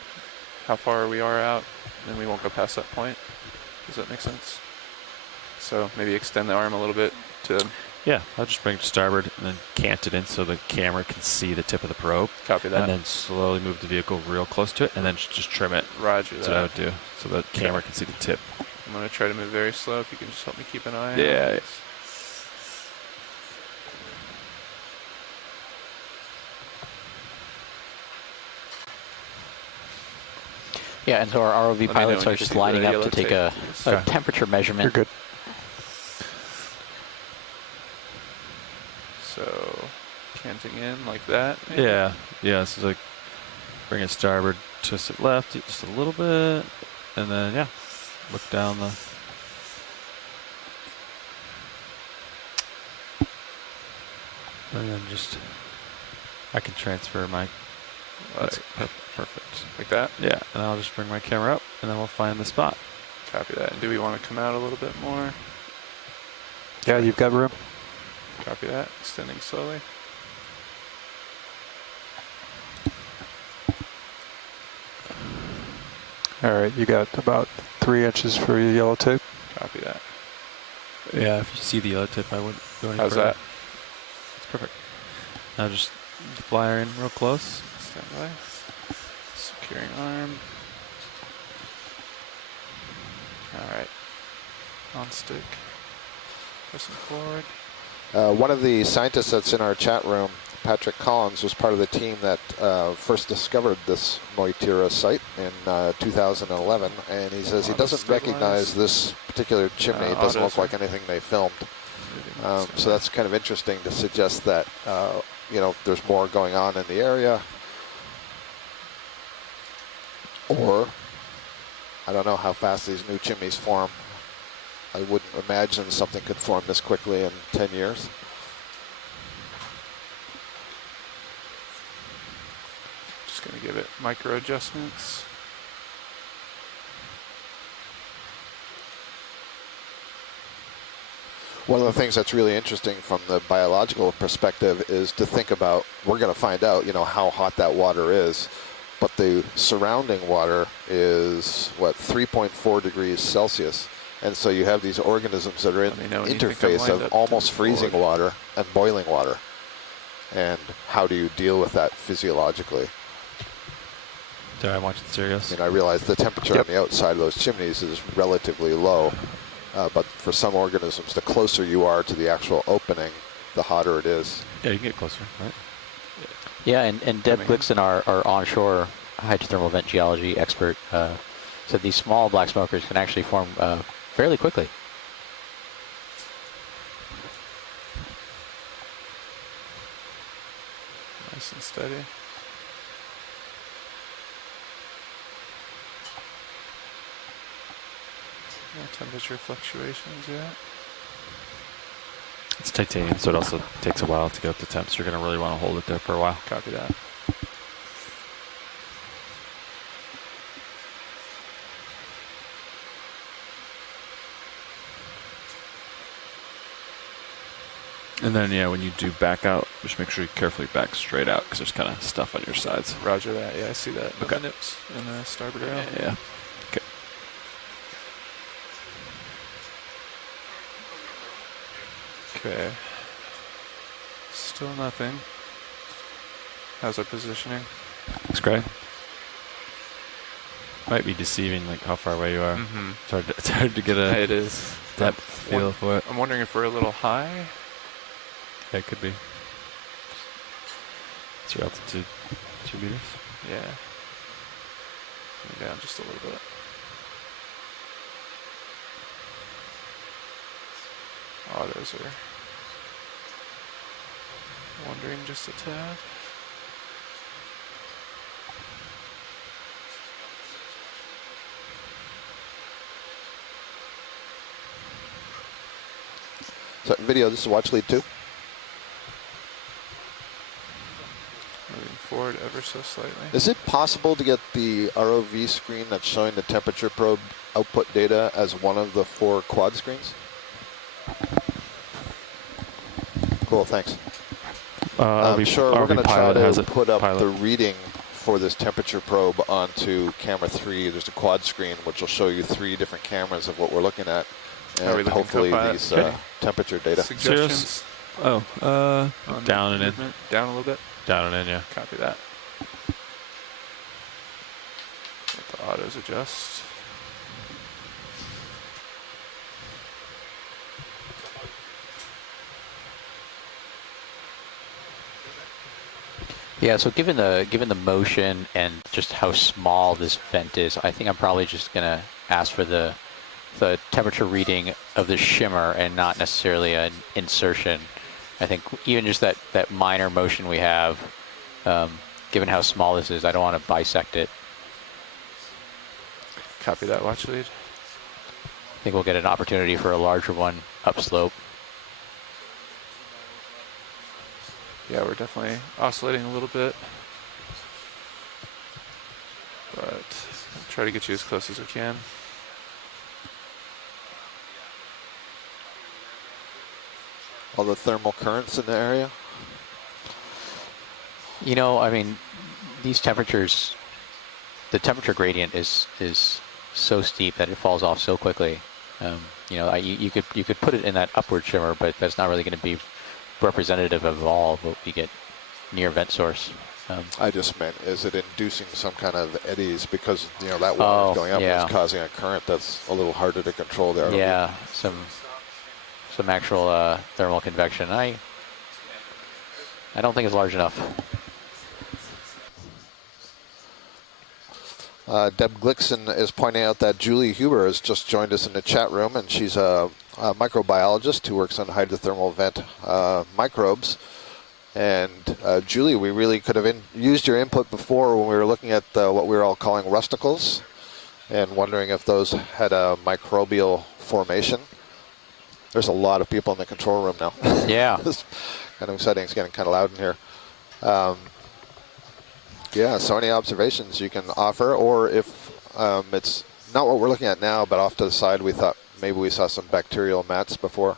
how far we are out, and we won't go past that point. Does that make sense? So maybe extend the arm a little bit to... Yeah, I'll just bring it to starboard and then cant it in so the camera can see the tip of the probe. Copy that. And then slowly move the vehicle real close to it and then just trim it. Roger That's that. what I would do, so the camera can see the tip. I'm going to try to move very slow. If you can just help me keep an eye on Yeah. it. Yeah, and so our ROV Let me know pilots when are you just see lining the up yellow to take tape, a please. temperature measurement. You're good. So canting in like that. Maybe? Yeah, yeah, so like bring it starboard, twist it left just a little bit, and then, yeah, look down the... And then just, I can transfer my, That's perfect. like that? Yeah, and I'll just bring my camera up and then we'll find the spot. Copy that. And do we want to come out a little bit more? Yeah, you've got room. Copy that. Extending slowly. All right, you got about 3 inches for your yellow tape. Copy that. Yeah, if you see the yellow tip, I wouldn't go any How's further. that? It's perfect. Now just fly her in real close. Stand by. Securing arm. Alright. On stick. Pressing forward. One of the scientists that's in our chat room, Patrick Collins, was part of the team that first discovered this Moytirra site in 2011, and he says he doesn't recognize this particular chimney. It doesn't look like anything they filmed. So that's kind of interesting to suggest that you know, there's more going on in the area, or I don't know how fast these new chimneys form. I wouldn't imagine something could form this quickly in 10 years. Just going to give it micro adjustments. One of the things that's really interesting from the biological perspective is to think about, we're going to find out, you know, how hot that water is, but the surrounding water is, what, 3.4 degrees Celsius. And so you have these organisms that are in interface of almost freezing water and boiling water. And how do you deal with that physiologically? Did I watch it serious? I mean, I realize the temperature on the outside of those chimneys is relatively low. But for some organisms, the closer you are to the actual opening, the hotter it is. Yeah, you can get closer, right? Yeah, and Deb Glickson, our onshore hydrothermal vent geology expert, said these small black smokers can actually form fairly quickly. Nice and steady. No temperature fluctuations yet. It's titanium, so it also takes a while to get up to temp, so you're going to really want to hold it there for a while. Copy that. And then, yeah, when you do back out, just make sure you carefully back straight out, because there's kind of stuff on your sides. Roger that. Yeah, I see that. Okay. The nips and the starboard rail. Yeah. Okay. Okay. Still nothing. How's our positioning? Looks great. Might be deceiving, like how far away you are. Mm-hmm. It's hard to get a it is. depth feel for it. I'm wondering if we're a little high. Yeah, it could be. What's your altitude? 2 meters? Yeah. Down just a little bit. Autos are wandering just a tad. So video, this is watch lead 2. Moving forward ever so slightly. Is it possible to get the ROV screen that's showing the temperature probe output data as one of the 4 quad screens? Cool, thanks. I'm sure we're going to try to put up the reading for this temperature probe onto camera 3. There's a quad screen which will show you 3 different cameras of what we're looking at. And hopefully these temperature data. Suggestions? Oh, down and in. Down a little bit? Down and in, yeah. Copy that. Let the autos adjust. Yeah, so given the motion and just how small this vent is, I think I'm probably just gonna ask for the temperature reading of the shimmer and not necessarily an insertion. I think even just that minor motion we have, given how small this is, I don't want to bisect it. Copy that, watch lead. I think we'll get an opportunity for a larger one upslope. Yeah, we're definitely oscillating a little bit. But I'll try to get you as close as we can. All the thermal currents in the area? You know, I mean, these temperatures, the temperature gradient is so steep that it falls off so quickly. You know, you could put it in that upward shimmer, but that's not really going to be representative of all what we get near vent source. I just meant, is it inducing some kind of eddies because, you know, that water is going up and it's causing a current that's a little harder to control there? Yeah, some actual thermal convection. I don't think it's large enough. Deb Glickson is pointing out that Julie Huber has just joined us in the chat room, and she's a microbiologist who works on hydrothermal vent microbes. And Julie, we really could have used your input before when we were looking at what we were all calling rusticles, and wondering if those had a microbial formation. There's a lot of people in the control room now. Yeah. It's kind of exciting. It's getting kind of loud in here. Yeah, so any observations you can offer, or if it's not what we're looking at now, but off to the side, we thought maybe we saw some bacterial mats before.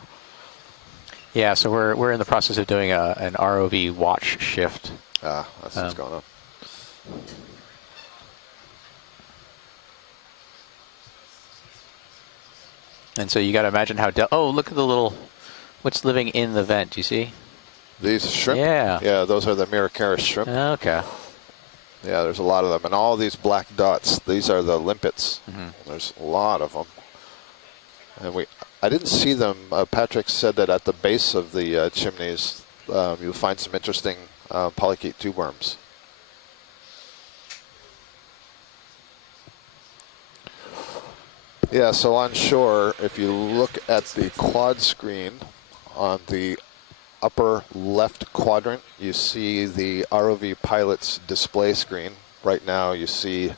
Yeah, so we're in the process of doing an ROV watch shift. That's what's going on. And so you got to imagine how, oh, look at the little, what's living in the vent, do you see? These shrimp? Yeah. Yeah, those are the Miracaris shrimp. Okay. Yeah, there's a lot of them. And all these black dots, these are the limpets. There's a lot of them. And I didn't see them. Patrick said that at the base of the chimneys, you'll find some interesting polychaete tube worms. Yeah, so on shore, if you look at the quad screen on the upper left quadrant, you see the ROV pilot's display screen. Right now you see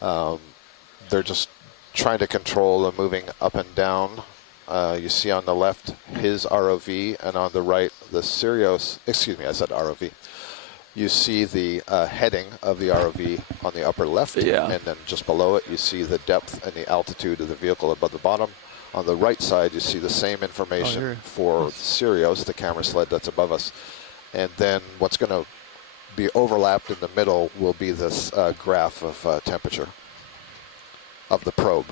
they're just trying to control the moving up and down. You see on the left his ROV, and on the right the Sirius, excuse me, I said ROV. You see the heading of the ROV on the upper left, and then just below it you see the depth and the altitude of the vehicle above the bottom. On the right side you see the same information for Sirius, the camera sled that's above us. And then what's going to be overlapped in the middle will be this graph of temperature of the probe.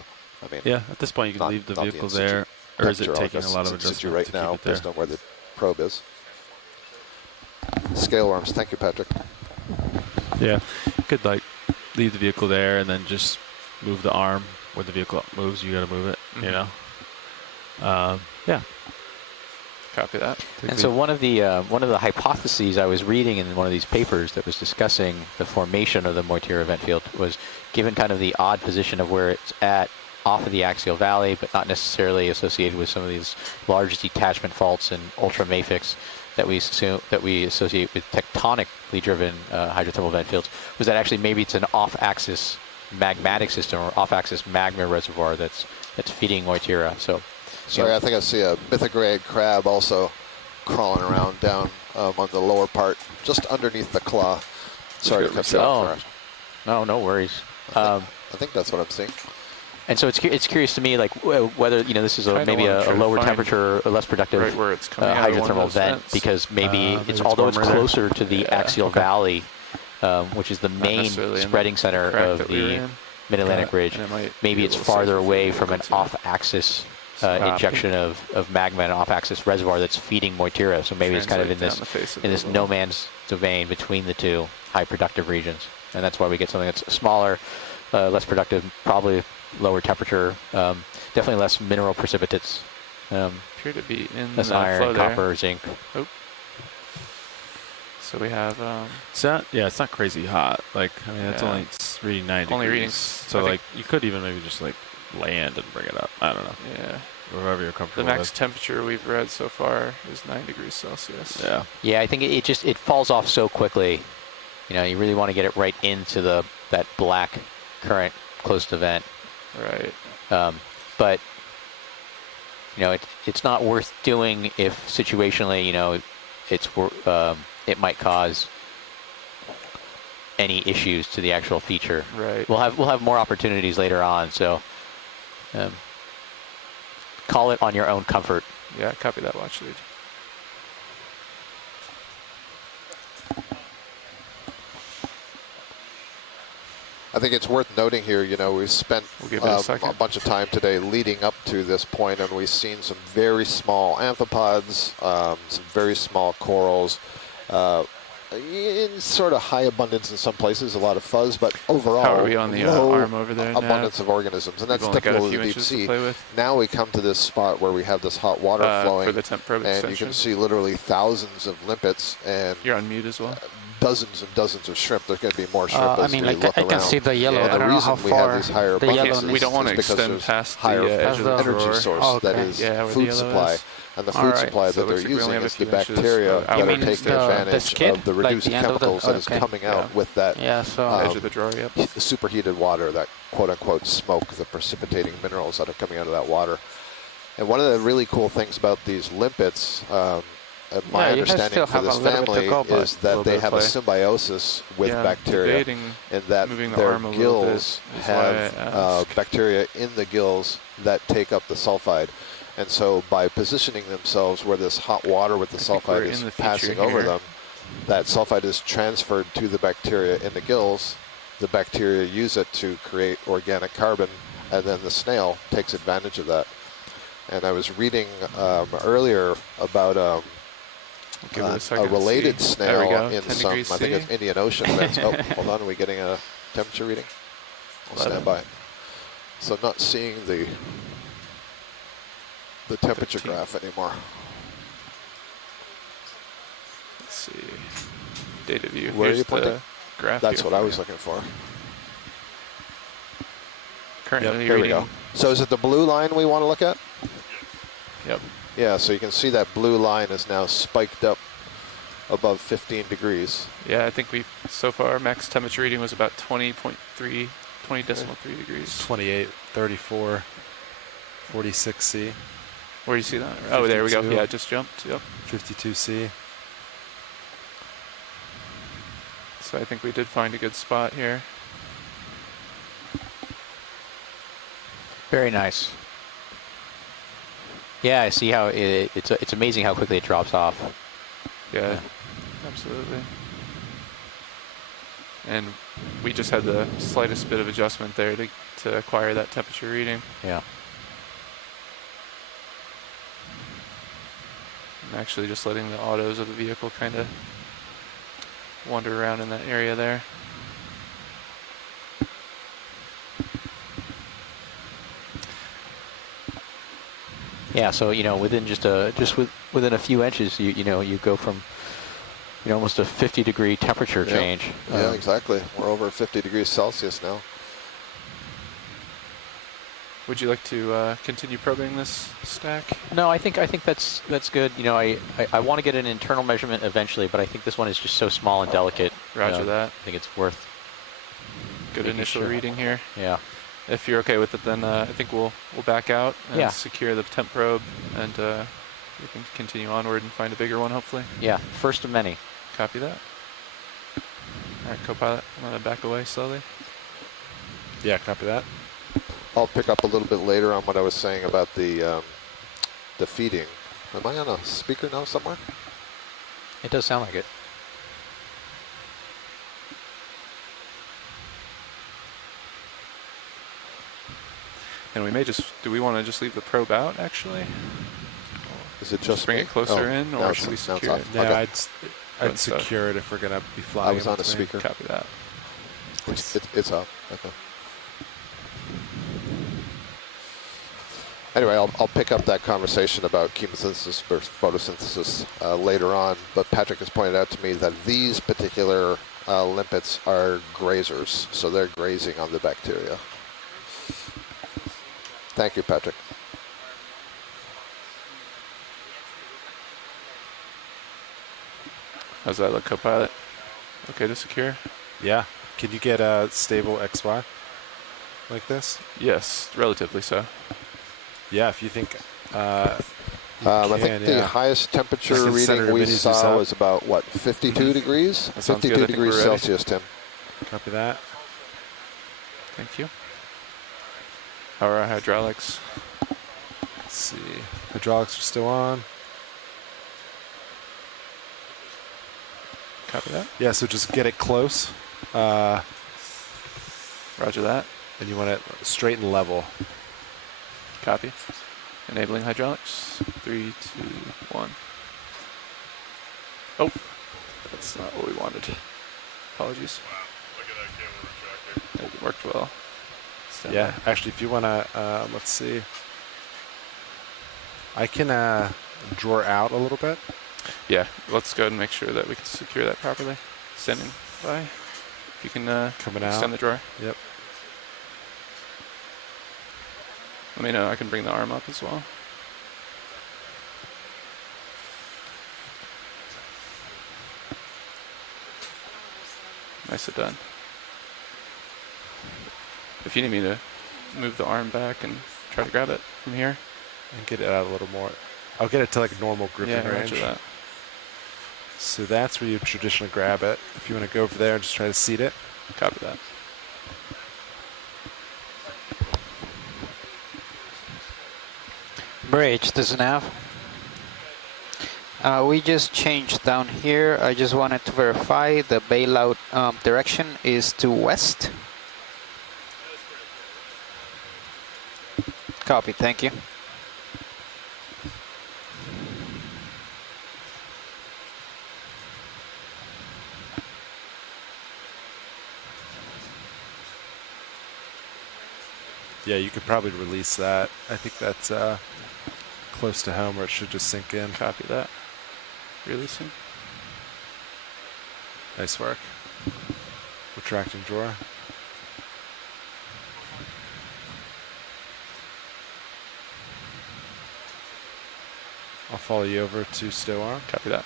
I mean, yeah, at this point you can leave the vehicle there, or is it taking a lot of adjustment right now based on where the probe is? Scale worms. Thank you, Patrick. Yeah, you could like leave the vehicle there and then just move the arm where the vehicle moves. You got to move it. You know. Yeah. Copy that. And so one of the hypotheses I was reading in one of these papers that was discussing the formation of the Moytirra Vent Field was, given kind of the odd position of where it's at off of the axial valley, but not necessarily associated with some of these large detachment faults and ultramafics that we associate with tectonically driven hydrothermal vent fields, was that actually maybe it's an off-axis magmatic system or off-axis magma reservoir that's feeding Moytirra. So, sorry, I think I see a bithygrade crab also crawling around down on the lower part, just underneath the claw. Sorry to cut you off. No worries. I think that's what I'm seeing. And so it's curious to me, like whether this is maybe a lower temperature, a less productive hydrothermal vent, because maybe although it's closer to the axial valley, which is the main spreading center of the Mid-Atlantic Ridge, maybe it's farther away from an off-axis injection of magma and off-axis reservoir that's feeding Moytirra. So maybe it's kind of in this no man's domain between the two high productive regions, and that's why we get something that's smaller, less productive, probably lower temperature, definitely less mineral precipitates. Appear to be in less the iron, flow copper, there. zinc. Oh. So we have. It's not crazy hot. Like, I mean, it's reading 90 only degrees. Reading, so like, you could even maybe just like land and bring it up. I don't know. Yeah. Wherever you're comfortable. The max temperature we've read so far is 9 degrees Celsius. Yeah. Yeah, I think it falls off so quickly. You really want to get it right into that black current close to vent. Right. But it's not worth doing if situationally, it's it might cause any issues to the actual feature. Right. We'll have more opportunities later on, so call it on your own comfort. Yeah, copy that watch lead. I think it's worth noting here, you know, we've spent a bunch of time today leading up to this point, and we've seen some very small amphipods, some very small corals, in sort of high abundance in some places, a lot of fuzz, but overall, how are we on the arm over there abundance of organisms, and that's typical of the deep sea. Now we come to this spot where we have this hot water flowing, for the temp probe and extension. you can see literally thousands of limpets, and you're on mute as well. Dozens and dozens of shrimp. There's going to be more shrimp as we look I can see the yellow. And I don't know how we have far these higher the abundances yellow we don't want to is because extend there's past higher the edge of the energy drawer. source that is where the food yellow supply. is. And the food supply that so it they're looks like we only using have a is the few inches bacteria of that are outwards. taking the advantage skid? of the Like reduced the end of the- chemicals that is okay. coming out with that Edge of the drawer, yep. superheated water, that quote-unquote smoke, the precipitating minerals that are coming out of that water. And one of the really cool things about these limpets, my understanding for this family is that they have a symbiosis with bacteria, in that their gills have bacteria in the gills that take up the sulfide. And so by positioning themselves where this hot water with the sulfide is passing over them, that sulfide is transferred to the bacteria in the gills. The bacteria use it to create organic carbon, and then the snail takes advantage of that. And I was reading earlier about a related snail in some, I think it's Indian Ocean. That's, oh, hold on, are we getting a temperature reading? We'll stand by. So I'm not seeing the temperature graph anymore. Let's see. Data view. Where Here's are you pointing? the graph. That's what I was looking for. Currently here we go. So is it the blue line we want to look at? Yep. Yeah, so you can see that blue line is now spiked up above 15 degrees. Yeah, I think so far max temperature reading was about 20.3, 20.3 degrees. 28, 34, 46 C. Where do you see that? Oh, there we go. Yeah, it just jumped. Yep. 52 C. So I think we did find a good spot here. Very nice. Yeah, I see how it's amazing how quickly it drops off. Yeah, absolutely. And we just had the slightest bit of adjustment there to acquire that temperature reading. Yeah. I'm actually just letting the autos of the vehicle kind of wander around in that area there. Yeah, so within within a few inches, you go from almost a 50-degree temperature change. Yeah, exactly. We're over 50 degrees Celsius now. Would you like to continue probing this stack? No, I think that's good. I want to get an internal measurement eventually, but I think this one is just so small and delicate. Roger that. I think it's worth good initial reading here. Yeah. If you're okay with it, then I think we'll back out and secure the temp probe, and we can continue onward and find a bigger one, hopefully. Yeah, first of many. Copy that. All right, co-pilot, I'm going to back away slowly. Yeah, copy that. I'll pick up a little bit later on what I was saying about the feeding. Am I on a speaker now somewhere? It does sound like it. And we may do we want to just leave the probe out, actually? Is it just bring it closer in, or should we secure it? Yeah, okay. I'd secure it if we're going to be flying. I was on a speaker. Copy that. It's up. Okay. Anyway, I'll pick up that conversation about chemosynthesis versus photosynthesis later on, but Patrick has pointed out to me that these particular limpets are grazers, so they're grazing on the bacteria. Thank you, Patrick. How's that look, co-pilot? Okay to secure? Yeah. Can you get a stable XY like this? Yes, relatively so. Yeah, if you think I think the highest temperature reading we saw was about, what, 52 degrees? 52 degrees Celsius, Tim. Copy that. Thank you. How are our hydraulics? Let's see. Hydraulics are still on. Copy that. Yeah, so just get it close. Roger that. And you want it straight and level. Copy. Enabling hydraulics. 3, 2, 1. Oh, that's not what we wanted. Apologies. Wow, look at that camera retractor. It worked well. Stand Yeah, by. actually, if you want to, let's see. I can draw out a little bit. Yeah, let's go ahead and make sure that we can secure that properly. Standing by. If you can Coming out. extend the drawer. Yep. Let me know. I can bring the arm up as well. Nicely done. If you need me to move the arm back and try to grab it from here. And get it out a little more. I'll get it to like normal gripping Yeah, range. roger that. So that's where you traditionally grab it. If you want to go over there and just try to seat it. Copy that. Bridge, this is Nav. We just changed down here. I just wanted to verify the bailout direction is to west. Copy, thank you. Yeah, you could probably release that. I think that's close to home, or it should just sink in. Copy that. Releasing. Nice work. Retracting drawer. I'll follow you over to stow arm. Copy that.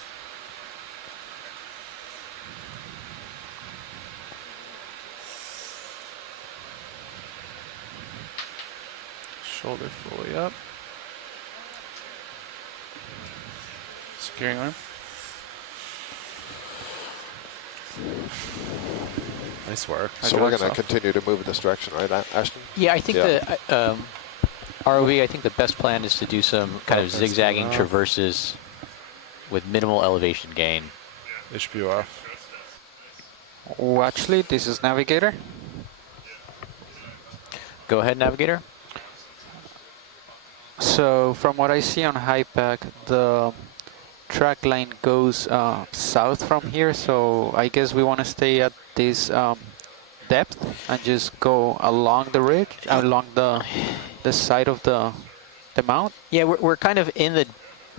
Shoulder fully up. Securing arm. Nice work. So we're going to continue to move in this direction, right, Ashton? Yeah, I think the ROV, I think the best plan is to do some kind of zigzagging traverses with minimal elevation gain. HPU off. Actually, this is Navigator. Go ahead, Navigator. So from what I see on HiPAC, the track line goes south from here. So I guess we want to stay at this depth and just go along the ridge, along the side of the mount. Yeah, we're kind of in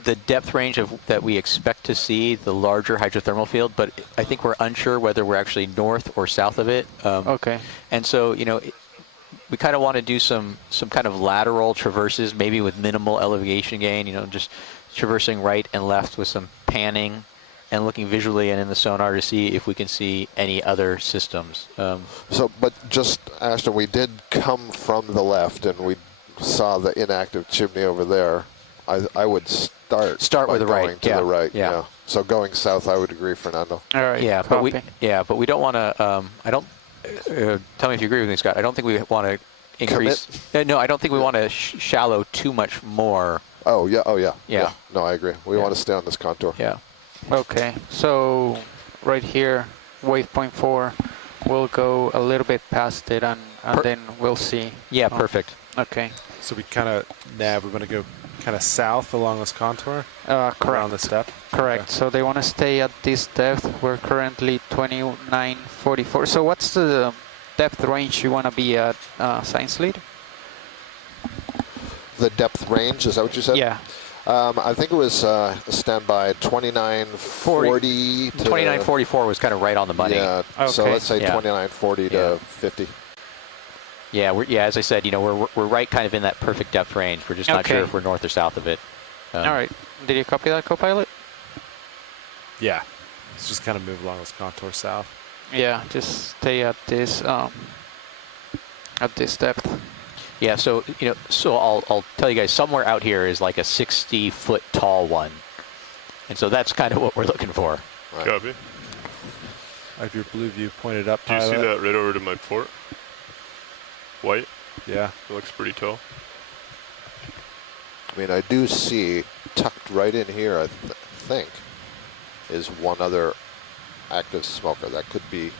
the depth range of that we expect to see the larger hydrothermal field, but I think we're unsure whether we're actually north or south of it. Okay. And so, you know, we kind of want to do some kind of lateral traverses, maybe with minimal elevation gain, you know, just traversing right and left with some panning and looking visually and in the sonar to see if we can see any other systems. But just, Ashton, we did come from the left and we saw the inactive chimney over there. I would start with the right. Going to the right. Yeah. So going south, I would agree, Fernando. All right. Yeah, copy. but we don't want to. I don't. Tell me if you agree with me, Scott. I don't think we want to increase. No, I don't think we want to shallow too much more. Oh yeah. Yeah. No, I agree. We want to stay on this contour. Yeah. Okay. So right here, waypoint 4, we'll go a little bit past it and then we'll see. Yeah, perfect. Okay. So we kind of nav. We're going to go kind of south along this contour. Correct. Around the step. Correct. Okay. So they want to stay at this depth. We're currently 2944. So what's the depth range you want to be at, Science Lead? The depth range, is that what you said? Yeah. I think it was standby 2940 to 2944 was kind of right on the money. Yeah. Okay. So let's say 2940 to 50. Yeah, as I said, you know, we're right kind of in that perfect depth range. We're just not sure if we're north or south of it. All right. Did you copy that, co-pilot? Yeah. Let's just kind of move along this contour south. Yeah, just stay at this depth. Yeah, so I'll tell you guys, somewhere out here is like a 60-foot tall one, and so that's kind of what we're looking for. Right. Copy. I have your blue view pointed up. Do you see that right over to my port? White. Yeah, it looks pretty tall. I mean, I do see tucked right in here, I think, is one other active smoker. That could be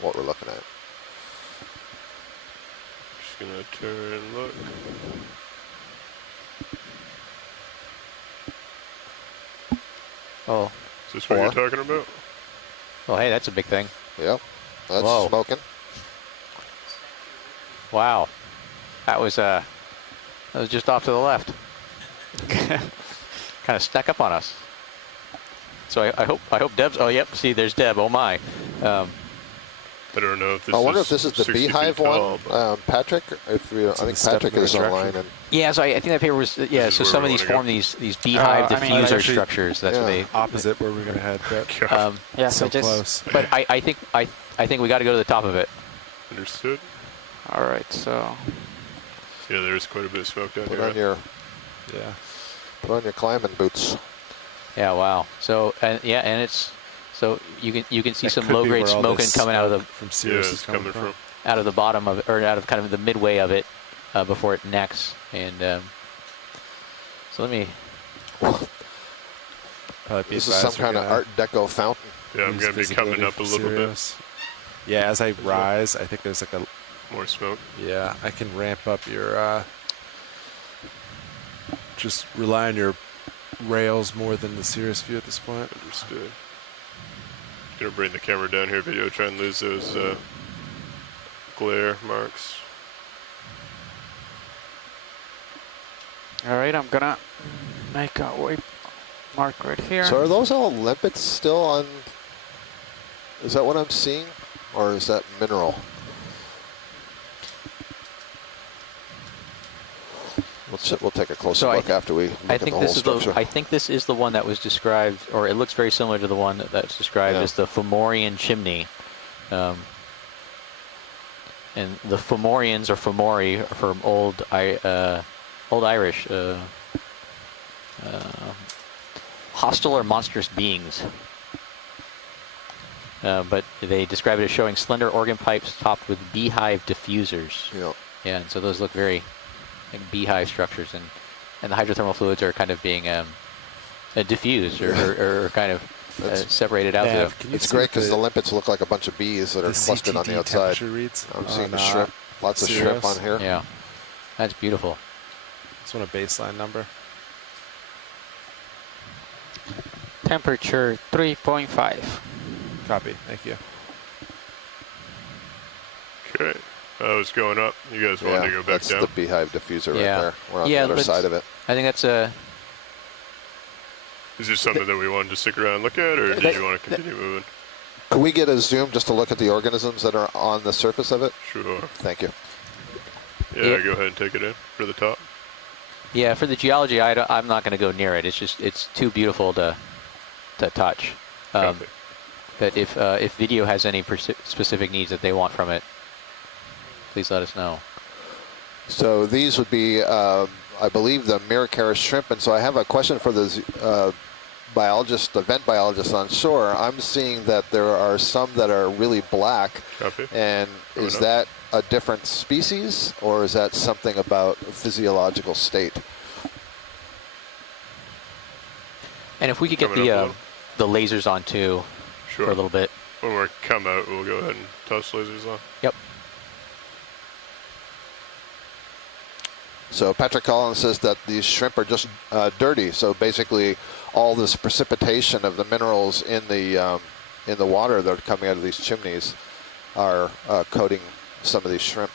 what we're looking at. Just gonna turn and look. Oh. Is this what you're talking about? Oh, hey, that's a big thing. Yep, that's smoking. Wow, that was just off to the left. Kind of snuck up on us. So I hope Deb's. Oh, yep. See, there's Deb. Oh my. I don't know if this. I wonder if this is the beehive one, Patrick. I think Patrick is online. And yeah, so I think that paper was. So some of these form these beehive diffuser structures. That's what they. Opposite where we're gonna head. But yeah, so close. But I think we got to go to the top of it. Understood. All right, so. Yeah, there's quite a bit of smoke down here. Put on your climbing boots. Yeah. Wow. So and it's. So you can see some low-grade smoking coming out of the coming from out of the bottom of it, or out of kind of the midway of it before it necks. And so let me. This is some kind of Art Deco fountain. Yeah, I'm going to be coming up a little bit. Yeah, as I rise, I think there's like a more smoke. Yeah, I can ramp up your. Just rely on your rails more than the Cirrus view at this point. Understood. Gonna bring the camera down here, video, try and lose those glare marks. All right, I'm gonna make a white mark right here. So are those all limpets still on? Is that what I'm seeing, or is that mineral? We'll take a closer look after we look at the whole structure. I think this is the one that was described, or it looks very similar to the one that's described as the Fomorian chimney. And the Fomorians or Fomori are from Old Irish, hostile or monstrous beings. But they describe it as showing slender organ pipes topped with beehive diffusers. Yeah, and so those look very like beehive structures, and the hydrothermal fluids are kind of being diffused or kind of separated out. It's great because the limpets look like a bunch of bees that are clustered on the outside. I'm seeing the shrimp, lots of shrimp on here. Yeah, that's beautiful. Just want a baseline number. Temperature 3.5. Copy. Thank you. Okay. It's going up. You guys want to go back down? That's the beehive diffuser right there. We're on the other side of it. I think that's a. Is this something that we wanted to stick around and look at, or did you want to continue moving? Could we get a zoom just to look at the organisms that are on the surface of it? Sure. Thank you. Yeah, go ahead and take it in for the top. Yeah, for the geology, I'm not going to go near it. It's too beautiful to touch. But if video has any specific needs that they want from it, please let us know. So these would be, I believe, the Miracaris shrimp. And so I have a question for the biologist, the vent biologist on shore. I'm seeing that there are some that are really black. Copy. And is that a different species, or is that something about physiological state? And if we could get the lasers on too for a little bit. When we come out, we'll go ahead and toss lasers on. Yep. So Patrick Collins says that these shrimp are just dirty. So basically, all this precipitation of the minerals in the water that are coming out of these chimneys are coating some of these shrimp.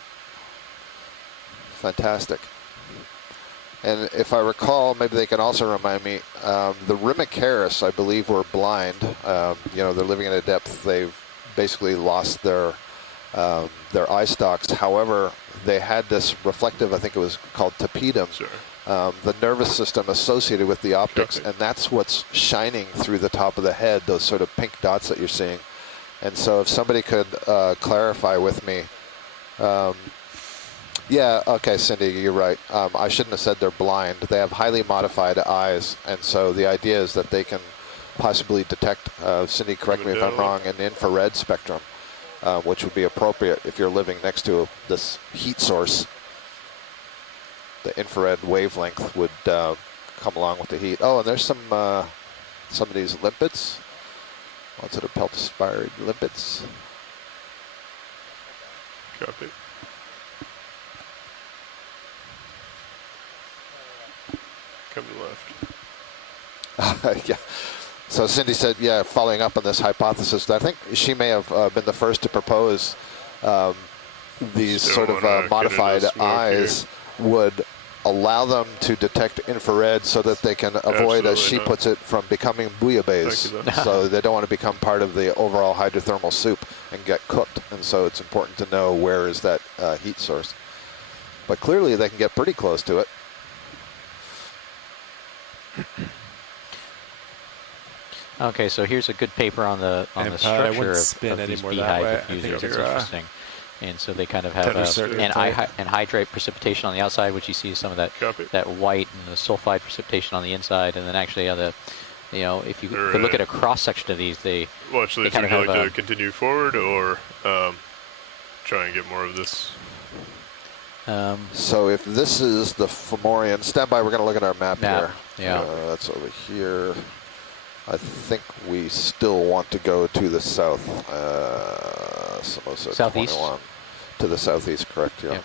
Fantastic. And if I recall, maybe they can also remind me, the Rimicaris, I believe, were blind. They're living at a depth. They've basically lost their eye stalks. However, they had this reflective, I think it was called tapedum, the nervous system associated with the optics, and that's what's shining through the top of the head, those sort of pink dots that you're seeing. And so if somebody could clarify with me, Yeah, okay, Cindy, you're right. I shouldn't have said they're blind. They have highly modified eyes, and so the idea is that they can possibly detect, Cindy, correct me if I'm wrong, an infrared spectrum, which would be appropriate if you're living next to this heat source. The infrared wavelength would come along with the heat. Oh, and there's some of these limpets. Lots of the peltospirid limpets. Copy. Come left. Yeah. So Cindy said, yeah, following up on this hypothesis, I think she may have been the first to propose these Still sort of modified eyes would allow them to detect infrared so that they can avoid, as she puts it, from becoming bouillabaisse. So they don't want to become part of the overall hydrothermal soup and get cooked. And so it's important to know where is that heat source. But clearly they can get pretty close to it. Okay, so here's a good paper on the structure of these beehive diffusers. It's interesting. And so they kind of have anhydrite precipitation on the outside, which you see some of that white and the sulfide precipitation on the inside, and then actually on the, if you could look at a cross section of these, they actually, kind of would you like to continue forward or try and get more of this? So if this is the Fomorian, stand by, we're going to look at our map here. Yeah. That's over here. I think we still want to go to the south. Southeast? 21. To the southeast, correct, yeah.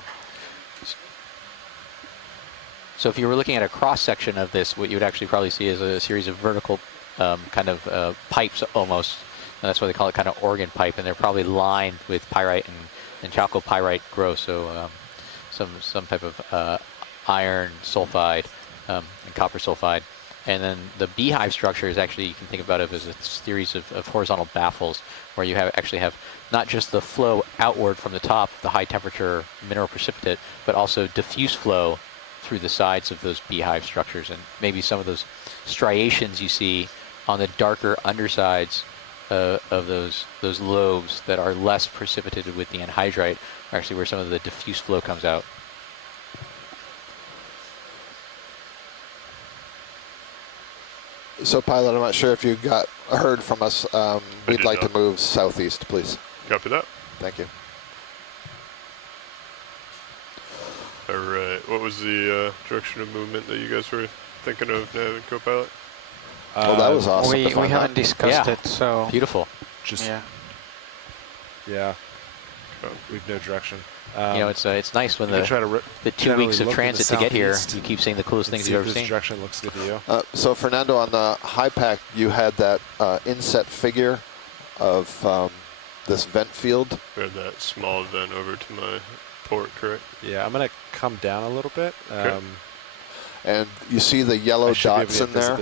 So if you were looking at a cross-section of this, what you would actually probably see is a series of vertical kind of pipes almost. And that's why they call it kind of organ pipe, and they're probably lined with pyrite and chalcopyrite growth, so some type of iron sulfide and copper sulfide. And then the beehive structure is actually, you can think about it as a series of horizontal baffles where you actually have not just the flow outward from the top, the high temperature mineral precipitate, but also diffuse flow through the sides of those beehive structures. And maybe some of those striations you see on the darker undersides of those lobes that are less precipitated with the anhydrite are actually where some of the diffuse flow comes out. So, pilot, I'm not sure if you heard from us. We'd like to move southeast, please. Copy that. Thank you. All right. What was the direction of movement that you guys were thinking of, Nav and co-pilot? Well, that was awesome. We haven't discussed it, so beautiful. Yeah. We've no direction. It's nice when the 2 weeks of transit to get here, you keep seeing the coolest things you've ever seen. This direction looks good to you. So, Fernando, on the high pack, you had that inset figure of this vent field. We have that small vent over to my port, correct? Yeah, I'm going to come down a little bit. Okay. And you see the yellow dots in there.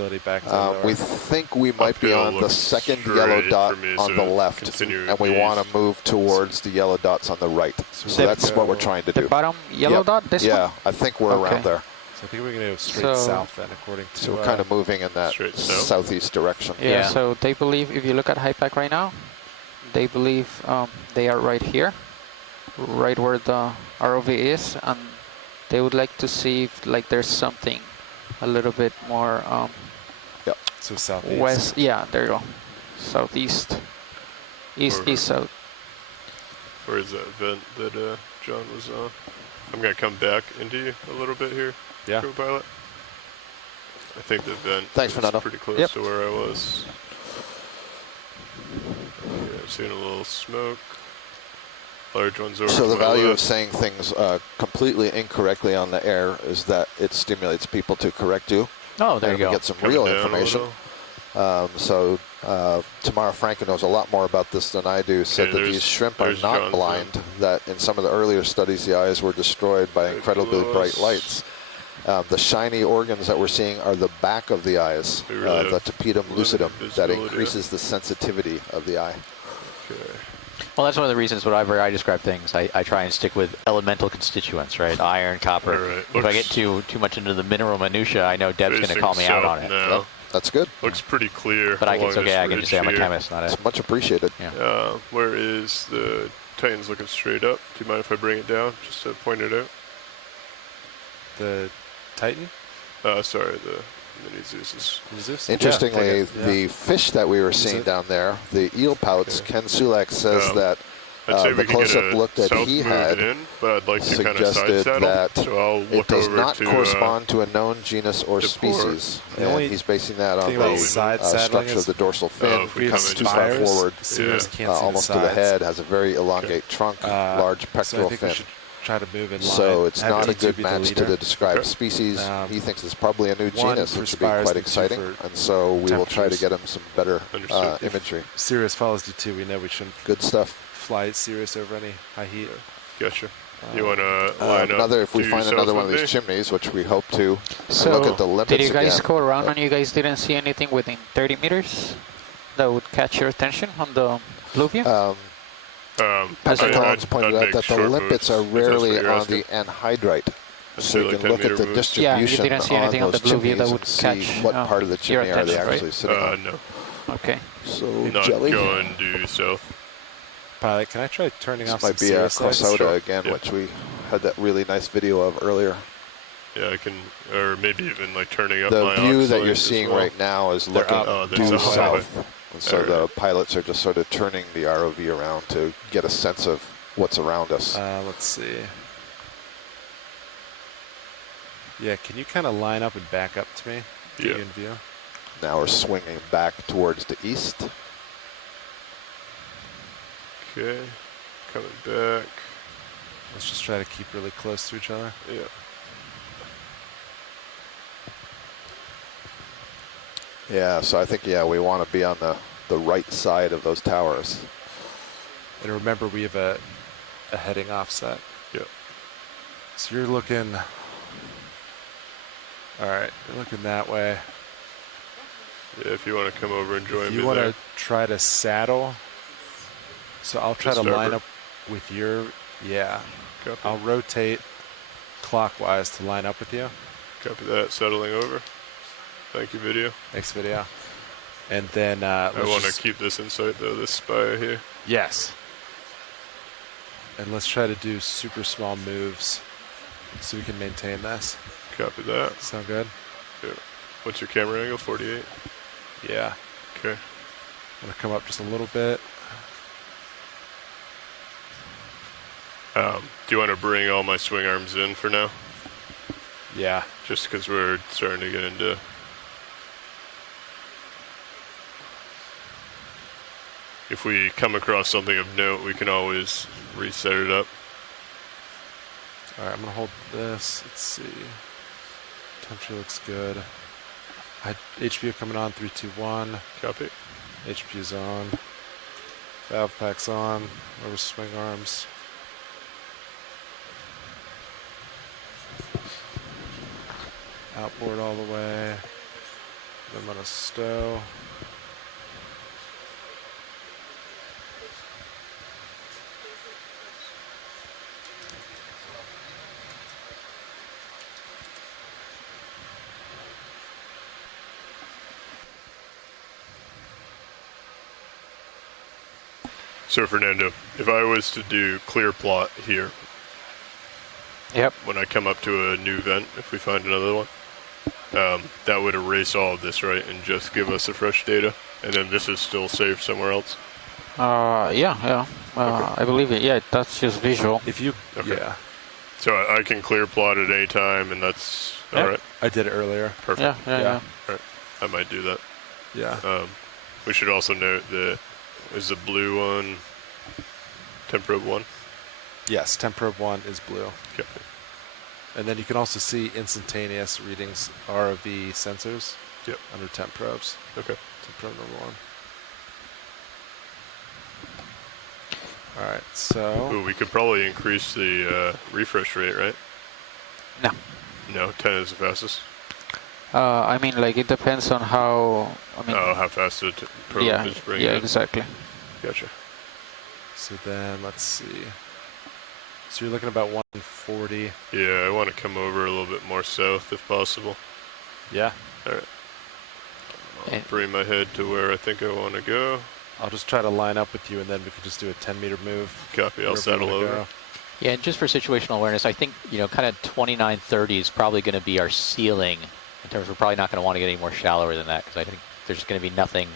We think we might be on the second yellow dot on the left, and we want to move towards the yellow dots on the right. So that's what we're trying to do. The bottom yellow dot, this one? Yeah, I think we're around there. So I think we're going to go straight south then, according to... So we're kind of moving in that southeast direction. Yeah, so they believe, if you look at HYPAC right now, they believe they are right here, right where the ROV is, and they would like to see if there's something a little bit more so southeast. West. Yeah, there you go. Southeast. East, south. Where is that vent that John was on? I'm going to come back into you a little bit here, co-pilot. I think the vent is pretty close to where I was. Yeah, I'm seeing a little smoke. Large ones over so the value of saying things completely incorrectly on the air is that it stimulates people to correct you. Oh, there you go. Get some real information. So Tamara Franken knows a lot more about this than I do. Said that these shrimp are not blind. That in some of the earlier studies, the eyes were destroyed by incredibly bright lights. The shiny organs that we're seeing are the back of the eyes, the tapetum lucidum, that increases the sensitivity of the eye. Okay. Well, that's one of the reasons whenever I describe things, I try and stick with elemental constituents, right? Iron, copper. Right. If I get too much into the mineral minutia, I know Deb's going to call me out on it. Now. That's good. Looks pretty clear. But it's okay. I can just say I'm a chemist, not It's much appreciated. Yeah. Where is the Titan's looking straight up? Do you mind if I bring it down just to point it out? The Titan? Sorry, the mini Zeus. Interestingly, the fish that we were seeing down there, the eel pouts, Ken Sulak says that the close-up look that he had but I'd like to suggested that it does not correspond to a known genus or deport. species. And he's basing that on the structure of the dorsal fin. Comes too far forward, almost to the head, has a very elongate trunk, large pectoral fin. Try to move in line. So it's not a good match to the described species. He thinks it's probably a new genus, which would be quite exciting. And so we will try to get him some better imagery. If Sirius follows D2, we know we shouldn't good stuff. Fly Sirius over any high heat. Gotcha. You want to line up if we find another one of these chimneys, which we hope to, so look at the limpets did you guys again. go around and you guys didn't see anything within 30 meters that would catch your attention on the blue view? Pastor Collins pointed out that the limpets are rarely on the anhydrite. So you can look at the distribution on those chimneys and see what part of the chimney are they actually sitting on. No. Okay. So not jelly. going due south. Pilot, can I try turning off some Sirius lights? This might be a Crossoda again, which we had that really nice video of earlier. Yeah, I can, or maybe even like turning up the my view that you're seeing right now is looking due south. And so the pilots are just sort of turning the ROV around to get a sense of what's around us. Let's see. Yeah, can you kind of line up and back up to me? Yeah. In view? Now we're swinging back towards the east. Okay, coming back. Let's just try to keep really close to each other. Yeah. Yeah, so I think, we want to be on the right side of those towers. And remember, we have a heading offset. Yep. So you're looking, all right, you're looking that way. Yeah, if you want to come over and join me. You want to try to saddle. So I'll try to line up with your, Copy. I'll rotate clockwise to line up with you. Copy that, settling over. Thank you, video. Thanks, video. And then I want to keep this in sight, though, this spire here. Yes. And let's try to do super small moves so we can maintain this. Copy that. Sound good? Yeah. What's your camera angle? 48? Yeah. Okay. I'm going to come up just a little bit. Do you want to bring all my swing arms in for now? Yeah. Just because we're starting to get into... If we come across something of note, we can always reset it up. All right, I'm going to hold this. Let's see. Temperature looks good. HPU coming on, 3, 2, 1. Copy. HPU's on. Valve pack's on. Over swing arms. Outboard all the way. Then I'm going to stow. So Fernando, if I was to do clear plot here, when I come up to a new vent, if we find another one, that would erase all of this, right, and just give us the fresh data, and then this is still saved somewhere else? Yeah. Okay. I believe it. Yeah, that's just visual. If you, So I can clear plot at any time, and that's all right? I did it earlier. Perfect. Yeah. All right. I might do that. Yeah. We should also note that is the blue one Temprobe 1? Yes, Temprobe 1 is blue. Okay. And then you can also see instantaneous readings, ROV sensors under temp probes. Okay. Temp probe number 1. All right, so... Ooh, we could probably increase the refresh rate, right? No. No, 10 is the fastest? I mean, like, it depends on how... how fast the probe is bringing Yeah, exactly. Gotcha. So then, let's see. So you're looking about 140. Yeah, I want to come over a little bit more south if possible. Yeah. All right. I'll bring my head to where I think I want to go. I'll just try to line up with you, and then we can just do a 10-meter move. Copy. I'll settle over. Yeah, and just for situational awareness, I think, kind of 2930 is probably going to be our ceiling in terms of we're probably not going to want to get any more shallower than that because I think there's going to be nothing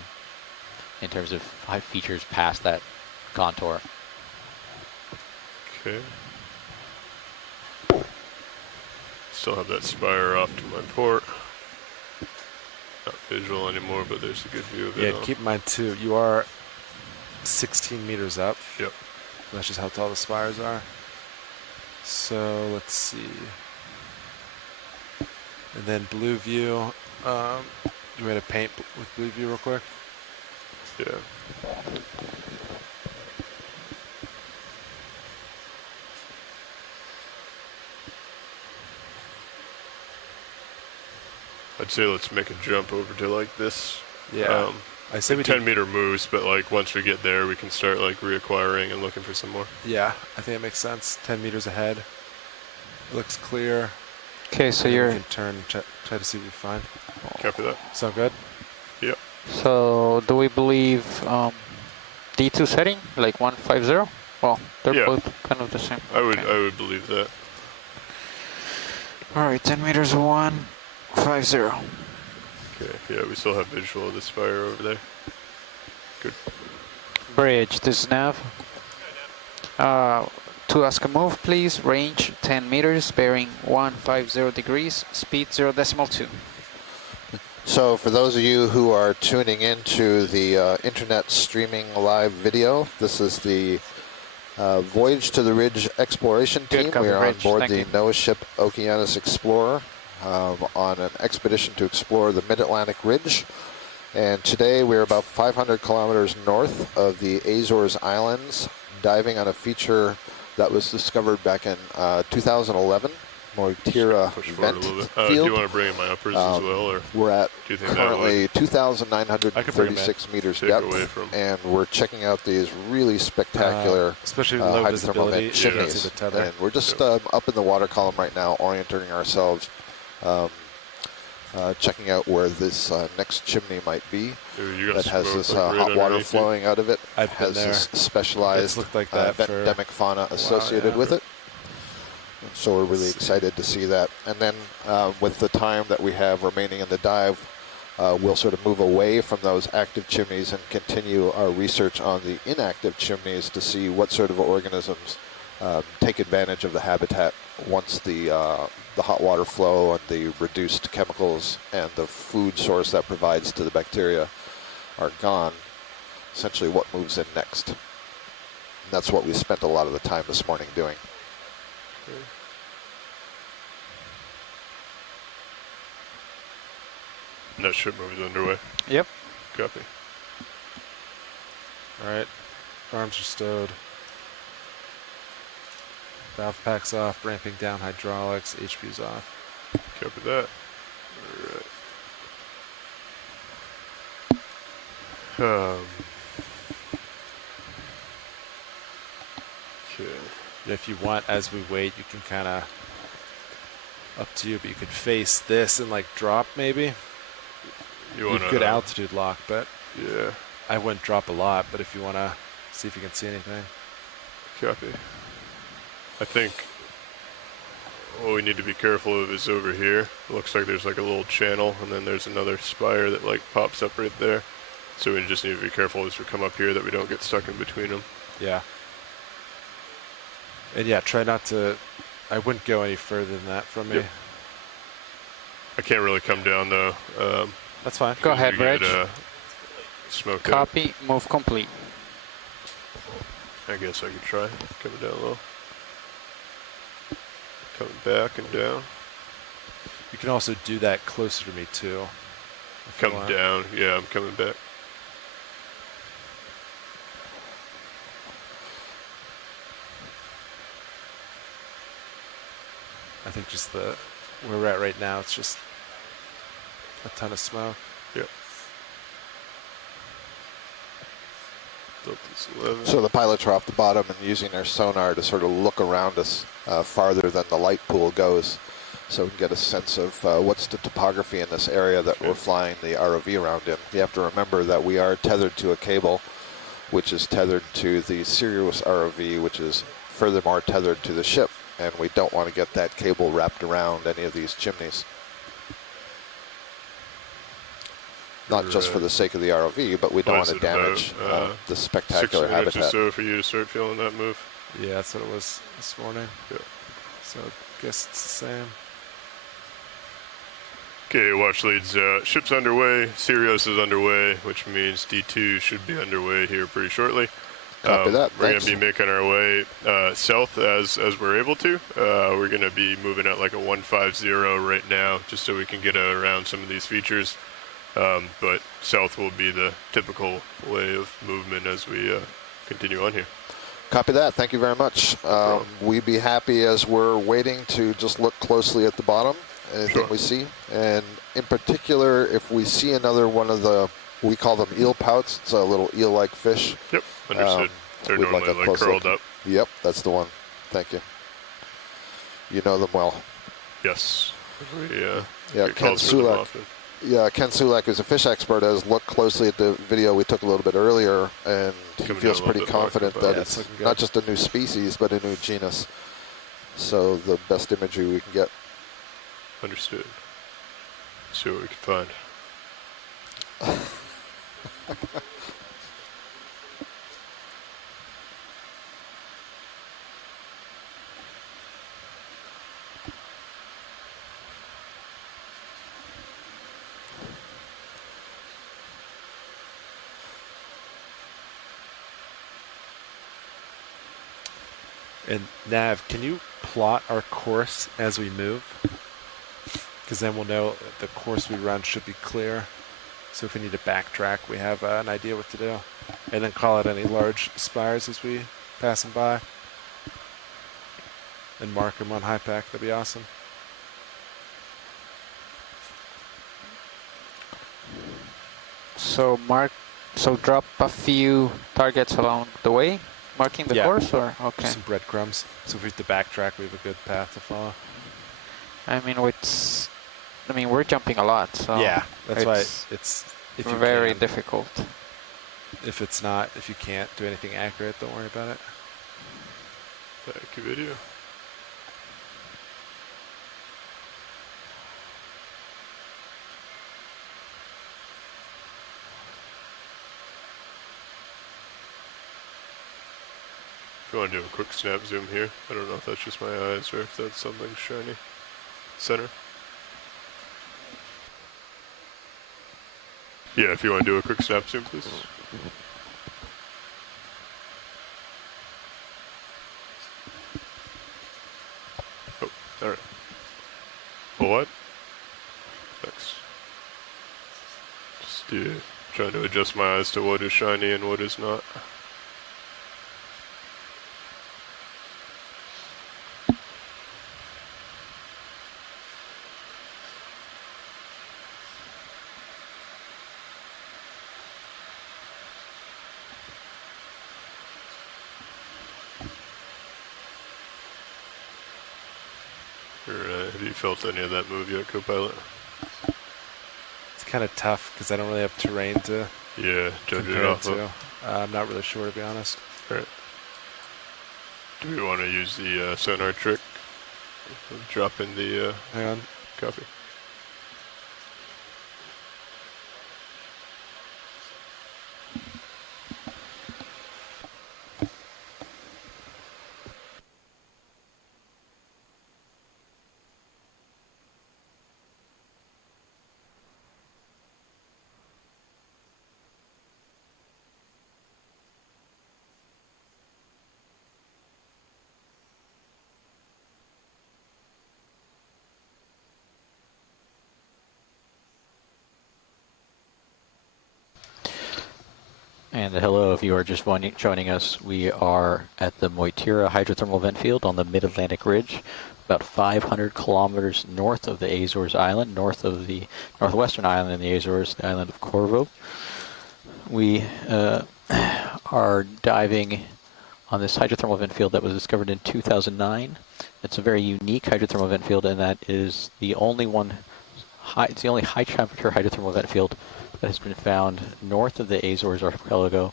in terms of high features past that contour. Okay. Still have that spire off to my port. Not visual anymore, but there's a good view of it. Yeah, keep in mind too, you are 16 meters up. Yep. That's just how tall the spires are. So let's see. And then blue view. You want to paint with blue view real quick? Yeah. I'd say let's make a jump over to like this. Yeah. I say we 10-meter moves, but like once we get there, we can start like reacquiring and looking for some more. Yeah, I think it makes sense. 10 meters ahead. It looks clear. Okay, so and you're... we can turn and try to see what we find. Copy that. Sound good? Yep. So do we believe D2 setting, like 150? Well, they're both kind of the same. I would believe that. All right, 10 meters 150. Okay, yeah, we still have visual of the spire over there. Good. Bridge, this is nav. To ask a move, please. Range 10 meters, bearing 150 degrees, speed 0.2. So for those of you who are tuning into the internet streaming live video, this is the Voyage to the Ridge exploration team. We are on board the NOAA ship Okeanos Explorer on an expedition to explore the Mid-Atlantic Ridge. And today we're about 500 kilometers north of the Azores Islands, diving on a feature that was discovered back in 2011. Moytirra Vent Field. Do you want to bring in my uppers as well? Or we're at do you think currently 2,936 meters depth, and we're checking out these really spectacular especially low hydrothermal vent chimneys. And we're just up in the water column right now, orienting ourselves, checking out where this next chimney might be. That has this hot water flowing out of it. I've has this specialized vent-demic fauna associated with it. So we're really excited to see that. And then with the time that we have remaining in the dive, we'll sort of move away from those active chimneys and continue our research on the inactive chimneys to see what sort of organisms take advantage of the habitat once the hot water flow and the reduced chemicals and the food source that provides to the bacteria are gone. Essentially what moves in next. And that's what we spent a lot of the time this morning doing. And that ship move is underway. Yep. Copy. All right. Arms are stowed. Valve packs off, ramping down hydraulics, HP's off. Copy that. All right. Okay. If you want, as we wait, you can kind of, up to you, but you could face this and like drop maybe. You want good altitude lock, but yeah, I wouldn't drop a lot, but if you want to see if you can see anything. Copy. I think what we need to be careful of is over here. It looks like there's like a little channel, and then there's another spire that like pops up right there. So we just need to be careful as we come up here that we don't get stuck in between them. Yeah. And yeah, try not to, I wouldn't go any further than that from me. Yep. I can't really come down though. That's fine. Go ahead, Reg. Smoke Copy, move complete. I guess I could try coming down low. Coming back and down. You can also do that closer to me too. Come down, yeah, I'm coming back. I think just where we're at right now, it's just a ton of smoke. Yep. So the pilots are off the bottom and using their sonar to sort of look around us farther than the light pool goes, so we can get a sense of what's the topography in this area that we're flying the ROV around in. You have to remember that we are tethered to a cable, which is tethered to the Sirius ROV, which is furthermore tethered to the ship, and we don't want to get that cable wrapped around any of these chimneys. Not just for the sake of the ROV, but we don't want to damage the spectacular 6 minutes habitat. or so for you to start feeling that move. Yeah, that's what it was this morning. Yeah. So I guess it's the same. Okay, watch leads. Ship's underway. Sirius is underway, which means D2 should be underway here pretty shortly. Copy that. We're going to be making our way south as we're able to. We're going to be moving at like a 150 right now, just so we can get around some of these features. But south will be the typical way of movement as we continue on here. Copy that. Thank you very much. We'd be happy as we're waiting to just look closely at the bottom, anything we see. And in particular, if we see another one of the, we call them eel pouts. It's a little eel-like fish. Yep, understood. They're normally like curled up. Yep, that's the one. Thank you. You know them well. Yes. Yeah, Ken Sulak. Yeah, Ken Sulak, who's a fish expert, has looked closely at the video we took a little bit earlier, and he feels pretty confident that it's not just a new species, but a new genus. So the best imagery we can get. Understood. See what we can find. And Nav, can you plot our course as we move? Because then we'll know the course we run should be clear. So if we need to backtrack, we have an idea what to do. And then call out any large spires as we pass them by. And mark them on HiPAC, that'd be awesome. So drop a few targets along the way, marking the course, or okay. Some breadcrumbs. So if we have to backtrack, we have a good path to follow. I mean, we're jumping a lot, so yeah, that's why it's very difficult. If you can't do anything accurate, don't worry about it. Back to video. If you want to do a quick snap zoom here, I don't know if that's just my eyes or if that's something shiny. Center. Yeah, if you want to do a quick snap zoom, please. Oh, all right. Well, what? Thanks. Just trying to adjust my eyes to what is shiny and what is not. Have you felt any of that move yet, co-pilot? It's kind of tough because I don't really have terrain to judge it off of. I'm not really sure, to be honest. Right. Do we want to use the sonar trick? Drop in the hang on. Copy. And hello, if you are just joining us, we are at the Moytirra Hydrothermal Vent Field on the Mid-Atlantic Ridge, about 500 kilometers north of the Azores Island, north of the northwestern island in the Azores, the island of Corvo. We are diving on this hydrothermal vent field that was discovered in 2009. It's a very unique hydrothermal vent field, and that is the only one. It's the only high-temperature hydrothermal vent field that has been found north of the Azores archipelago,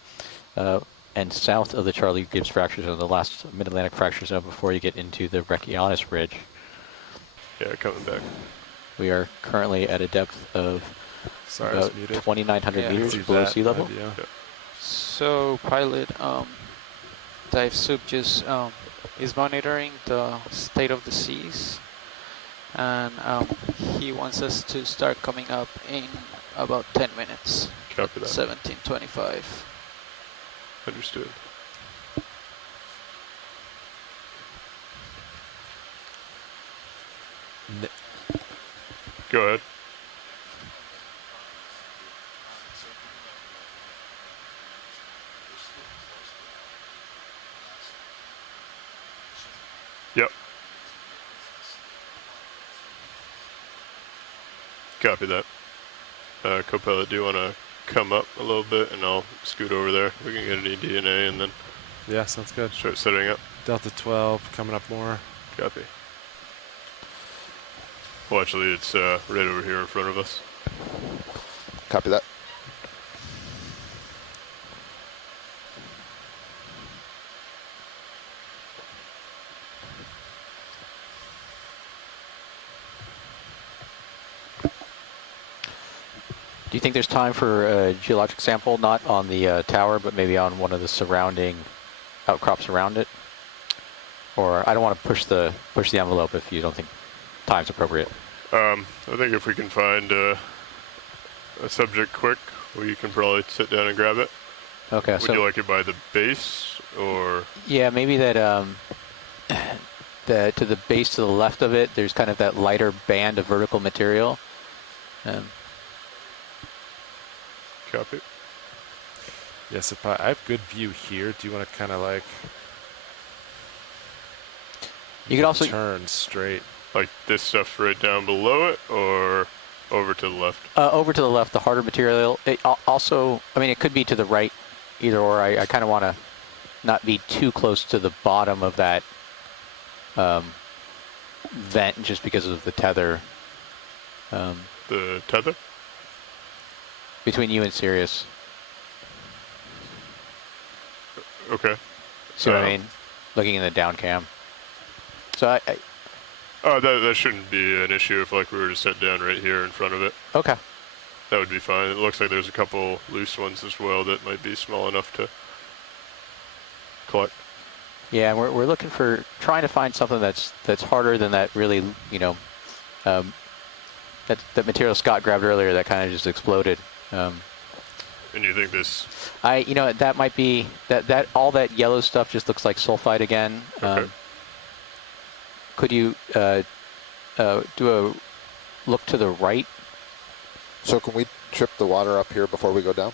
and south of the Charlie Gibbs fracture zone, the last mid-Atlantic fracture zone before you get into the Reykjanes Ridge. Yeah, coming back. We are currently at a depth of about 2,900 meters below sea level. Yeah. So pilot, dive soup just is monitoring the state of the seas, and he wants us to start coming up in about 10 minutes. Copy that. 1725. Understood. Go ahead. Yep. Copy that. Co-pilot, do you want to come up a little bit and I'll scoot over there? We can get any DNA and then... Yeah, sounds good. Start setting up. Delta 12 coming up more. Copy. Well, actually, it's right over here in front of us. Copy that. Do you think there's time for a geologic sample, not on the tower, but maybe on one of the surrounding outcrops around it? Or I don't want to push the envelope if you don't think time's appropriate. I think if we can find a subject quick, we can probably sit down and grab it. Okay. Would you like it by the base or? Yeah, maybe that to the base to the left of it, there's kind of that lighter band of vertical material. Copy. Yes, if I have good view here. Do you want to kind of like? You could also turn straight. Like this stuff right down below it, or over to the left? Over to the left, the harder material. It also, I mean, it could be to the right, either or. I kind of want to not be too close to the bottom of that vent, just because of the tether. The tether? Between you and Sirius. Okay. See what I mean? Looking in the down cam. So Oh, that shouldn't be an issue if like we were to sit down right here in front of it. Okay. That would be fine. It looks like there's a couple loose ones as well that might be small enough to collect. Yeah, we're looking for trying to find something that's harder than that really, you know, that material Scott grabbed earlier that kind of just exploded. And you think this? You know, that might be that all that yellow stuff just looks like sulfide again. Okay. Could you do a look to the right? So can we trip the water up here before we go down?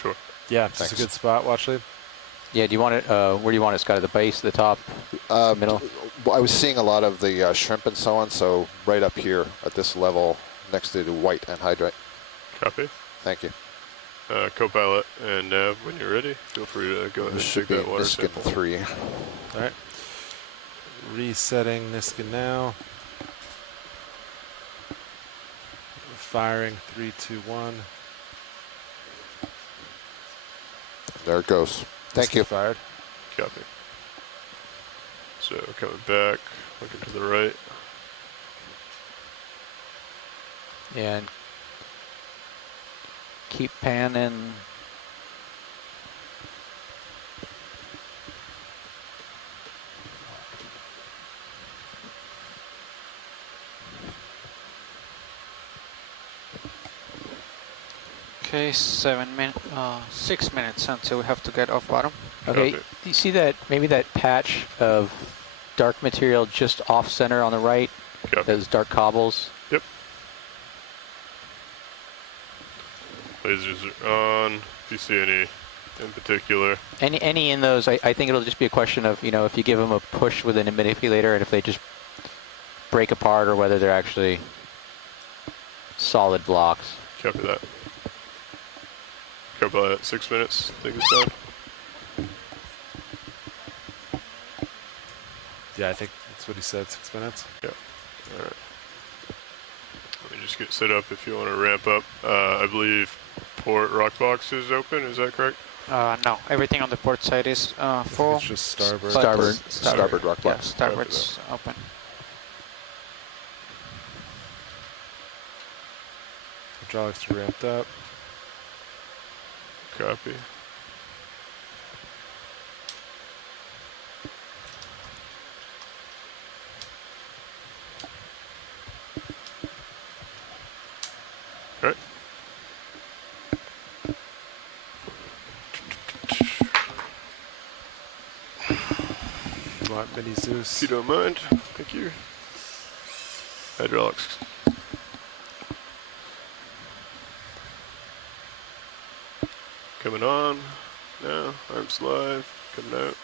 Sure. Yeah, it's a good spot, Watchley. Yeah, do you want it, where do you want it, Scott? At the base, the top, middle? I was seeing a lot of the shrimp and so on, so right up here at this level next to the white anhydrite. Copy. Thank you. Co-pilot and Nav, when you're ready, feel free to go ahead and take that water sample. Niskin 3. All right. Resetting Niskin now. Firing 3, 2, 1. There it goes. Thank you. Fired. Copy. So coming back, looking to the right. And keep panning. Okay, 6 minutes until we have to get off bottom. Okay, do you see that, maybe that patch of dark material just off center on the right? Those dark cobbles? Yep. Lasers are on. If you see any in particular. Any in those, I think it'll just be a question of, you know, if you give them a push with a manipulator and if they just break apart or whether they're actually solid blocks. Copy that. Couple at 6 minutes, I think it's done. Yeah, I think that's what he said, 6 minutes. Yeah. All right. Let me just get set up if you want to ramp up. I believe port rock box is open, is that correct? No, everything on the port side is full. It's just starboard. Starboard rock bar. Yeah, starboard's open. Hydraulics are ramped up. Copy. Alright. Want mini Zeus? If you don't mind, thank you. Hydraulics. Coming on. Now, arms live. Coming out.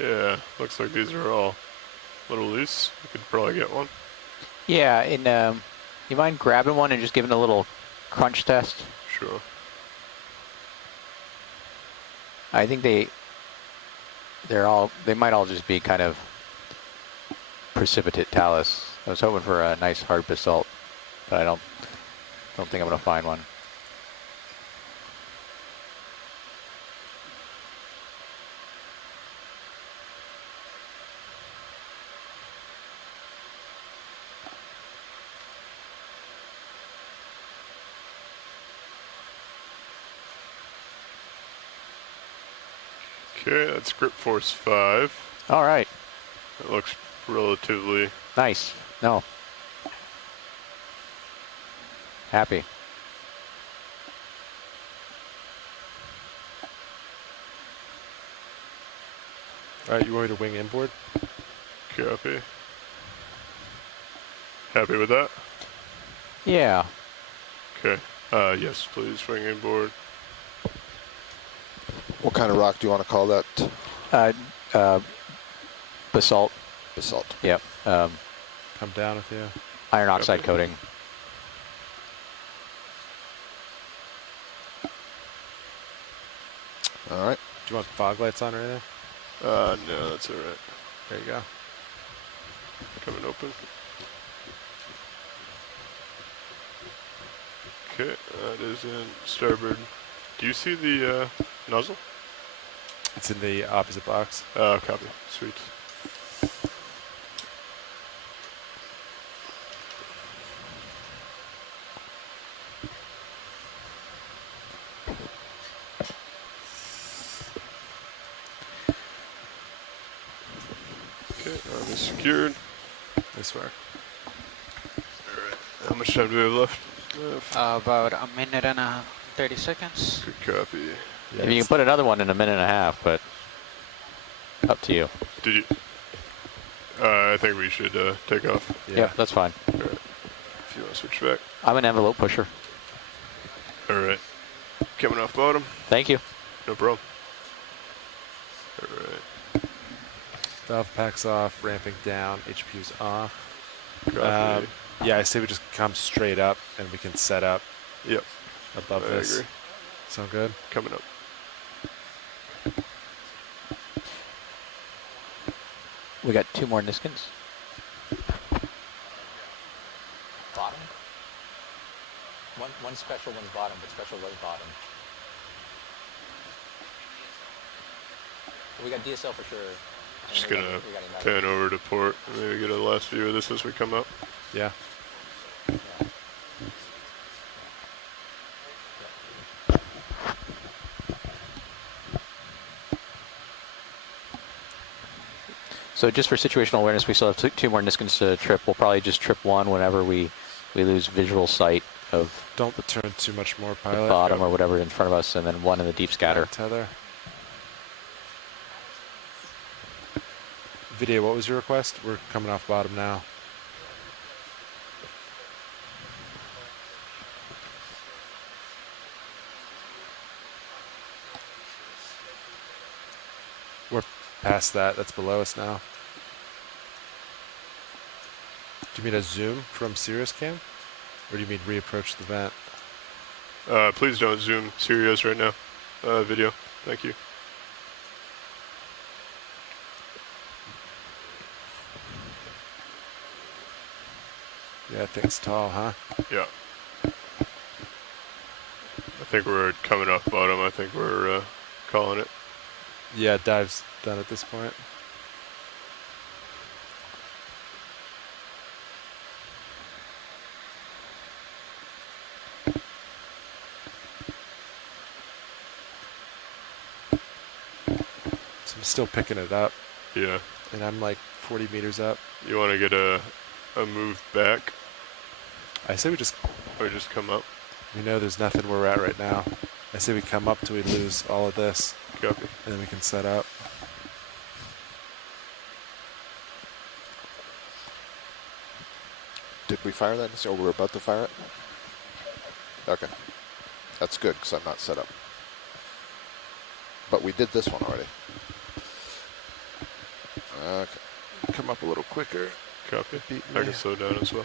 Yeah, looks like these are all a little loose. You could probably get one. Yeah, and you mind grabbing one and just giving a little crunch test? Sure. I think they might all just be kind of precipitate talus. I was hoping for a nice hard basalt, but I don't think I'm gonna find one. Okay, that's grip force 5. All right. It looks relatively nice. No. Happy. All right, you want me to wing inboard? Copy. Happy with that? Yeah. Okay. Yes, please swing inboard. What kind of rock do you want to call that? Basalt. Basalt. Yep. Come down with you. Iron oxide coating. All right. Do you want fog lights on or anything? No, that's all right. There you go. Coming open. Okay, that is in starboard. Do you see the nozzle? It's in the opposite box. Oh, copy. Sweet. Okay, arm is secured. This way. Alright, how much time do we have left? About a minute and 30 seconds. Good copy. Yeah, you can put another one in a minute and a half, but up to you. Did you? I think we should take off. Yeah. Yep, that's fine. All right. If you want to switch back. I'm an envelope pusher. All right. Coming off bottom. Thank you. No problem. All right. Valve packs off, ramping down, HPU's off. Copy. Yeah, I say we just come straight up and we can set up. Yep. Above I this. agree. Sound good? Coming up. We got 2 more Niskins. Bottom? One special, one's bottom, but special was bottom. We got DSL for sure. Just gonna pan over to port and maybe get a last view of this as we come up. Yeah. So just for situational awareness, we still have 2 more Niskins to trip. We'll probably just trip one whenever we lose visual sight of Don't turn too much more, the pilot. bottom or whatever in front of us, and then one in the deep scatter. Tether. Video, what was your request? We're coming off bottom now. We're past that. That's below us now. Do you mean a zoom from Sirius cam? Or do you mean reapproach the vent? Please don't zoom Sirius right now. Video. Thank you. Yeah, I think it's tall, huh? Yeah. I think we're coming off bottom. I think we're calling it. Yeah, dive's done at this point. So I'm still picking it up. Yeah. And I'm like 40 meters up. You want to get a move back? I say we just come up. We know there's nothing where we're at right now. I say we come up till we lose all of this. Copy. And then we can set up. Did we fire that? Or we're about to fire it? Okay. That's good, because I'm not set up. But we did this one already. Okay. Come up a little quicker. Copy. I can slow down as well.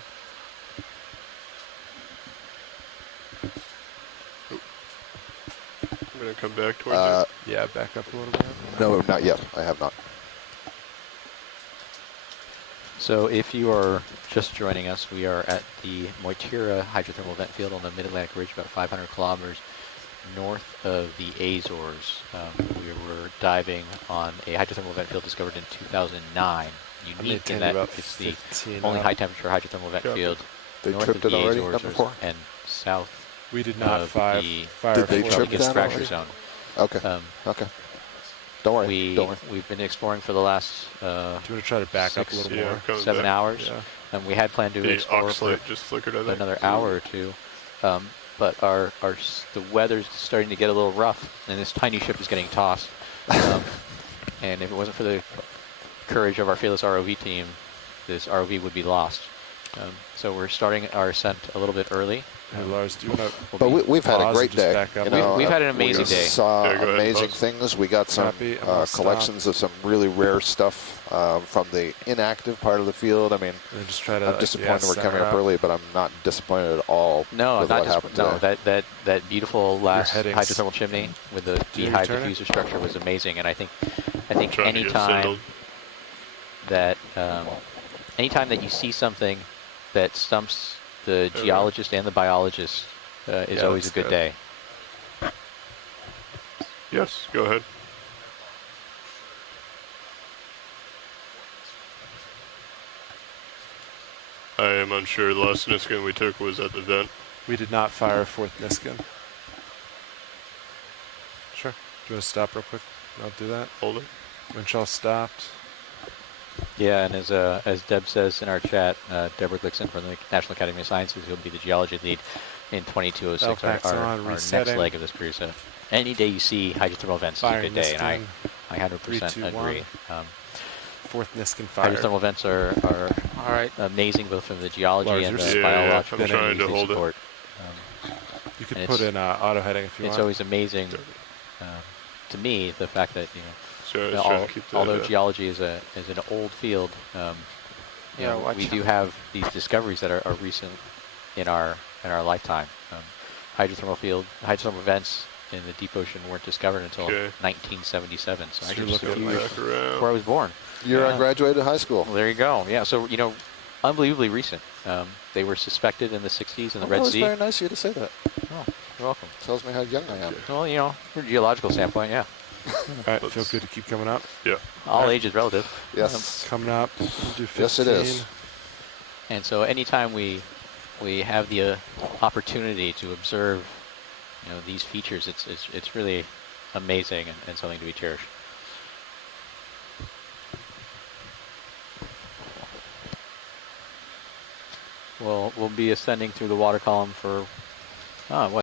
I'm going to come back towards you. Yeah, back up a little bit. No, not yet. I have not. So if you are just joining us, we are at the Moytirra hydrothermal vent field on the Mid-Atlantic Ridge, about 500 kilometers north of the Azores. We were diving on a hydrothermal vent field discovered in 2009. Unique in that it's the only high-temperature hydrothermal vent field north of the Azores and south. We did not fire. Did they trip that fracture already? zone. Okay. Okay. Don't worry. Don't worry. We've been exploring for the last do you want to try to back up a little more? 7 hours. Yeah. And we had planned to explore for just flickered, I think. another hour or two. But the weather's starting to get a little rough, and this tiny ship is getting tossed. And if it wasn't for the courage of our fearless ROV team, this ROV would be lost. So we're starting our ascent a little bit early. Hey Lars, do you want to? But we've had a great day. You know, we've had an amazing day. We saw amazing things. We got some collections of some really rare stuff from the inactive part of the field. I mean, I'm disappointed we're coming up early, but I'm not disappointed at all. No, with not what happened today. That beautiful last hydrothermal chimney with the beehive diffuser structure was amazing, and I think anytime that you see something that stumps the geologist and the biologist is always a good day. Yes, go ahead. I am unsure. The last Niskin we took was at the vent. We did not fire a fourth Niskin. Sure. Do you want to stop real quick? I'll do that. Hold it. Winchell stopped. Yeah, and as Deb says in our chat, Deborah Glickson from the National Academy of Sciences, who'll be the geology lead in 2206, our next leg of this period. So any day you see hydrothermal vents is a good day, and I 100% agree. Fourth Niskin fire. Hydrothermal vents are amazing, both from the geology and the biological I'm trying to hold support. You could put in auto heading if you want. It's always amazing to me, the fact that, although geology is an old field, we do have these discoveries that are recent in our lifetime. Hydrothermal vents in the deep ocean weren't discovered until 1977. So I just a few years before I was born. I graduated high school. Well, there you go. Yeah, so unbelievably recent. They were suspected in the 60s in the Red Sea. That was very nice of you to say that. Oh, you're welcome. Tells me how young I am. Well, from a geological standpoint, yeah. All right, feel good to keep coming up? Yeah. All age is relative. Yes. Coming up, we'll do 15. Yes, it is. And so anytime we have the opportunity to observe, these features, it's really amazing and something to be cherished. We'll be ascending through the water column for, what?